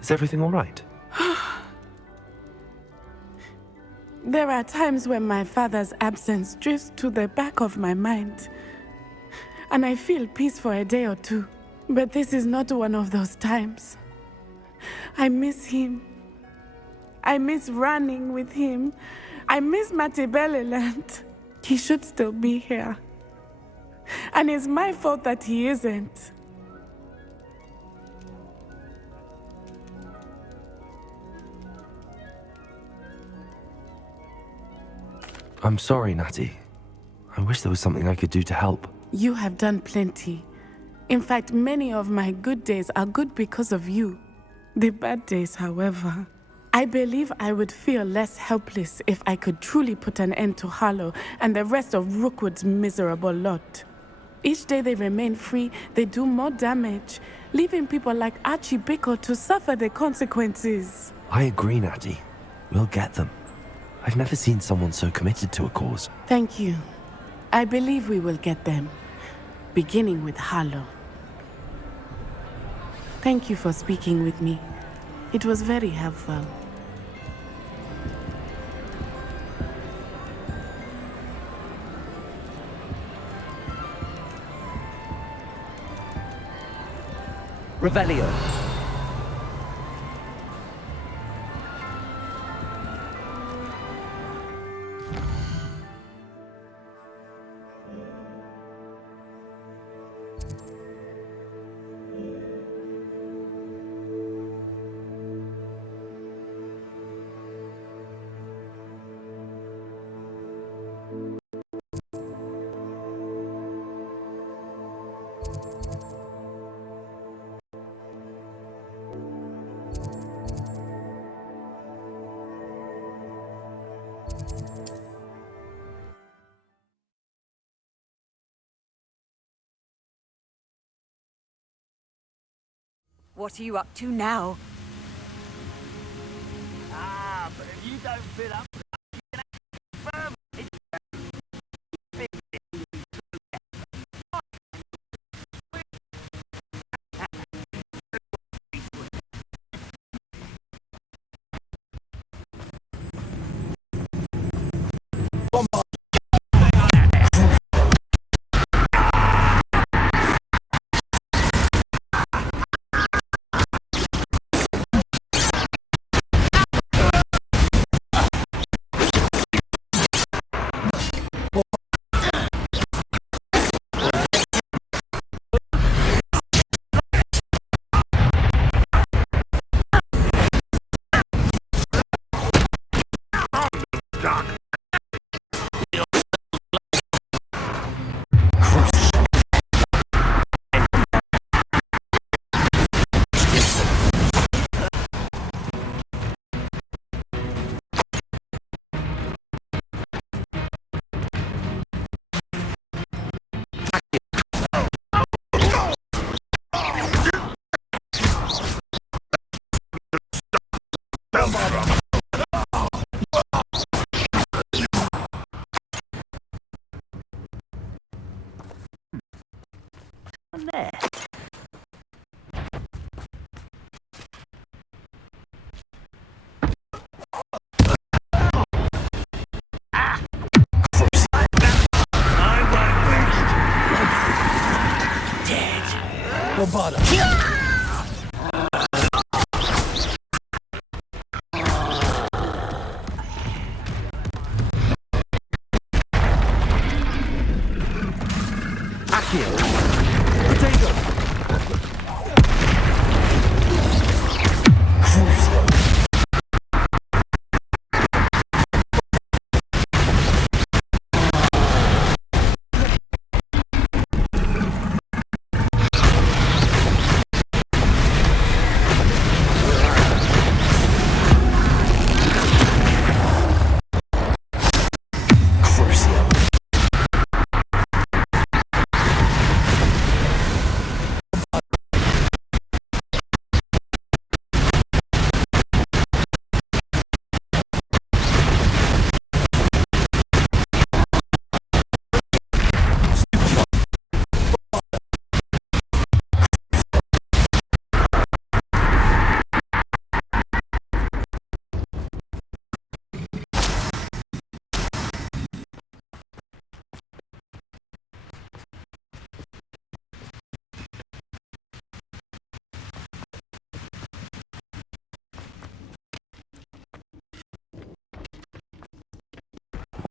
is everything all right? There are times when my father's absence drifts to the back of my mind, and I feel peace for a day or two. But this is not one of those times. I miss him. I miss running with him. I miss Matibeleland. He should still be here. And it's my fault that he isn't. I'm sorry, Natty. I wish there was something I could do to help. You have done plenty. In fact, many of my good days are good because of you. The bad days, however, I believe I would feel less helpless if I could truly put an end to Harlow and the rest of Rookwood's miserable lot. Each day they remain free, they do more damage, leaving people like Archie Bickle to suffer the consequences. I agree, Natty. We'll get them. I've never seen someone so committed to a cause. Thank you. I believe we will get them, beginning with Harlow. Thank you for speaking with me. It was very helpful. Revelio. What are you up to now? Ah, but if you don't fill up,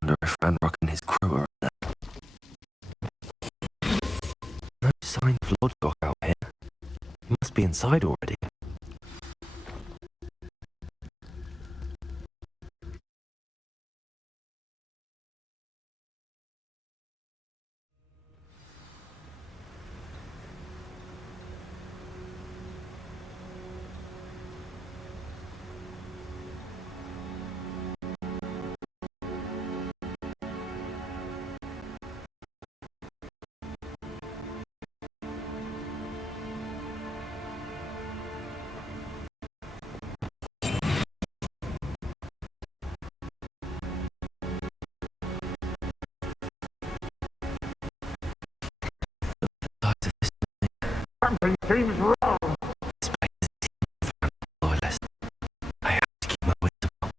Wonder if Ranrock and his crew are there. No sign of Lodgok out here. He must be inside already. Something seems wrong. Loyalist. I have to keep my wisdom up.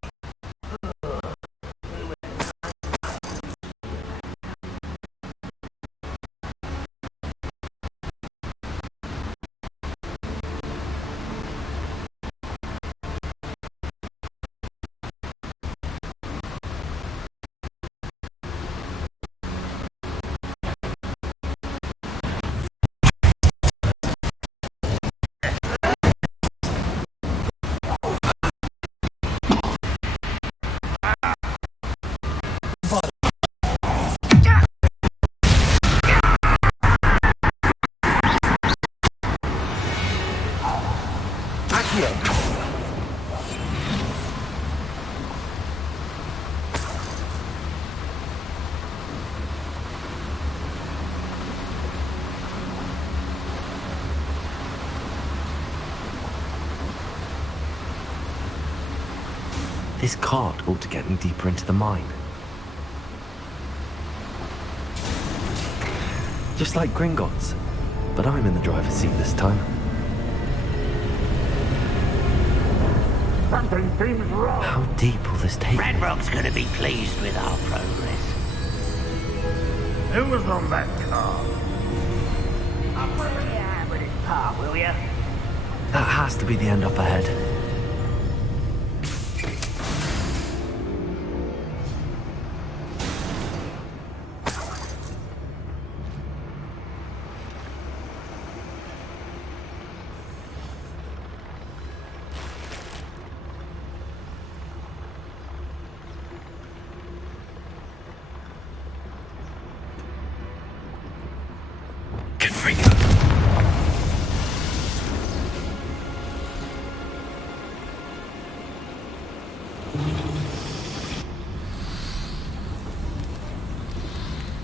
This cart ought to get me deeper into the mine. Just like Gringotts, but I'm in the driver's seat this time. Something seems wrong. How deep will this take me? Ranrock's gonna be pleased with our progress. Who was on that car? I'll put your hand with his part, will ya? That has to be the end up ahead.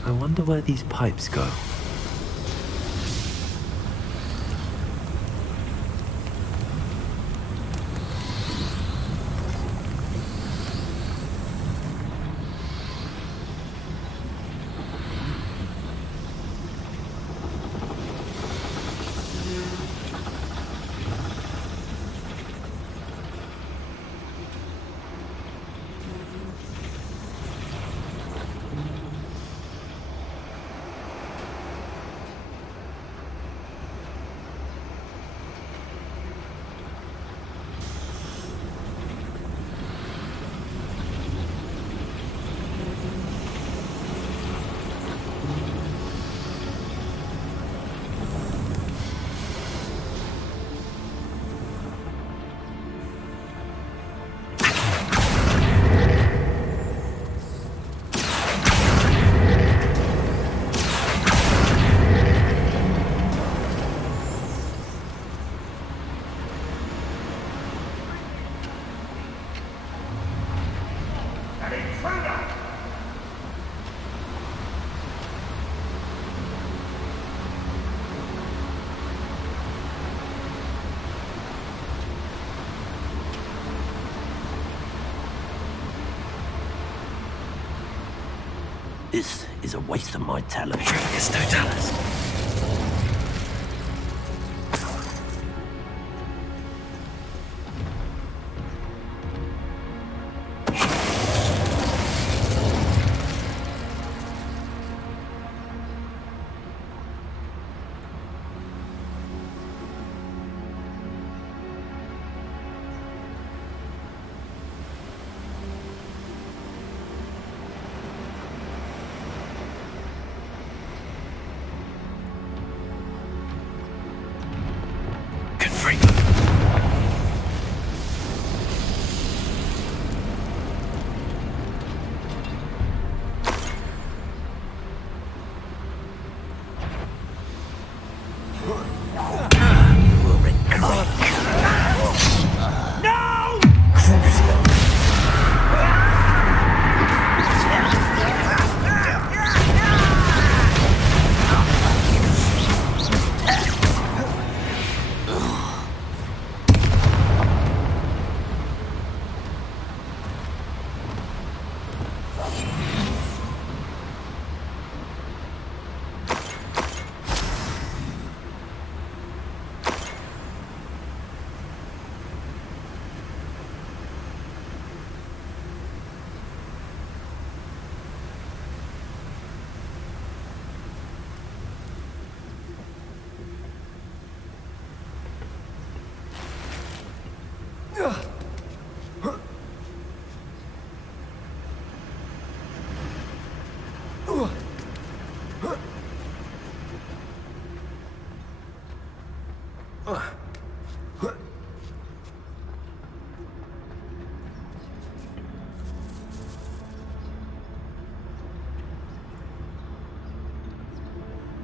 I wonder where these pipes go. An intruder! This is a waste of my talent. It's no talent.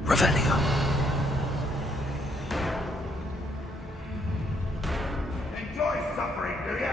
Revelio. Enjoy suffering, do ya?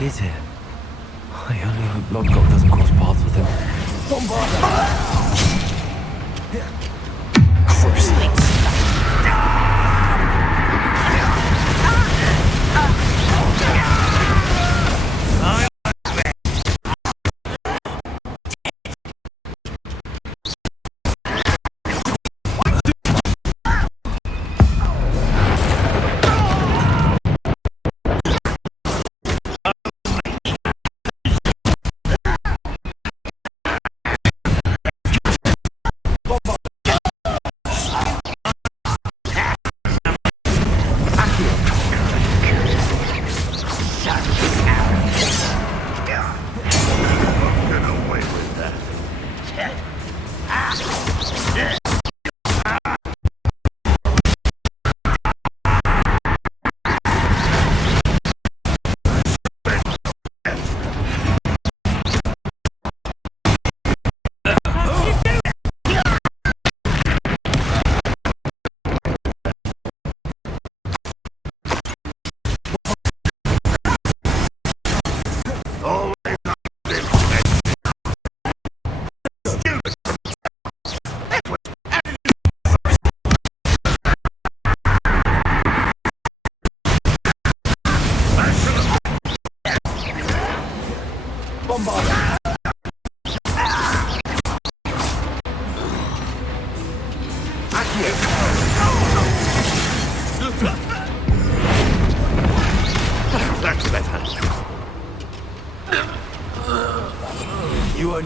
Is it? I only hope Lodgok doesn't cross paths with him.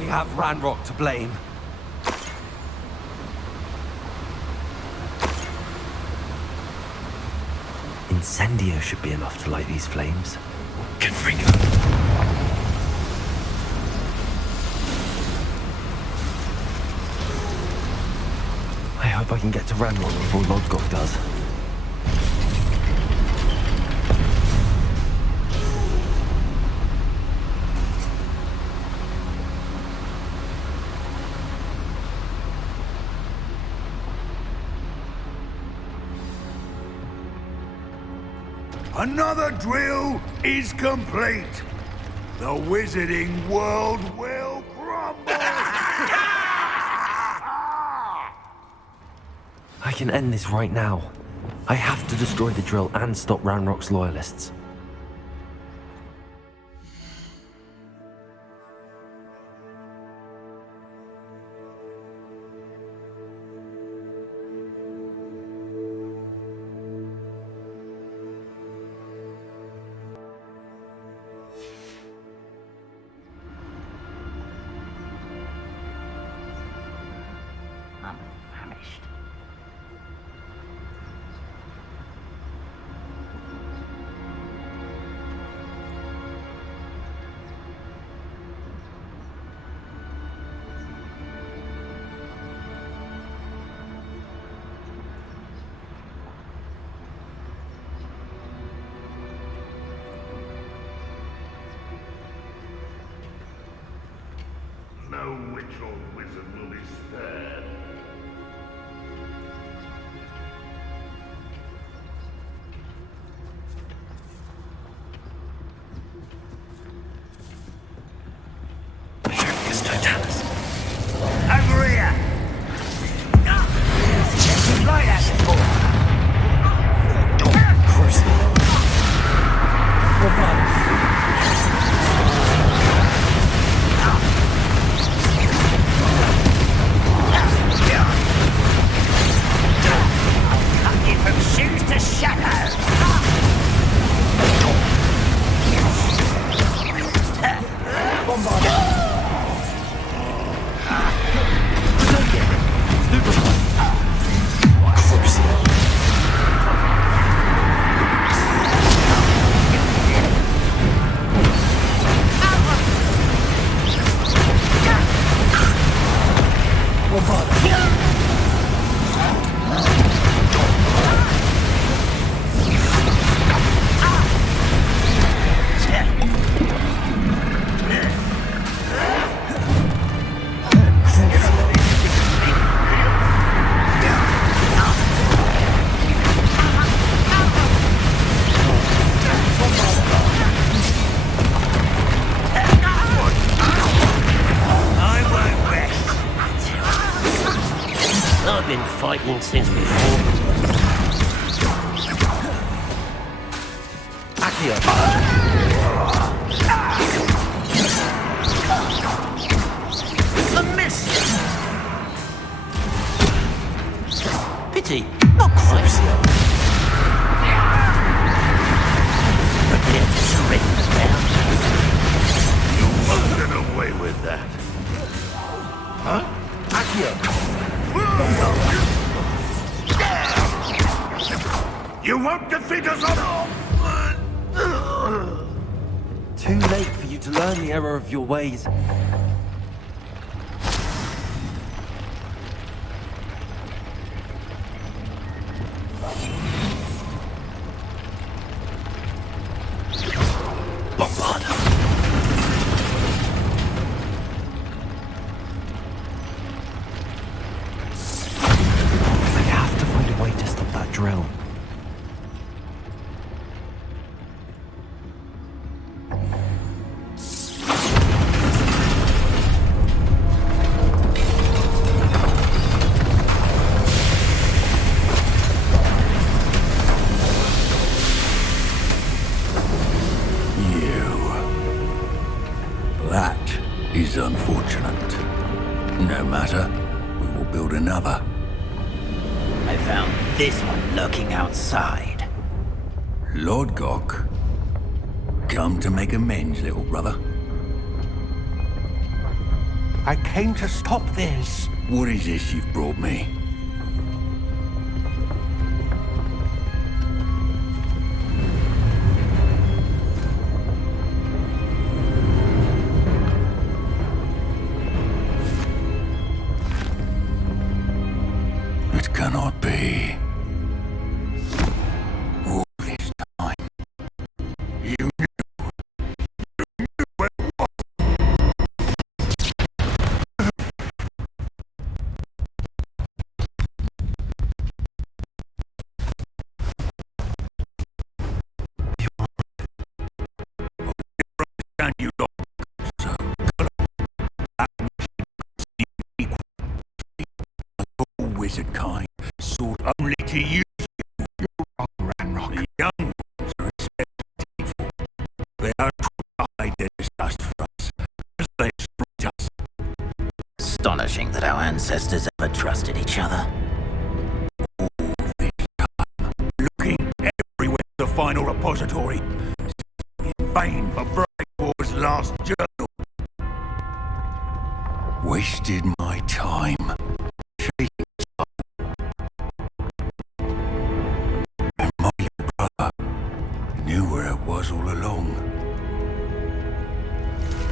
have Ranrock to blame. Incendio should be enough to light these flames. Confringo. I hope I can get to Ranrock before Lodgok does. Another drill is complete. The wizarding world will crumble. I can end this right now. I have to destroy the drill and stop Ranrock's loyalists. I'm famished. No witch or wizard will be spared. It's Totalis. Over here! Right at it! From shoes to shadow. I've been fighting since before. Accio. A miss. Pity, not quite. Prepare to surrender now. You won't get away with that. Huh? Accio. You won't defeat us all! Too late for you to learn the error of your ways. Bombard. I have to find a way to stop that drill. That is unfortunate. No matter, we will build another. I found this one lurking outside. Lord Gok, come to make amends, little brother. I came to stop this. What is this you've brought me? It cannot be. All this time, you knew. You knew it was. And you don't. So, that equal. The wizard kind sought only to use you. You're wrong, Ranrock. The young ones are expected for. They don't hide their disgust for us, as they exploit us. Astonishing that our ancestors ever trusted each other. All this time, looking everywhere for the final repository, in vain for Brightwater's last journal. Wasted my time. Chasing time. And my little brother knew where it was all along.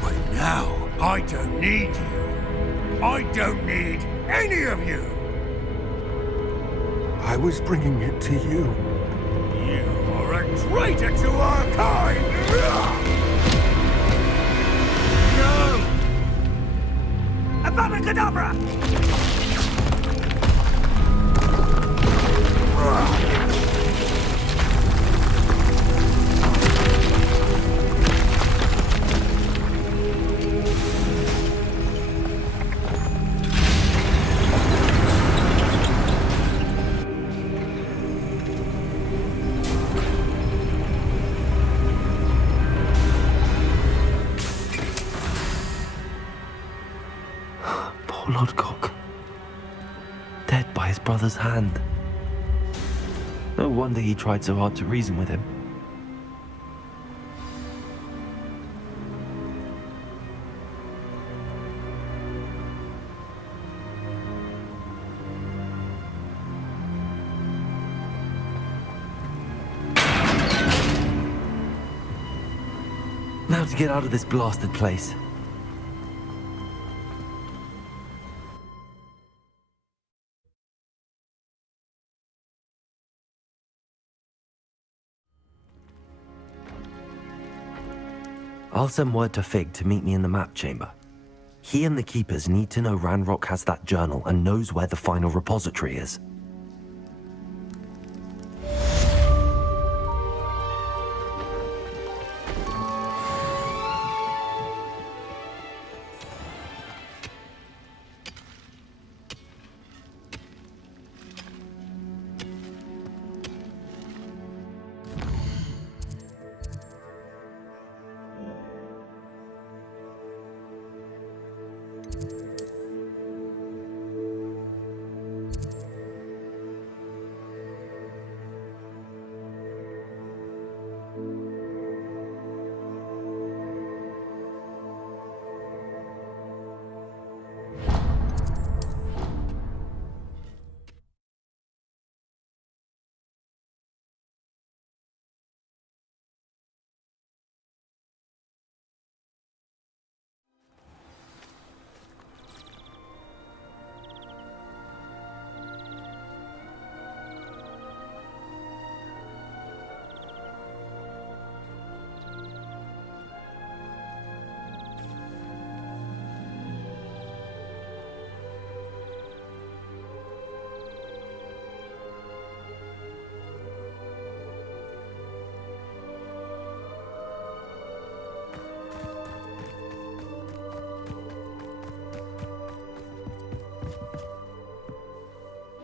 But now, I don't need you. I don't need any of you. I was bringing it to you. You are a traitor to our kind! No! Avada Kedavra! Poor Lodgok. Dead by his brother's hand. No wonder he tried so hard to reason with him. Now to get out of this blasted place. I'll send word to Fig to meet me in the map chamber. He and the Keepers need to know Ranrock has that journal and knows where the final repository is.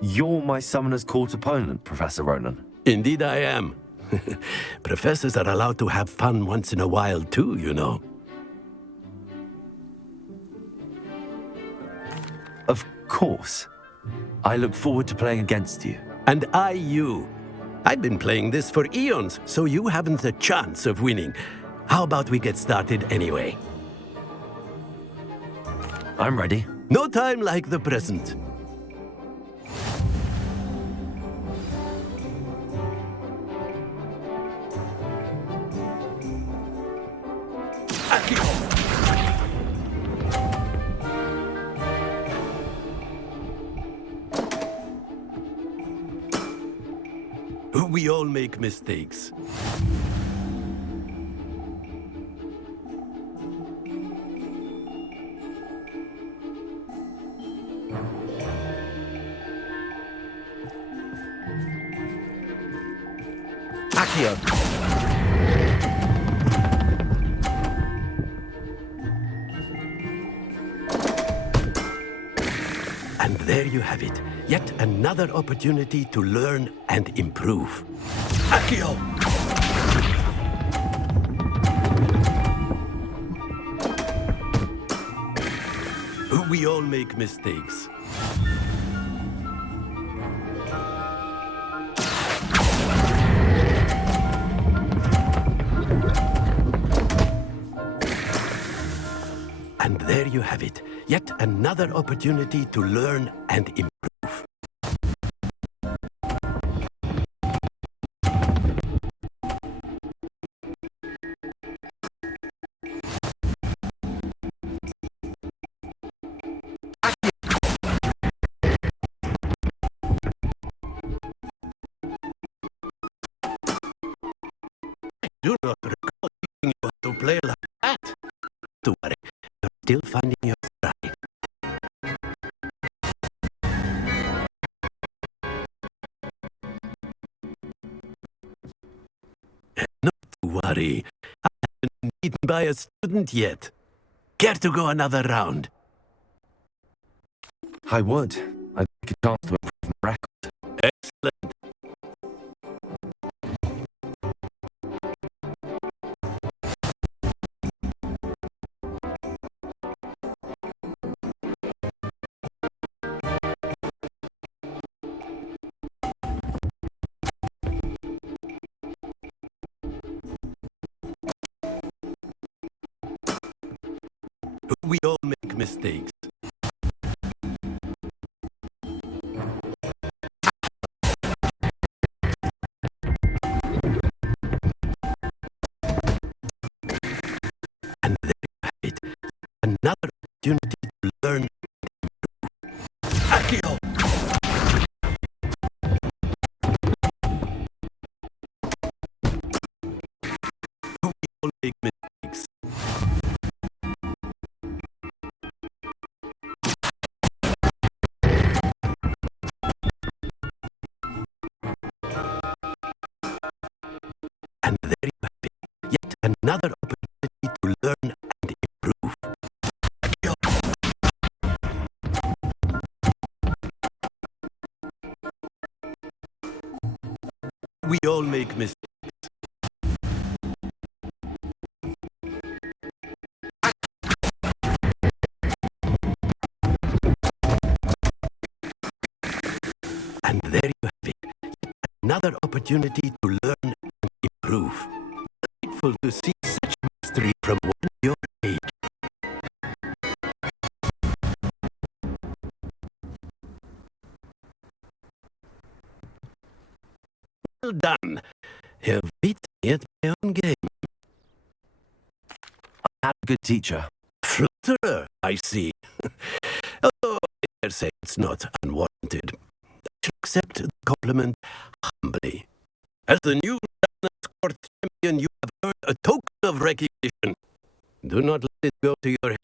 You're my Summoner's Court opponent, Professor Ronan. Indeed I am. Professors are allowed to have fun once in a while too, you know. Of course. I look forward to playing against you. And I you. I've been playing this for eons, so you haven't a chance of winning. How about we get started anyway? I'm ready. No time like the present. We all make mistakes. Accio. And there you have it. Yet another opportunity to learn and improve. Accio! We all make mistakes. And there you have it. Yet another opportunity to learn and improve. I do not recall teaching you how to play like that. Don't worry, you're still finding your stride. Not to worry, I haven't been beaten by a student yet. Care to go another round? I would. I'd like a chance to improve my record. Excellent. We all make mistakes. And there you have it. Another opportunity to learn and improve. Accio! We all make mistakes. And there you have it. Yet another opportunity to learn and improve. Accio! We all make mistakes. And there you have it. Yet another opportunity to learn and improve. Grateful to see such mastery from one your age. Well done. You've beat me at my own game. I'm not a good teacher. Flutterer, I see. Although I dare say it's not unwarranted. I shall accept the compliment humbly. As the new court champion, you have earned a token of recognition. Do not let it go to your head.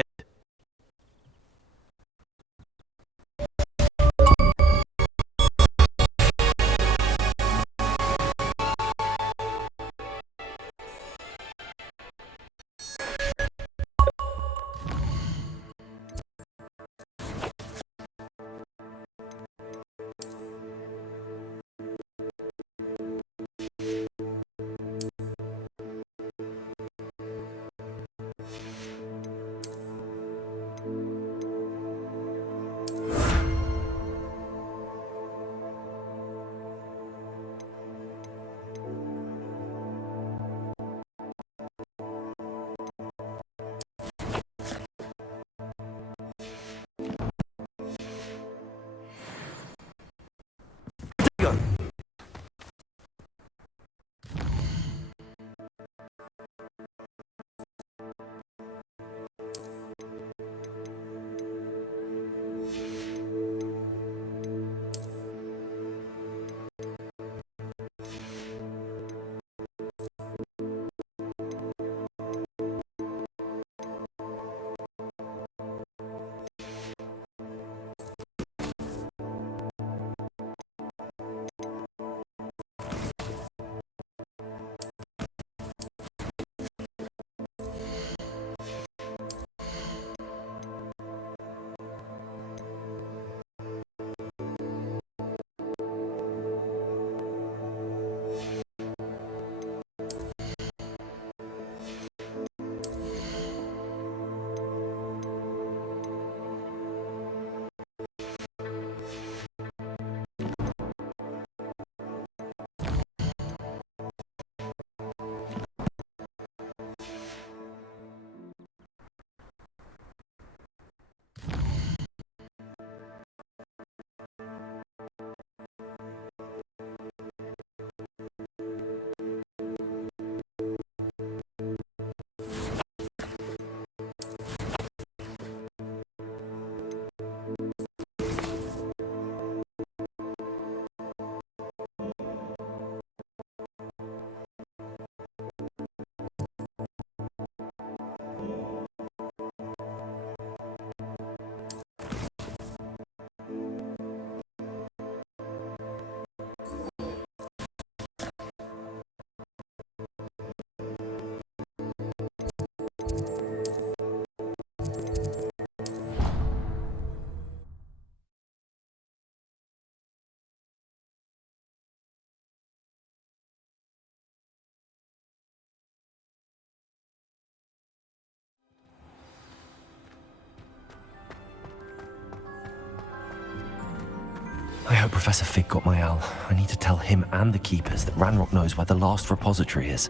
I hope Professor Fig got my owl. I need to tell him and the Keepers that Ranrock knows where the last repository is.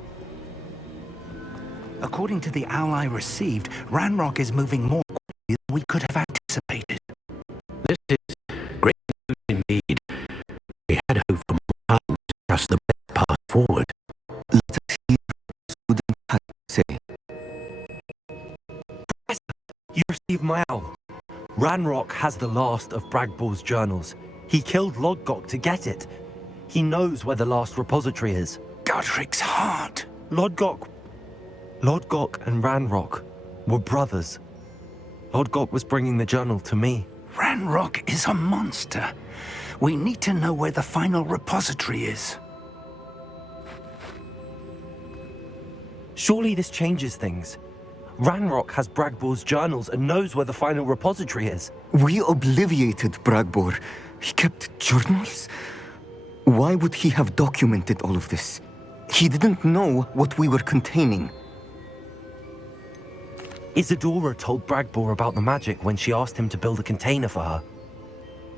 According to the owl I received, Ranrock is moving more quickly than we could have anticipated. This is great news indeed. We had hoped for more time to discuss the best path forward. Let us hear what the student had to say. Professor, you received my owl. Ranrock has the last of Bragbor's journals. He killed Lodgok to get it. He knows where the last repository is. Godric's heart. Lodgok and Ranrock were brothers. Lodgok was bringing the journal to me. Ranrock is a monster. We need to know where the final repository is. Surely this changes things. Ranrock has Bragbor's journals and knows where the final repository is. We obliviated Bragbor. He kept journals? Why would he have documented all of this? He didn't know what we were containing. Isadora told Bragbor about the magic when she asked him to build a container for her.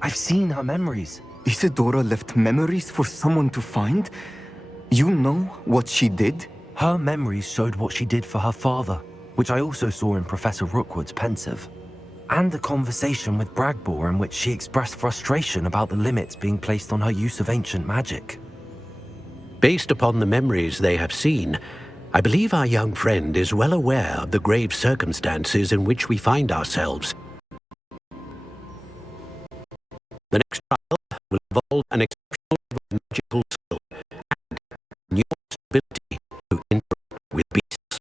I've seen her memories. Isadora left memories for someone to find? You know what she did? Her memories showed what she did for her father, which I also saw in Professor Rookwood's pensive. And a conversation with Bragbor in which she expressed frustration about the limits being placed on her use of ancient magic. Based upon the memories they have seen, I believe our young friend is well aware of the grave circumstances in which we find ourselves. The next trial will involve an exceptional level of magical skill and new ability to interact with beasts.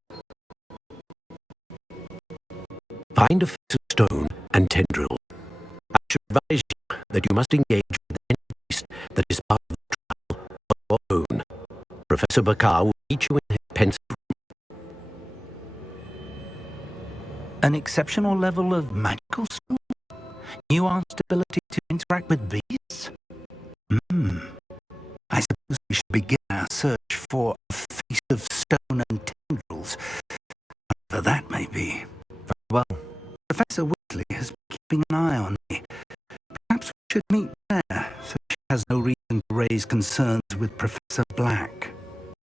Find a piece of stone and tendril. I should advise you that you must engage with any beast that is part of the trial of your own. Professor Bakar will meet you in his pensive room. An exceptional level of magical skill? Nuanced ability to interact with beasts? I suppose we should begin our search for a face of stone and tendrils, whatever that may be. Very well. Professor Whitley has been keeping an eye on me. Perhaps we should meet there, so she has no reason to raise concerns with Professor Black.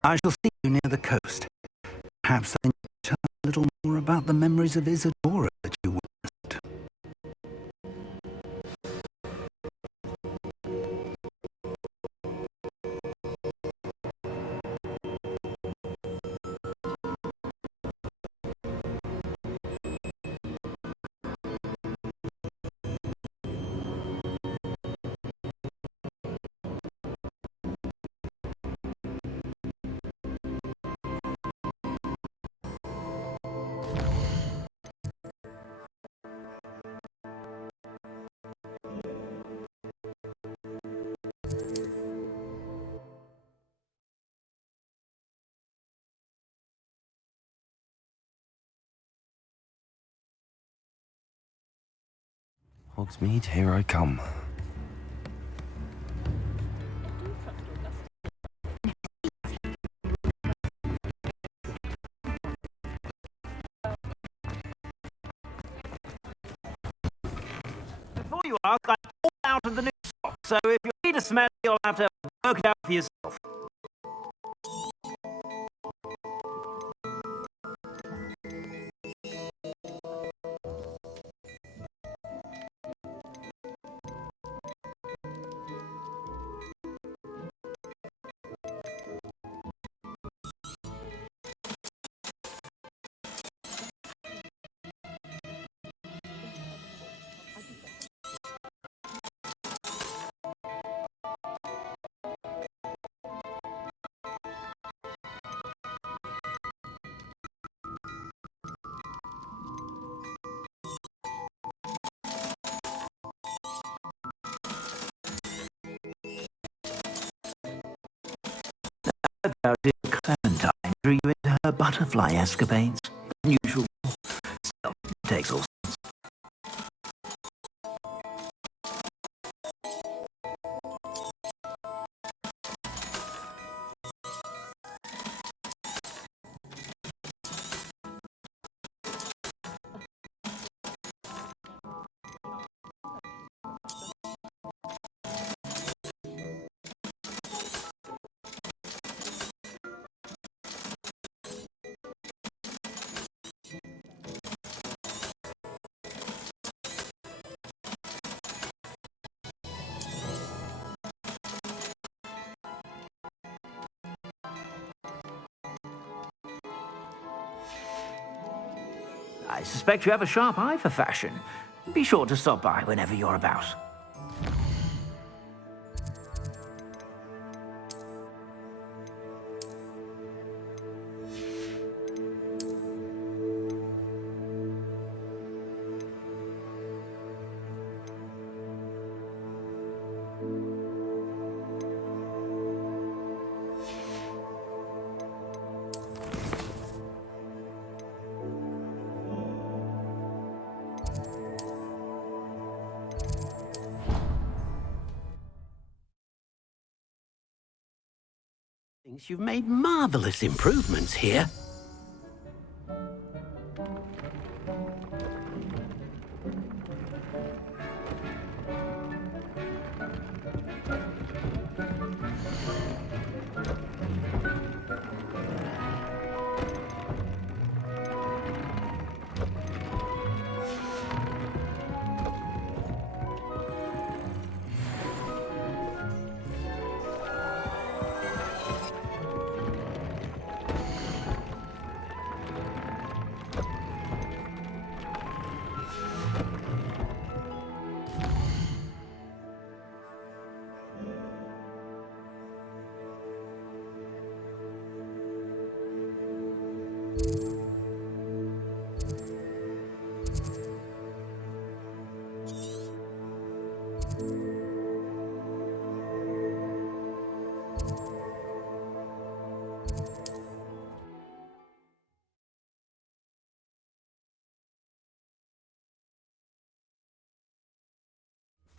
I shall see you near the coast. Perhaps I need to tell a little more about the memories of Isadora that you witnessed. Hogsmeade, here I come. Before you ask, I'm all out of the new stock, so if you need a smell, you'll have to work it out for yourself. How did Clementine drew you into her butterfly escapades? Unusual. Still, it takes all sorts. I suspect you have a sharp eye for fashion. Be sure to stop by whenever you're about. You've made marvelous improvements here.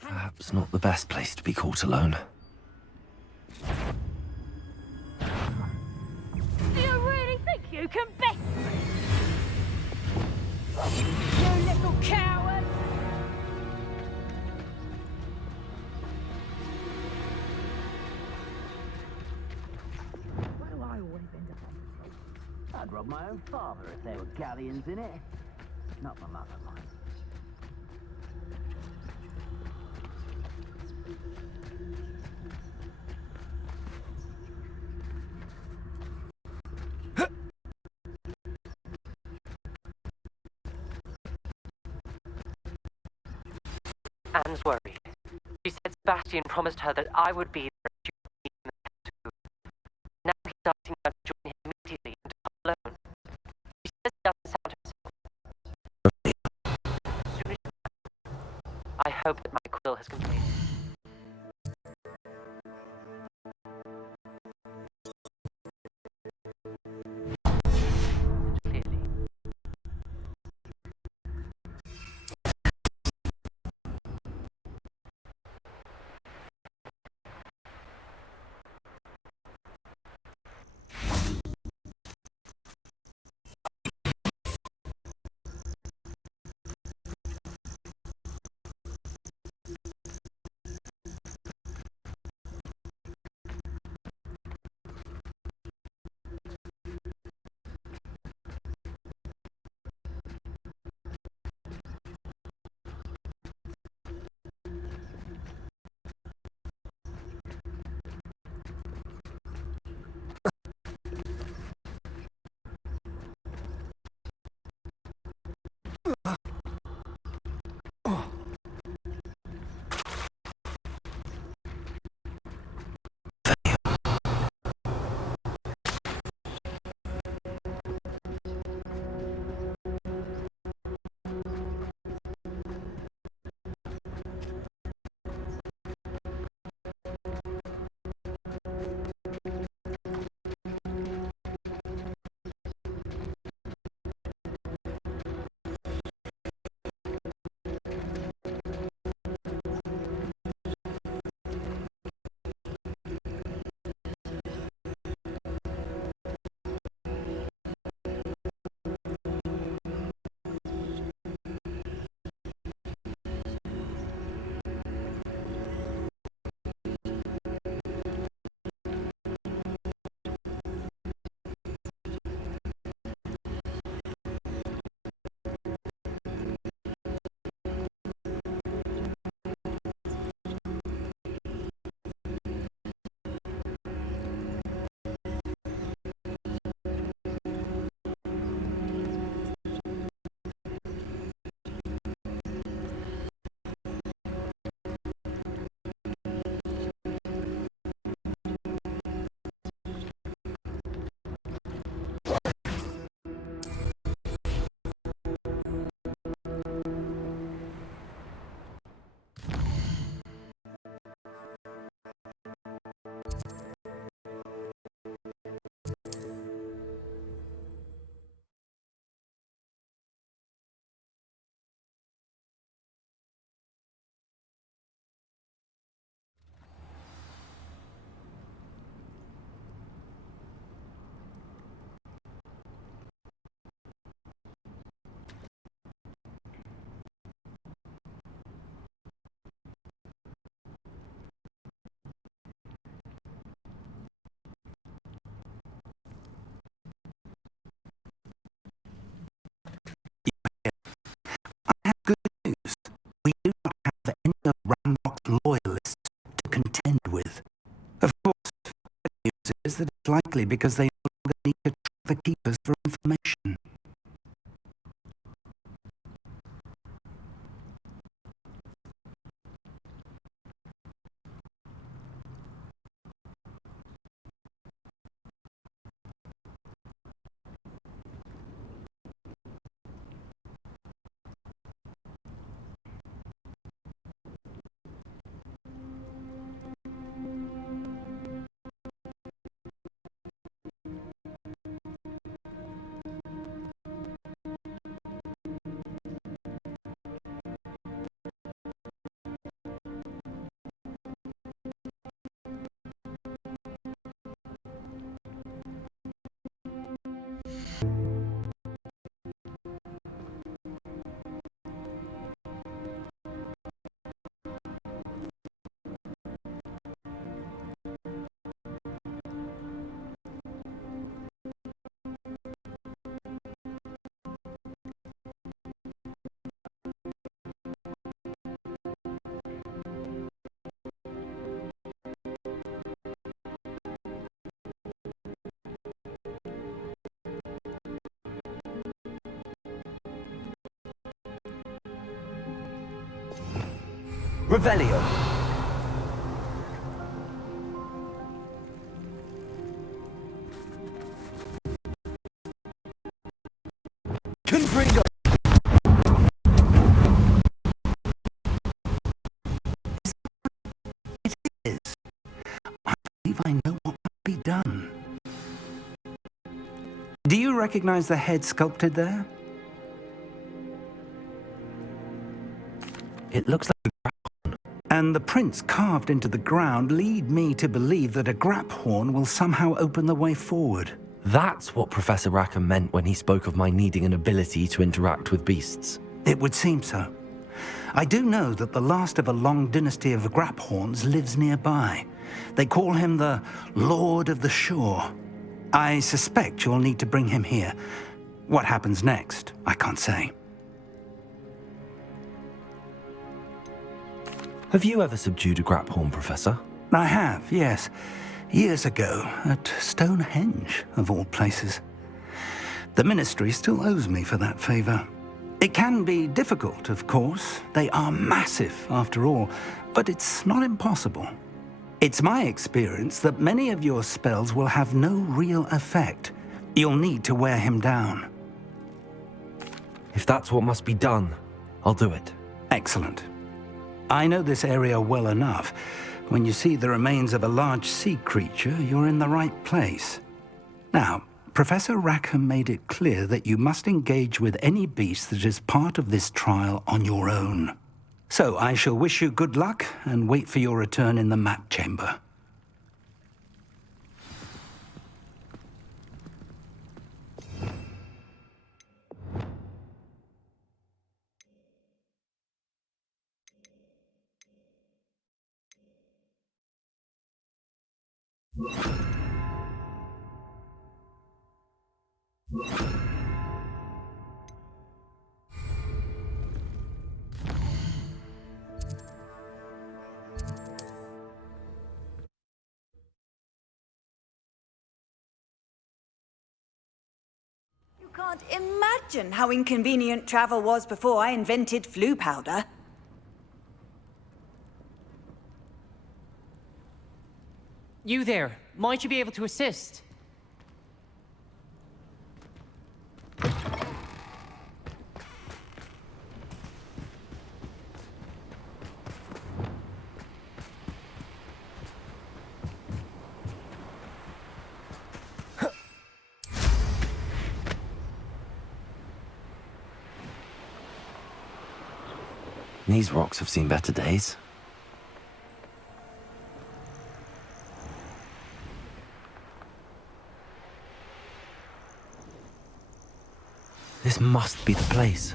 Perhaps not the best place to be caught alone. Do you really think you can bet? You little coward! Why do I always end up on I'd rob my own father if there were galleons in it. Not my mother, mind. Anne's worried. She said Sebastian promised her that I would be there if she would meet in the catacomb. Now he's asking her to join him immediately and come alone. She says he doesn't sound himself. As soon as she's back, I hope that my quill has completed. likely because they no longer need to track the keepers for information. Revelio. Confringo. It is. I believe I know what must be done. Do you recognize the head sculpted there? It looks like and the prints carved into the ground lead me to believe that a grap horn will somehow open the way forward. That's what Professor Rackham meant when he spoke of my needing an ability to interact with beasts. It would seem so. I do know that the last of a long dynasty of grap horns lives nearby. They call him the Lord of the Shore. I suspect you'll need to bring him here. What happens next, I can't say. Have you ever subdued a graphorn, Professor? I have, yes. Years ago, at Stonehenge, of all places. The Ministry still owes me for that favor. It can be difficult, of course. They are massive, after all, but it's not impossible. It's my experience that many of your spells will have no real effect. You'll need to wear him down. If that's what must be done, I'll do it. Excellent. I know this area well enough. When you see the remains of a large sea creature, you're in the right place. Now, Professor Rackham made it clear that you must engage with any beast that is part of this trial on your own. So I shall wish you good luck and wait for your return in the map chamber. You can't imagine how inconvenient travel was before I invented flu powder. You there. Might you be able to assist? These rocks have seen better days. This must be the place.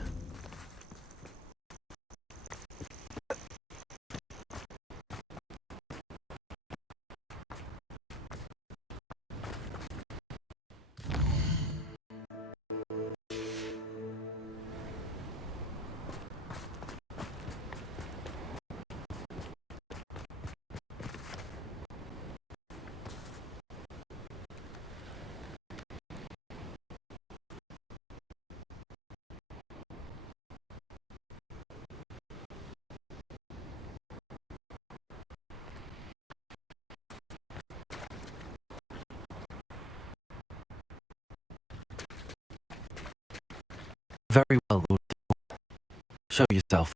Very well, Lord. Show yourself.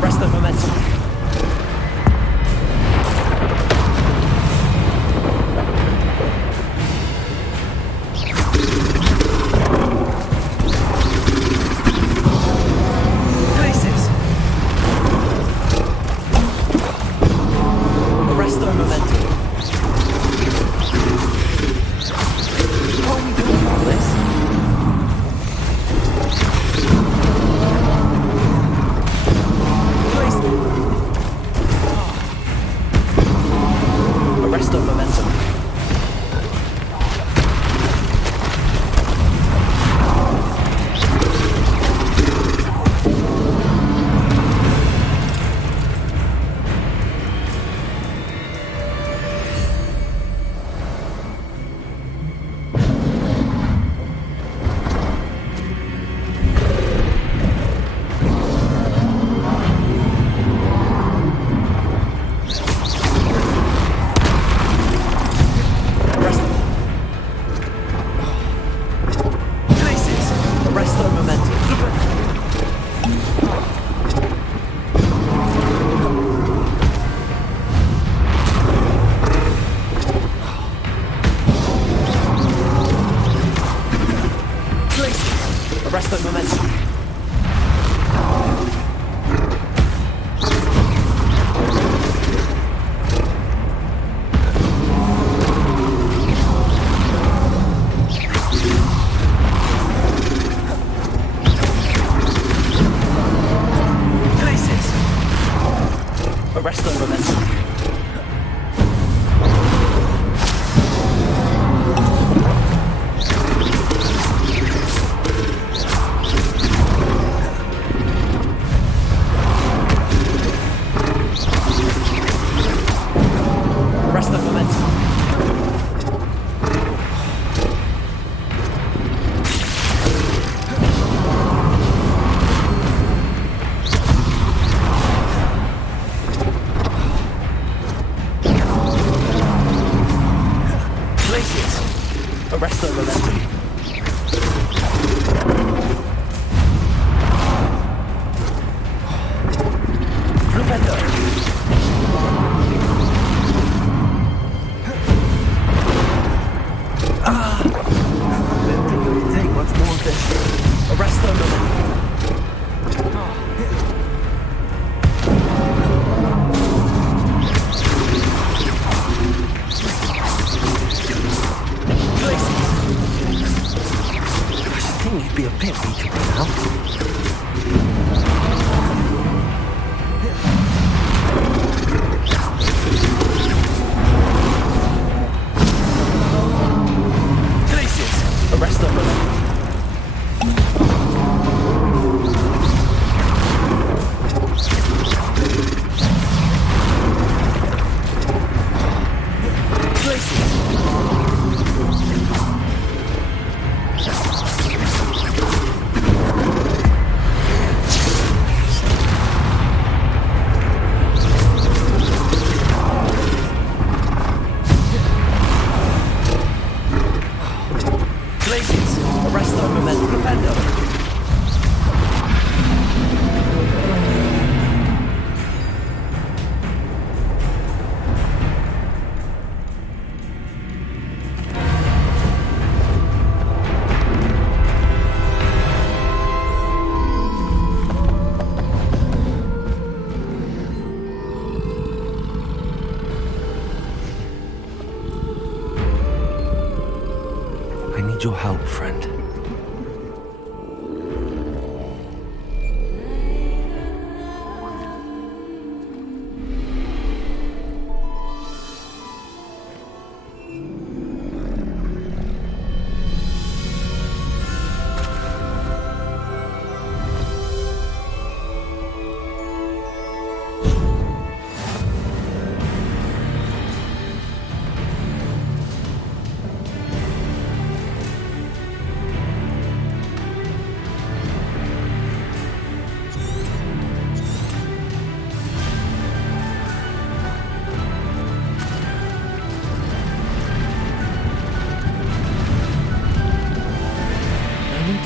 Arrest the momentum. Places. Arrest the momentum. Arrest the momentum. Flupendo. Didn't think it would take much more of this. Arrest the momentum. You'd be a bit weaker by now. Places! Arrest the momentum. defender! I need your help, friend.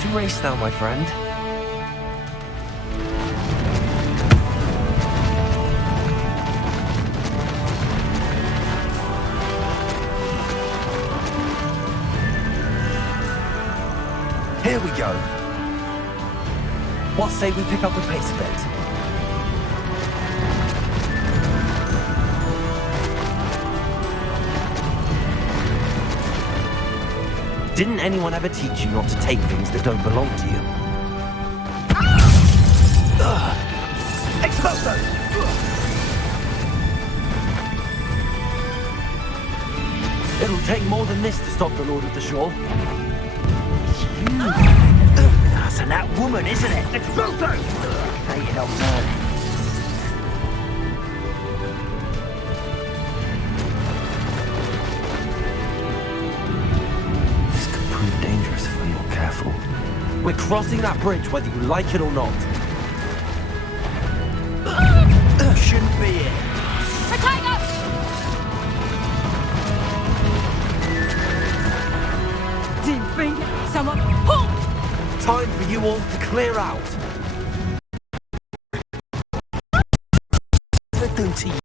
To race now, my friend. Here we go. What say we pick up the pace a bit? Didn't anyone ever teach you not to take things that don't belong to you? Exploso! It'll take more than this to stop the Lord of the Shore. That's and that woman, isn't it? Exploso! Hated old Merlin. Dangerous if we're not careful. We're crossing that bridge whether you like it or not. Shouldn't be it. Potato! Do you think someone... Halt! Time for you all to clear out. What do to you?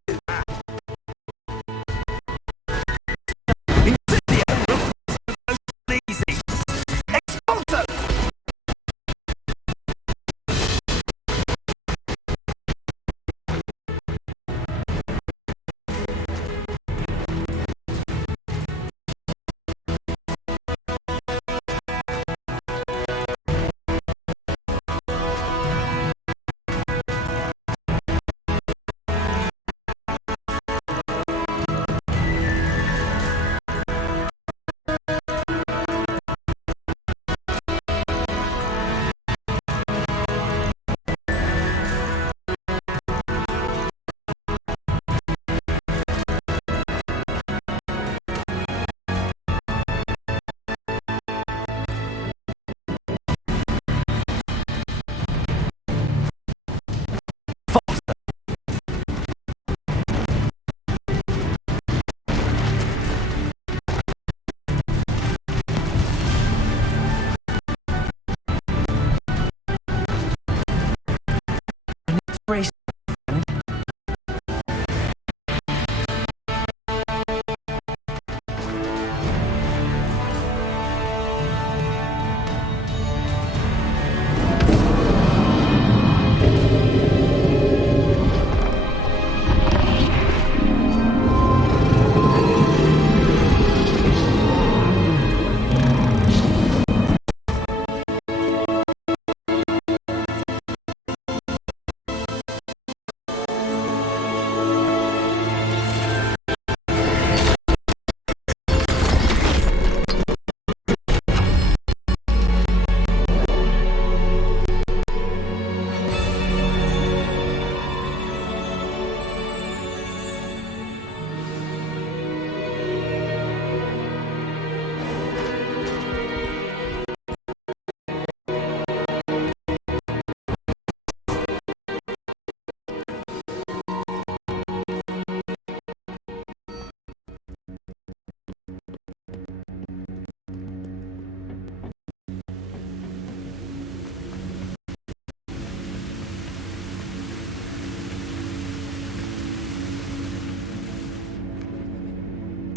Race.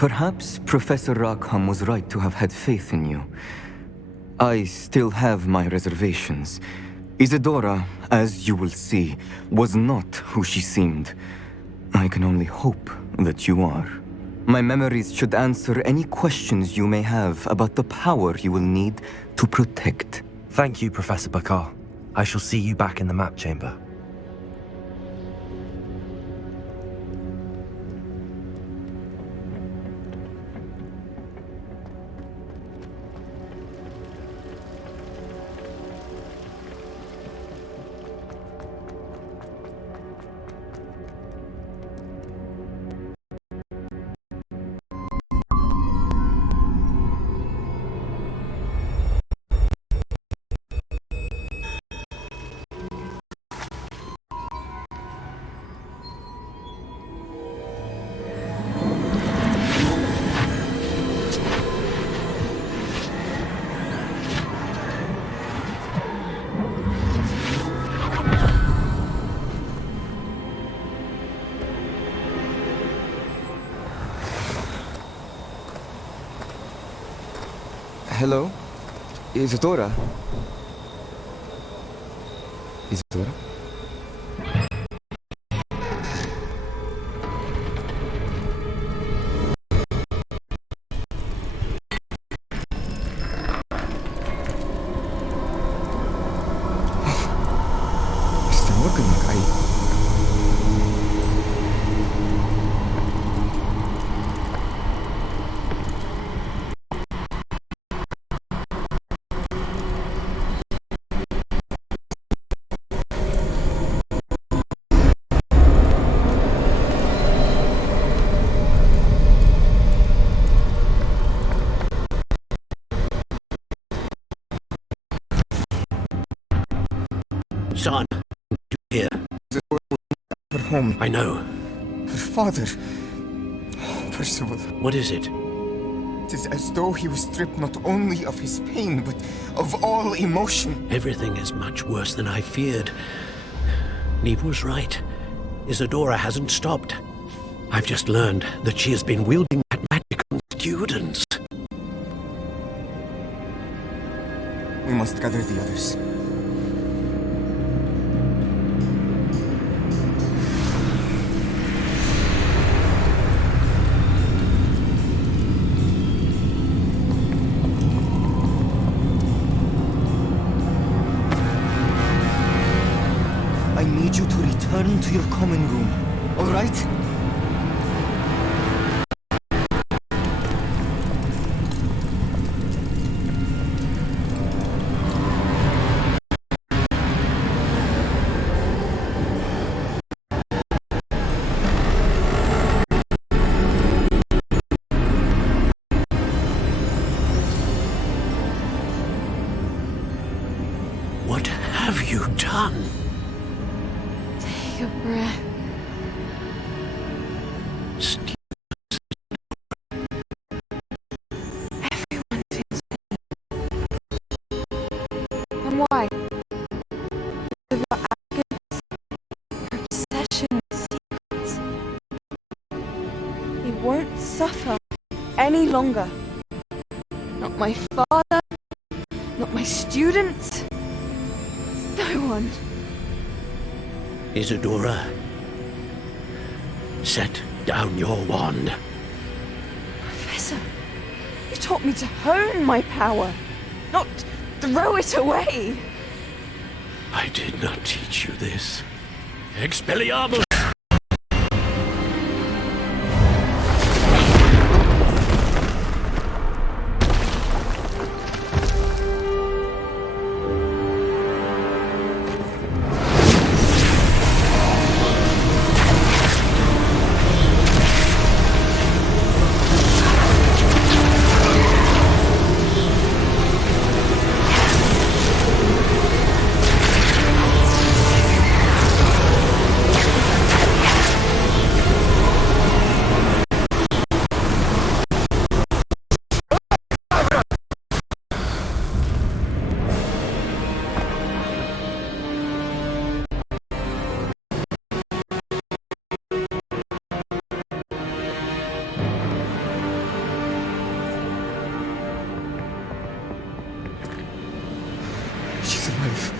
Perhaps Professor Rackham was right to have had faith in you. I still have my reservations. Isadora, as you will see, was not who she seemed. I can only hope that you are. My memories should answer any questions you may have about the power you will need to protect. Thank you, Professor Bakar. I shall see you back in the map chamber. Hello? Isadora? Isadora? Mr. Morgan, Son, you here? Her home. I know. Her father. Oh, Percival. What is it? It is as though he was stripped not only of his pain, but of all emotion. Everything is much worse than I feared. Neve was right. Isadora hasn't stopped. I've just learned that she has been wielding that magic on students. We must gather the others. I need you to return to your common room, all right? What have you done? Take a breath. Everyone feels pain. And why? Because of your arrogance, your obsession with secrets. He won't suffer any longer. Not my father, not my students, no one. Isadora, set down your wand. Professor, you taught me to hone my power, not throw it away. I did not teach you this. Expelliarmus! alive.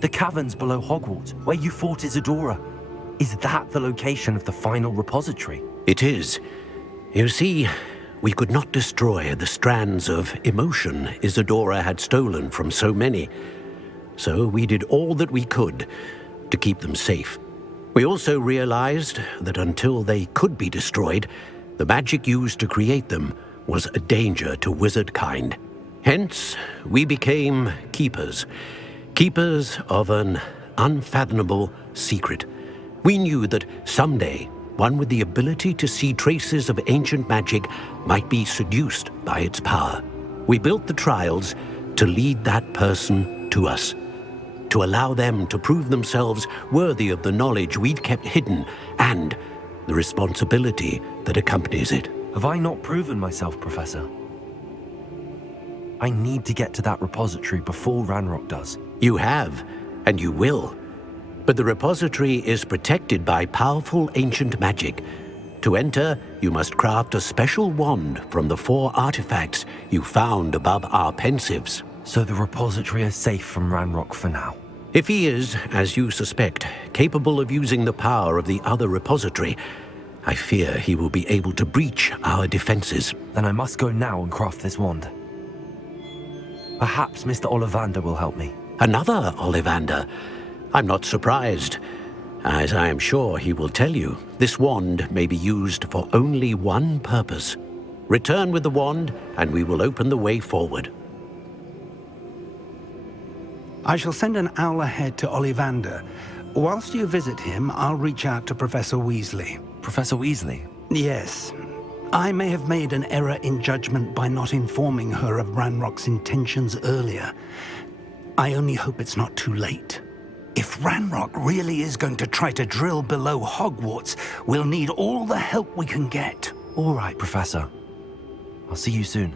The caverns below Hogwarts, where you fought Isadora. Is that the location of the final repository? It is. You see, we could not destroy the strands of emotion Isadora had stolen from so many. So we did all that we could to keep them safe. We also realized that until they could be destroyed, the magic used to create them was a danger to wizard kind. Hence, we became keepers. Keepers of an unfathomable secret. We knew that someday, one with the ability to see traces of ancient magic might be seduced by its power. We built the trials to lead that person to us, to allow them to prove themselves worthy of the knowledge we'd kept hidden and the responsibility that accompanies it. Have I not proven myself, Professor? I need to get to that repository before Ranrock does. You have, and you will. But the repository is protected by powerful ancient magic. To enter, you must craft a special wand from the 4 artifacts you found above our pensives. So the repository is safe from Ranrock for now? If he is, as you suspect, capable of using the power of the other repository, I fear he will be able to breach our defenses. Then I must go now and craft this wand. Perhaps Mr. Ollivander will help me. Another Ollivander? I'm not surprised. As I am sure he will tell you, this wand may be used for only one purpose. Return with the wand, and we will open the way forward. I shall send an owl ahead to Ollivander. Whilst you visit him, I'll reach out to Professor Weasley. Professor Weasley? Yes. I may have made an error in judgment by not informing her of Ranrock's intentions earlier. I only hope it's not too late. If Ranrock really is going to try to drill below Hogwarts, we'll need all the help we can get. All right, Professor. I'll see you soon.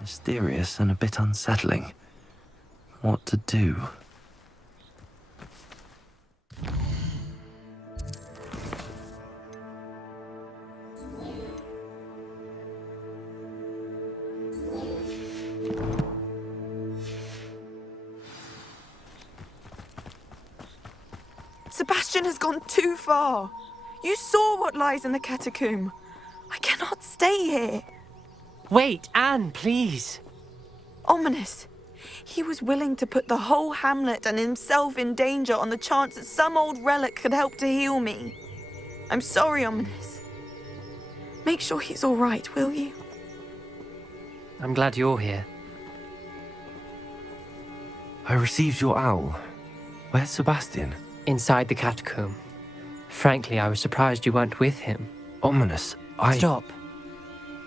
Mysterious and a bit unsettling. What to do? Sebastian has gone too far. You saw what lies in the catacomb. I cannot stay here. Wait, Anne, please. Ominous. He was willing to put the whole hamlet and himself in danger on the chance that some old relic could help to heal me. I'm sorry, Ominous. Make sure he's all right, will you? I'm glad you're here. I received your owl. Where's Sebastian? Inside the catacomb. Frankly, I was surprised you weren't with him. Ominous, Stop.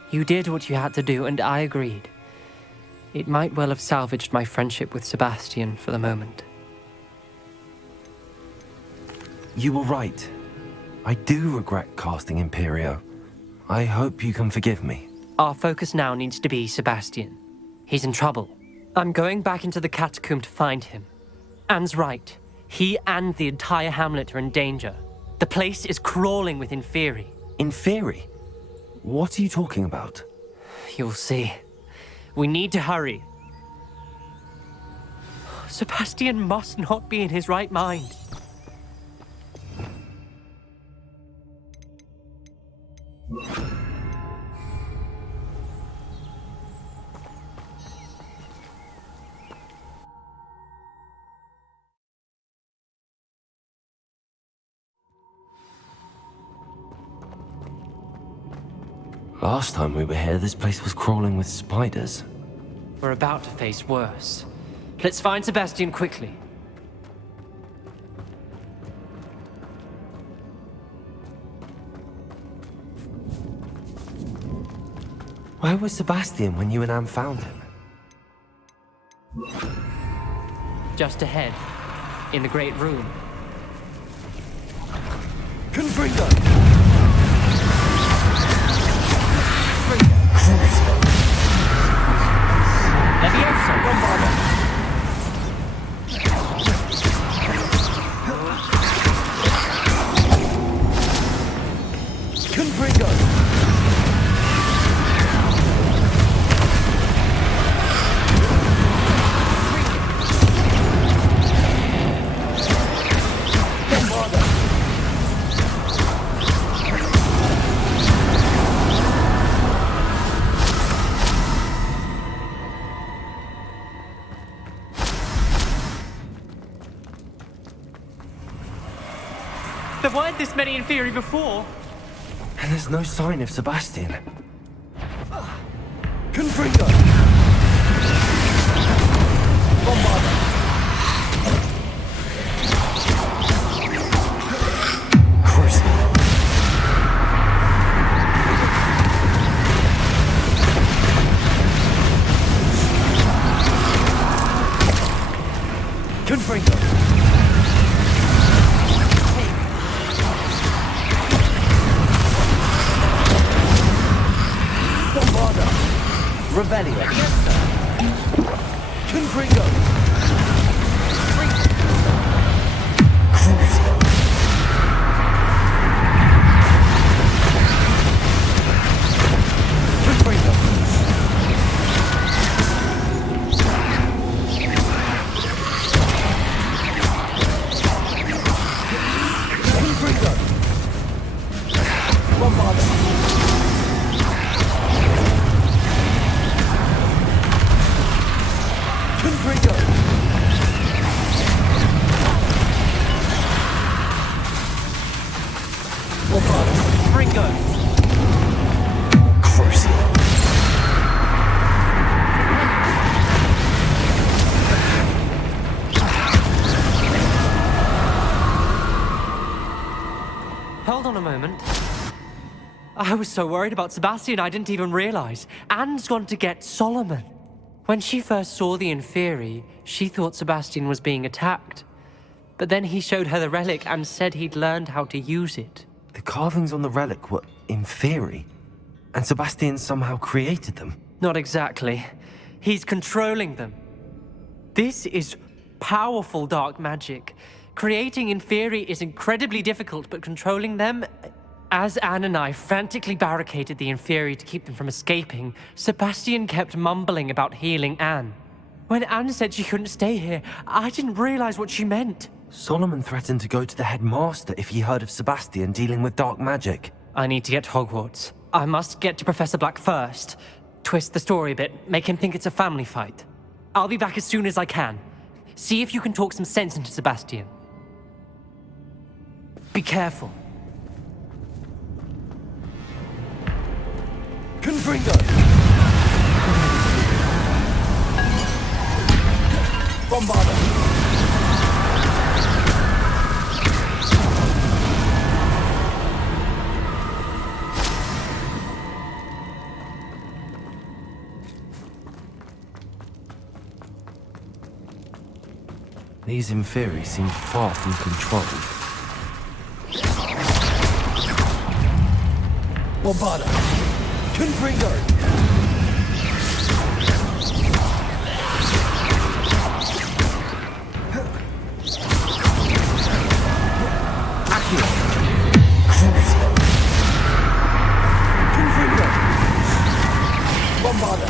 You did what you had to do, and I agreed. It might well have salvaged my friendship with Sebastian for the moment. You were right. I do regret casting Imperio. I hope you can forgive me. Our focus now needs to be Sebastian. He's in trouble. I'm going back into the catacomb to find him. Anne's right. He and the entire hamlet are in danger. The place is crawling with Inferi. Inferi? What are you talking about? You'll see. We need to hurry. Sebastian must not be in his right mind. Last time we were here, this place was crawling with spiders. We're about to face worse. Let's find Sebastian quickly. Where was Sebastian when you and Anne found him? Just ahead, in the Great Room. Confringo! Leviosa! Confringo! There weren't this many Inferi before. And there's no sign of Sebastian. Confringo! Bombarda! Cruising! Confringo! Revelio. Confringo. Cruising. Confringo. Confringo. Bombarda. Confringo! Confringo! Cruising! Hold on a moment. I was so worried about Sebastian I didn't even realize. Anne's gone to get Solomon. When she first saw the Inferi, she thought Sebastian was being attacked. But then he showed her the relic and said he'd learned how to use it. The carvings on the relic were Inferi, and Sebastian somehow created them. Not exactly. He's controlling them. This is powerful dark magic. Creating Inferi is incredibly difficult, but controlling them... As Anne and I frantically barricaded the Inferi to keep them from escaping, Sebastian kept mumbling about healing Anne. When Anne said she couldn't stay here, I didn't realize what she meant. Solomon threatened to go to the headmaster if he heard of Sebastian dealing with dark magic. I need to get to Hogwarts. I must get to Professor Black first. Twist the story a bit, make him think it's a family fight. I'll be back as soon as I can. See if you can talk some sense into Sebastian. Be careful. Confringo! Bombarda! These Inferi seem far from controlled. Bombarda! Confringo! Accio! Cruise! Confringo! Bombarda!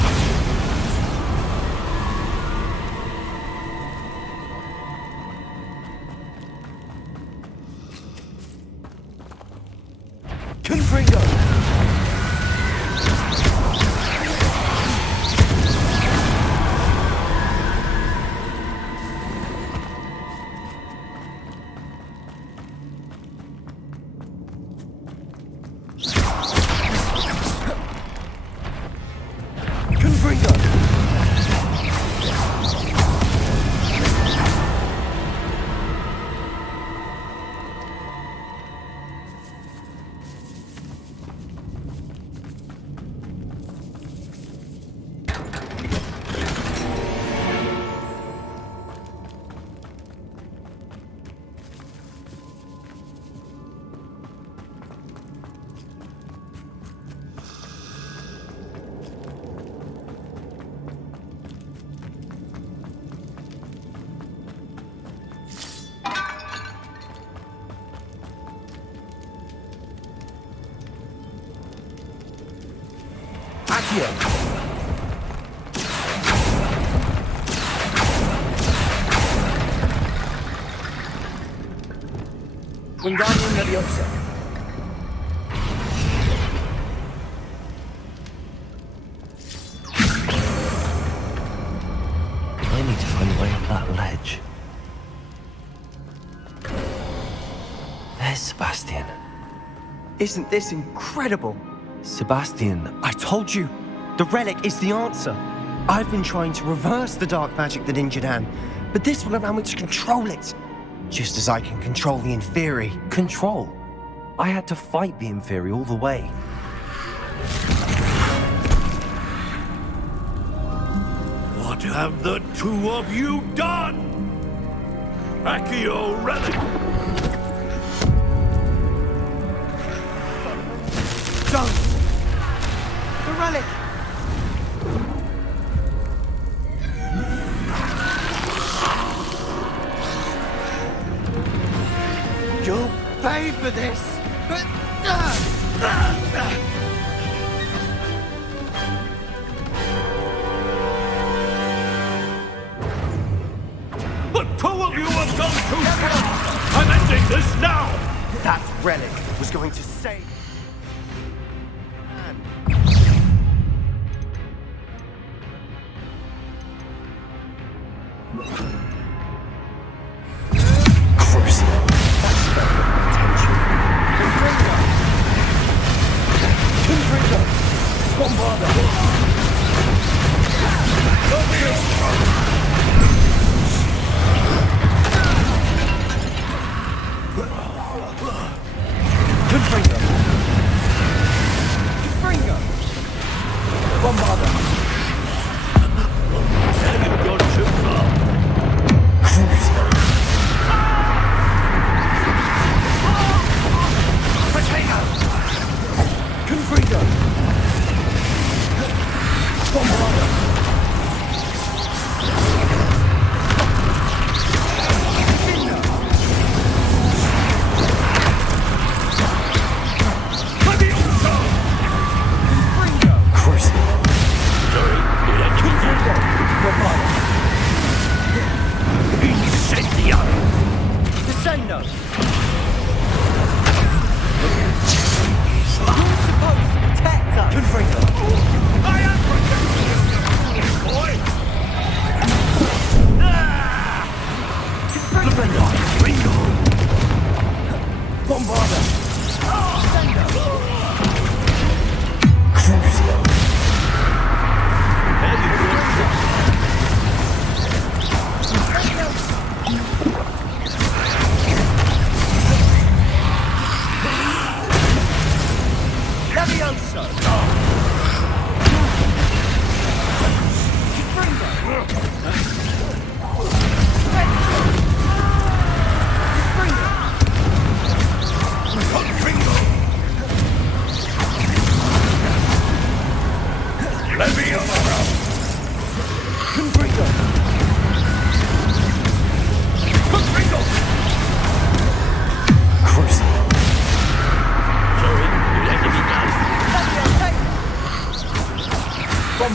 Confringo! Confringo! Accio! Wingardium Leviosa! I need to find a way up that ledge. There's Sebastian. Isn't this incredible? Sebastian, I told you! The relic is the answer! I've been trying to reverse the dark magic that injured Anne, but this will allow me to control it! Just as I can control the Inferi. Control? I had to fight the Inferi all the way. What have the two of you done? Accio relic! Don't! The relic! You'll pay for this! The two of you have gone too far! I'm ending this now! That relic was going to save...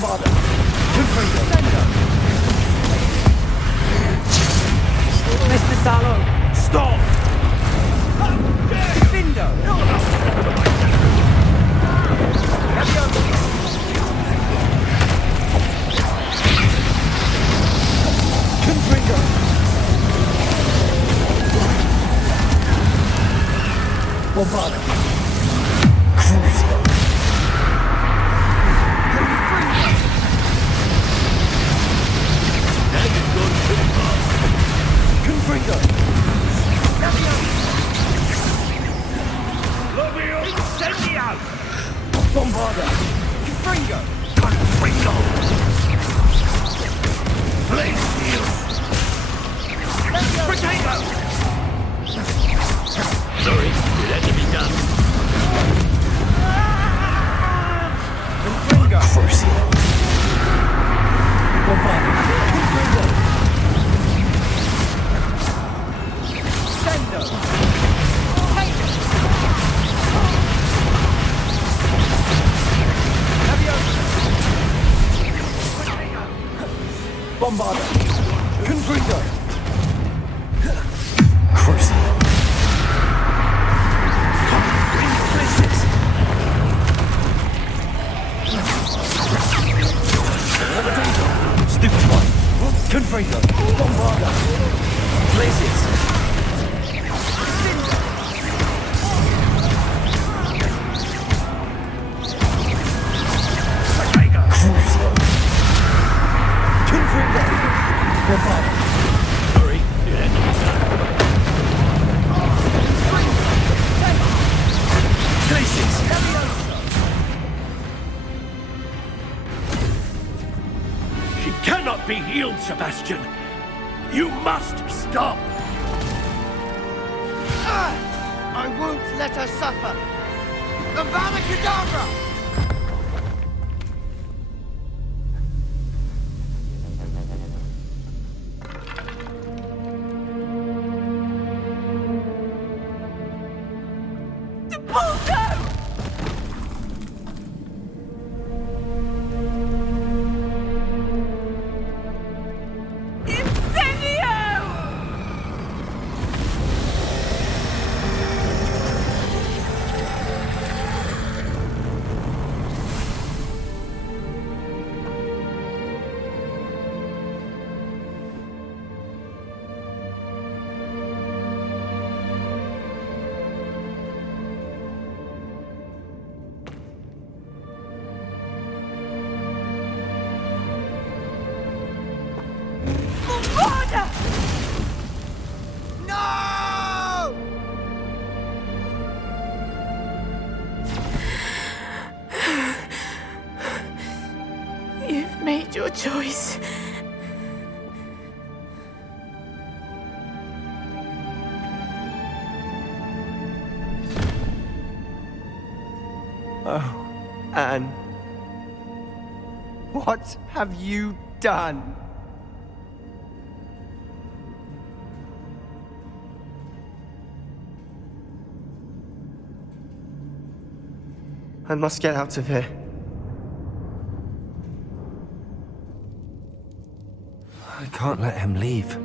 Bombarda! Confringo! Mr. Salo! Stop! Defendo! Confringo! Bombarda! Crucio! Now you've gone too far. Confringo! Lobio incendio! Bombarda! Confringo! Confringo! Blaze steel! Potato! Sorry, it had to be done. Confringo! Crucio! Bombarda! Confringo! Sendo! Bombarda! Confringo! Crucio! Stupefy! Confringo! Bombarda! Blazes! Crucio! Confringo! Bombarda! Sorry, it had to be done. Blazes! She cannot be healed, Sebastian. You must stop. I won't let her suffer! Avada Kedavra! No! You've made your choice. Oh, Anne. What have you done? I must get out of here. I can't let him leave.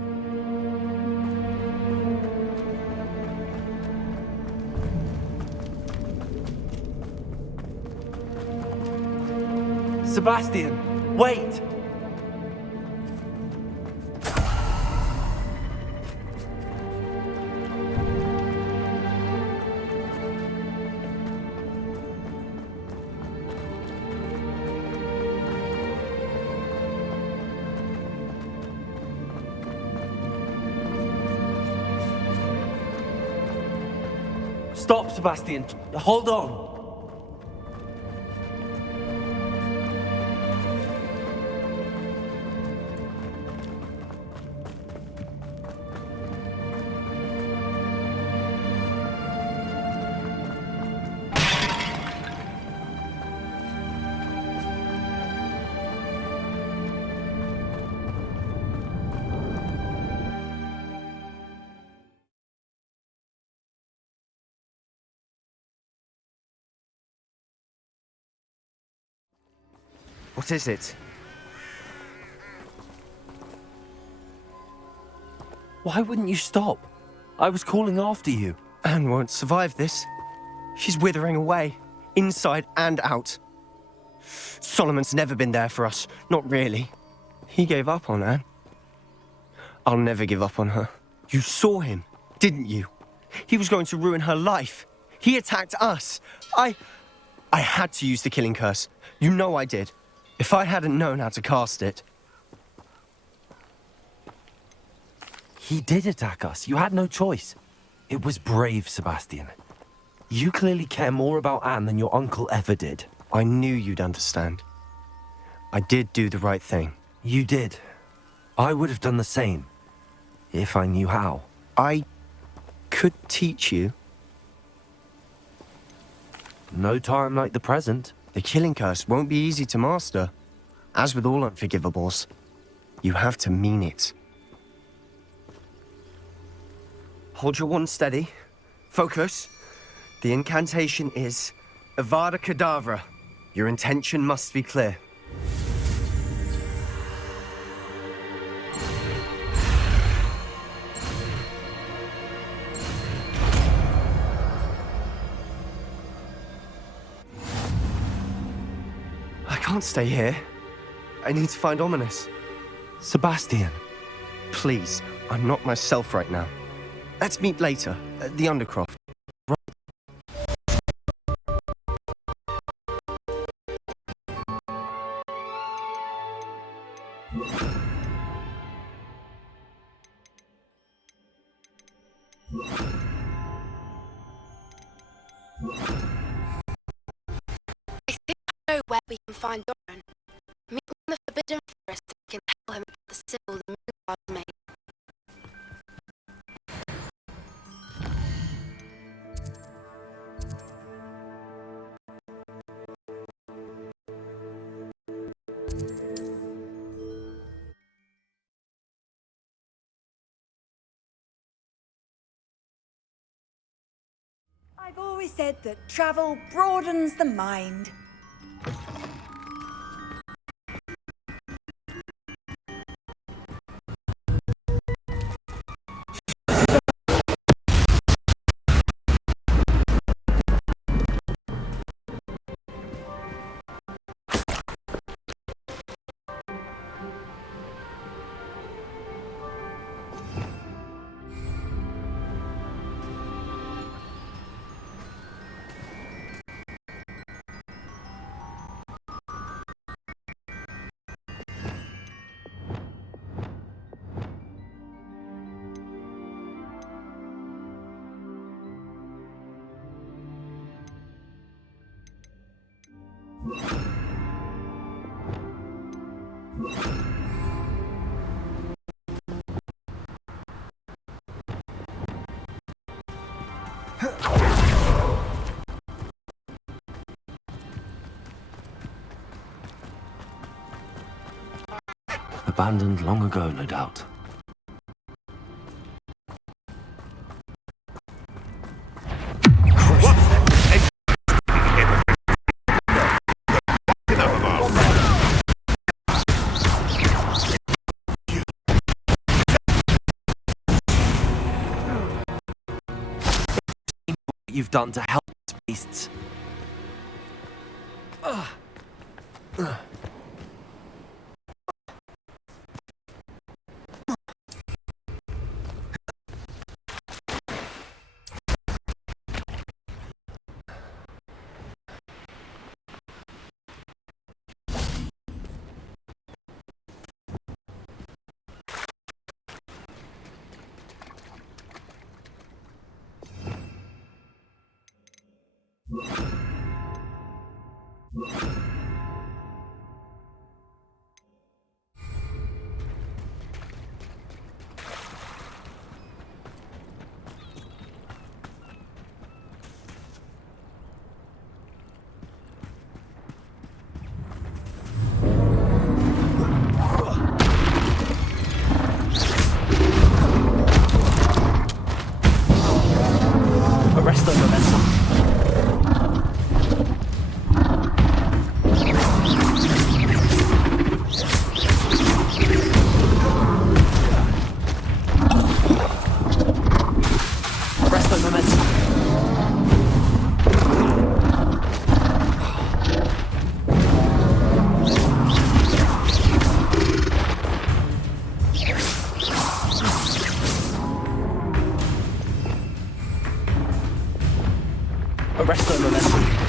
Sebastian, wait! Stop, Sebastian. Hold on. What is it? Why wouldn't you stop? I was calling after you. Anne won't survive this. She's withering away, inside and out. Solomon's never been there for us, not really. He gave up on Anne. I'll never give up on her. You saw him, didn't you? He was going to ruin her life. He attacked us. I had to use the killing curse. You know I did. If I hadn't known how to cast it... He did attack us. You had no choice. It was brave, Sebastian. You clearly care more about Anne than your uncle ever did. I knew you'd understand. I did do the right thing. You did. I would have done the same, if I knew how. I could teach you. No time like the present. The killing curse won't be easy to master. As with all unforgivables, you have to mean it. Hold your wand steady. Focus. The incantation is Avada Kedavra. Your intention must be clear. I can't stay here. I need to find Ominous. Sebastian. Please, I'm not myself right now. Let's meet later, at the Undercroft. I think I know where we can find Doran. Meet me in the Forbidden Forest and we can tell him about the symbol the Moonguard made. I've always said that travel broadens the mind. Abandoned long ago, no doubt. You've done to help these beasts. Arrest the momentum. Arrest their momentum.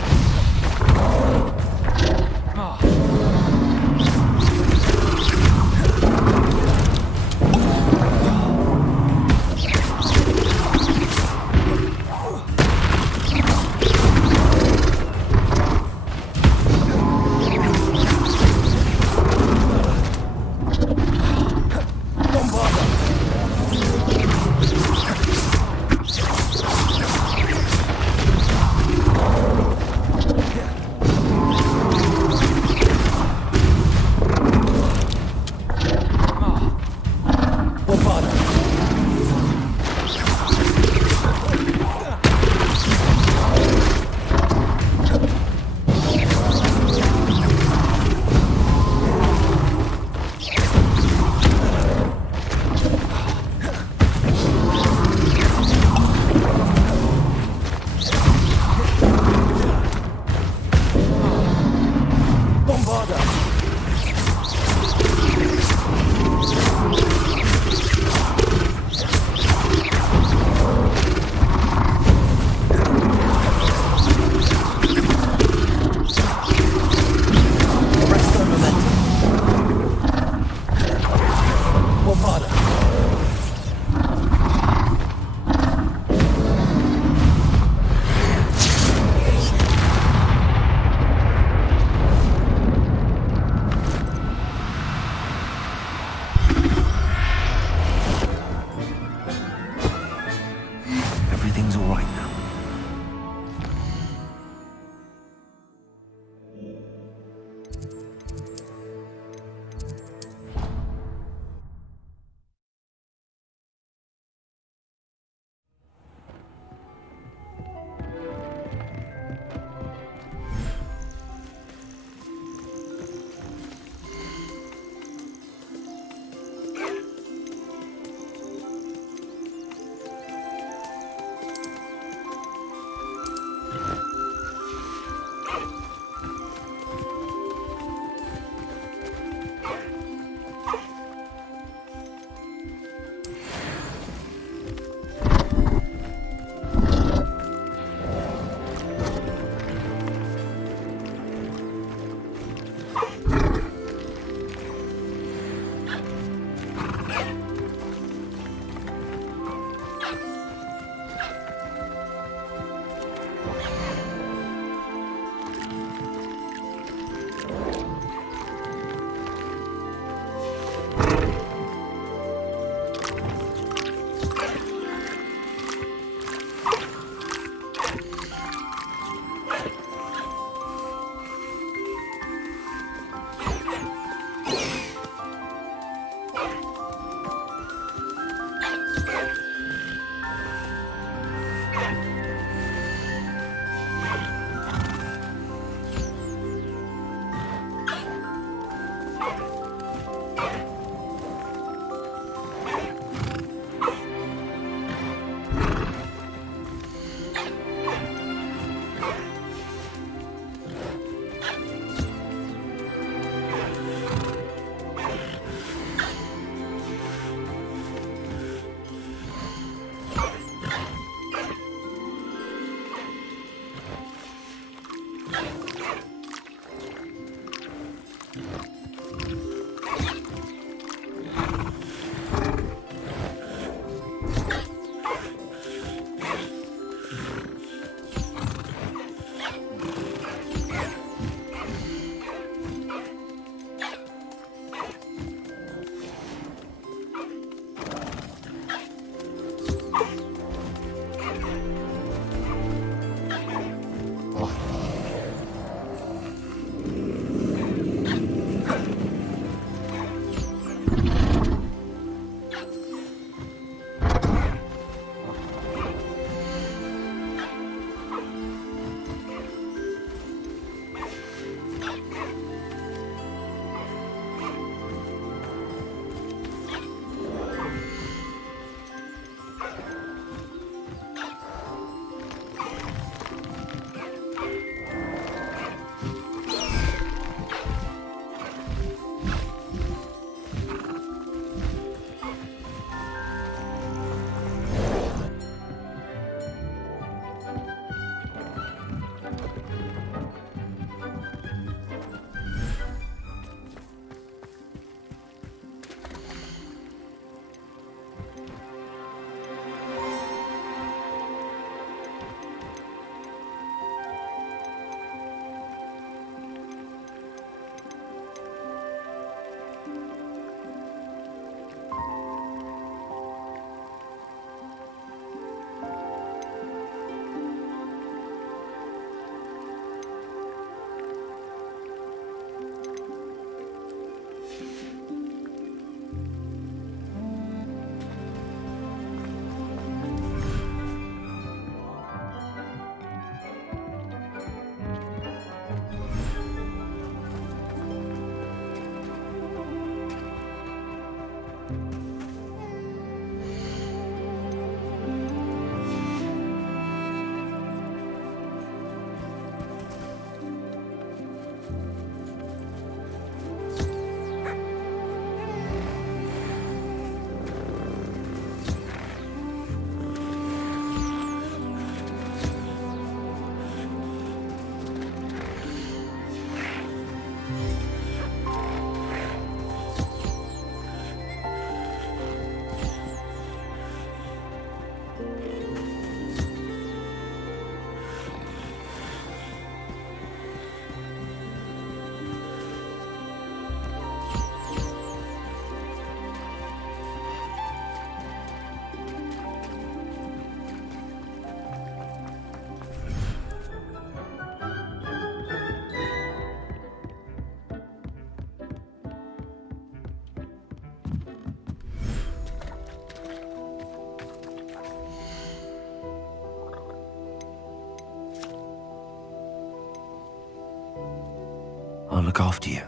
I'll look after you.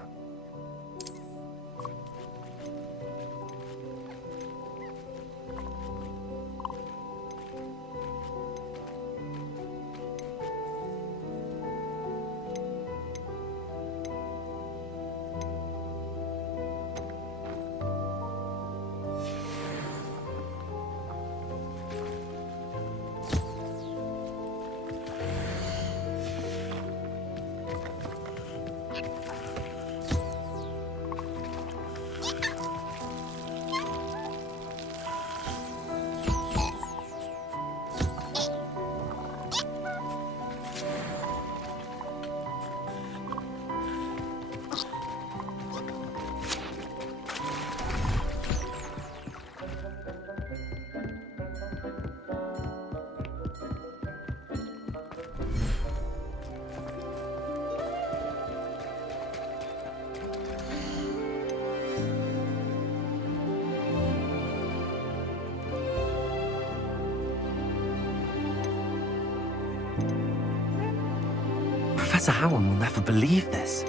Professor Howard will never believe this.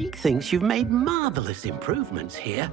League thinks you've made marvelous improvements here.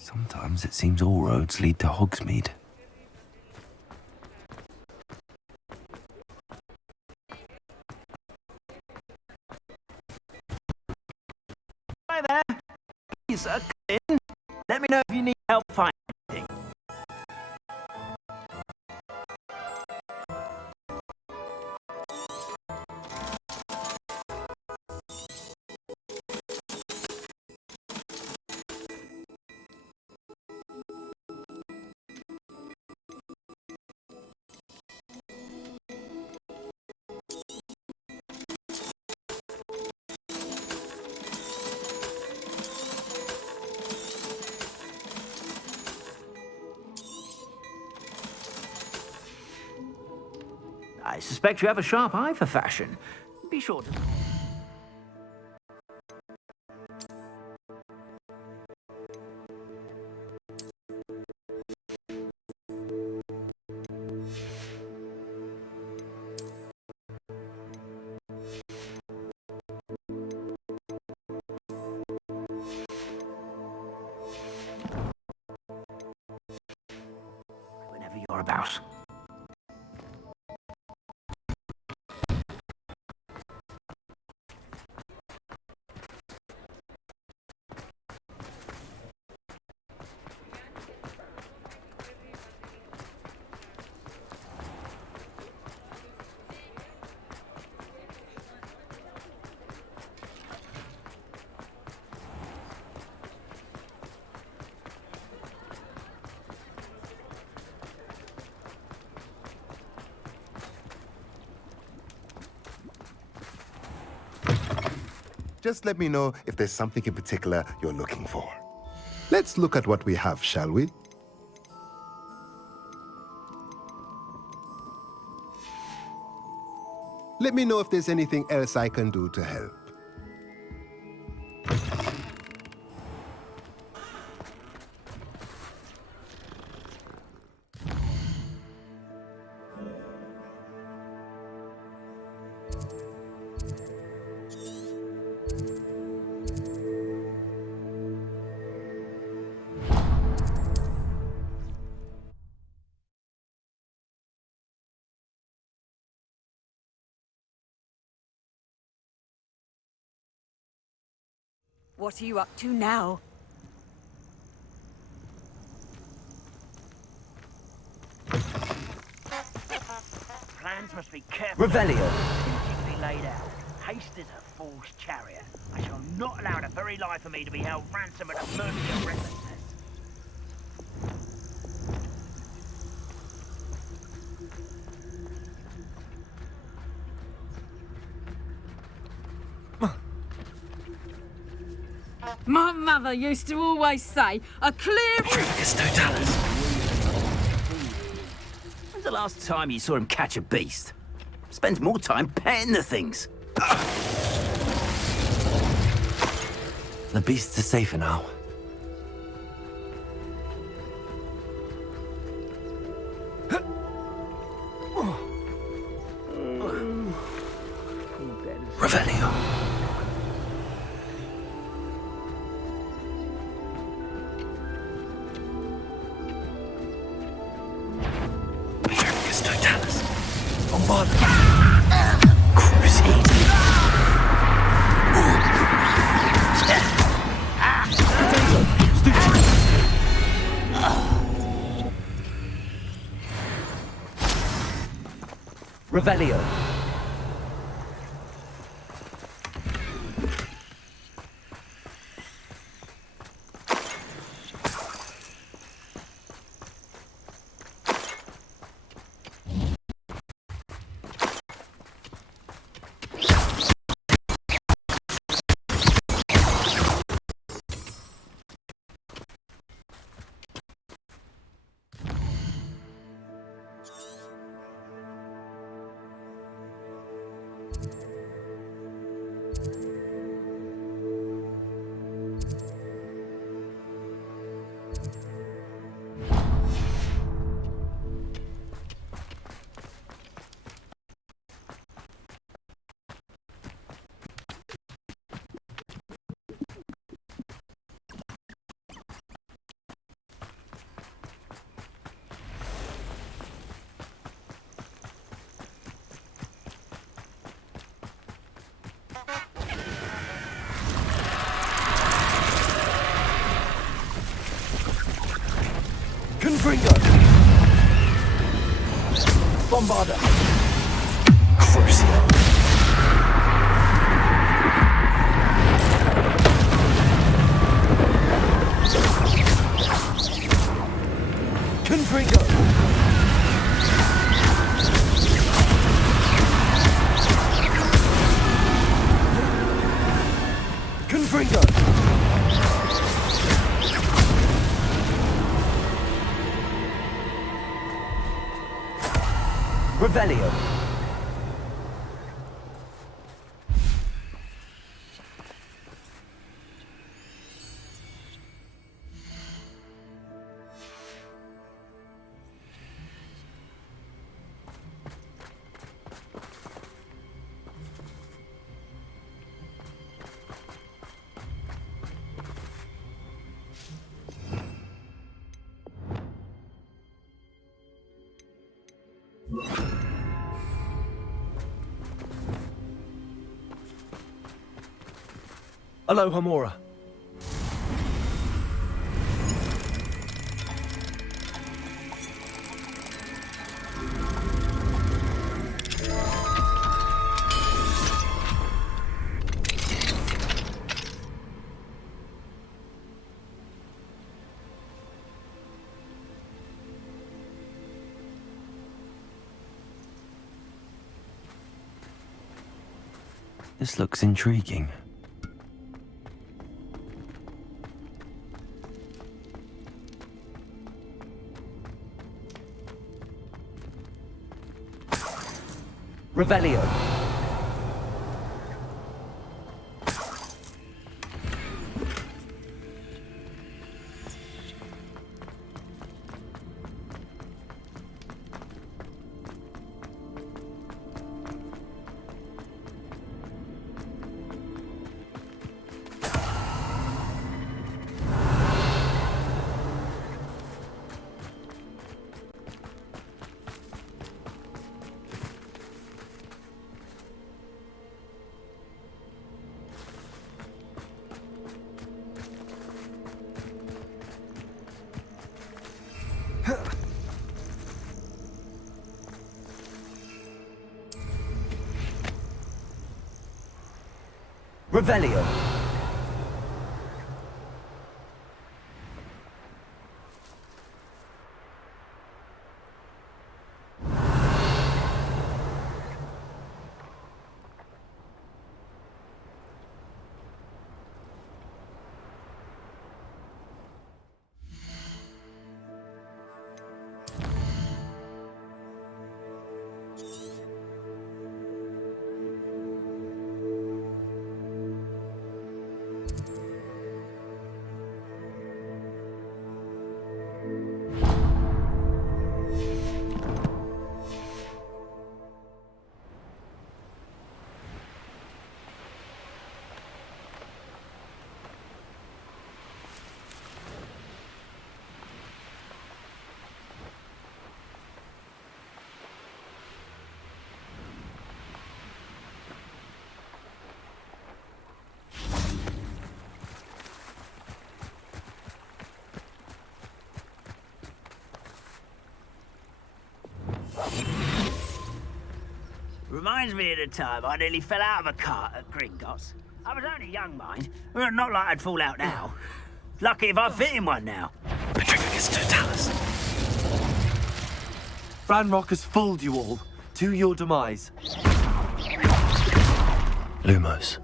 Sometimes it seems all roads lead to Hogsmeade. Hi there. Please, come in. Let me know if you need help finding anything. I suspect you have a sharp eye for fashion. Be sure to... Whenever you're about. Just let me know if there's something in particular you're looking for. Let's look at what we have, shall we? Let me know if there's anything else I can do to help. What are you up to now? Plans must be carefully Revelio. laid out. Haste is a fool's chariot. I shall not allow the very life of me to be held ransom at the mercy of restlessness. My mother used to always say, a clear... When's the last time you saw him catch a beast? Spends more time petting the things. The beasts are safer now. Revelio. Paternicus Totalis. Bombard. Crusade. Revelio. Confringo! Bombarda! Crucio! Confringo! Confringo! Revelio. Aloha Mora. This looks intriguing. Revelio. Revelio. reminds me of the time I nearly fell out of a cart at Gringotts. I was only young, mind. Well, not like I'd fall out now. Lucky if I fit in one now. Petrificus totalis. Ranrock has fooled you all. To your demise. Lumos.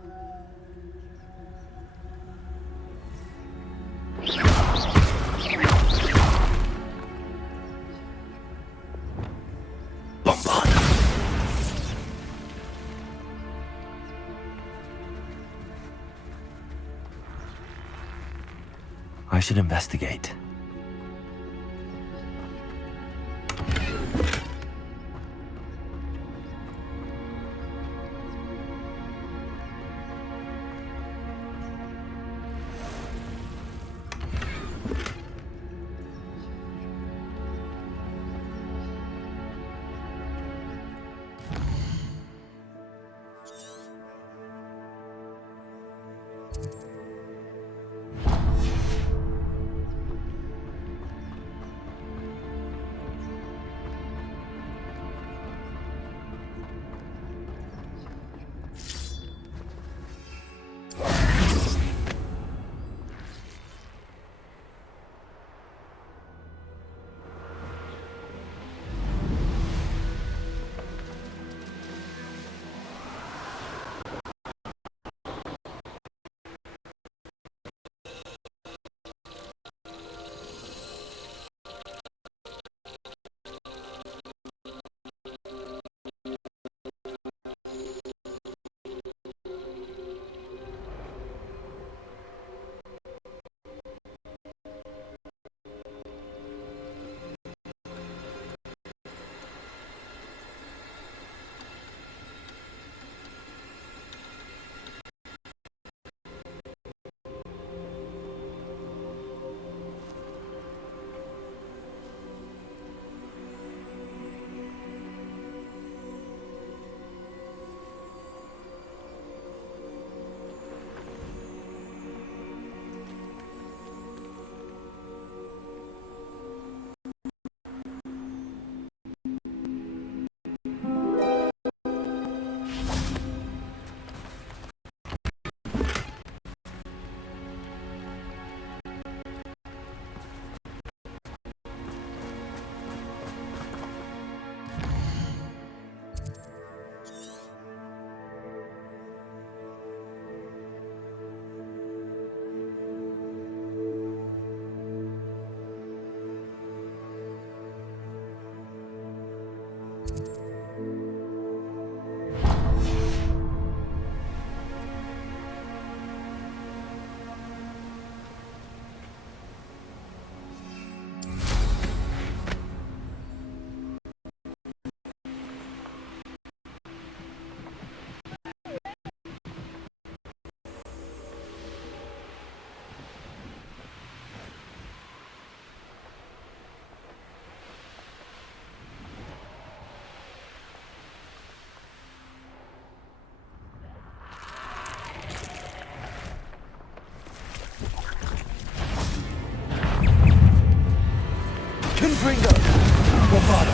Bombard. I should investigate. Confringo! Bravado!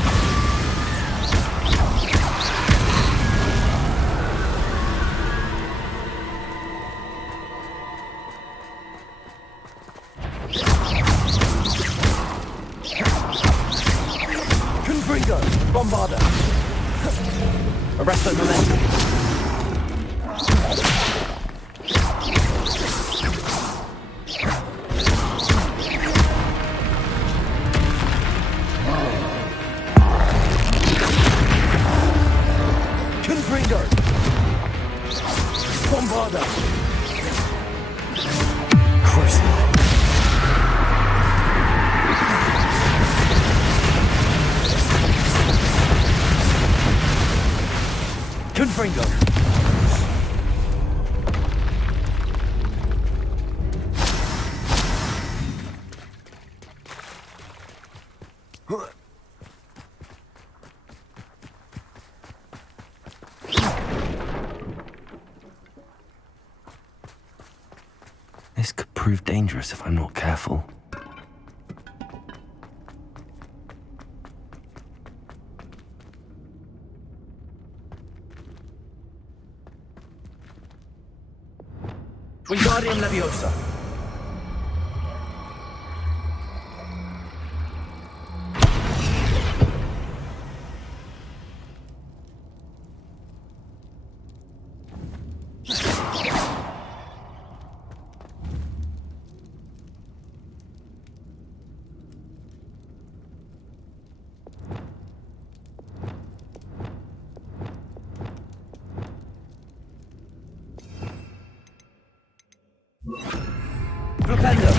Confringo! Bombarda! Arresto momentum! Bombarda! Confringo! This could prove dangerous if I'm not careful. Wingardium Leviosa. Propender.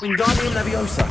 Wingardium Leviosa.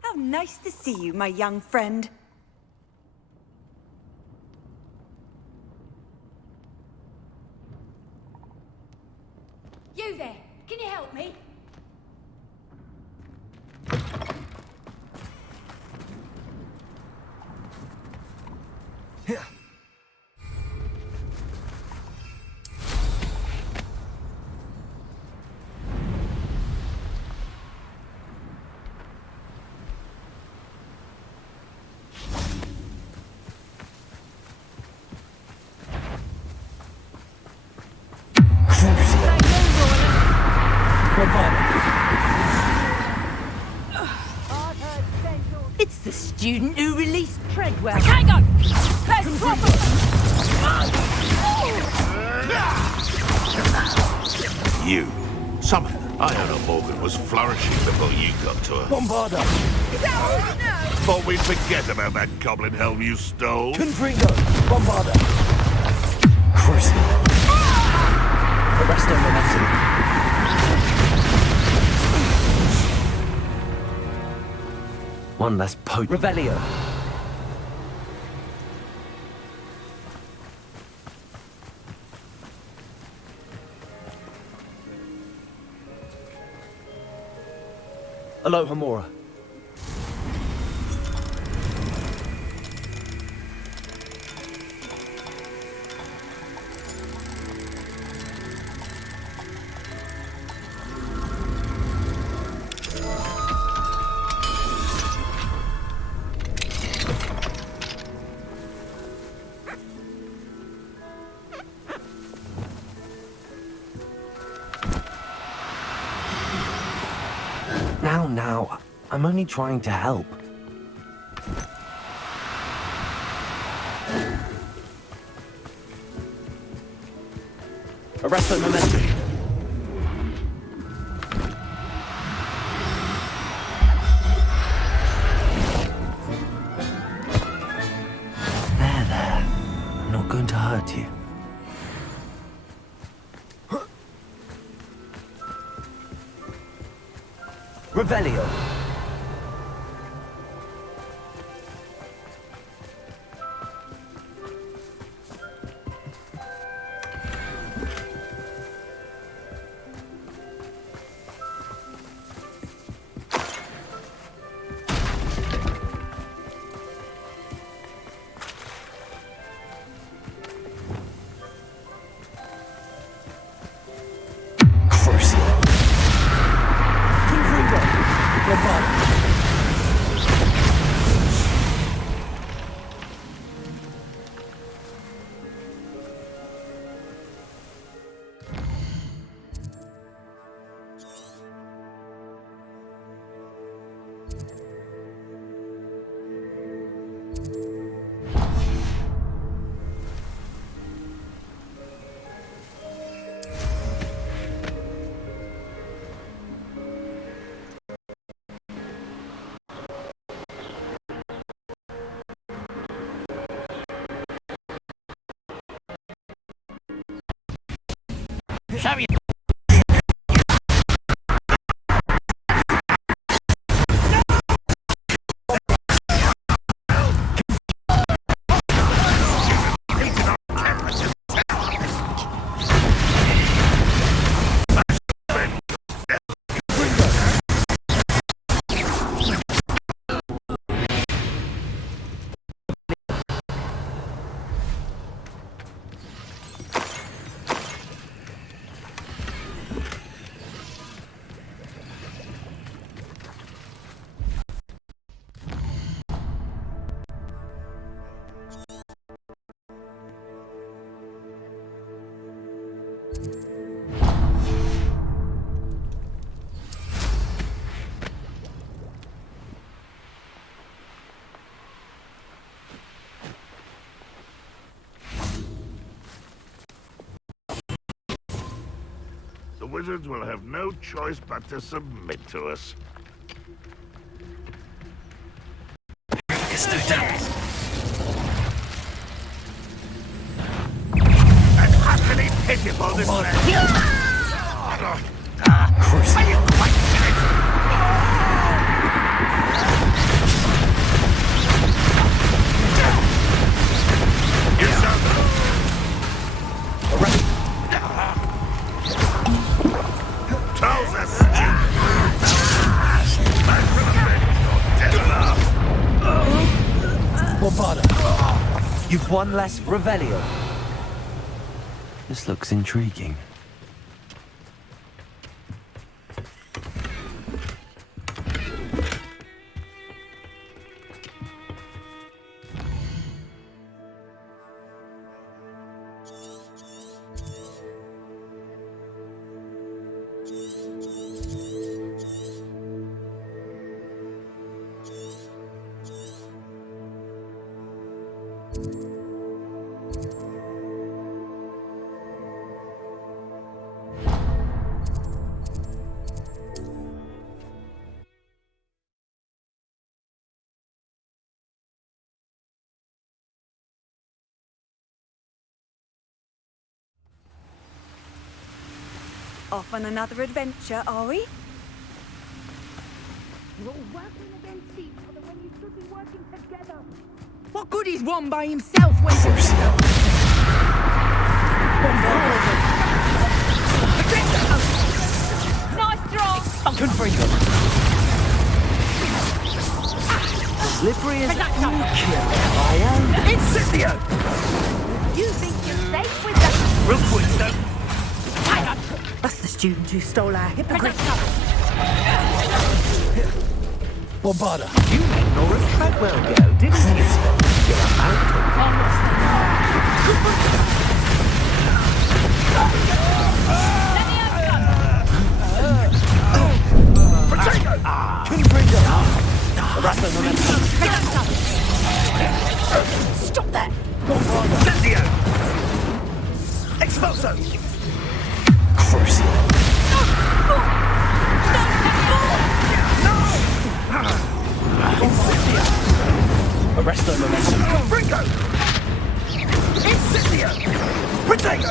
How nice to see you, my young friend. You there, can you help me? It's the student who released Treadwell. I can't go! Let's proper! You. Somehow, Iona Morgan was flourishing before you got to her. Bombarda. Is that all you know? Thought we'd forget about that goblin helm you stole. Confringo. Bombarda. Cruising. Arresto momentum. One less potent. Revelio. Alohomora. Now, I'm only trying to help. Arresto momentum. There. I'm not going to hurt you. Revelio. Crucial. Confringo. Show you. The wizards will have no choice but to submit to us. An utterly pitiful display. You've one less Revelio. This looks intriguing. Off on another adventure, are we? You're all working against each other when you should be working together. What good is one by himself when Nice draw! Confringo. Slippery as I am. Incendio! You think you're safe with that? Real quick, though. That's the student who stole our hippogriff. Bombarda. You let Nora Treadwell go, didn't you? You're a mountain. Protego! Confringo. Rasta momentum. Stop that! Incendio. Expulso. Crucial. Incendio. Arresto momentum. Confringo. Incendio. Protego.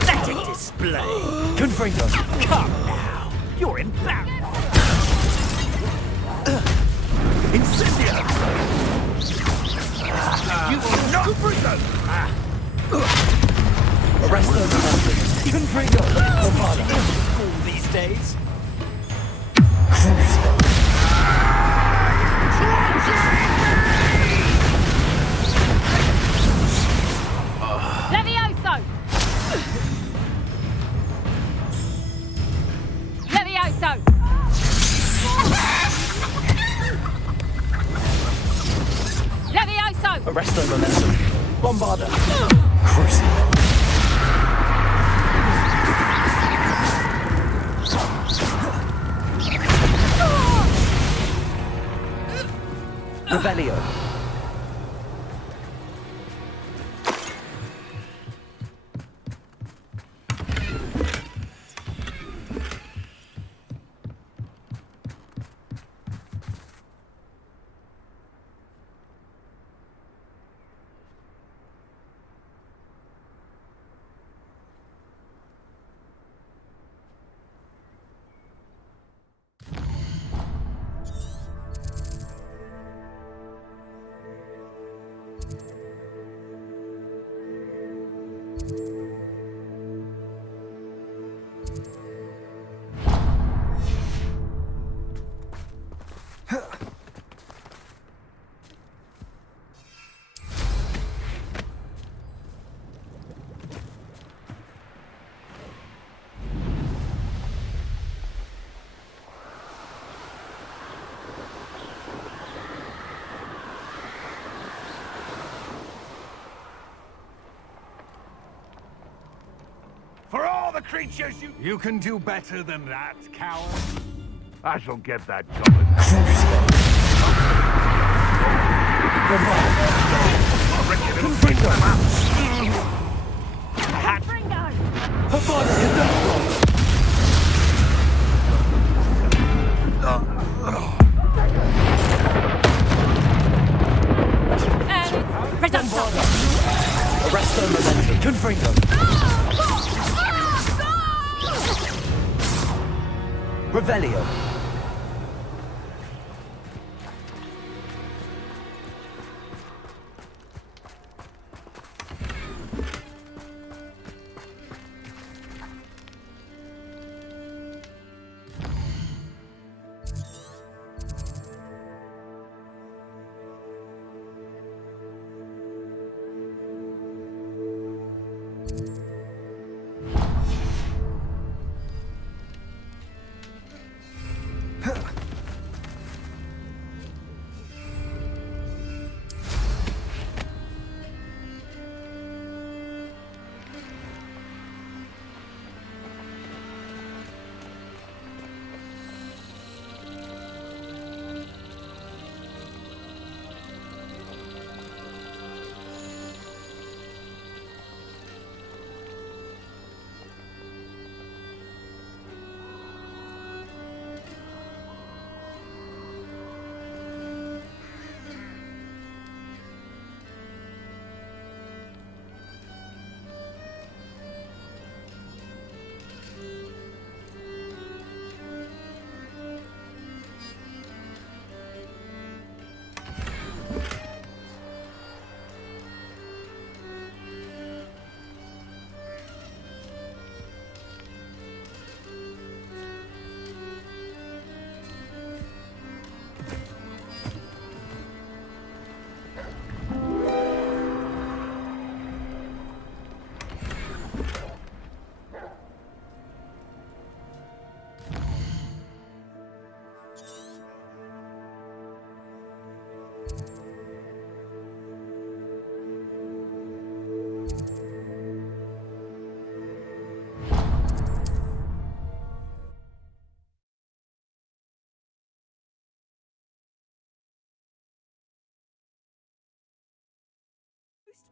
Pathetic display. Confringo. Come now. You're embarrassed. Incendio. You will not. Confringo. Arresto momentum. Confringo. Bombarda. School these days. Crucial. Levioso! Levioso! Levioso! Arresto momentum. Bombarda. Crucial. Revelio. For all the creatures you... You can do better than that, coward. I shall get that goblin. I reckon it'll freak them Arrest them, momentum. Confringo. Revelio.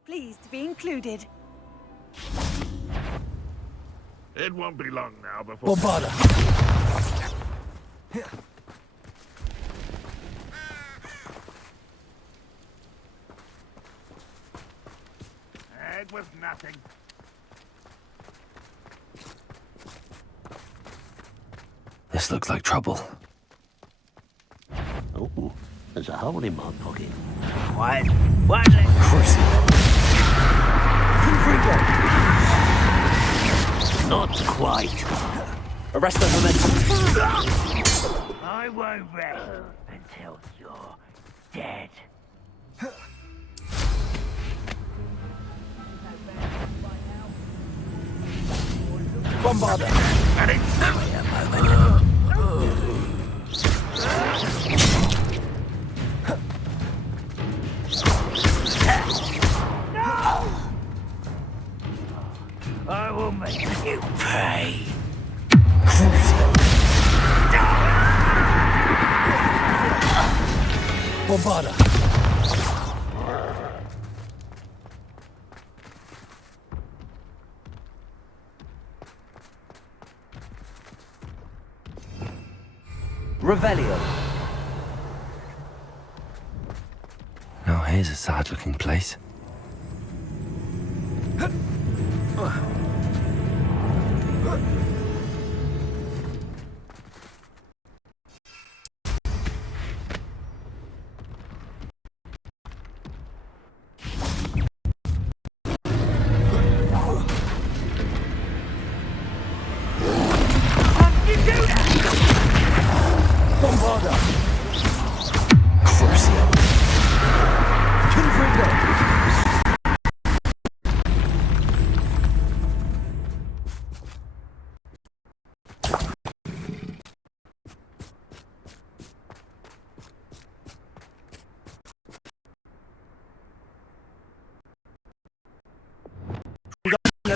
Pleased to be included. It won't be long now before... Bombarda. It was nothing. This looks like trouble. Oh, there's a hole in my pocket. Quiet. Quietly. Not quite. Arrest them, momentum. I won't rest until you're dead. Bombarda. And it's only a moment. I will make you pay. Bombarda. Revelio. Now here's a sad-looking place.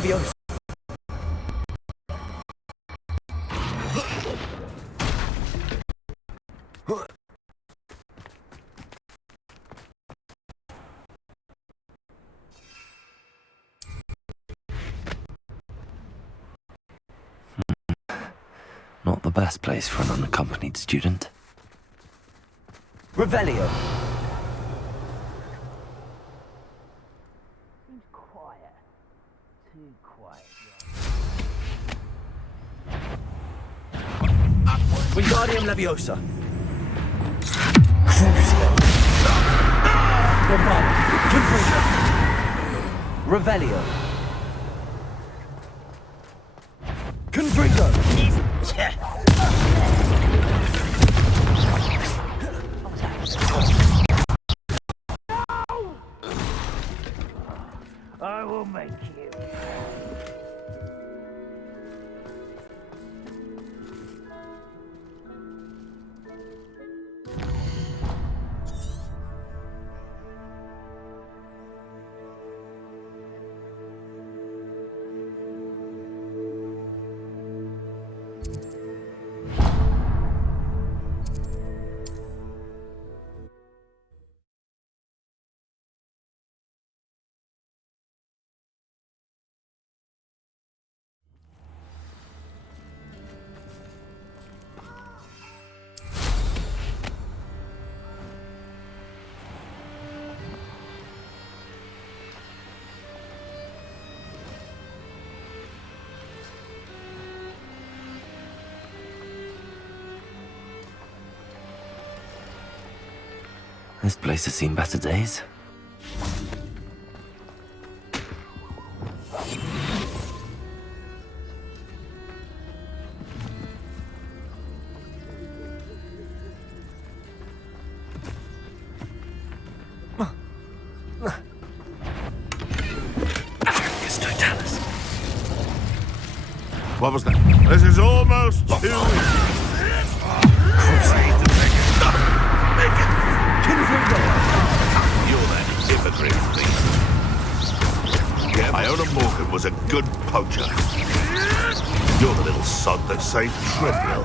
Leviosa. Not the best place for an unaccompanied student. Revelio. Seems quiet. Too quiet. Wingardium Leviosa. Crucio. Bombard. Confringo. Revelio. Confringo. I will make you. This place has seen better days. What was that? This is almost too easy. You're that hypocrite thief. Iona Morgan was a good poacher. You're the little sod that saved Trivial.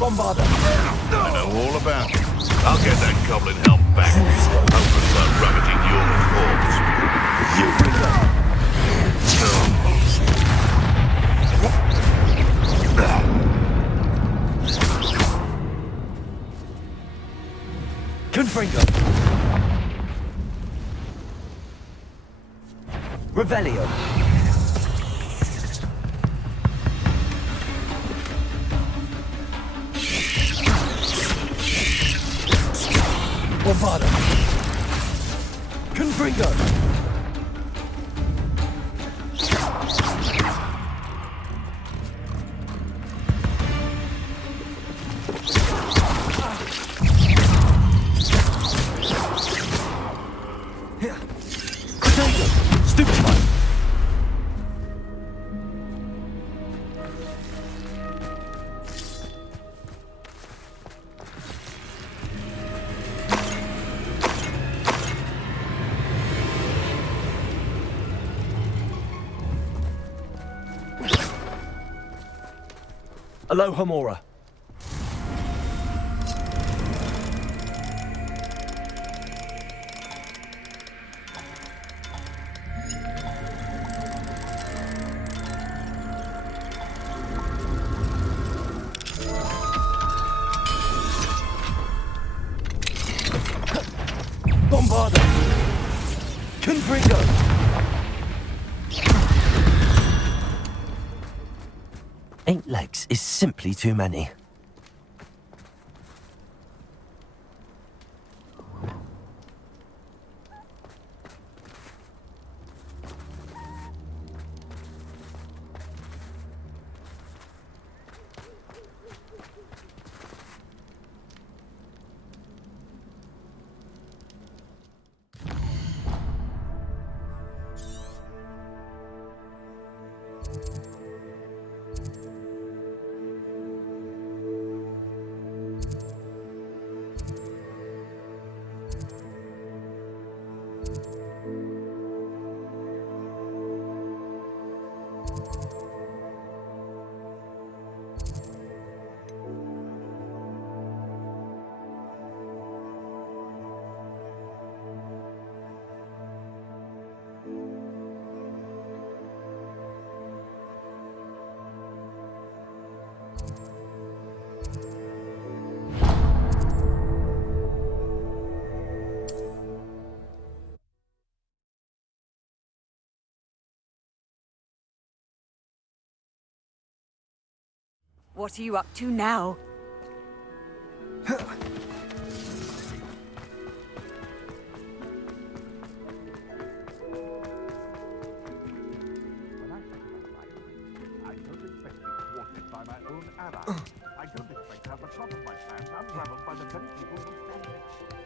Bombarda. I know all about it. I'll get that goblin helm back. Over and start rummaging your corpse. Confringo. Revelio. Bombarda. Confringo. Alohomora. Bombarda. Confringo. 8 legs is simply too many. What are you up to now? I don't expect to be thwarted by my own ally. I don't expect to have the top of my plans unraveled by the very people who stand next to me.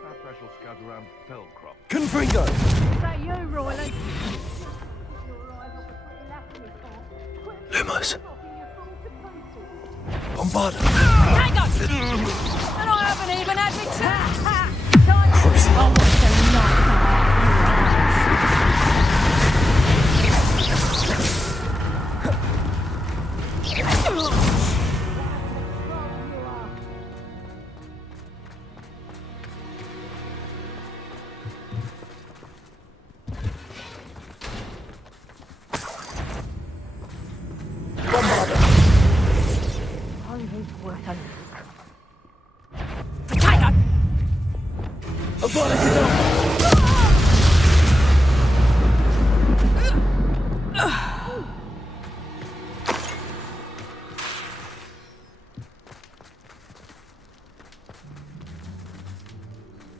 Perhaps I shall scout around Fellcroft. Confringo! Is that you, Royland? Lumos. Bombarda. Hang on! And I haven't even had me chat! Oh, what's the light come out of your eyes?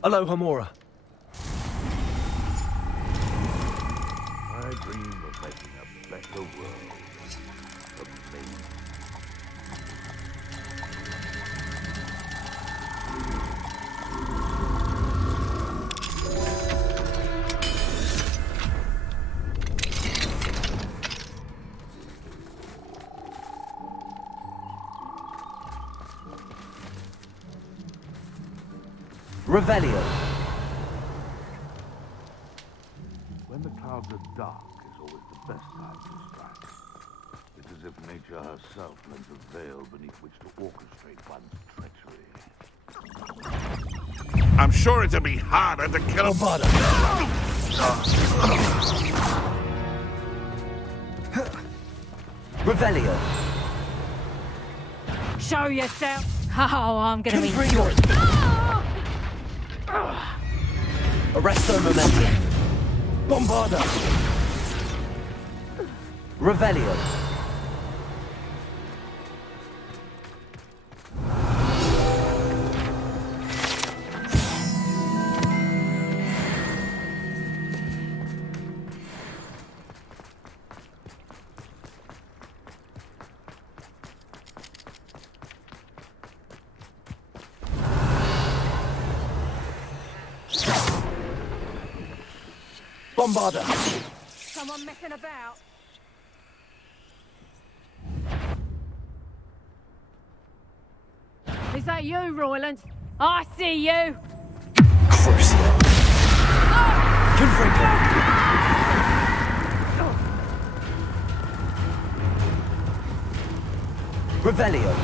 Aloha Mora. I dream of making a better world for me. Revelio. When the clouds are dark is always the best time to strike. It's as if nature herself lends a veil beneath which to orchestrate one's treachery. I'm sure it'll be harder to kill a Revelio. Show yourself! Oh, I'm gonna be Confringo. Arresto Momentum. Bombarda. Revelio. Bombarda. Someone messing about. Is that you, Royland? I see you! Crucio. Confringo. Revelio.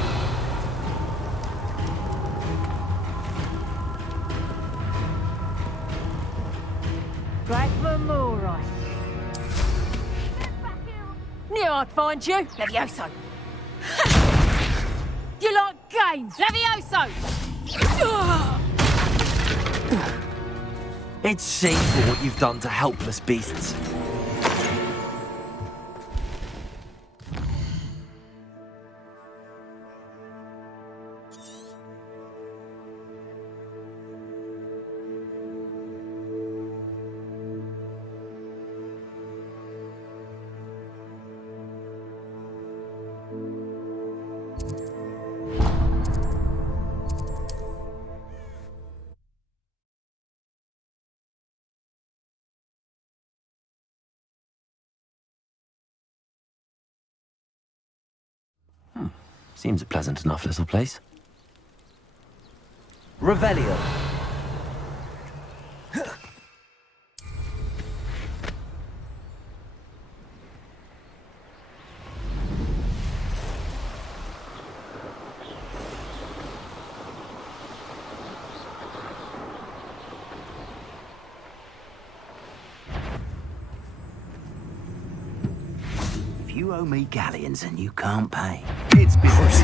Back for more, right? Knew I'd find you, Levioso. You like games, Levioso! It's shameful what you've done to helpless beasts. Seems a pleasant enough little place. Revelio. If you owe me galleons and you can't pay. It's business.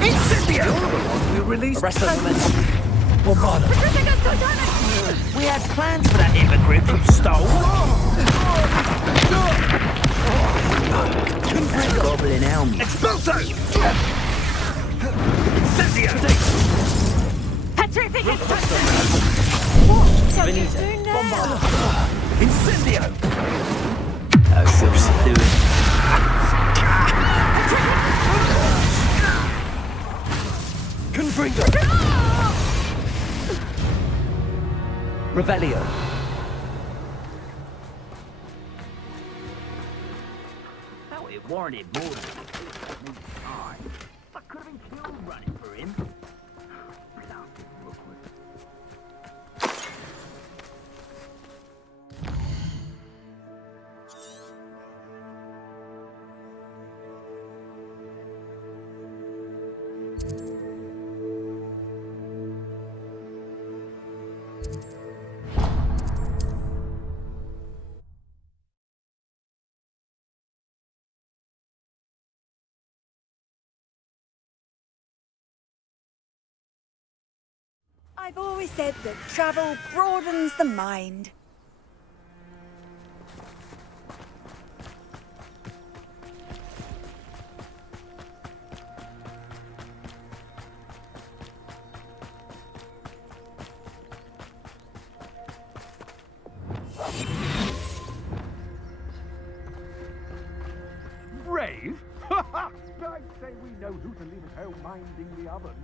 Incendio! We released... Arrest them. Bombarda. We had plans for that hippogriff you stole. Goblin helmet. Expulso! Incendio! Petrificus! What shall you do now? Bombarda. Incendio! How shall I do it? Confringo! Revelio. Though it warranted more than time. I could have been killed running for him. Blasted Rookwood. I've always said that travel broadens the mind. Brave? I'd say we know who to leave at home minding the oven.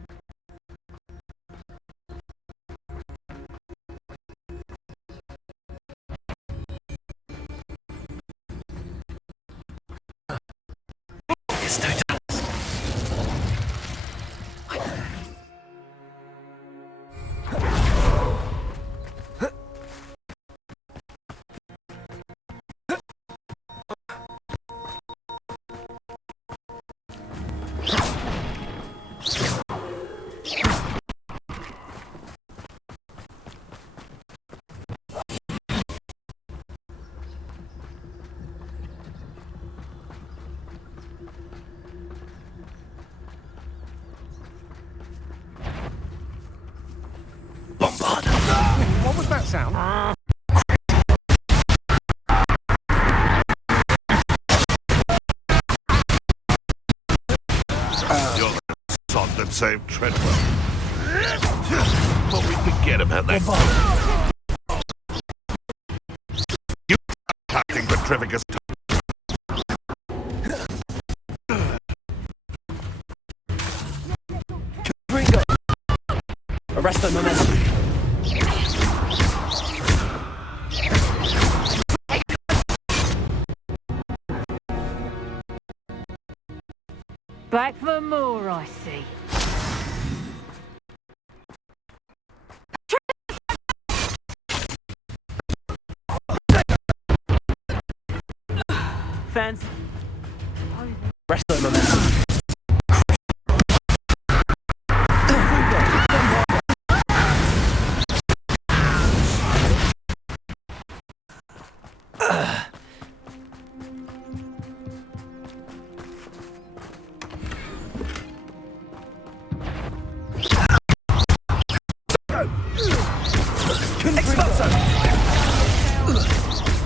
What was that sound? You're the sod that saved Treadwell. But we forget about that. You Captain Petrificus. Confringo. Arrest them, momentum. Back for more, I see. Fans. Rest of the momentum.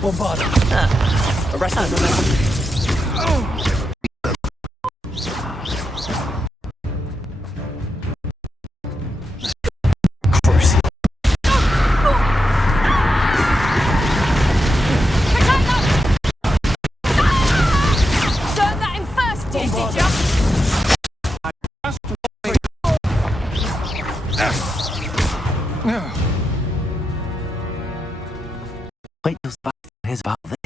Bombarda. Arrest them, momentum. Learn that in first year, did ya? Wait till Sebastian hears about this.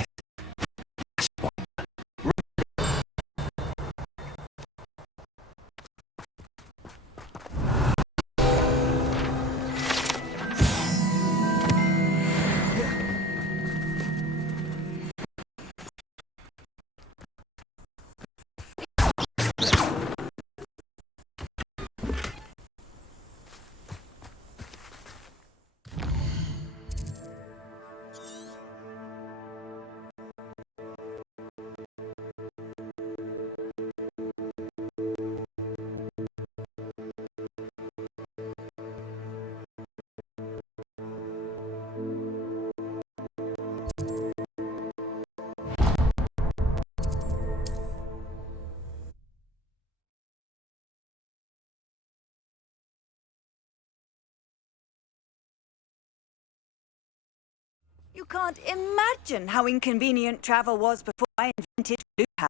You can't imagine how inconvenient travel was before I invented blue power.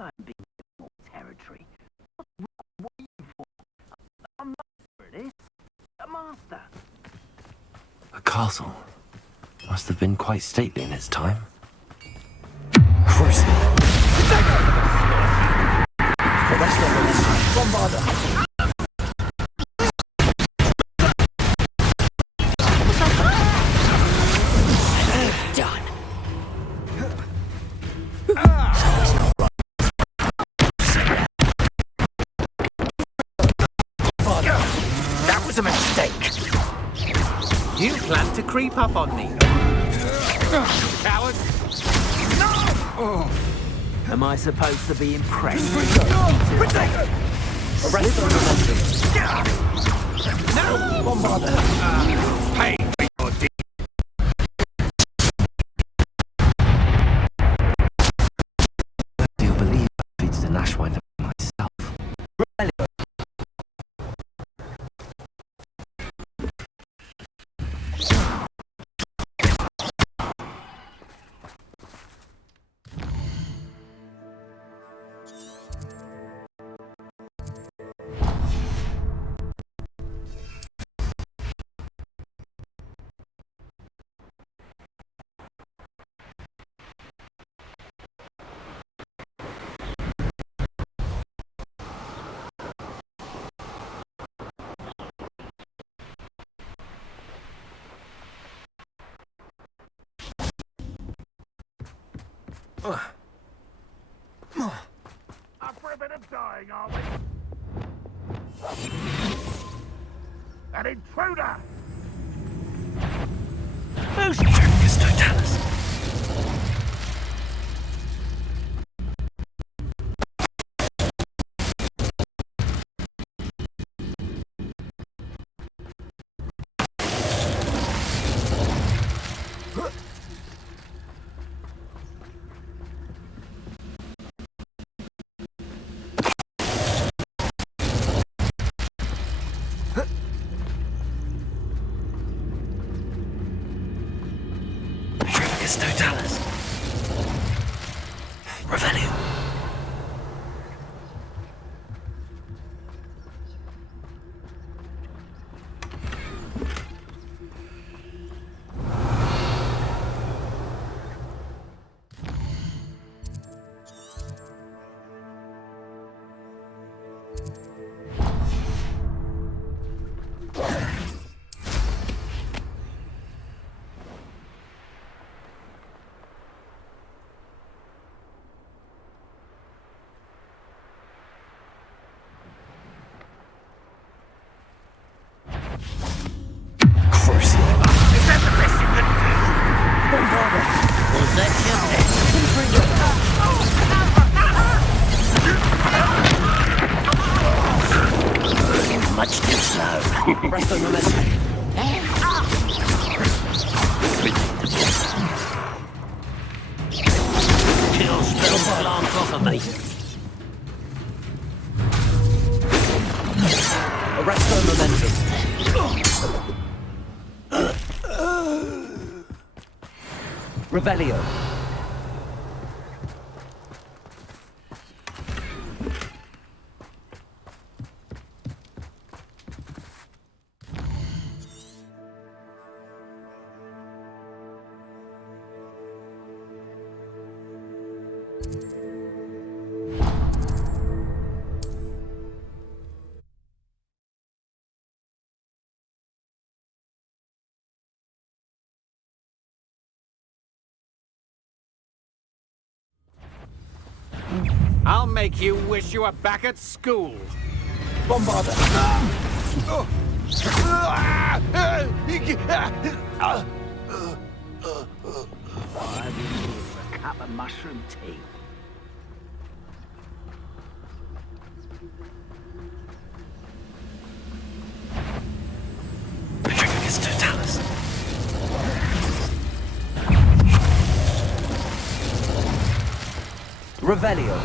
I'm being more territory. What are you for? A master it is. A master. A castle. Must have been quite stately in its time. Cruising. The rest of them, Bombarder. Done. That was a mistake. You plan to creep up on me. Coward! No! Am I supposed to be impressed? Protect! Arrest them. No! Bombarder. Pay for your deed. You'll believe I defeated an Ashwinder myself. Up for a bit of dying, are we? An intruder! Who's Trickus Totalis? Trickus Totalis. Revelio. Revelio. I'll make you wish you were back at school. Bombarder. I've been here for a cup of mushroom tea. Patricus Totalis. Revelio.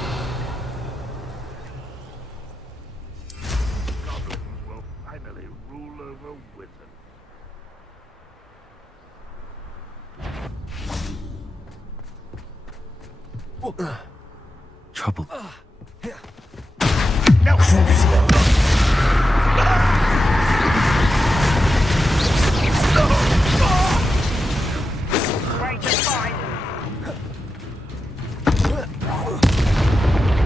Goblins will finally rule over wizards. Trouble. No! Great to find.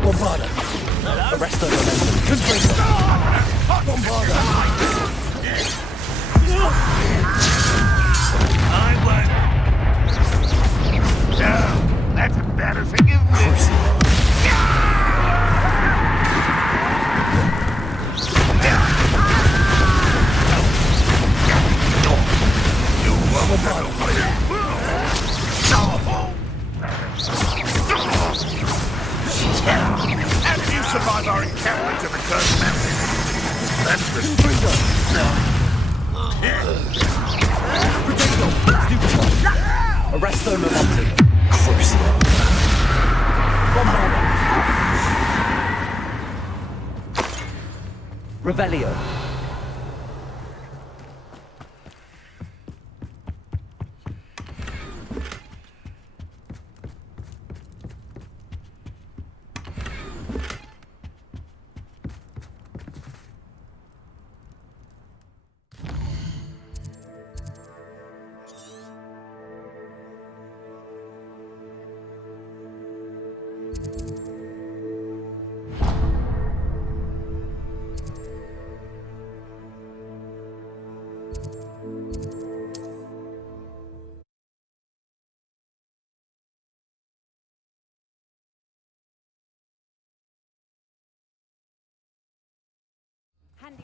Bombarder. Arrest the momentum. Bombarder. I won't. No, that's embarrassing, isn't it? You won't get away. How did you survive our encounter to the Cursed Mountain? That's the Arrest the momentum. Crucio. Bombarder. Revelio.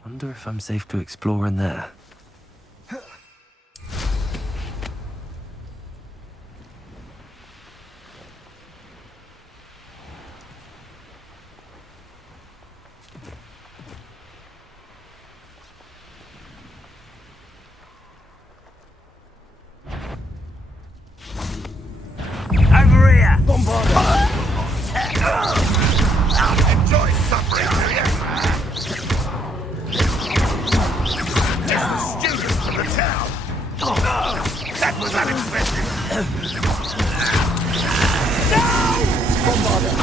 Wonder if I'm safe to explore in there. over here! Bombarder. Enjoy suffering, do you? Just the students of the town. That was unexpected. No! Bombarder.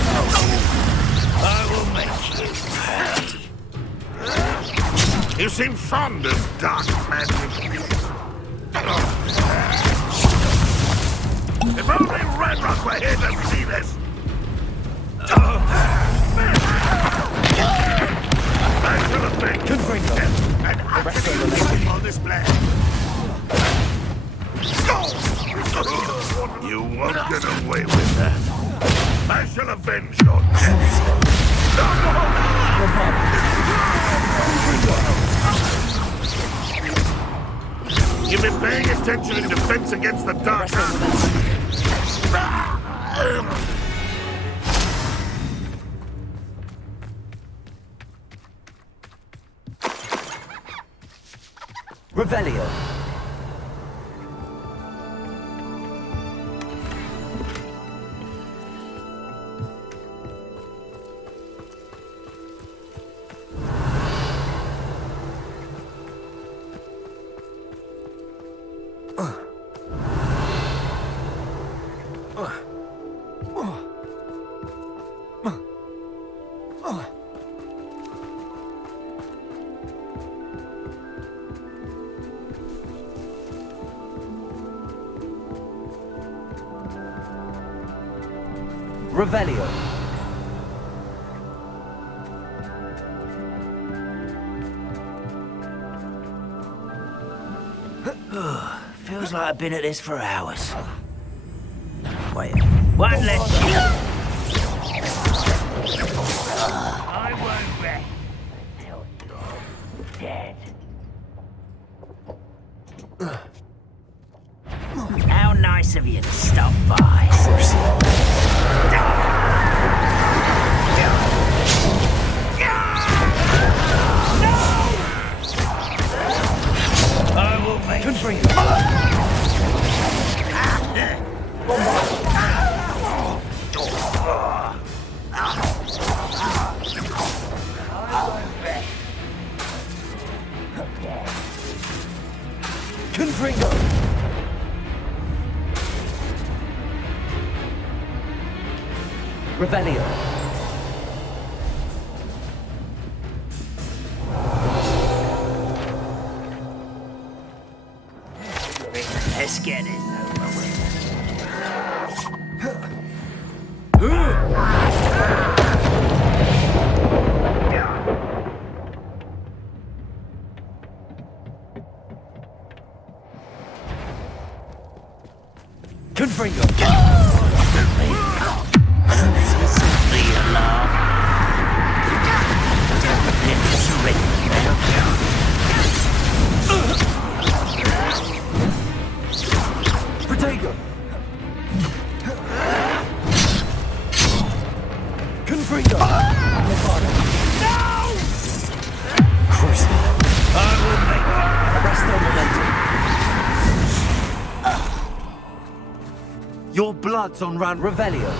I will make you. You seem fond of dark magic. If only Red Rock were here to see this! I should have been an active on this plan. You won't get away with that. I shall avenge your death. You've been paying attention in defense against the dark arts. Revelio. Revelio. Feels like I've been at this for hours. Wait, one less shot. I won't rest until you're dead. How nice of you to stop by. Of course. I will make good for you. Confringo. Revelio. Let's get it over with. Confringo. Simply alarm. Protego. Confringo. No! Cruise. I will make Arrest their momentum. Your blood's on round Revelio.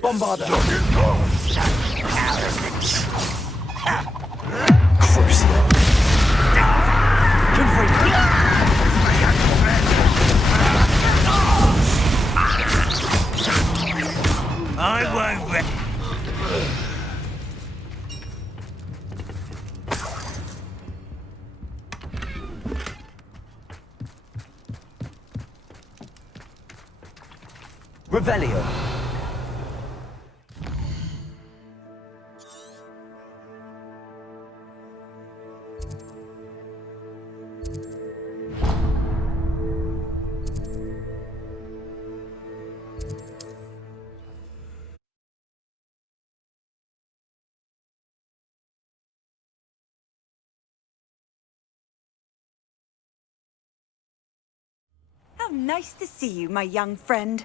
Bombarda. Cruise. Confringo. I won't rest. Revelio. How nice to see you, my young friend.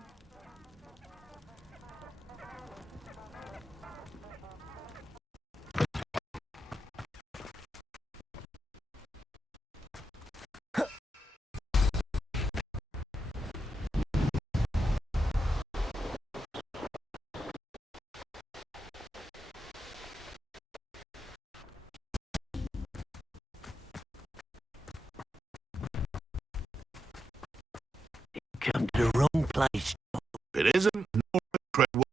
Come to the wrong place. It isn't nor Treadwell.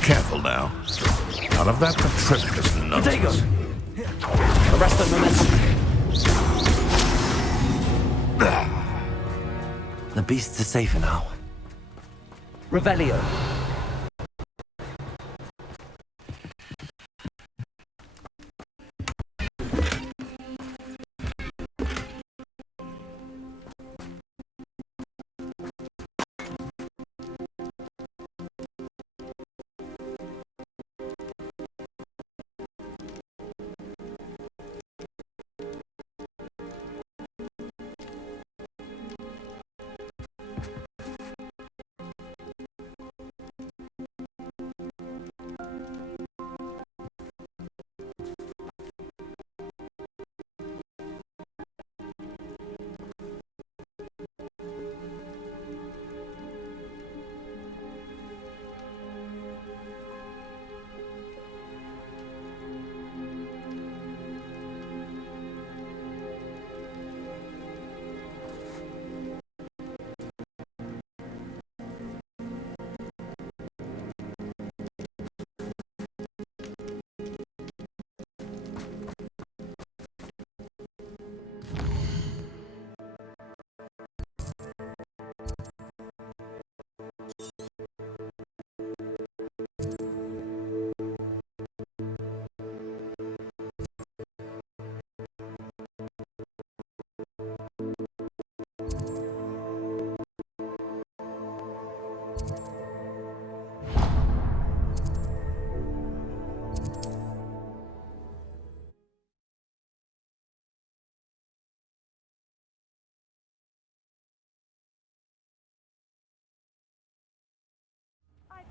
Careful now. None of that contributors nonsense. Arrest their momentum. The beasts are safer now. Revelio.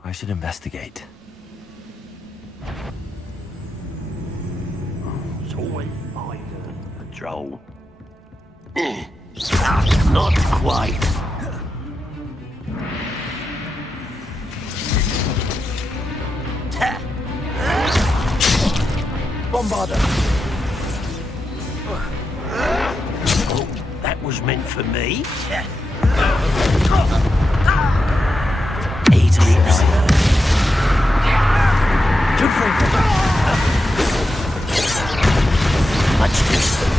I should investigate. It's always my turn to patrol. Not quite. Bombarder! Oh, that was meant for me. Easily done. Too frequent! Much distance.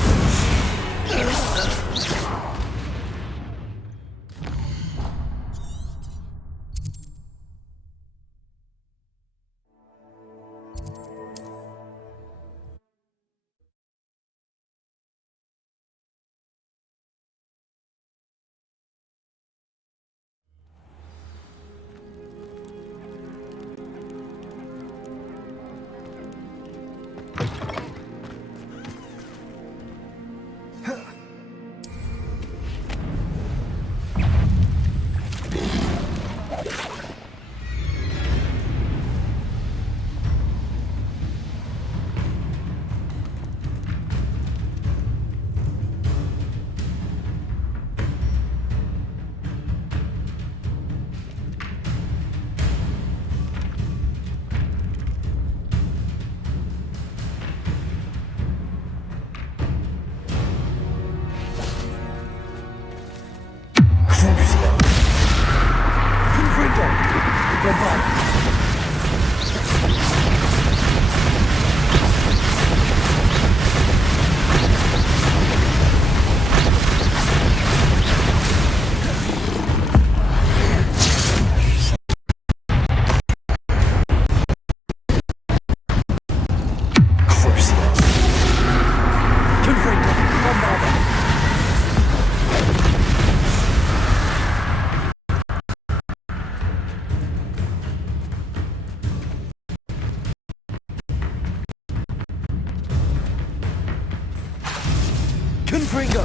Confringo!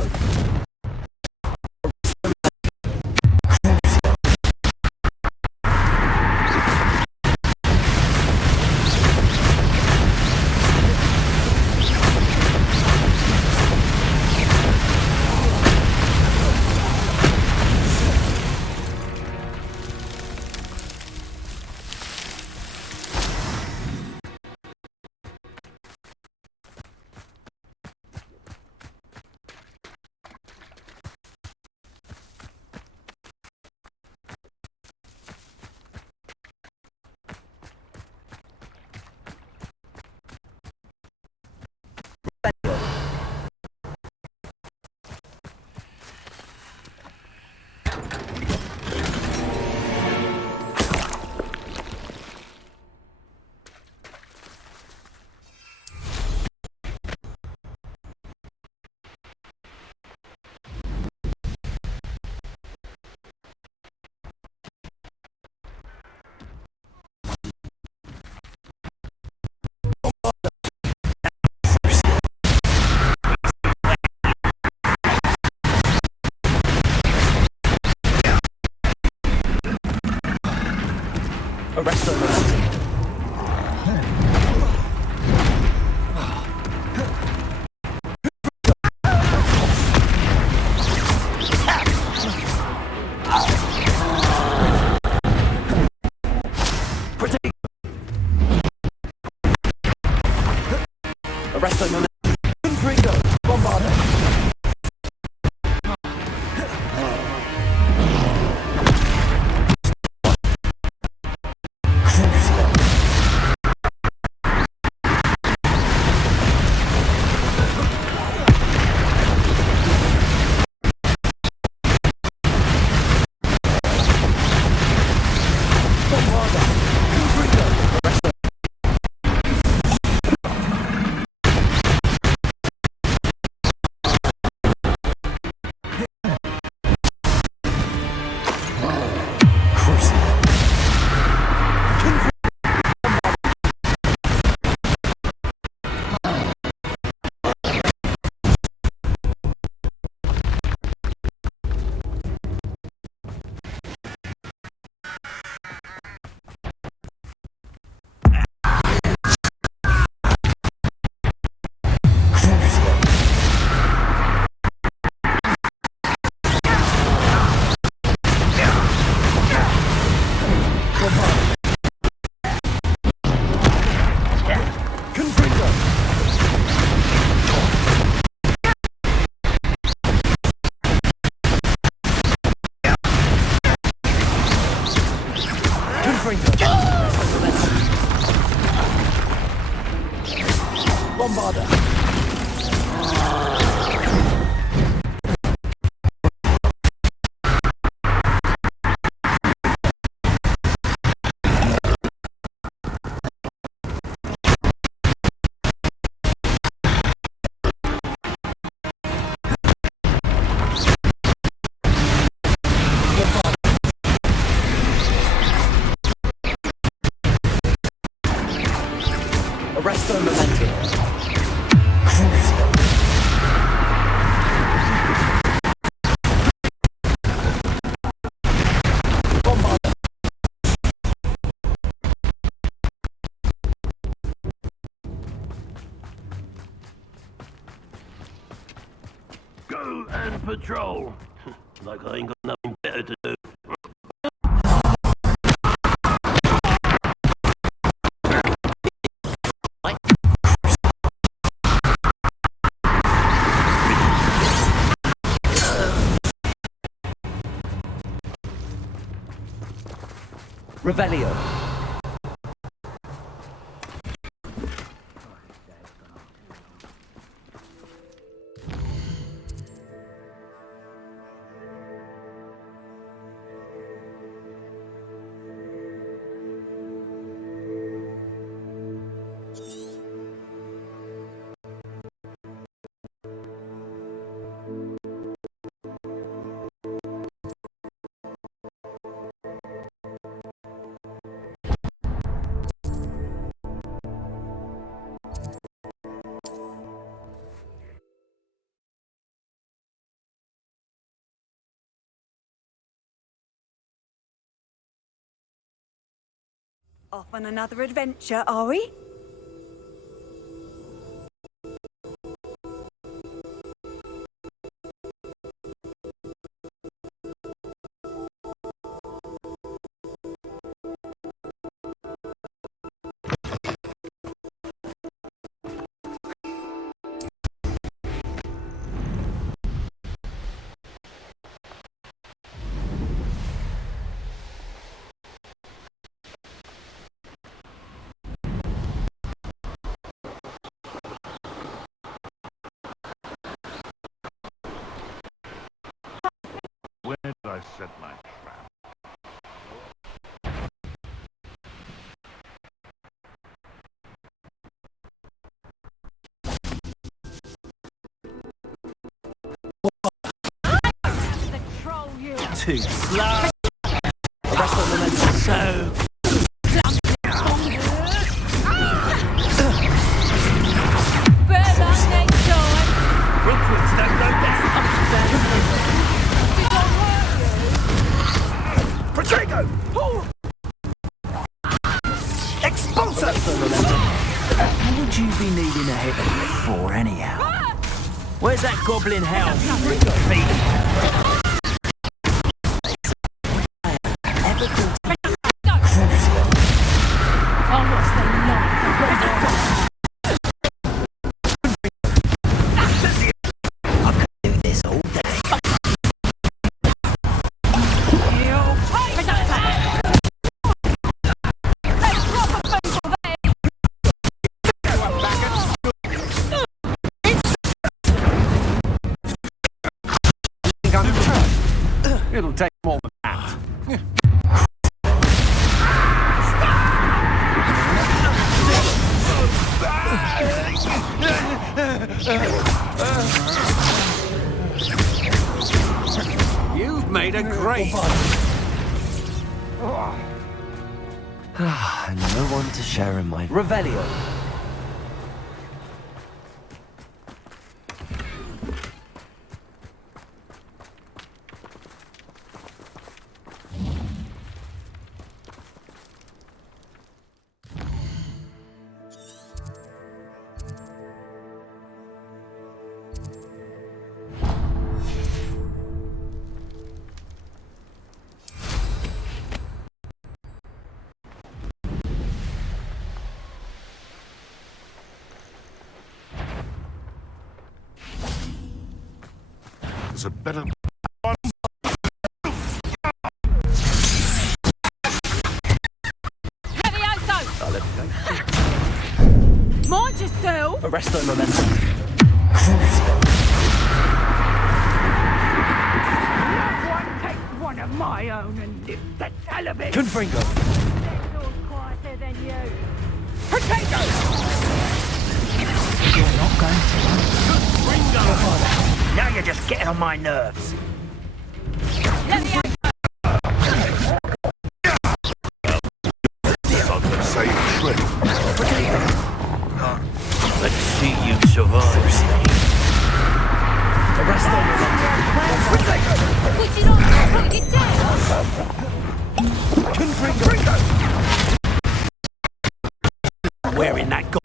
Arrest the momentum. Arrest the momentum. Confringo! Bombarder! Crucial. Bombarda. Arresto Momentum. Go and patrol. Like I ain't got nothing better to do. Revelio. Off on another adventure, are we? Where did I set my trap? Too slow. Arresto Momentum. So Better next time. Rookwoods don't go down. Protego! Expulso! What would you be needing a hit for anyhow? Where's that goblin hell? Feed. It'll take more than that. You've made a great... No one to share in my Revelio. There's a better... Mind yourself! Arresto Confringo. Quieter than you. Potato! You're not going to. Now you're just getting on my nerves. Let me On the same trip. Let's see you survive. Arrest them. Would you not put it down? Wearing that gun.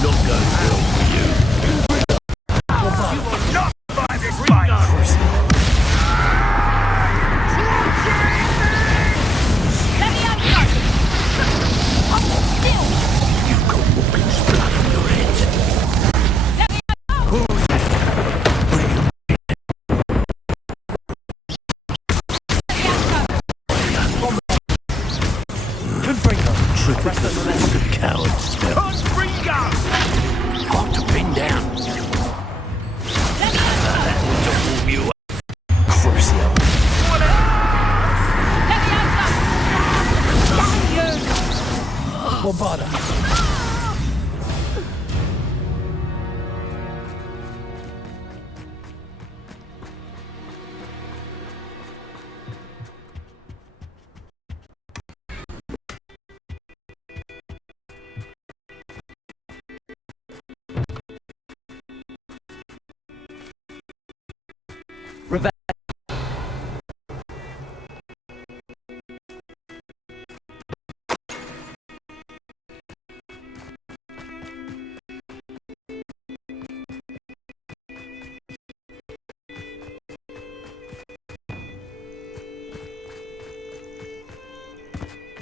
Not going well for you. You will not survive this fight. Let me out. Hold still. You've got Morgan's blood on your hands. Let me out. Triple coward stuff. Got to pin down. That ought to warm you up. Crucio. Bombarda.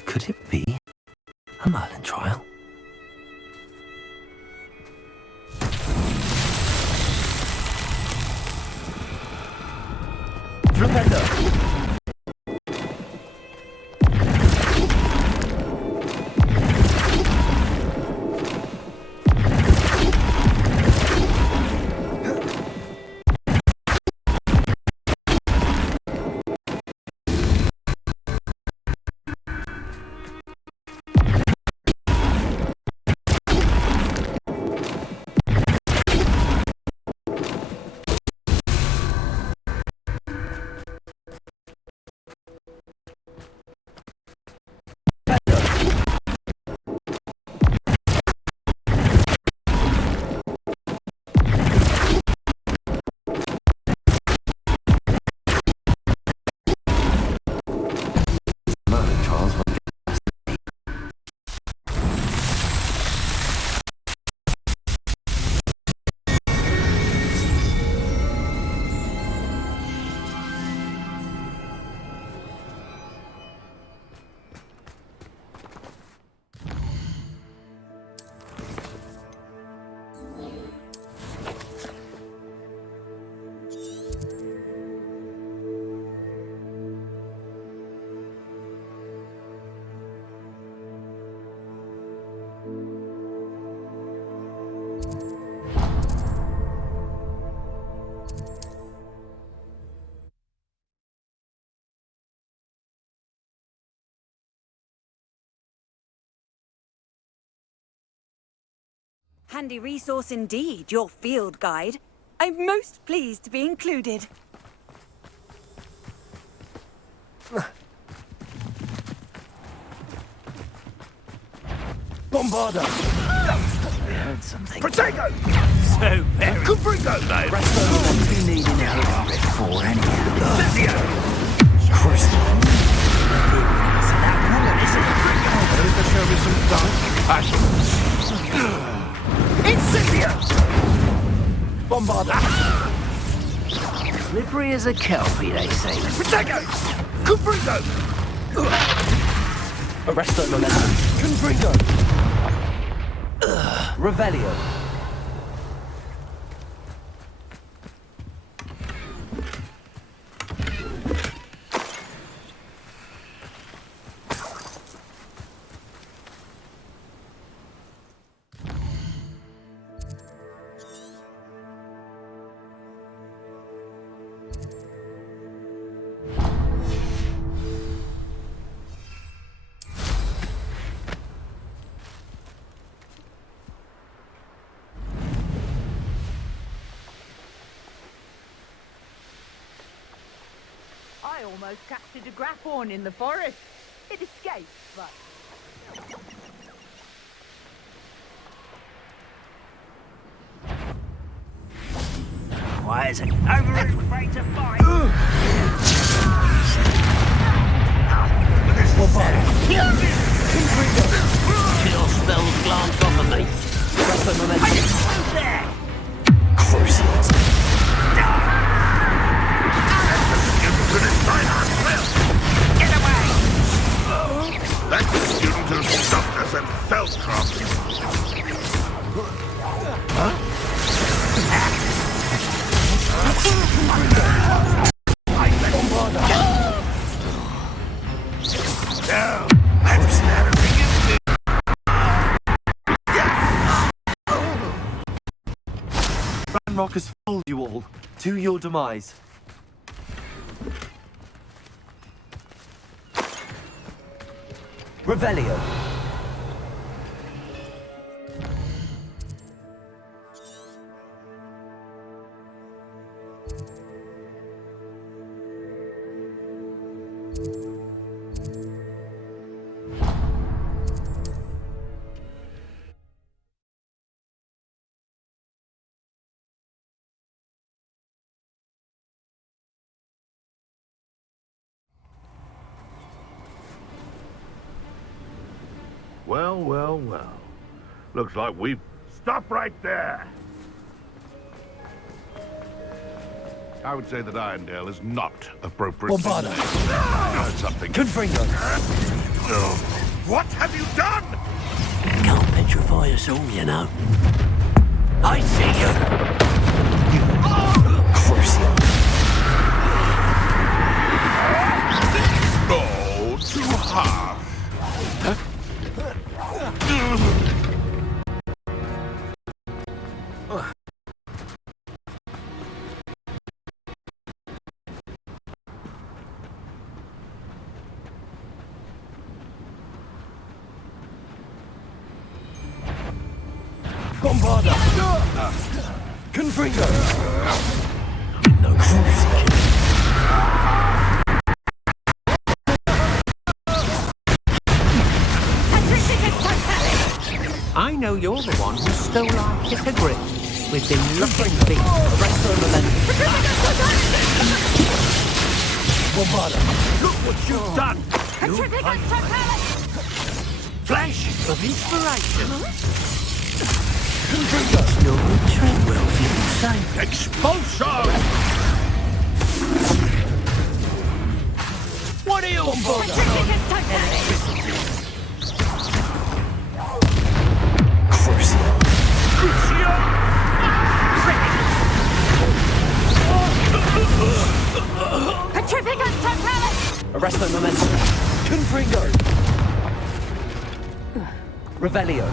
Could it be a Merlin trial? Flipendo. Merlin trials won't be Handy resource indeed, your field guide. I'm most pleased to be included. Bombarda. I heard something. Protego. So very. Confringo. What be needing a heavy for anyhow? Cynthia. Crucio. So that woman isn't a Better show me some dark passion. Incendio. Bombarda. slippery as a kelpie, they say. Protego. Confringo. Arresto momentum. Confringo. Revelio. almost captured a grapphorn in the forest. It escaped, but... Why is it over and afraid to fight? Your spells glance off of me. Press the momentum. Cruciate. Get away! That student has stopped us and felt drop. Huh? Ranrock has fooled you all. To your demise. Revelio. Well, well, well. Looks like we've... Stop right there! I would say that Irondale is not appropriate. Bombarda. Heard something. Confringo. What have you done? Can't petrify us all, you know. I see you. Cruciate. Oh, too harsh. Bombarda. Confringo. No cruciate. I know you're the one who stole our hippogriff. We've been looking for you. Arrest the momentum. Bombarda. Look what you've done! Flash of inspiration. Your Treadwell's insane. Expulsion! What are you on? Petrificus Totalis! Arrest the momentum. Confringo. Revelio.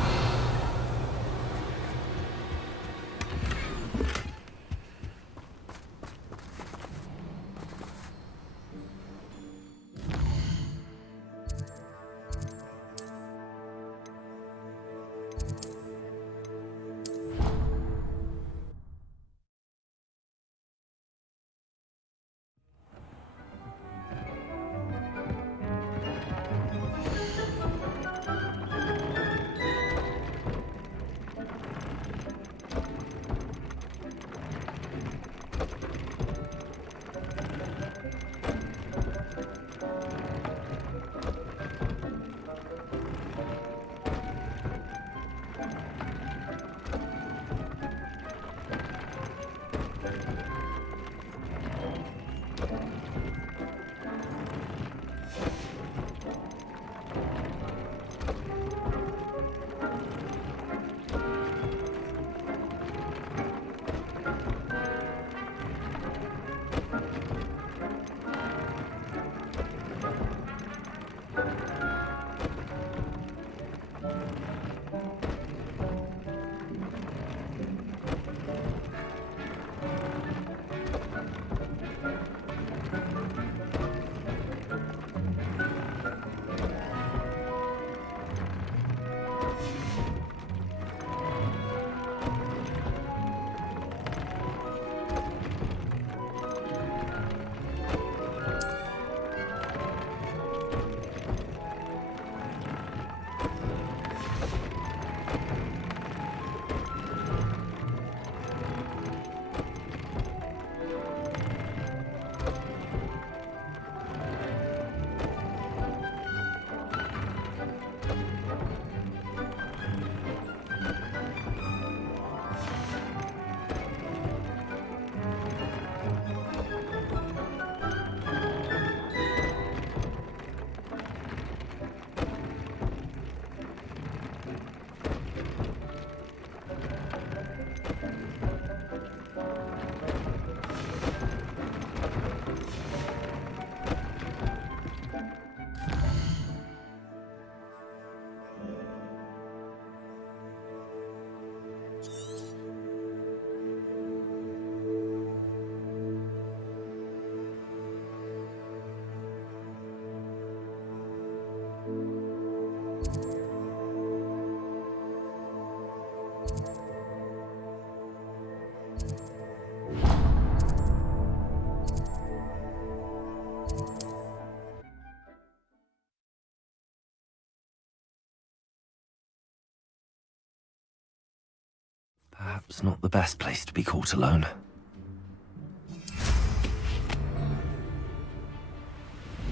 Perhaps not the best place to be caught alone.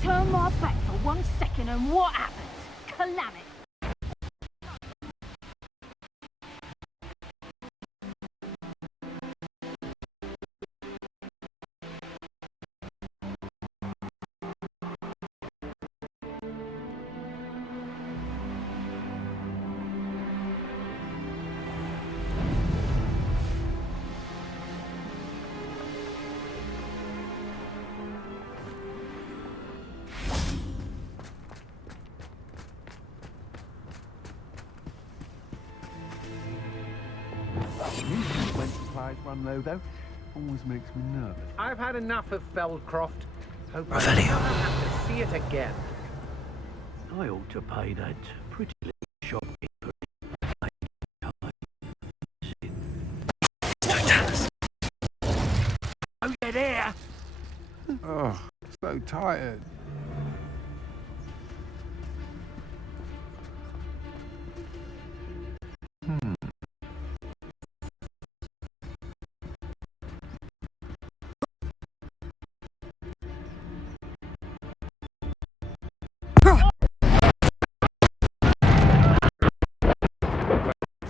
Turn my back for 1 second and what happens? Calamity. When supplies run low, though, always makes me nervous. I've had enough of Feldcroft. Hope I Revelio. never have to see it again. I ought to pay that pretty little shopkeeper. Oh, you're there! Oh, so tired.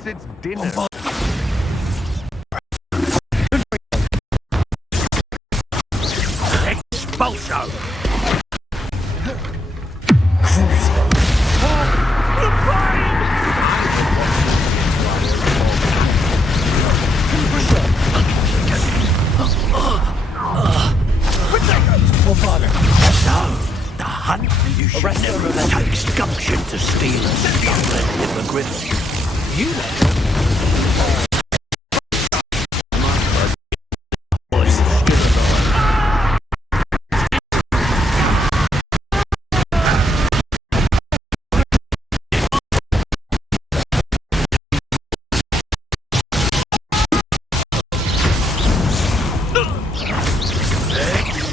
It's dinner. Expulso! So, the hunt you should never takes gumption to steal a stubborn hippogriff. You let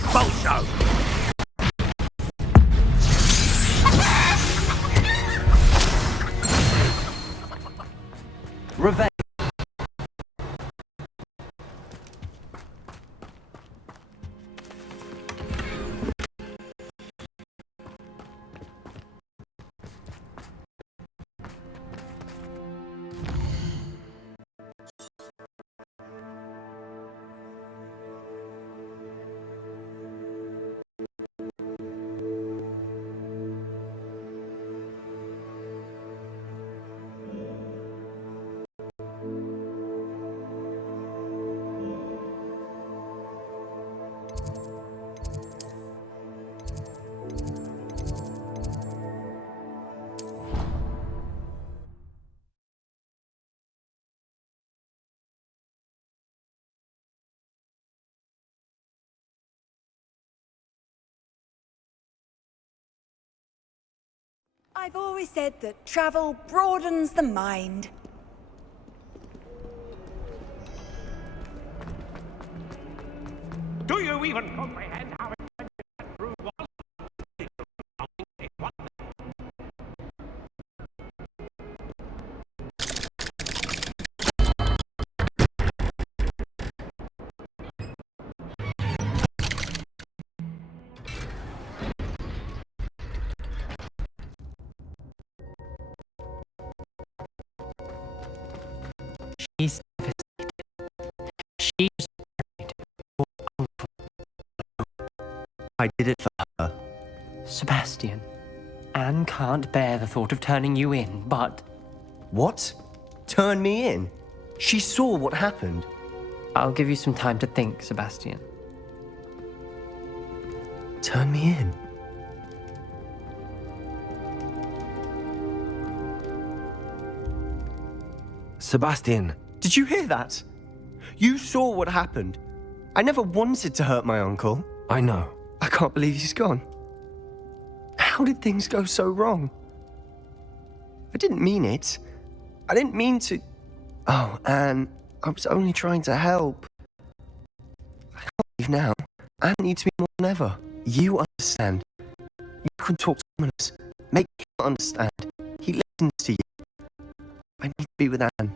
Expulso! Revenge. I've always said that travel broadens the mind. Do you even comprehend how expensive that brood was? She's devastated. She's worried. I did it for her. Sebastian, Anne can't bear the thought of turning you in, but... What? Turn me in? She saw what happened. I'll give you some time to think, Sebastian. Turn me in? Sebastian. Did you hear that? You saw what happened. I never wanted to hurt my uncle. I know. I can't believe he's gone. How did things go so wrong? I didn't mean it. I didn't mean to... Oh, Anne, I was only trying to help. I can't leave now. Anne needs me more than ever. You understand. You can talk to someone else. Make him understand. He listens to you. I need to be with Anne.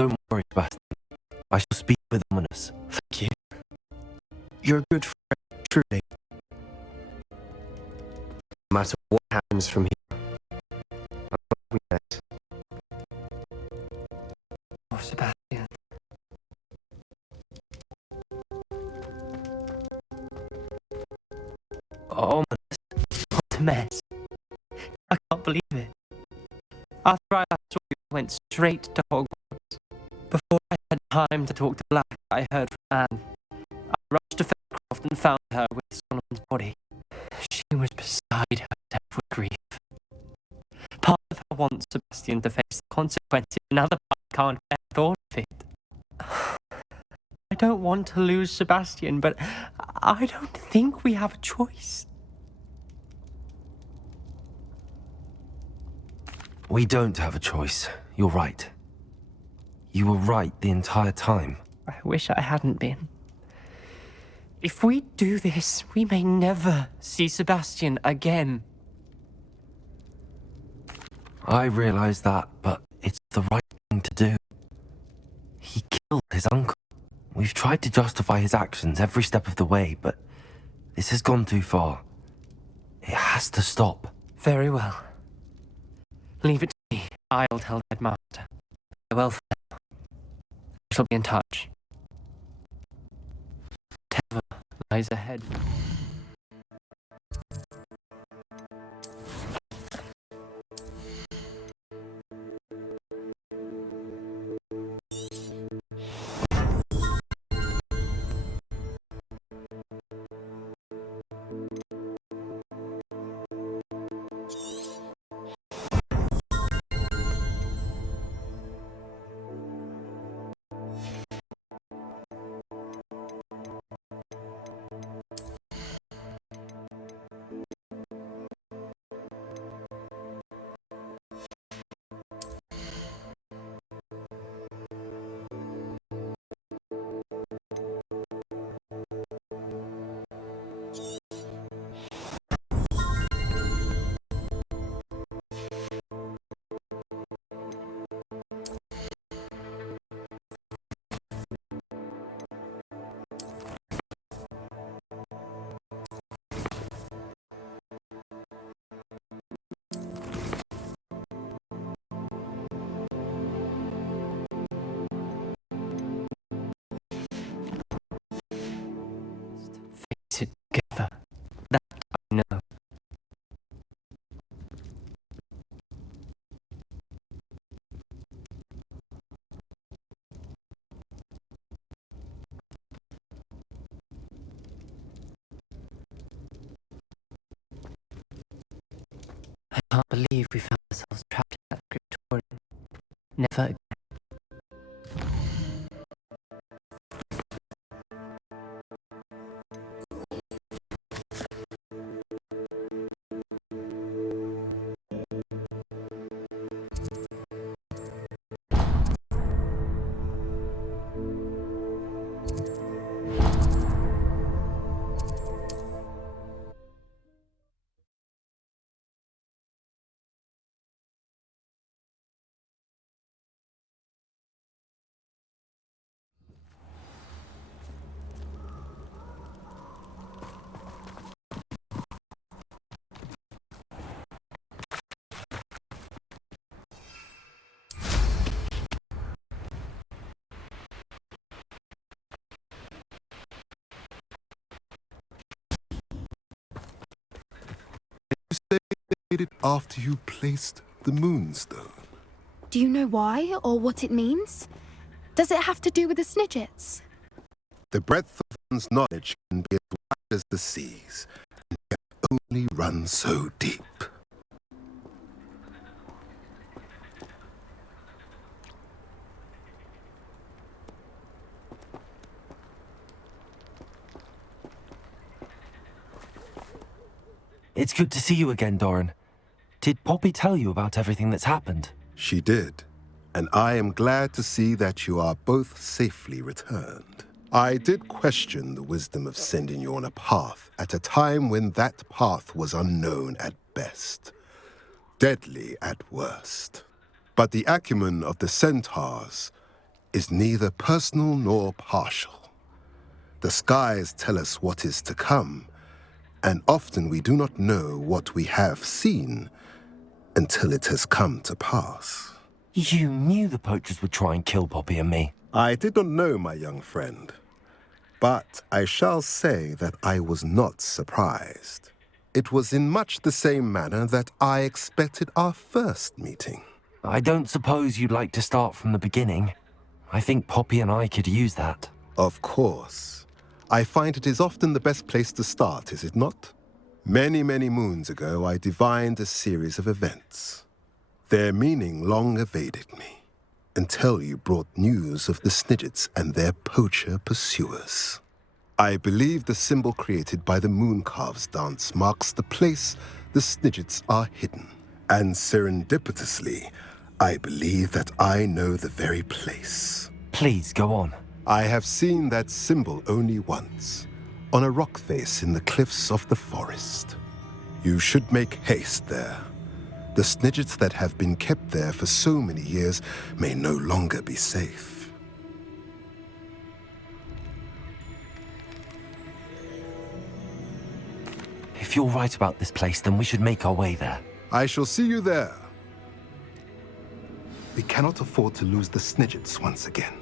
Don't worry, Sebastian. I shall speak with Ominous. Thank you. You're a good friend, truly. No matter what happens from here, I'm glad we met. Oh, Sebastian. Ominous. What a mess. I can't believe it. After I last saw you, I went straight to Hogwarts. Before I had time to talk to Black, I heard from Anne. I rushed to Faircroft and found her with Solomon's body. She was beside herself with grief. Part of her wants Sebastian to face the consequences, another part can't bear the thought of it. I don't want to lose Sebastian, but I don't think we have a choice. We don't have a choice. You're right. You were right the entire time. I wish I hadn't been. If we do this, we may never see Sebastian again. I realise that, but it's the right thing to do. He killed his uncle. We've tried to justify his actions every step of the way, but this has gone too far. It has to stop. Very well. Leave it to me. I'll tell Headmaster. Farewell for now. I shall be in touch. Whatever lies ahead. Face it together. That I know. I can't believe we found ourselves trapped in that cryptorium. Never again. You say you made it after you placed the moonstone. Do you know why or what it means? Does it have to do with the Snidgets? The breadth of one's knowledge can be as wide as the seas, and can only run so deep. It's good to see you again, Doran. Did Poppy tell you about everything that's happened? She did, and I am glad to see that you are both safely returned. I did question the wisdom of sending you on a path at a time when that path was unknown at best, deadly at worst. But the acumen of the centaurs is neither personal nor partial. The skies tell us what is to come, and often we do not know what we have seen until it has come to pass. You knew the poachers would try and kill Poppy and me. I did not know, my young friend, but I shall say that I was not surprised. It was in much the same manner that I expected our first meeting. I don't suppose you'd like to start from the beginning. I think Poppy and I could use that. Of course. I find it is often the best place to start, is it not? Many, many moons ago, I divined a series of events. Their meaning long evaded me, until you brought news of the Snidgets and their poacher pursuers. I believe the symbol created by the Mooncalves dance marks the place the Snidgets are hidden. And serendipitously, I believe that I know the very place. Please, go on. I have seen that symbol only once, on a rock face in the cliffs of the forest. You should make haste there. The Snidgets that have been kept there for so many years may no longer be safe. If you're right about this place, then we should make our way there. I shall see you there. We cannot afford to lose the Snidgets once again.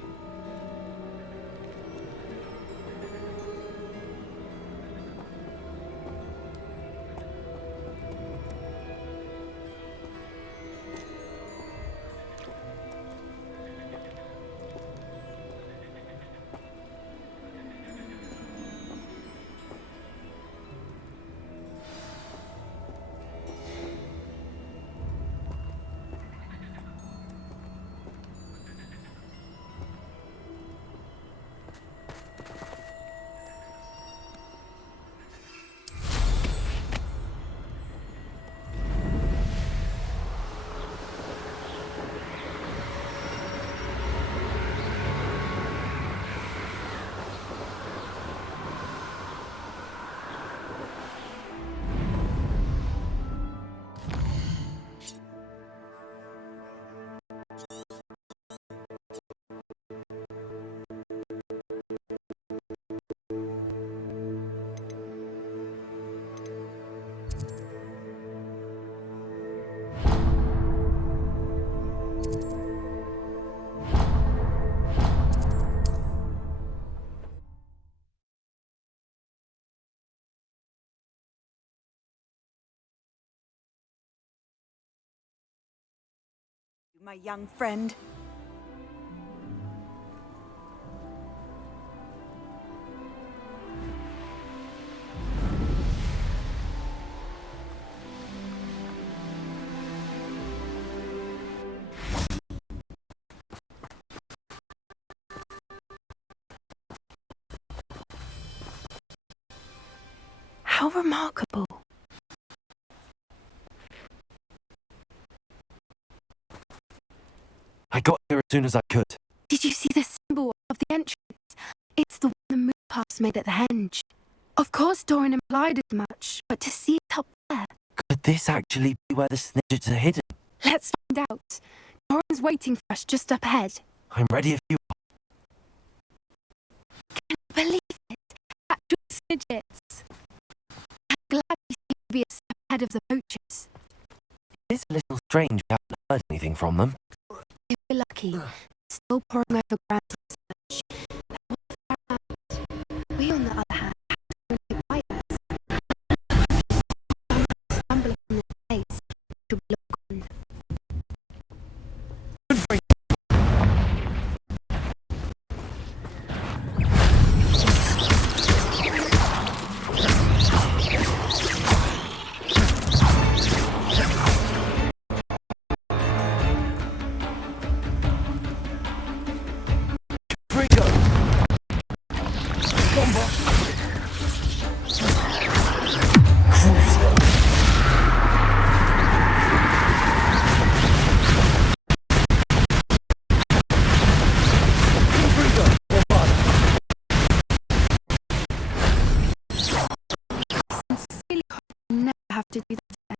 My young friend. How remarkable. I got here as soon as I could. Did you see the symbol of the entrance? It's the one the Mooncalves made at the henge. Of course Doran implied as much, but to see it up there... Could this actually be where the Snidgets are hidden? Let's find out. Doran's waiting for us just up ahead. I'm ready if you are. Can you believe it? Actual Snidgets. I'm glad we seem to be a step ahead of the poachers. It is a little strange we haven't heard anything from them. If we're lucky, still poring over ground research. We, on the other hand, have to invite us. Stumbling on this place to be gone. Have to do that.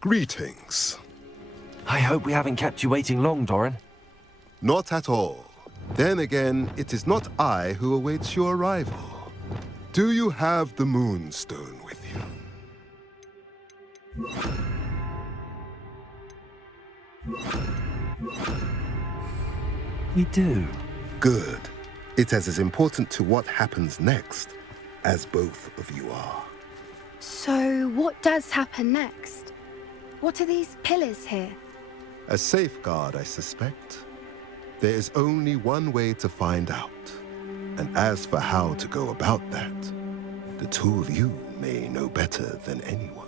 Greetings. I hope we haven't kept you waiting long, Doran. Not at all. Then again, it is not I who awaits your arrival. Do you have the Moonstone with you? We do. Good. It is as important to what happens next as both of you are. So, what does happen next? What are these pillars here? A safeguard, I suspect. There is only one way to find out. And as for how to go about that, the two of you may know better than anyone.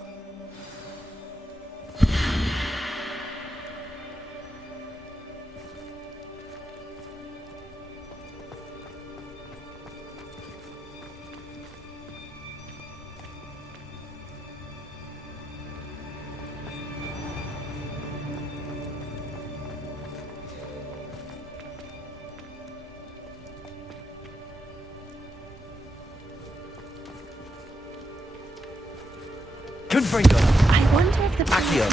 Confringo. I wonder if the Accio.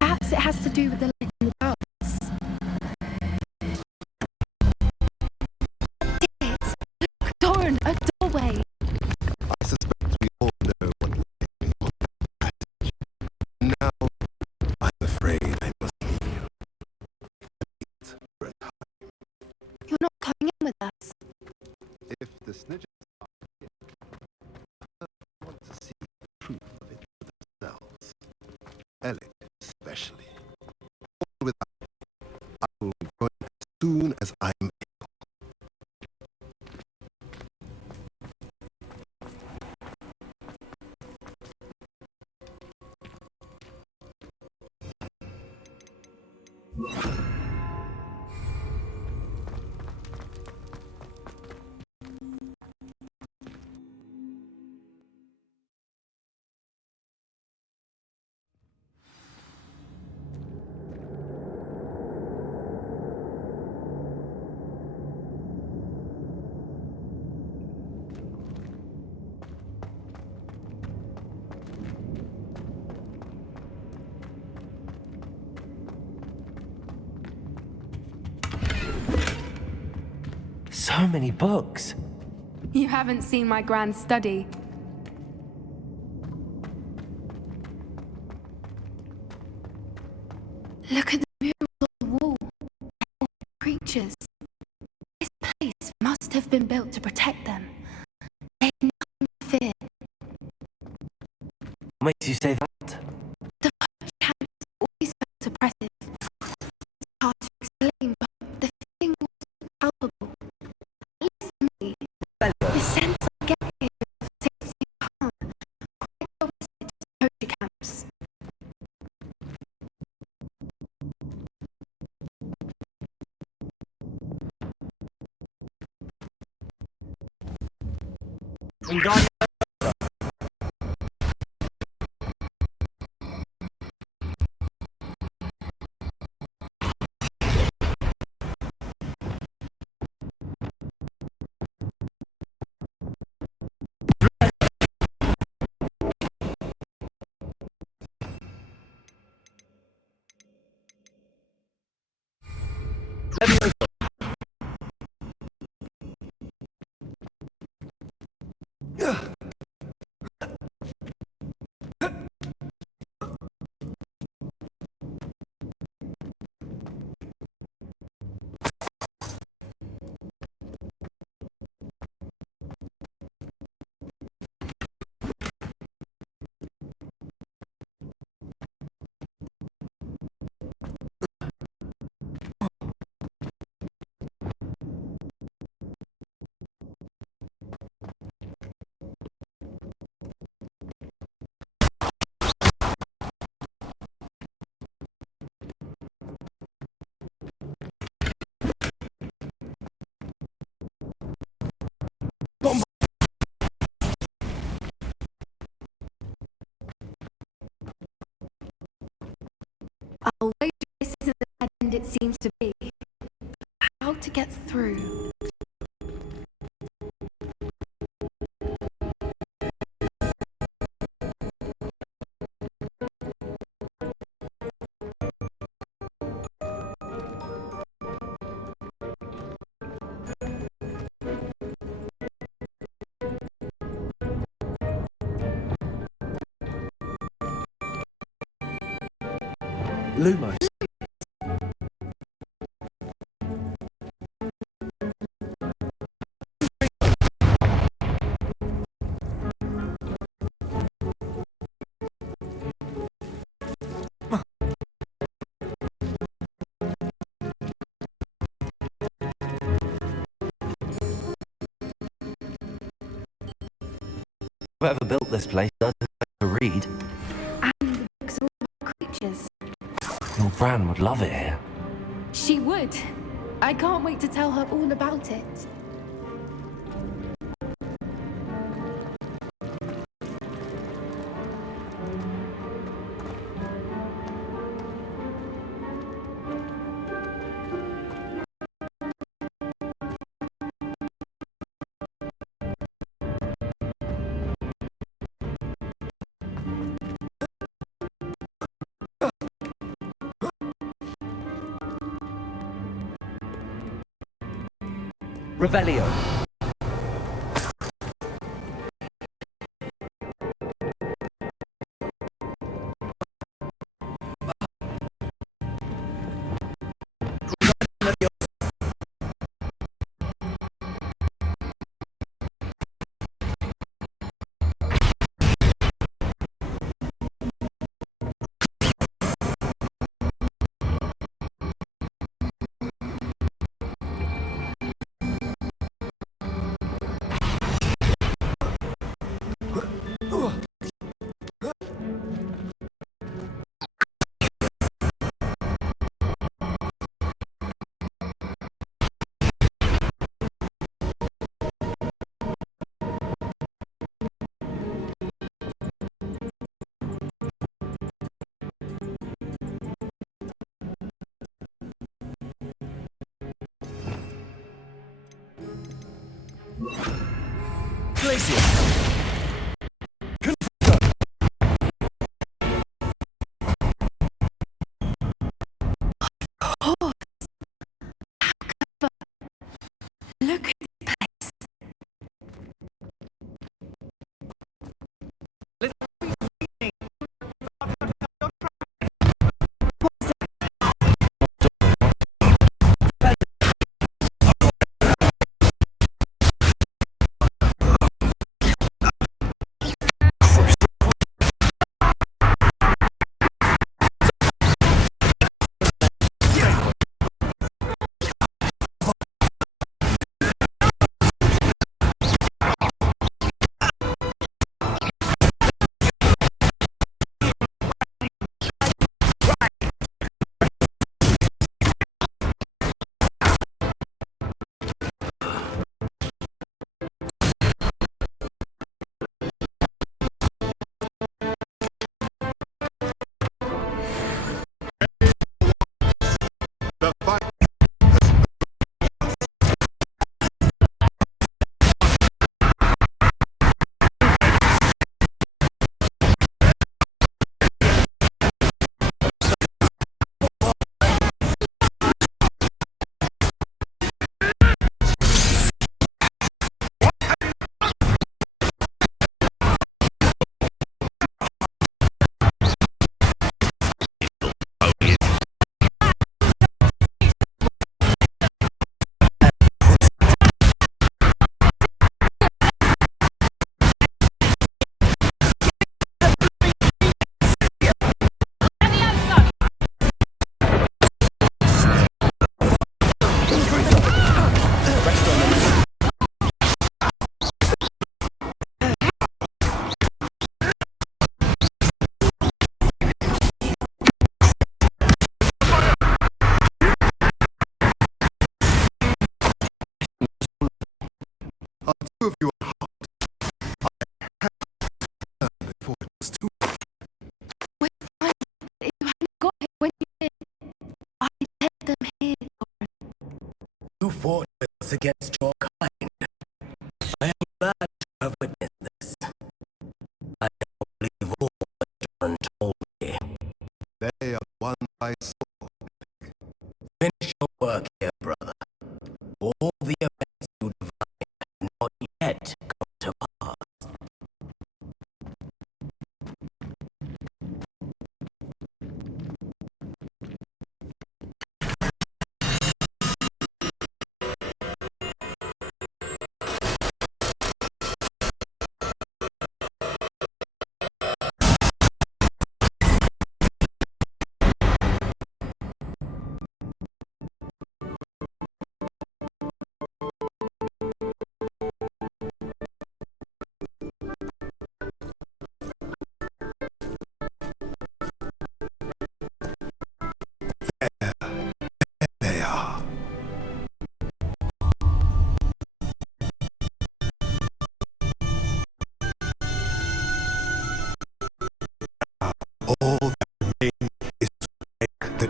Perhaps it has to do with the light in the darkness. Did it? Look, Doran, a doorway. I suspect we all know what lies beyond that passage. Now, I'm afraid I must leave you. Meet for a time. You're not coming in with us. If the snitches are here, I want to see proof of it for themselves. Alec especially. All without, I will join as soon as I am able. So many books. You haven't seen my grand study. Look at the murals on the wall. They're all creatures. This place must have been built to protect them. They have nothing to fear. What makes you say that? The Purge camp has always felt oppressive. It's hard to explain, but the feeling was palpable. At least to me. The sense I get here of safety and calm, quite the opposite of Purge camps. it seems to be. How to get through? Lumos. Whoever built this place doesn't know how to read. And the book's all about creatures. Your Gran would love it here. She would. I can't wait to tell her all about it. Revelio. Look at this place.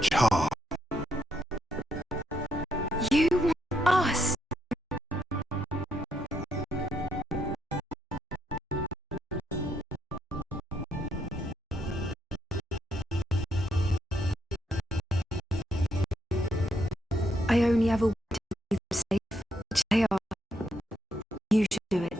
charm. You want us? I only ever want to see them safe, which they are. You should do it.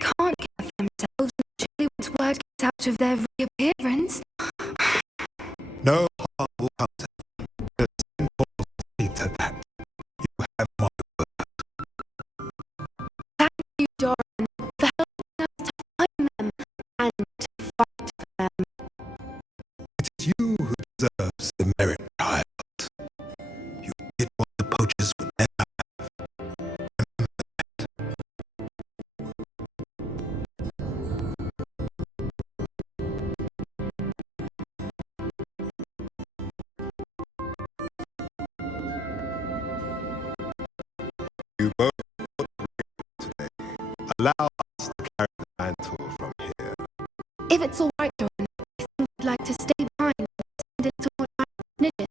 Can't care for themselves until once word gets out of their reappearance. No harm will come to them. Just see to that. You have my word. Thank you, Doran, for helping us to find them and to fight for them. It is you who deserves the merit, child. You did what the poachers would never have. You both fought bravely today. Allow us to carry the mantle from here. If it's all right, Doran, I think I'd like to stay behind and spend a little more time with Snidgets.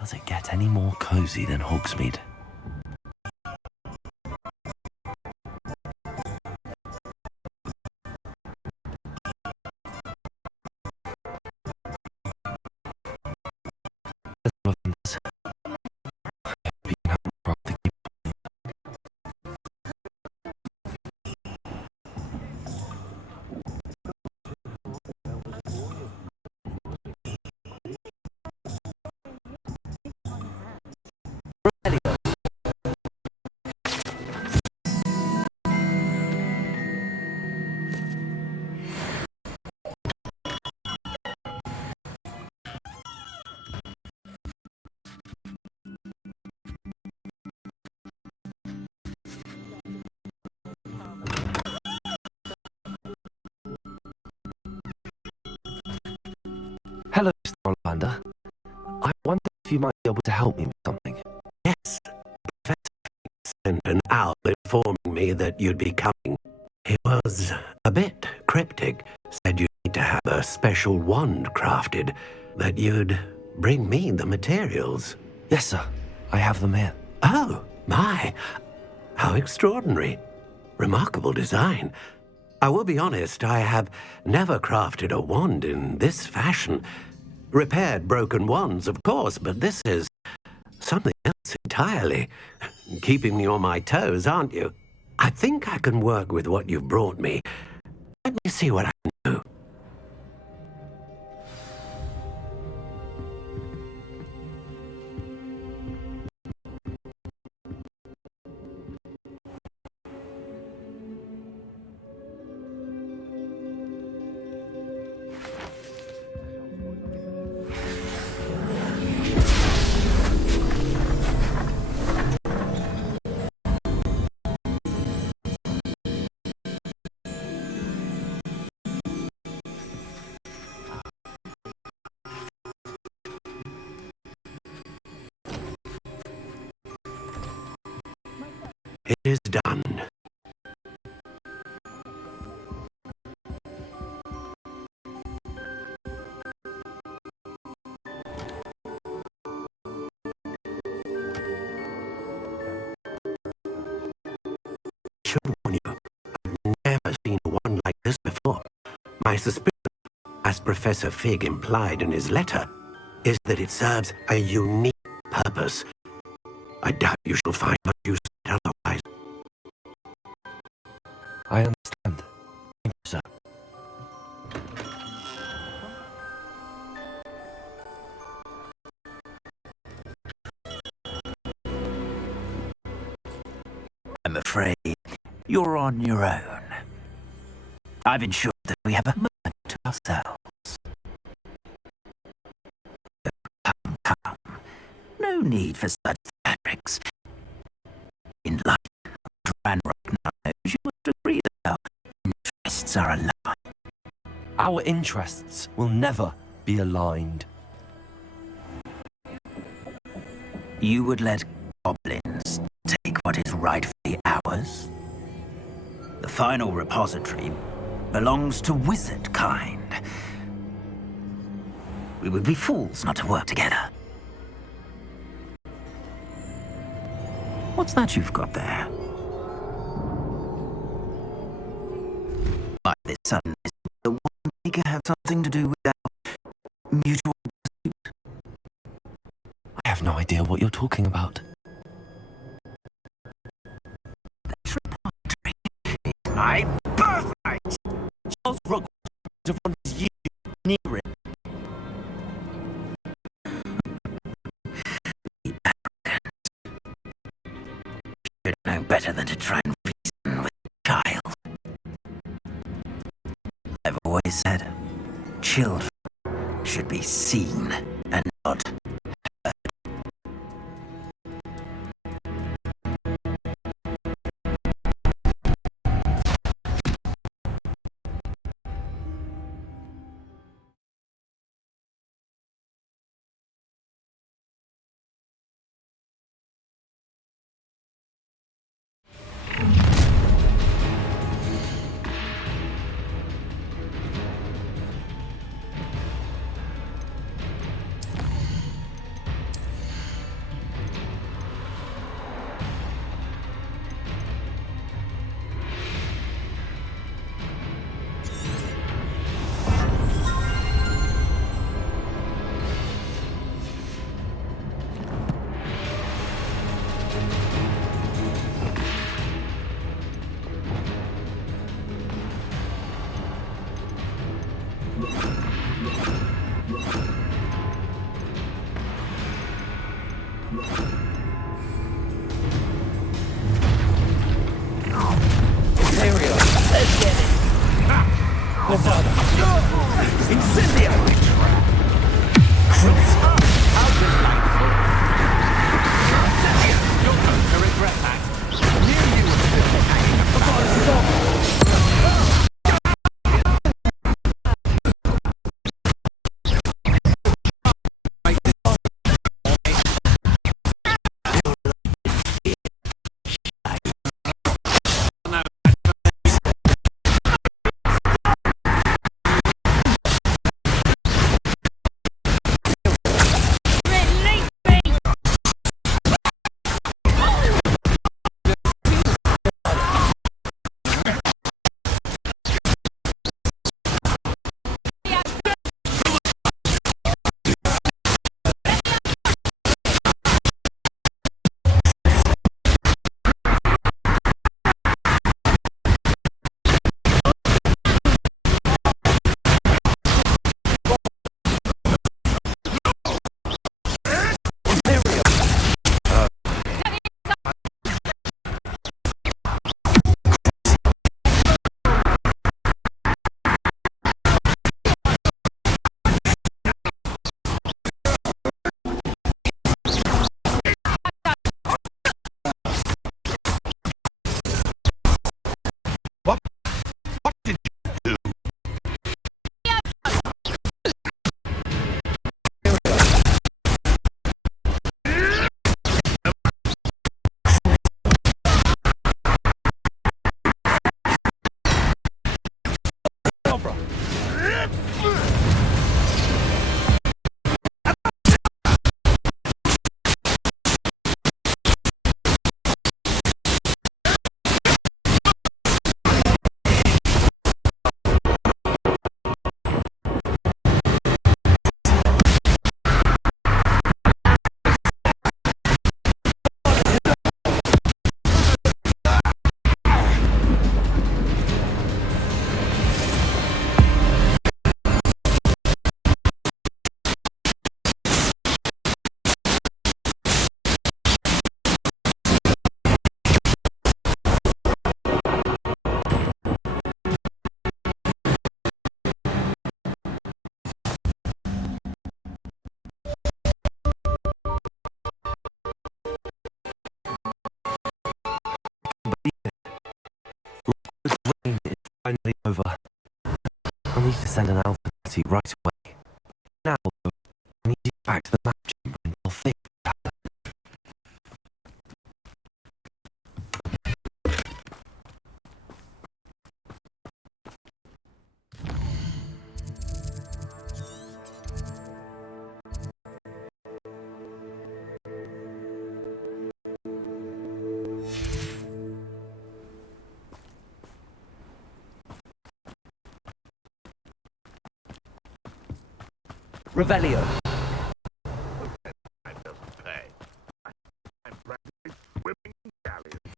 Does it get any more cozy than Hogsmeade? Hello, Mr. Ollivander. I wonder if you might be able to help me with something. Yes, Professor sent an owl informing me that you'd be coming. He was a bit cryptic, said you'd need to have a special wand crafted, that you'd bring me the materials. Yes, sir. I have them here. Oh, my. How extraordinary. Remarkable design. I will be honest, I have never crafted a wand in this fashion. Repaired broken wands, of course, but this is something else entirely. Keeping me on my toes, aren't you? I think I can work with what you've brought me. Let me see what I can do. It is done. I should warn you, I've never seen one like this before. My suspicion, as Professor Fig implied in his letter, is that it serves a unique purpose. I doubt you shall find much use in it otherwise. I understand. Thank you, sir. I'm afraid you're on your own. I've ensured that we have a moment to ourselves. Come. No need for such theatrics. In light of Ranrock knows, you must agree that our interests are aligned. Our interests will never be aligned. You would let goblins take what is rightfully ours? The final repository belongs to wizard kind. We would be fools not to work together. What's that you've got there? Why this sudden the one maker have something to do with our mutual pursuit? I have no idea what you're talking about. This repository is my birthright! Charles Rook would have wanted you near it. The arrogant. You should know better than to try and reason with a child. I've always said, children should be seen and not heard. Incendiary trap! How delightful! You're going to regret that. Near you was still hanging about. send an alpha party right away. Now, though, I need to get back to the map chamber and tell Thick about that. Revelio. That doesn't pay. I'm practically swimming in galleons.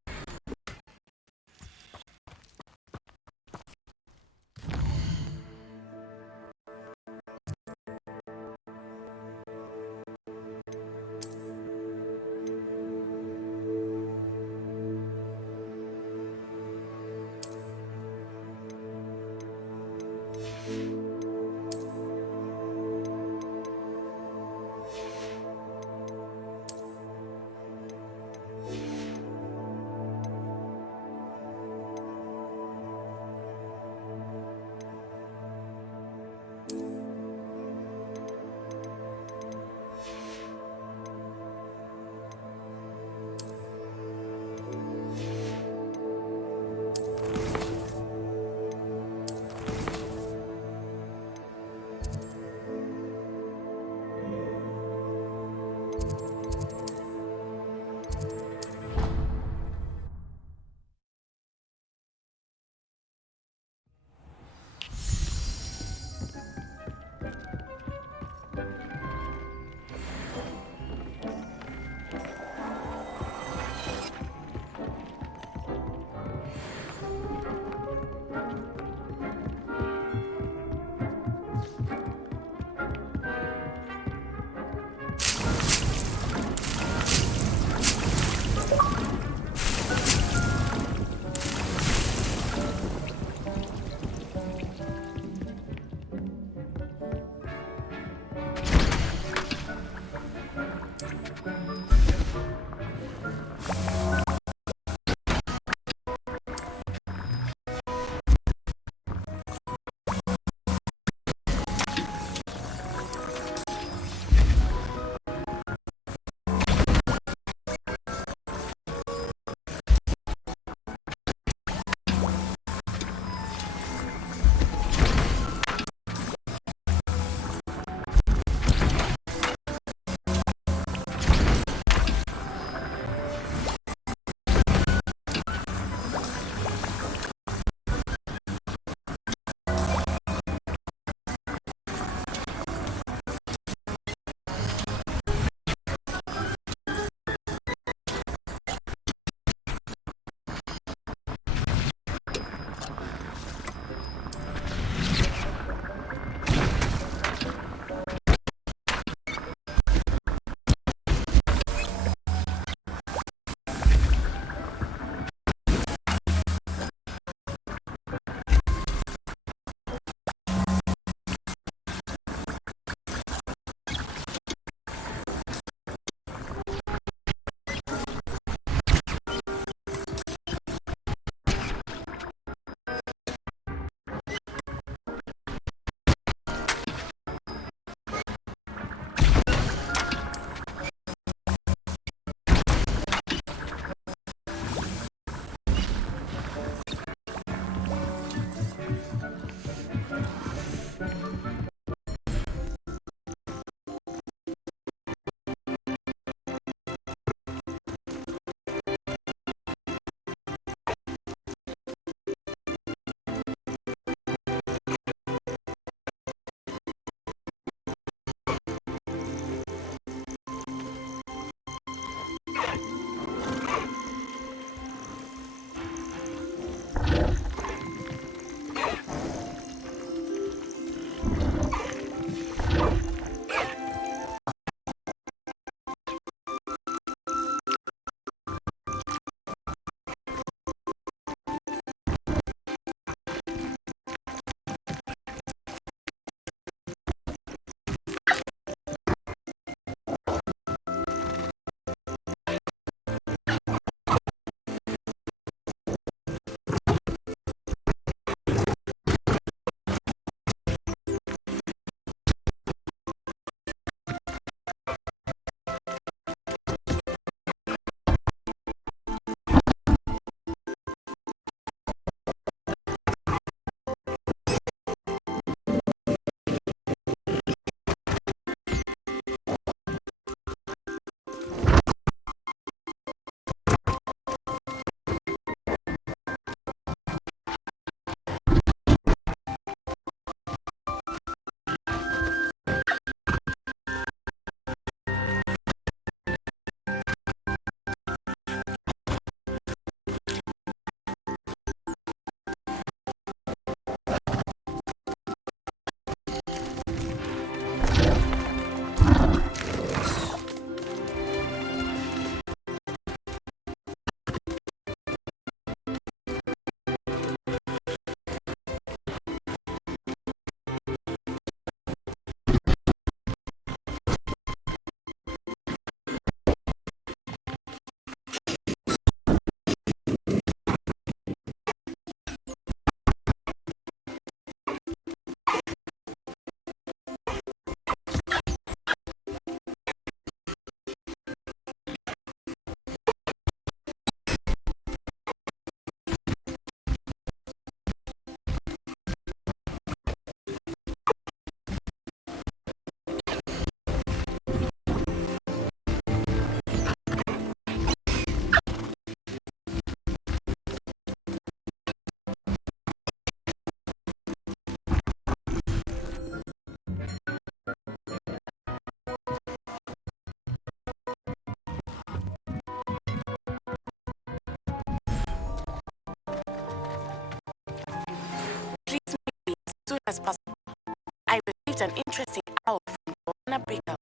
received an interesting owl from Joanna Baker.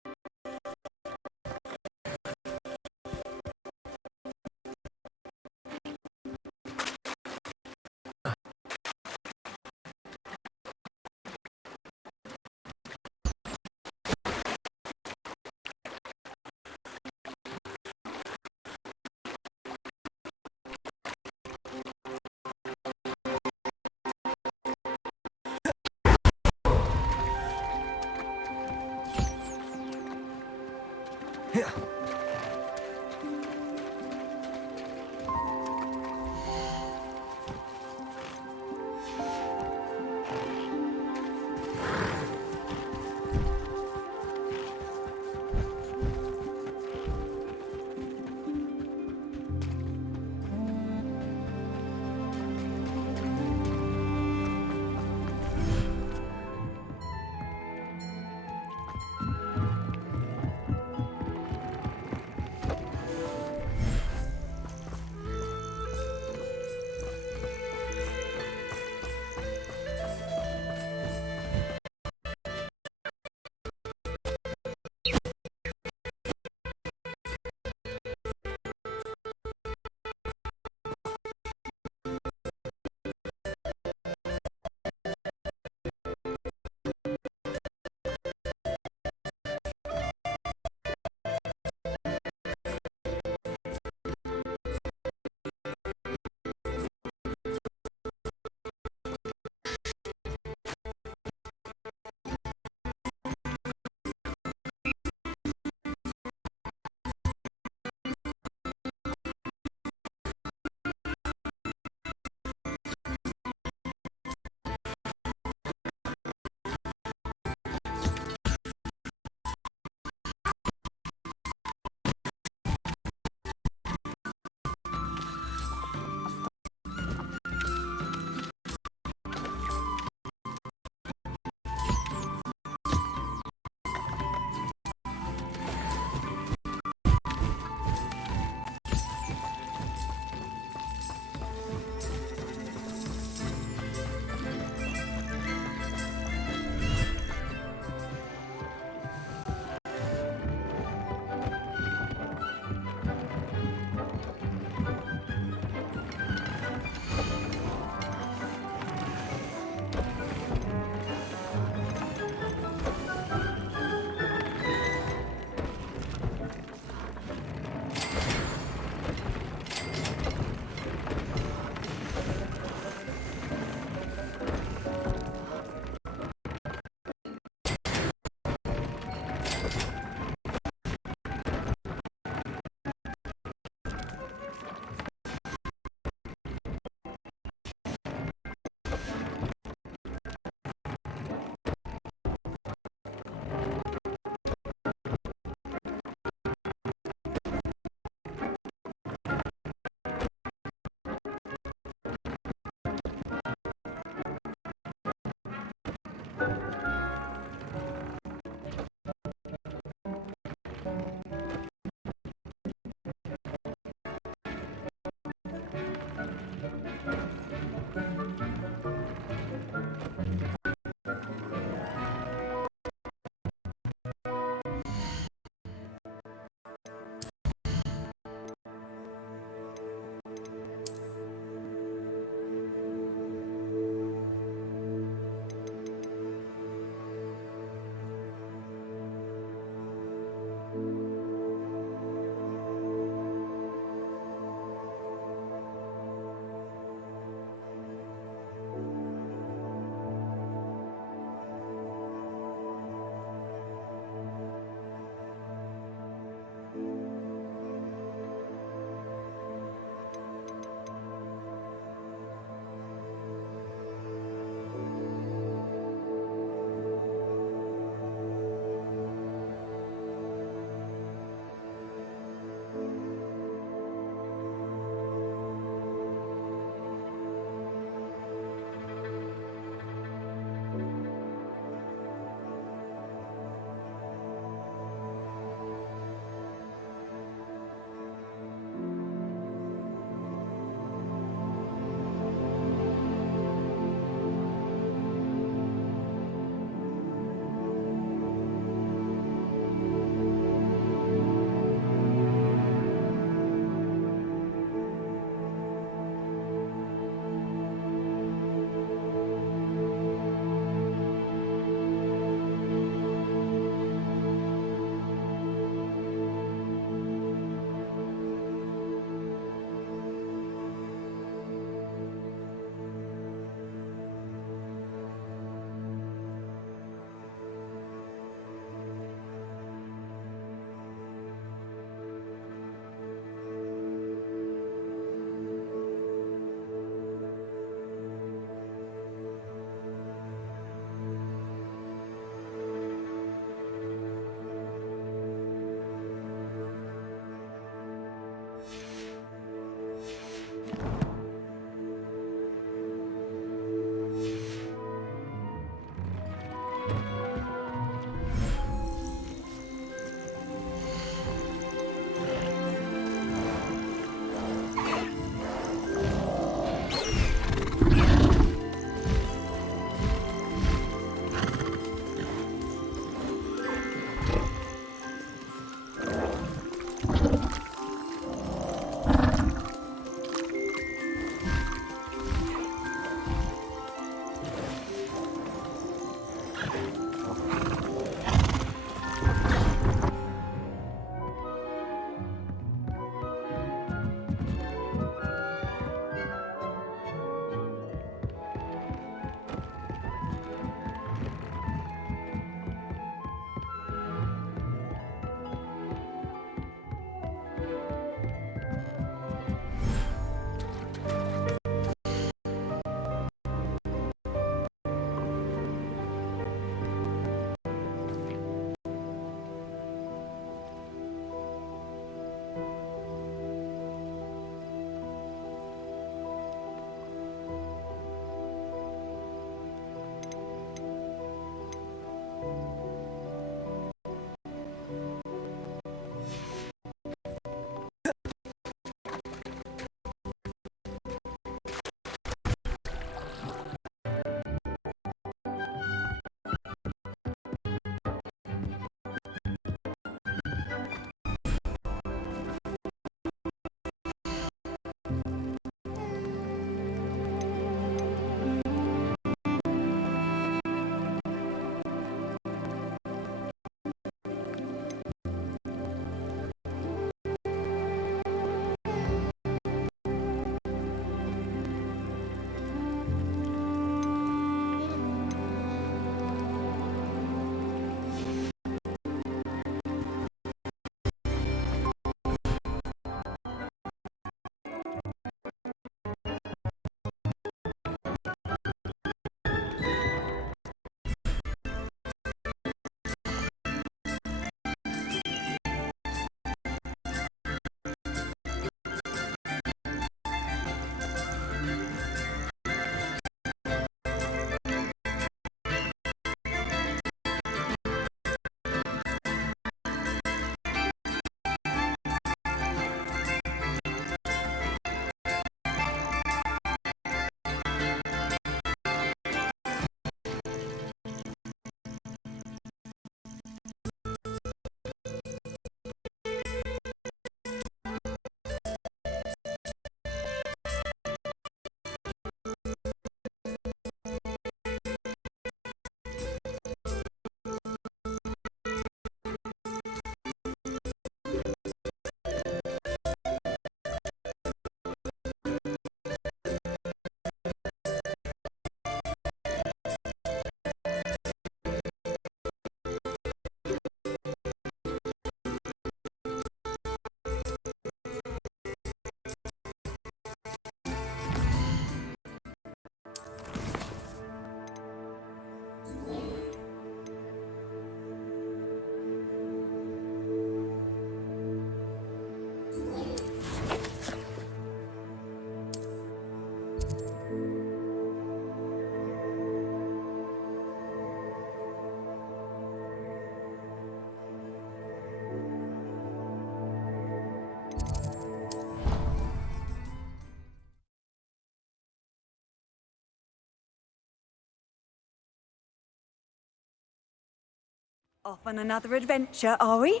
Off on another adventure, are we?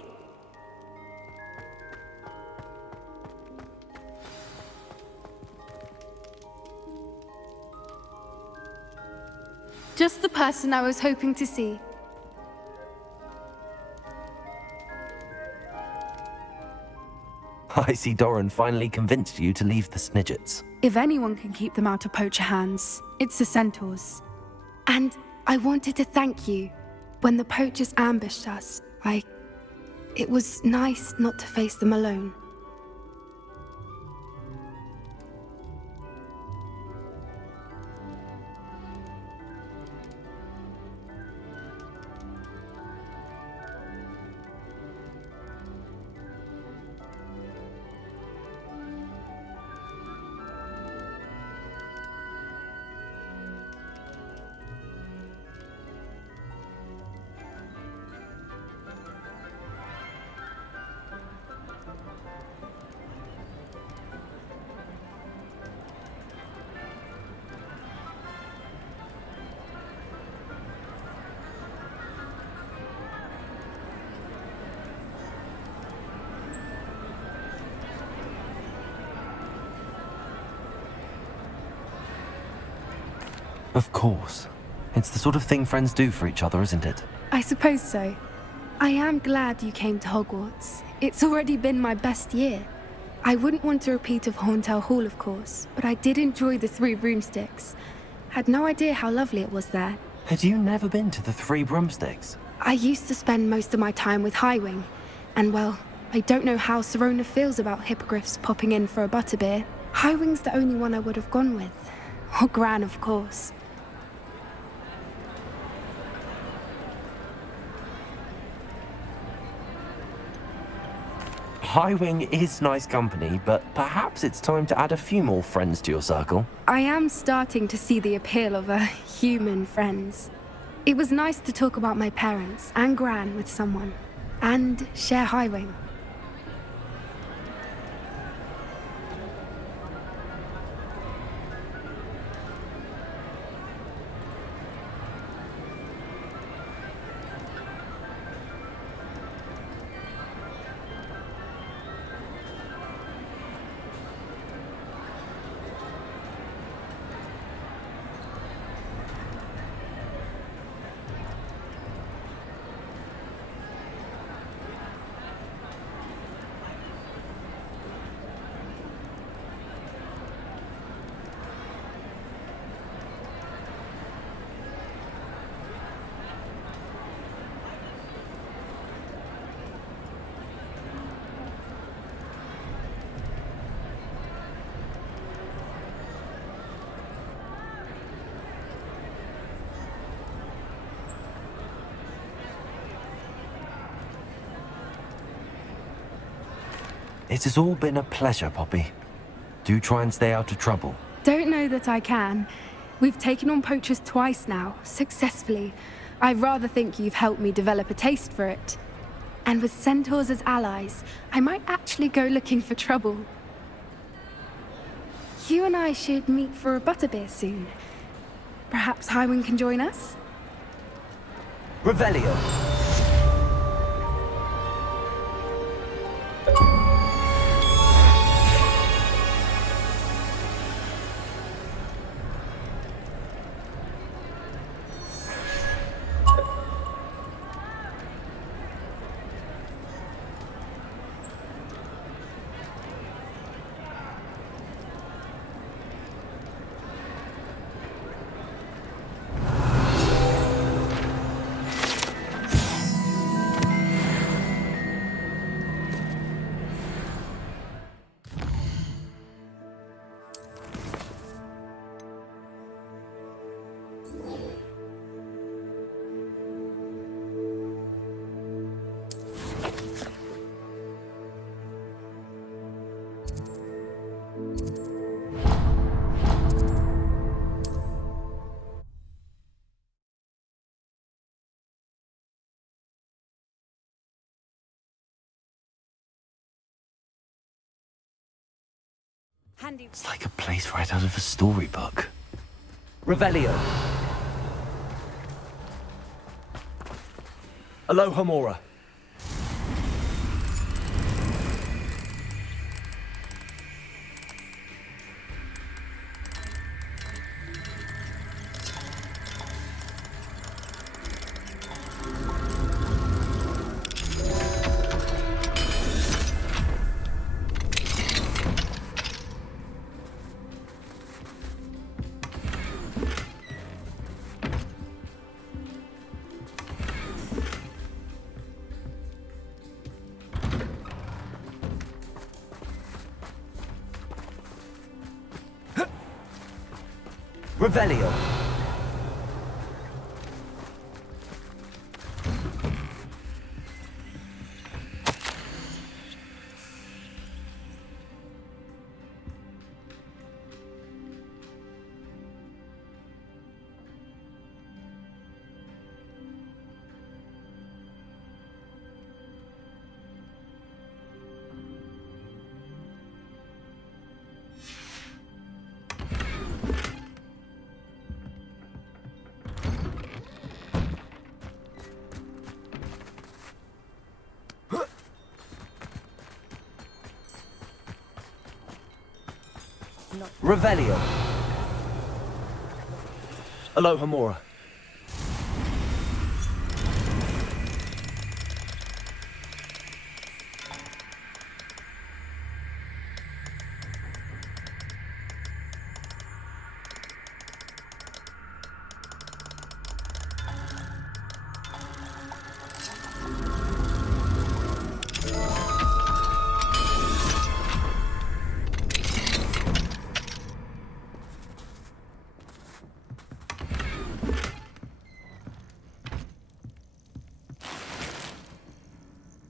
Just the person I was hoping to see. I see Doran finally convinced you to leave the Snidgets. If anyone can keep them out of poacher hands, it's the centaurs. And I wanted to thank you. When the poachers ambushed us, it was nice not to face them alone. Of course. It's the sort of thing friends do for each other, isn't it? I suppose so. I am glad you came to Hogwarts. It's already been my best year. I wouldn't want a repeat of Horntail Hall, of course, but I did enjoy the Three Broomsticks. Had no idea how lovely it was there. Had you never been to the Three Broomsticks? I used to spend most of my time with Highwing, and well, I don't know how Serona feels about hippogriffs popping in for a butterbeer. Highwing's the only one I would have gone with. Or Gran, of course. Highwing is nice company, but perhaps it's time to add a few more friends to your circle. I am starting to see the appeal of human friends. It was nice to talk about my parents and Gran with someone, and share Highwing. It has all been a pleasure, Poppy. Do try and stay out of trouble. Don't know that I can. We've taken on poachers twice now, successfully. I rather think you've helped me develop a taste for it. And with centaurs as allies, I might actually go looking for trouble. You and I should meet for a butterbeer soon. Perhaps Highwing can join us? Revelio. It's like a place right out of a storybook. Revelio. Aloha Mora. Revelio. Revelio. Aloha Mora.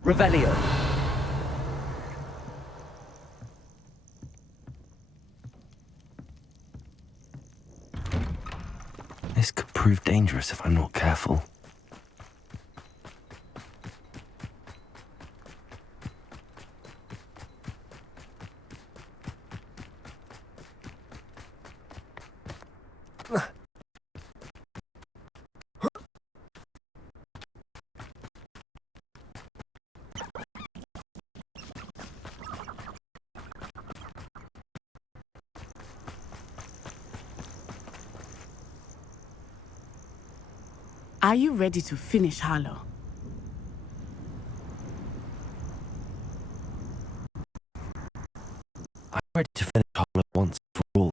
Revelio. This could prove dangerous if I'm not careful. Are you ready to finish Harlow? I'm ready to finish Harlow once for all.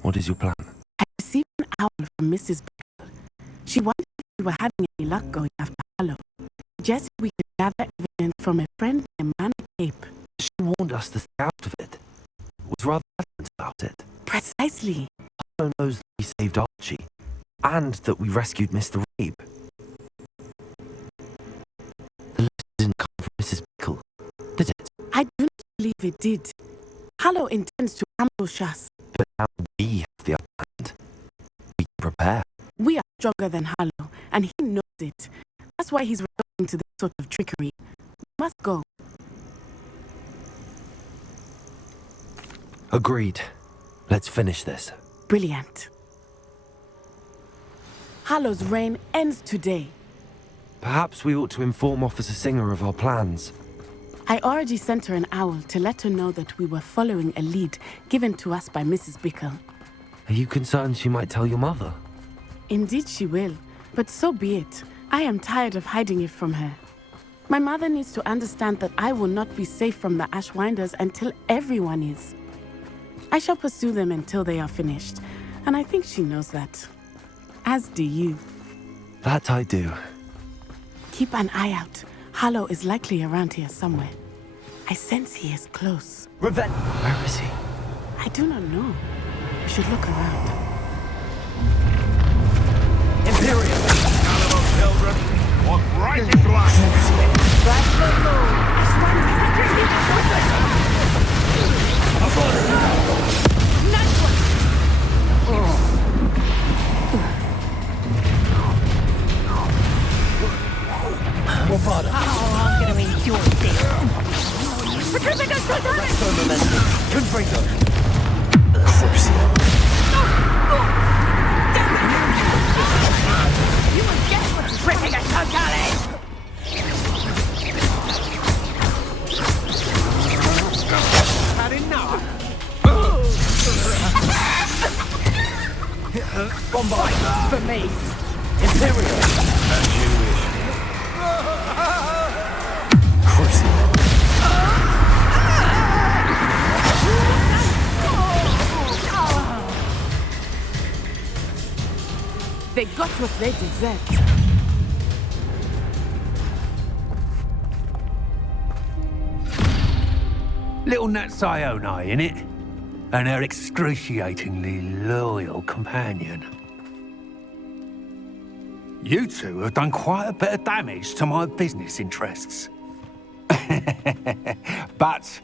What is your plan? I received an owl from Mrs. Bickle. She wondered if we were having any luck going after Harlow. Suggested we could gather evidence from a friend named Man Cape. She warned us to stay out of it. Was rather adamant about it. Precisely. Harlow knows that we saved Archie, and that we rescued Mr. Rabe. The letter didn't come from Mrs. Bickle, did it? I do not believe it did. Harlow intends to ambush us. But now we have the upper hand. We can prepare. We are stronger than Harlow, and he knows it. That's why he's resorting to this sort of trickery. We must go. Agreed. Let's finish this. Brilliant. Harlow's reign ends today. Perhaps we ought to inform Officer Singer of our plans. I already sent her an owl to let her know that we were following a lead given to us by Mrs. Bickle. Are you concerned she might tell your mother? Indeed she will, but so be it. I am tired of hiding it from her. My mother needs to understand that I will not be safe from the Ashwinders until everyone is. I shall pursue them until they are finished, and I think she knows that. As do you. That I do. Keep an eye out. Harlow is likely around here somewhere. I sense he is close. Where is he? I do not know. We should look around. Imperium! Animal children, walk right into Bravado. Oh, I'm gonna enjoy this. Confringo. You will get what's ripping us out. Bombard! For me! Imperial! As you wish. They got what they deserved. Little Nat Sioni, innit? And her excruciatingly loyal companion. You two have done quite a bit of damage to my business interests. But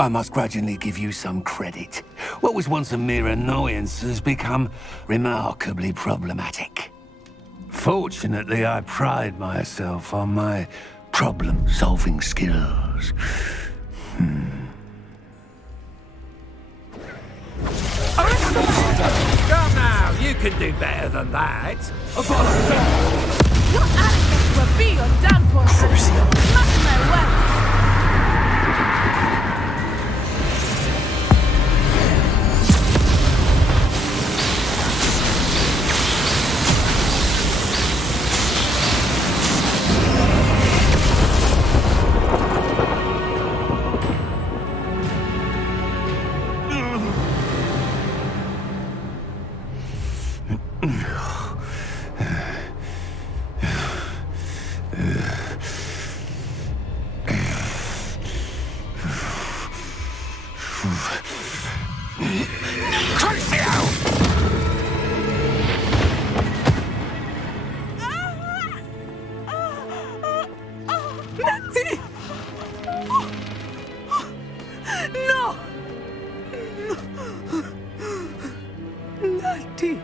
I must grudgingly give you some credit. What was once a mere annoyance has become remarkably problematic. Fortunately, I pride myself on my problem-solving skills. Come now, you can do better than that. Your arrogance will be your downfall, not my wealth. No! Natty!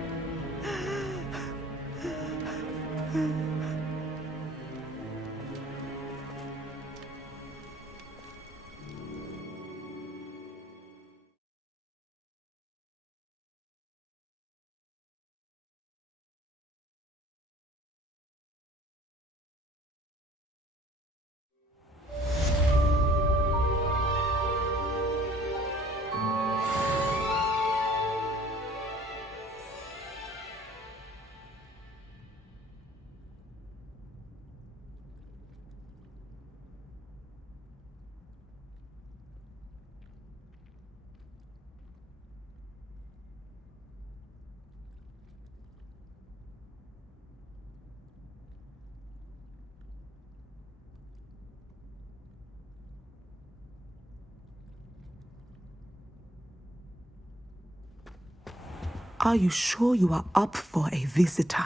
Are you sure you are up for a visitor?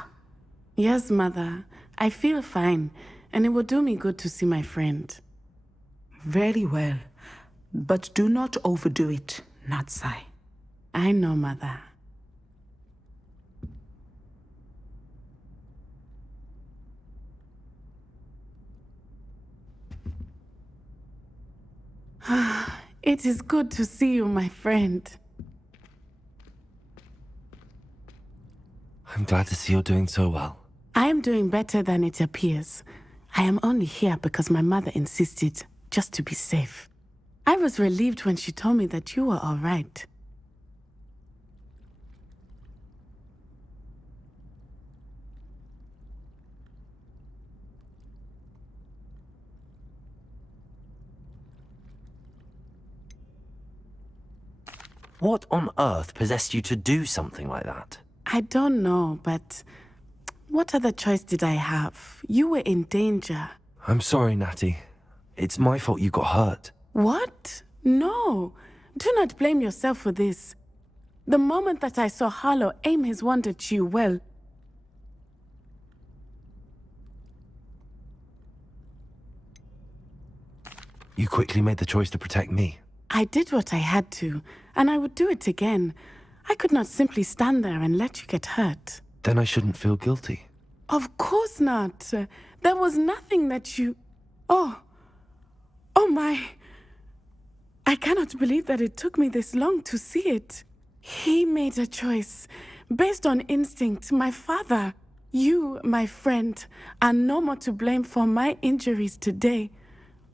Yes, Mother. I feel fine, and it will do me good to see my friend. Very well. But do not overdo it, Natsai. I know, Mother. It is good to see you, my friend. I'm glad to see you're doing so well. I am doing better than it appears. I am only here because my mother insisted, just to be safe. I was relieved when she told me that you were all right. What on earth possessed you to do something like that? I don't know, but what other choice did I have? You were in danger. I'm sorry, Natty. It's my fault you got hurt. What? No. Do not blame yourself for this. The moment that I saw Harlow aim his wand at you, well... You quickly made the choice to protect me. I did what I had to, and I would do it again. I could not simply stand there and let you get hurt. Then I shouldn't feel guilty. Of course not. There was nothing that you... Oh my... I cannot believe that it took me this long to see it. He made a choice based on instinct. My father, you, my friend, are no more to blame for my injuries today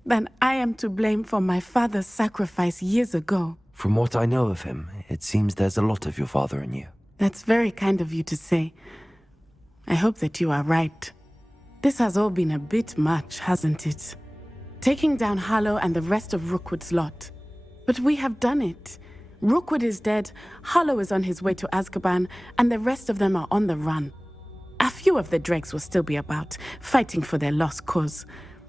than I am to blame for my father's sacrifice years ago. From what I know of him, it seems there's a lot of your father in you. That's very kind of you to say. I hope that you are right. This has all been a bit much, hasn't it? Taking down Harlow and the rest of Rookwood's lot. But we have done it. Rookwood is dead, Harlow is on his way to Azkaban, and the rest of them are on the run. A few of the dregs will still be about, fighting for their lost cause.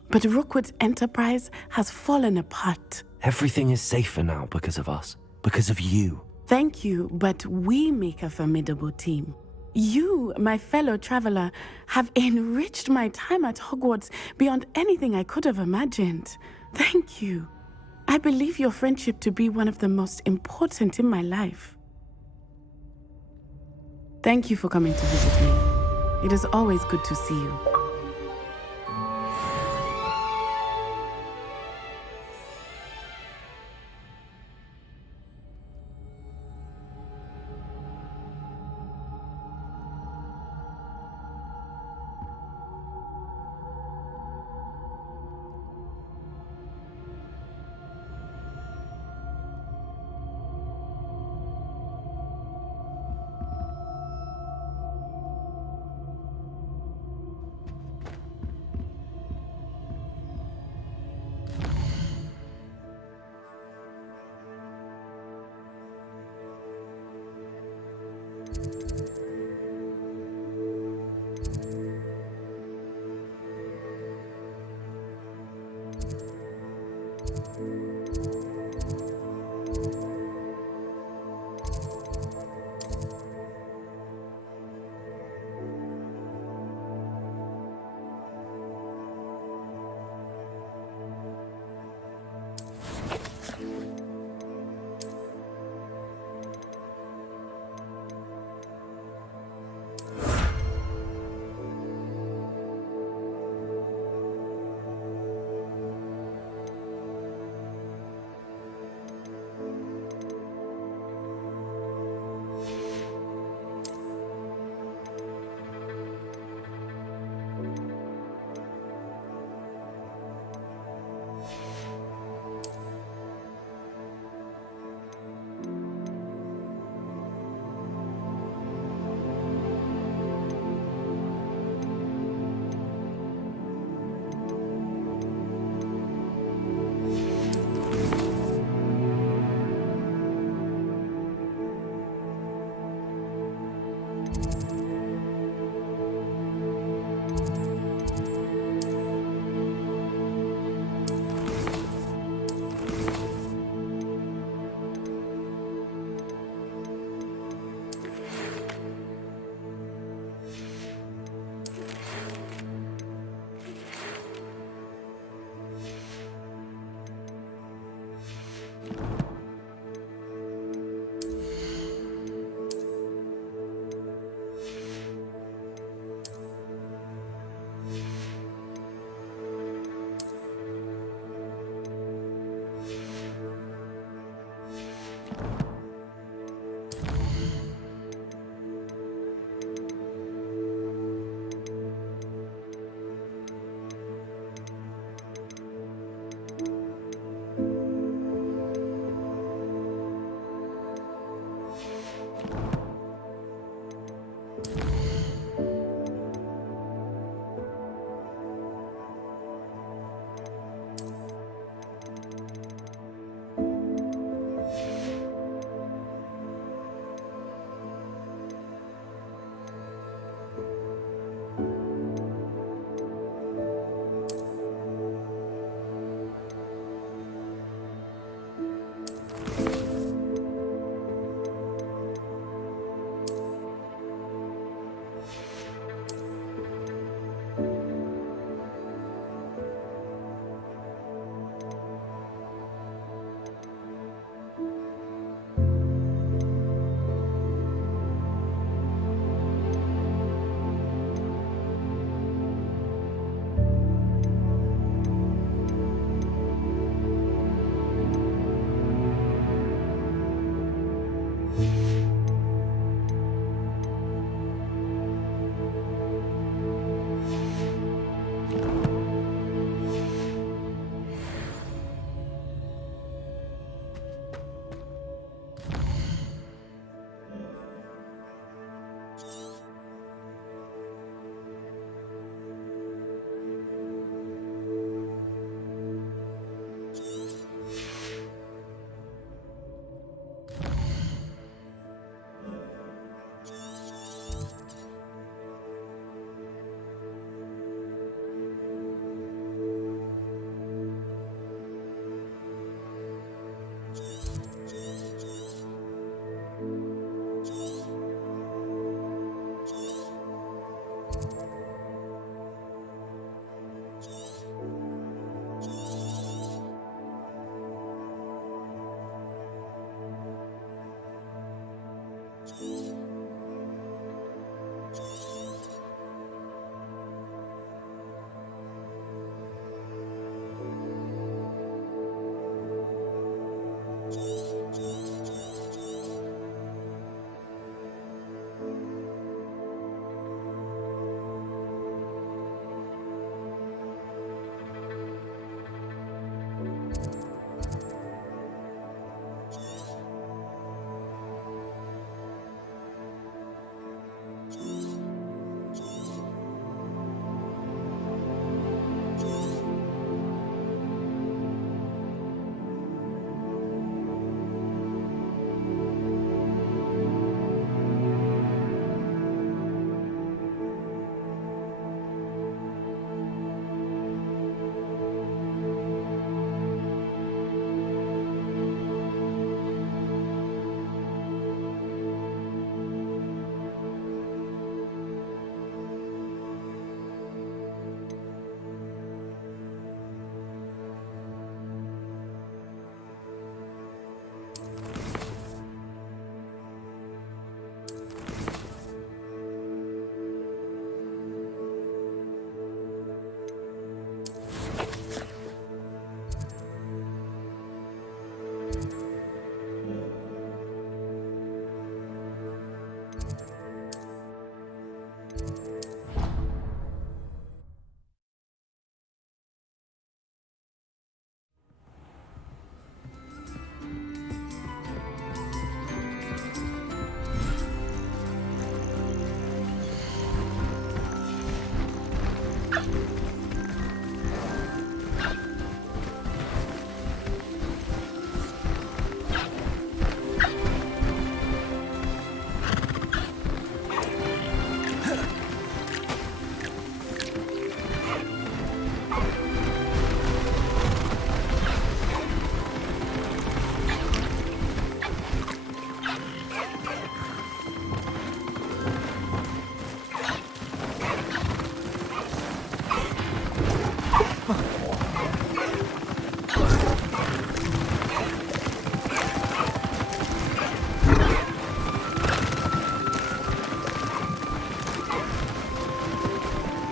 But Rookwood's enterprise has fallen apart. Everything is safer now because of us, because of you. Thank you, but we make a formidable team. You, my fellow traveler, have enriched my time at Hogwarts beyond anything I could have imagined. Thank you. I believe your friendship to be one of the most important in my life. Thank you for coming to visit me. It is always good to see you.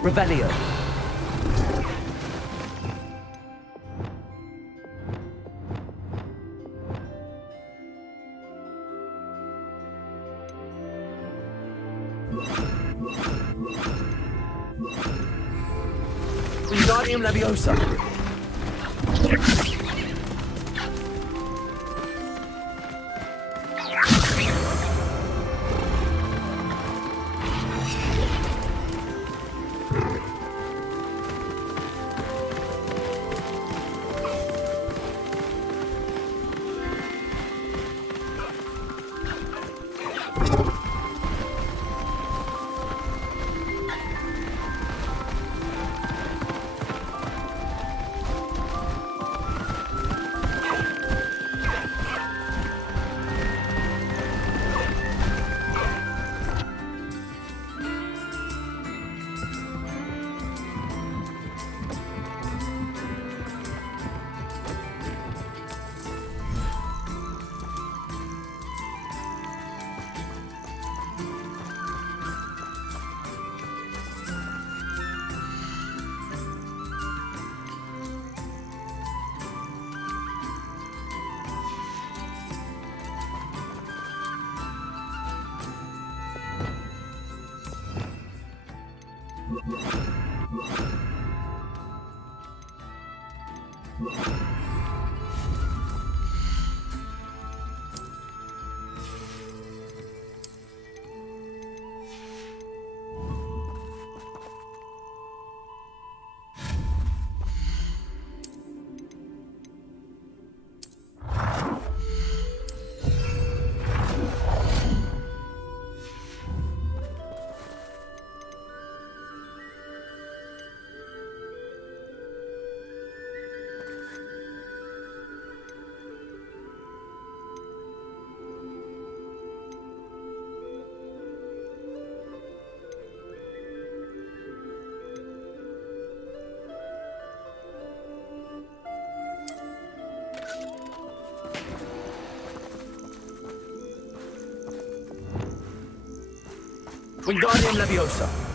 Revelio. Wingardium Leviosa. Wingardium Leviosa.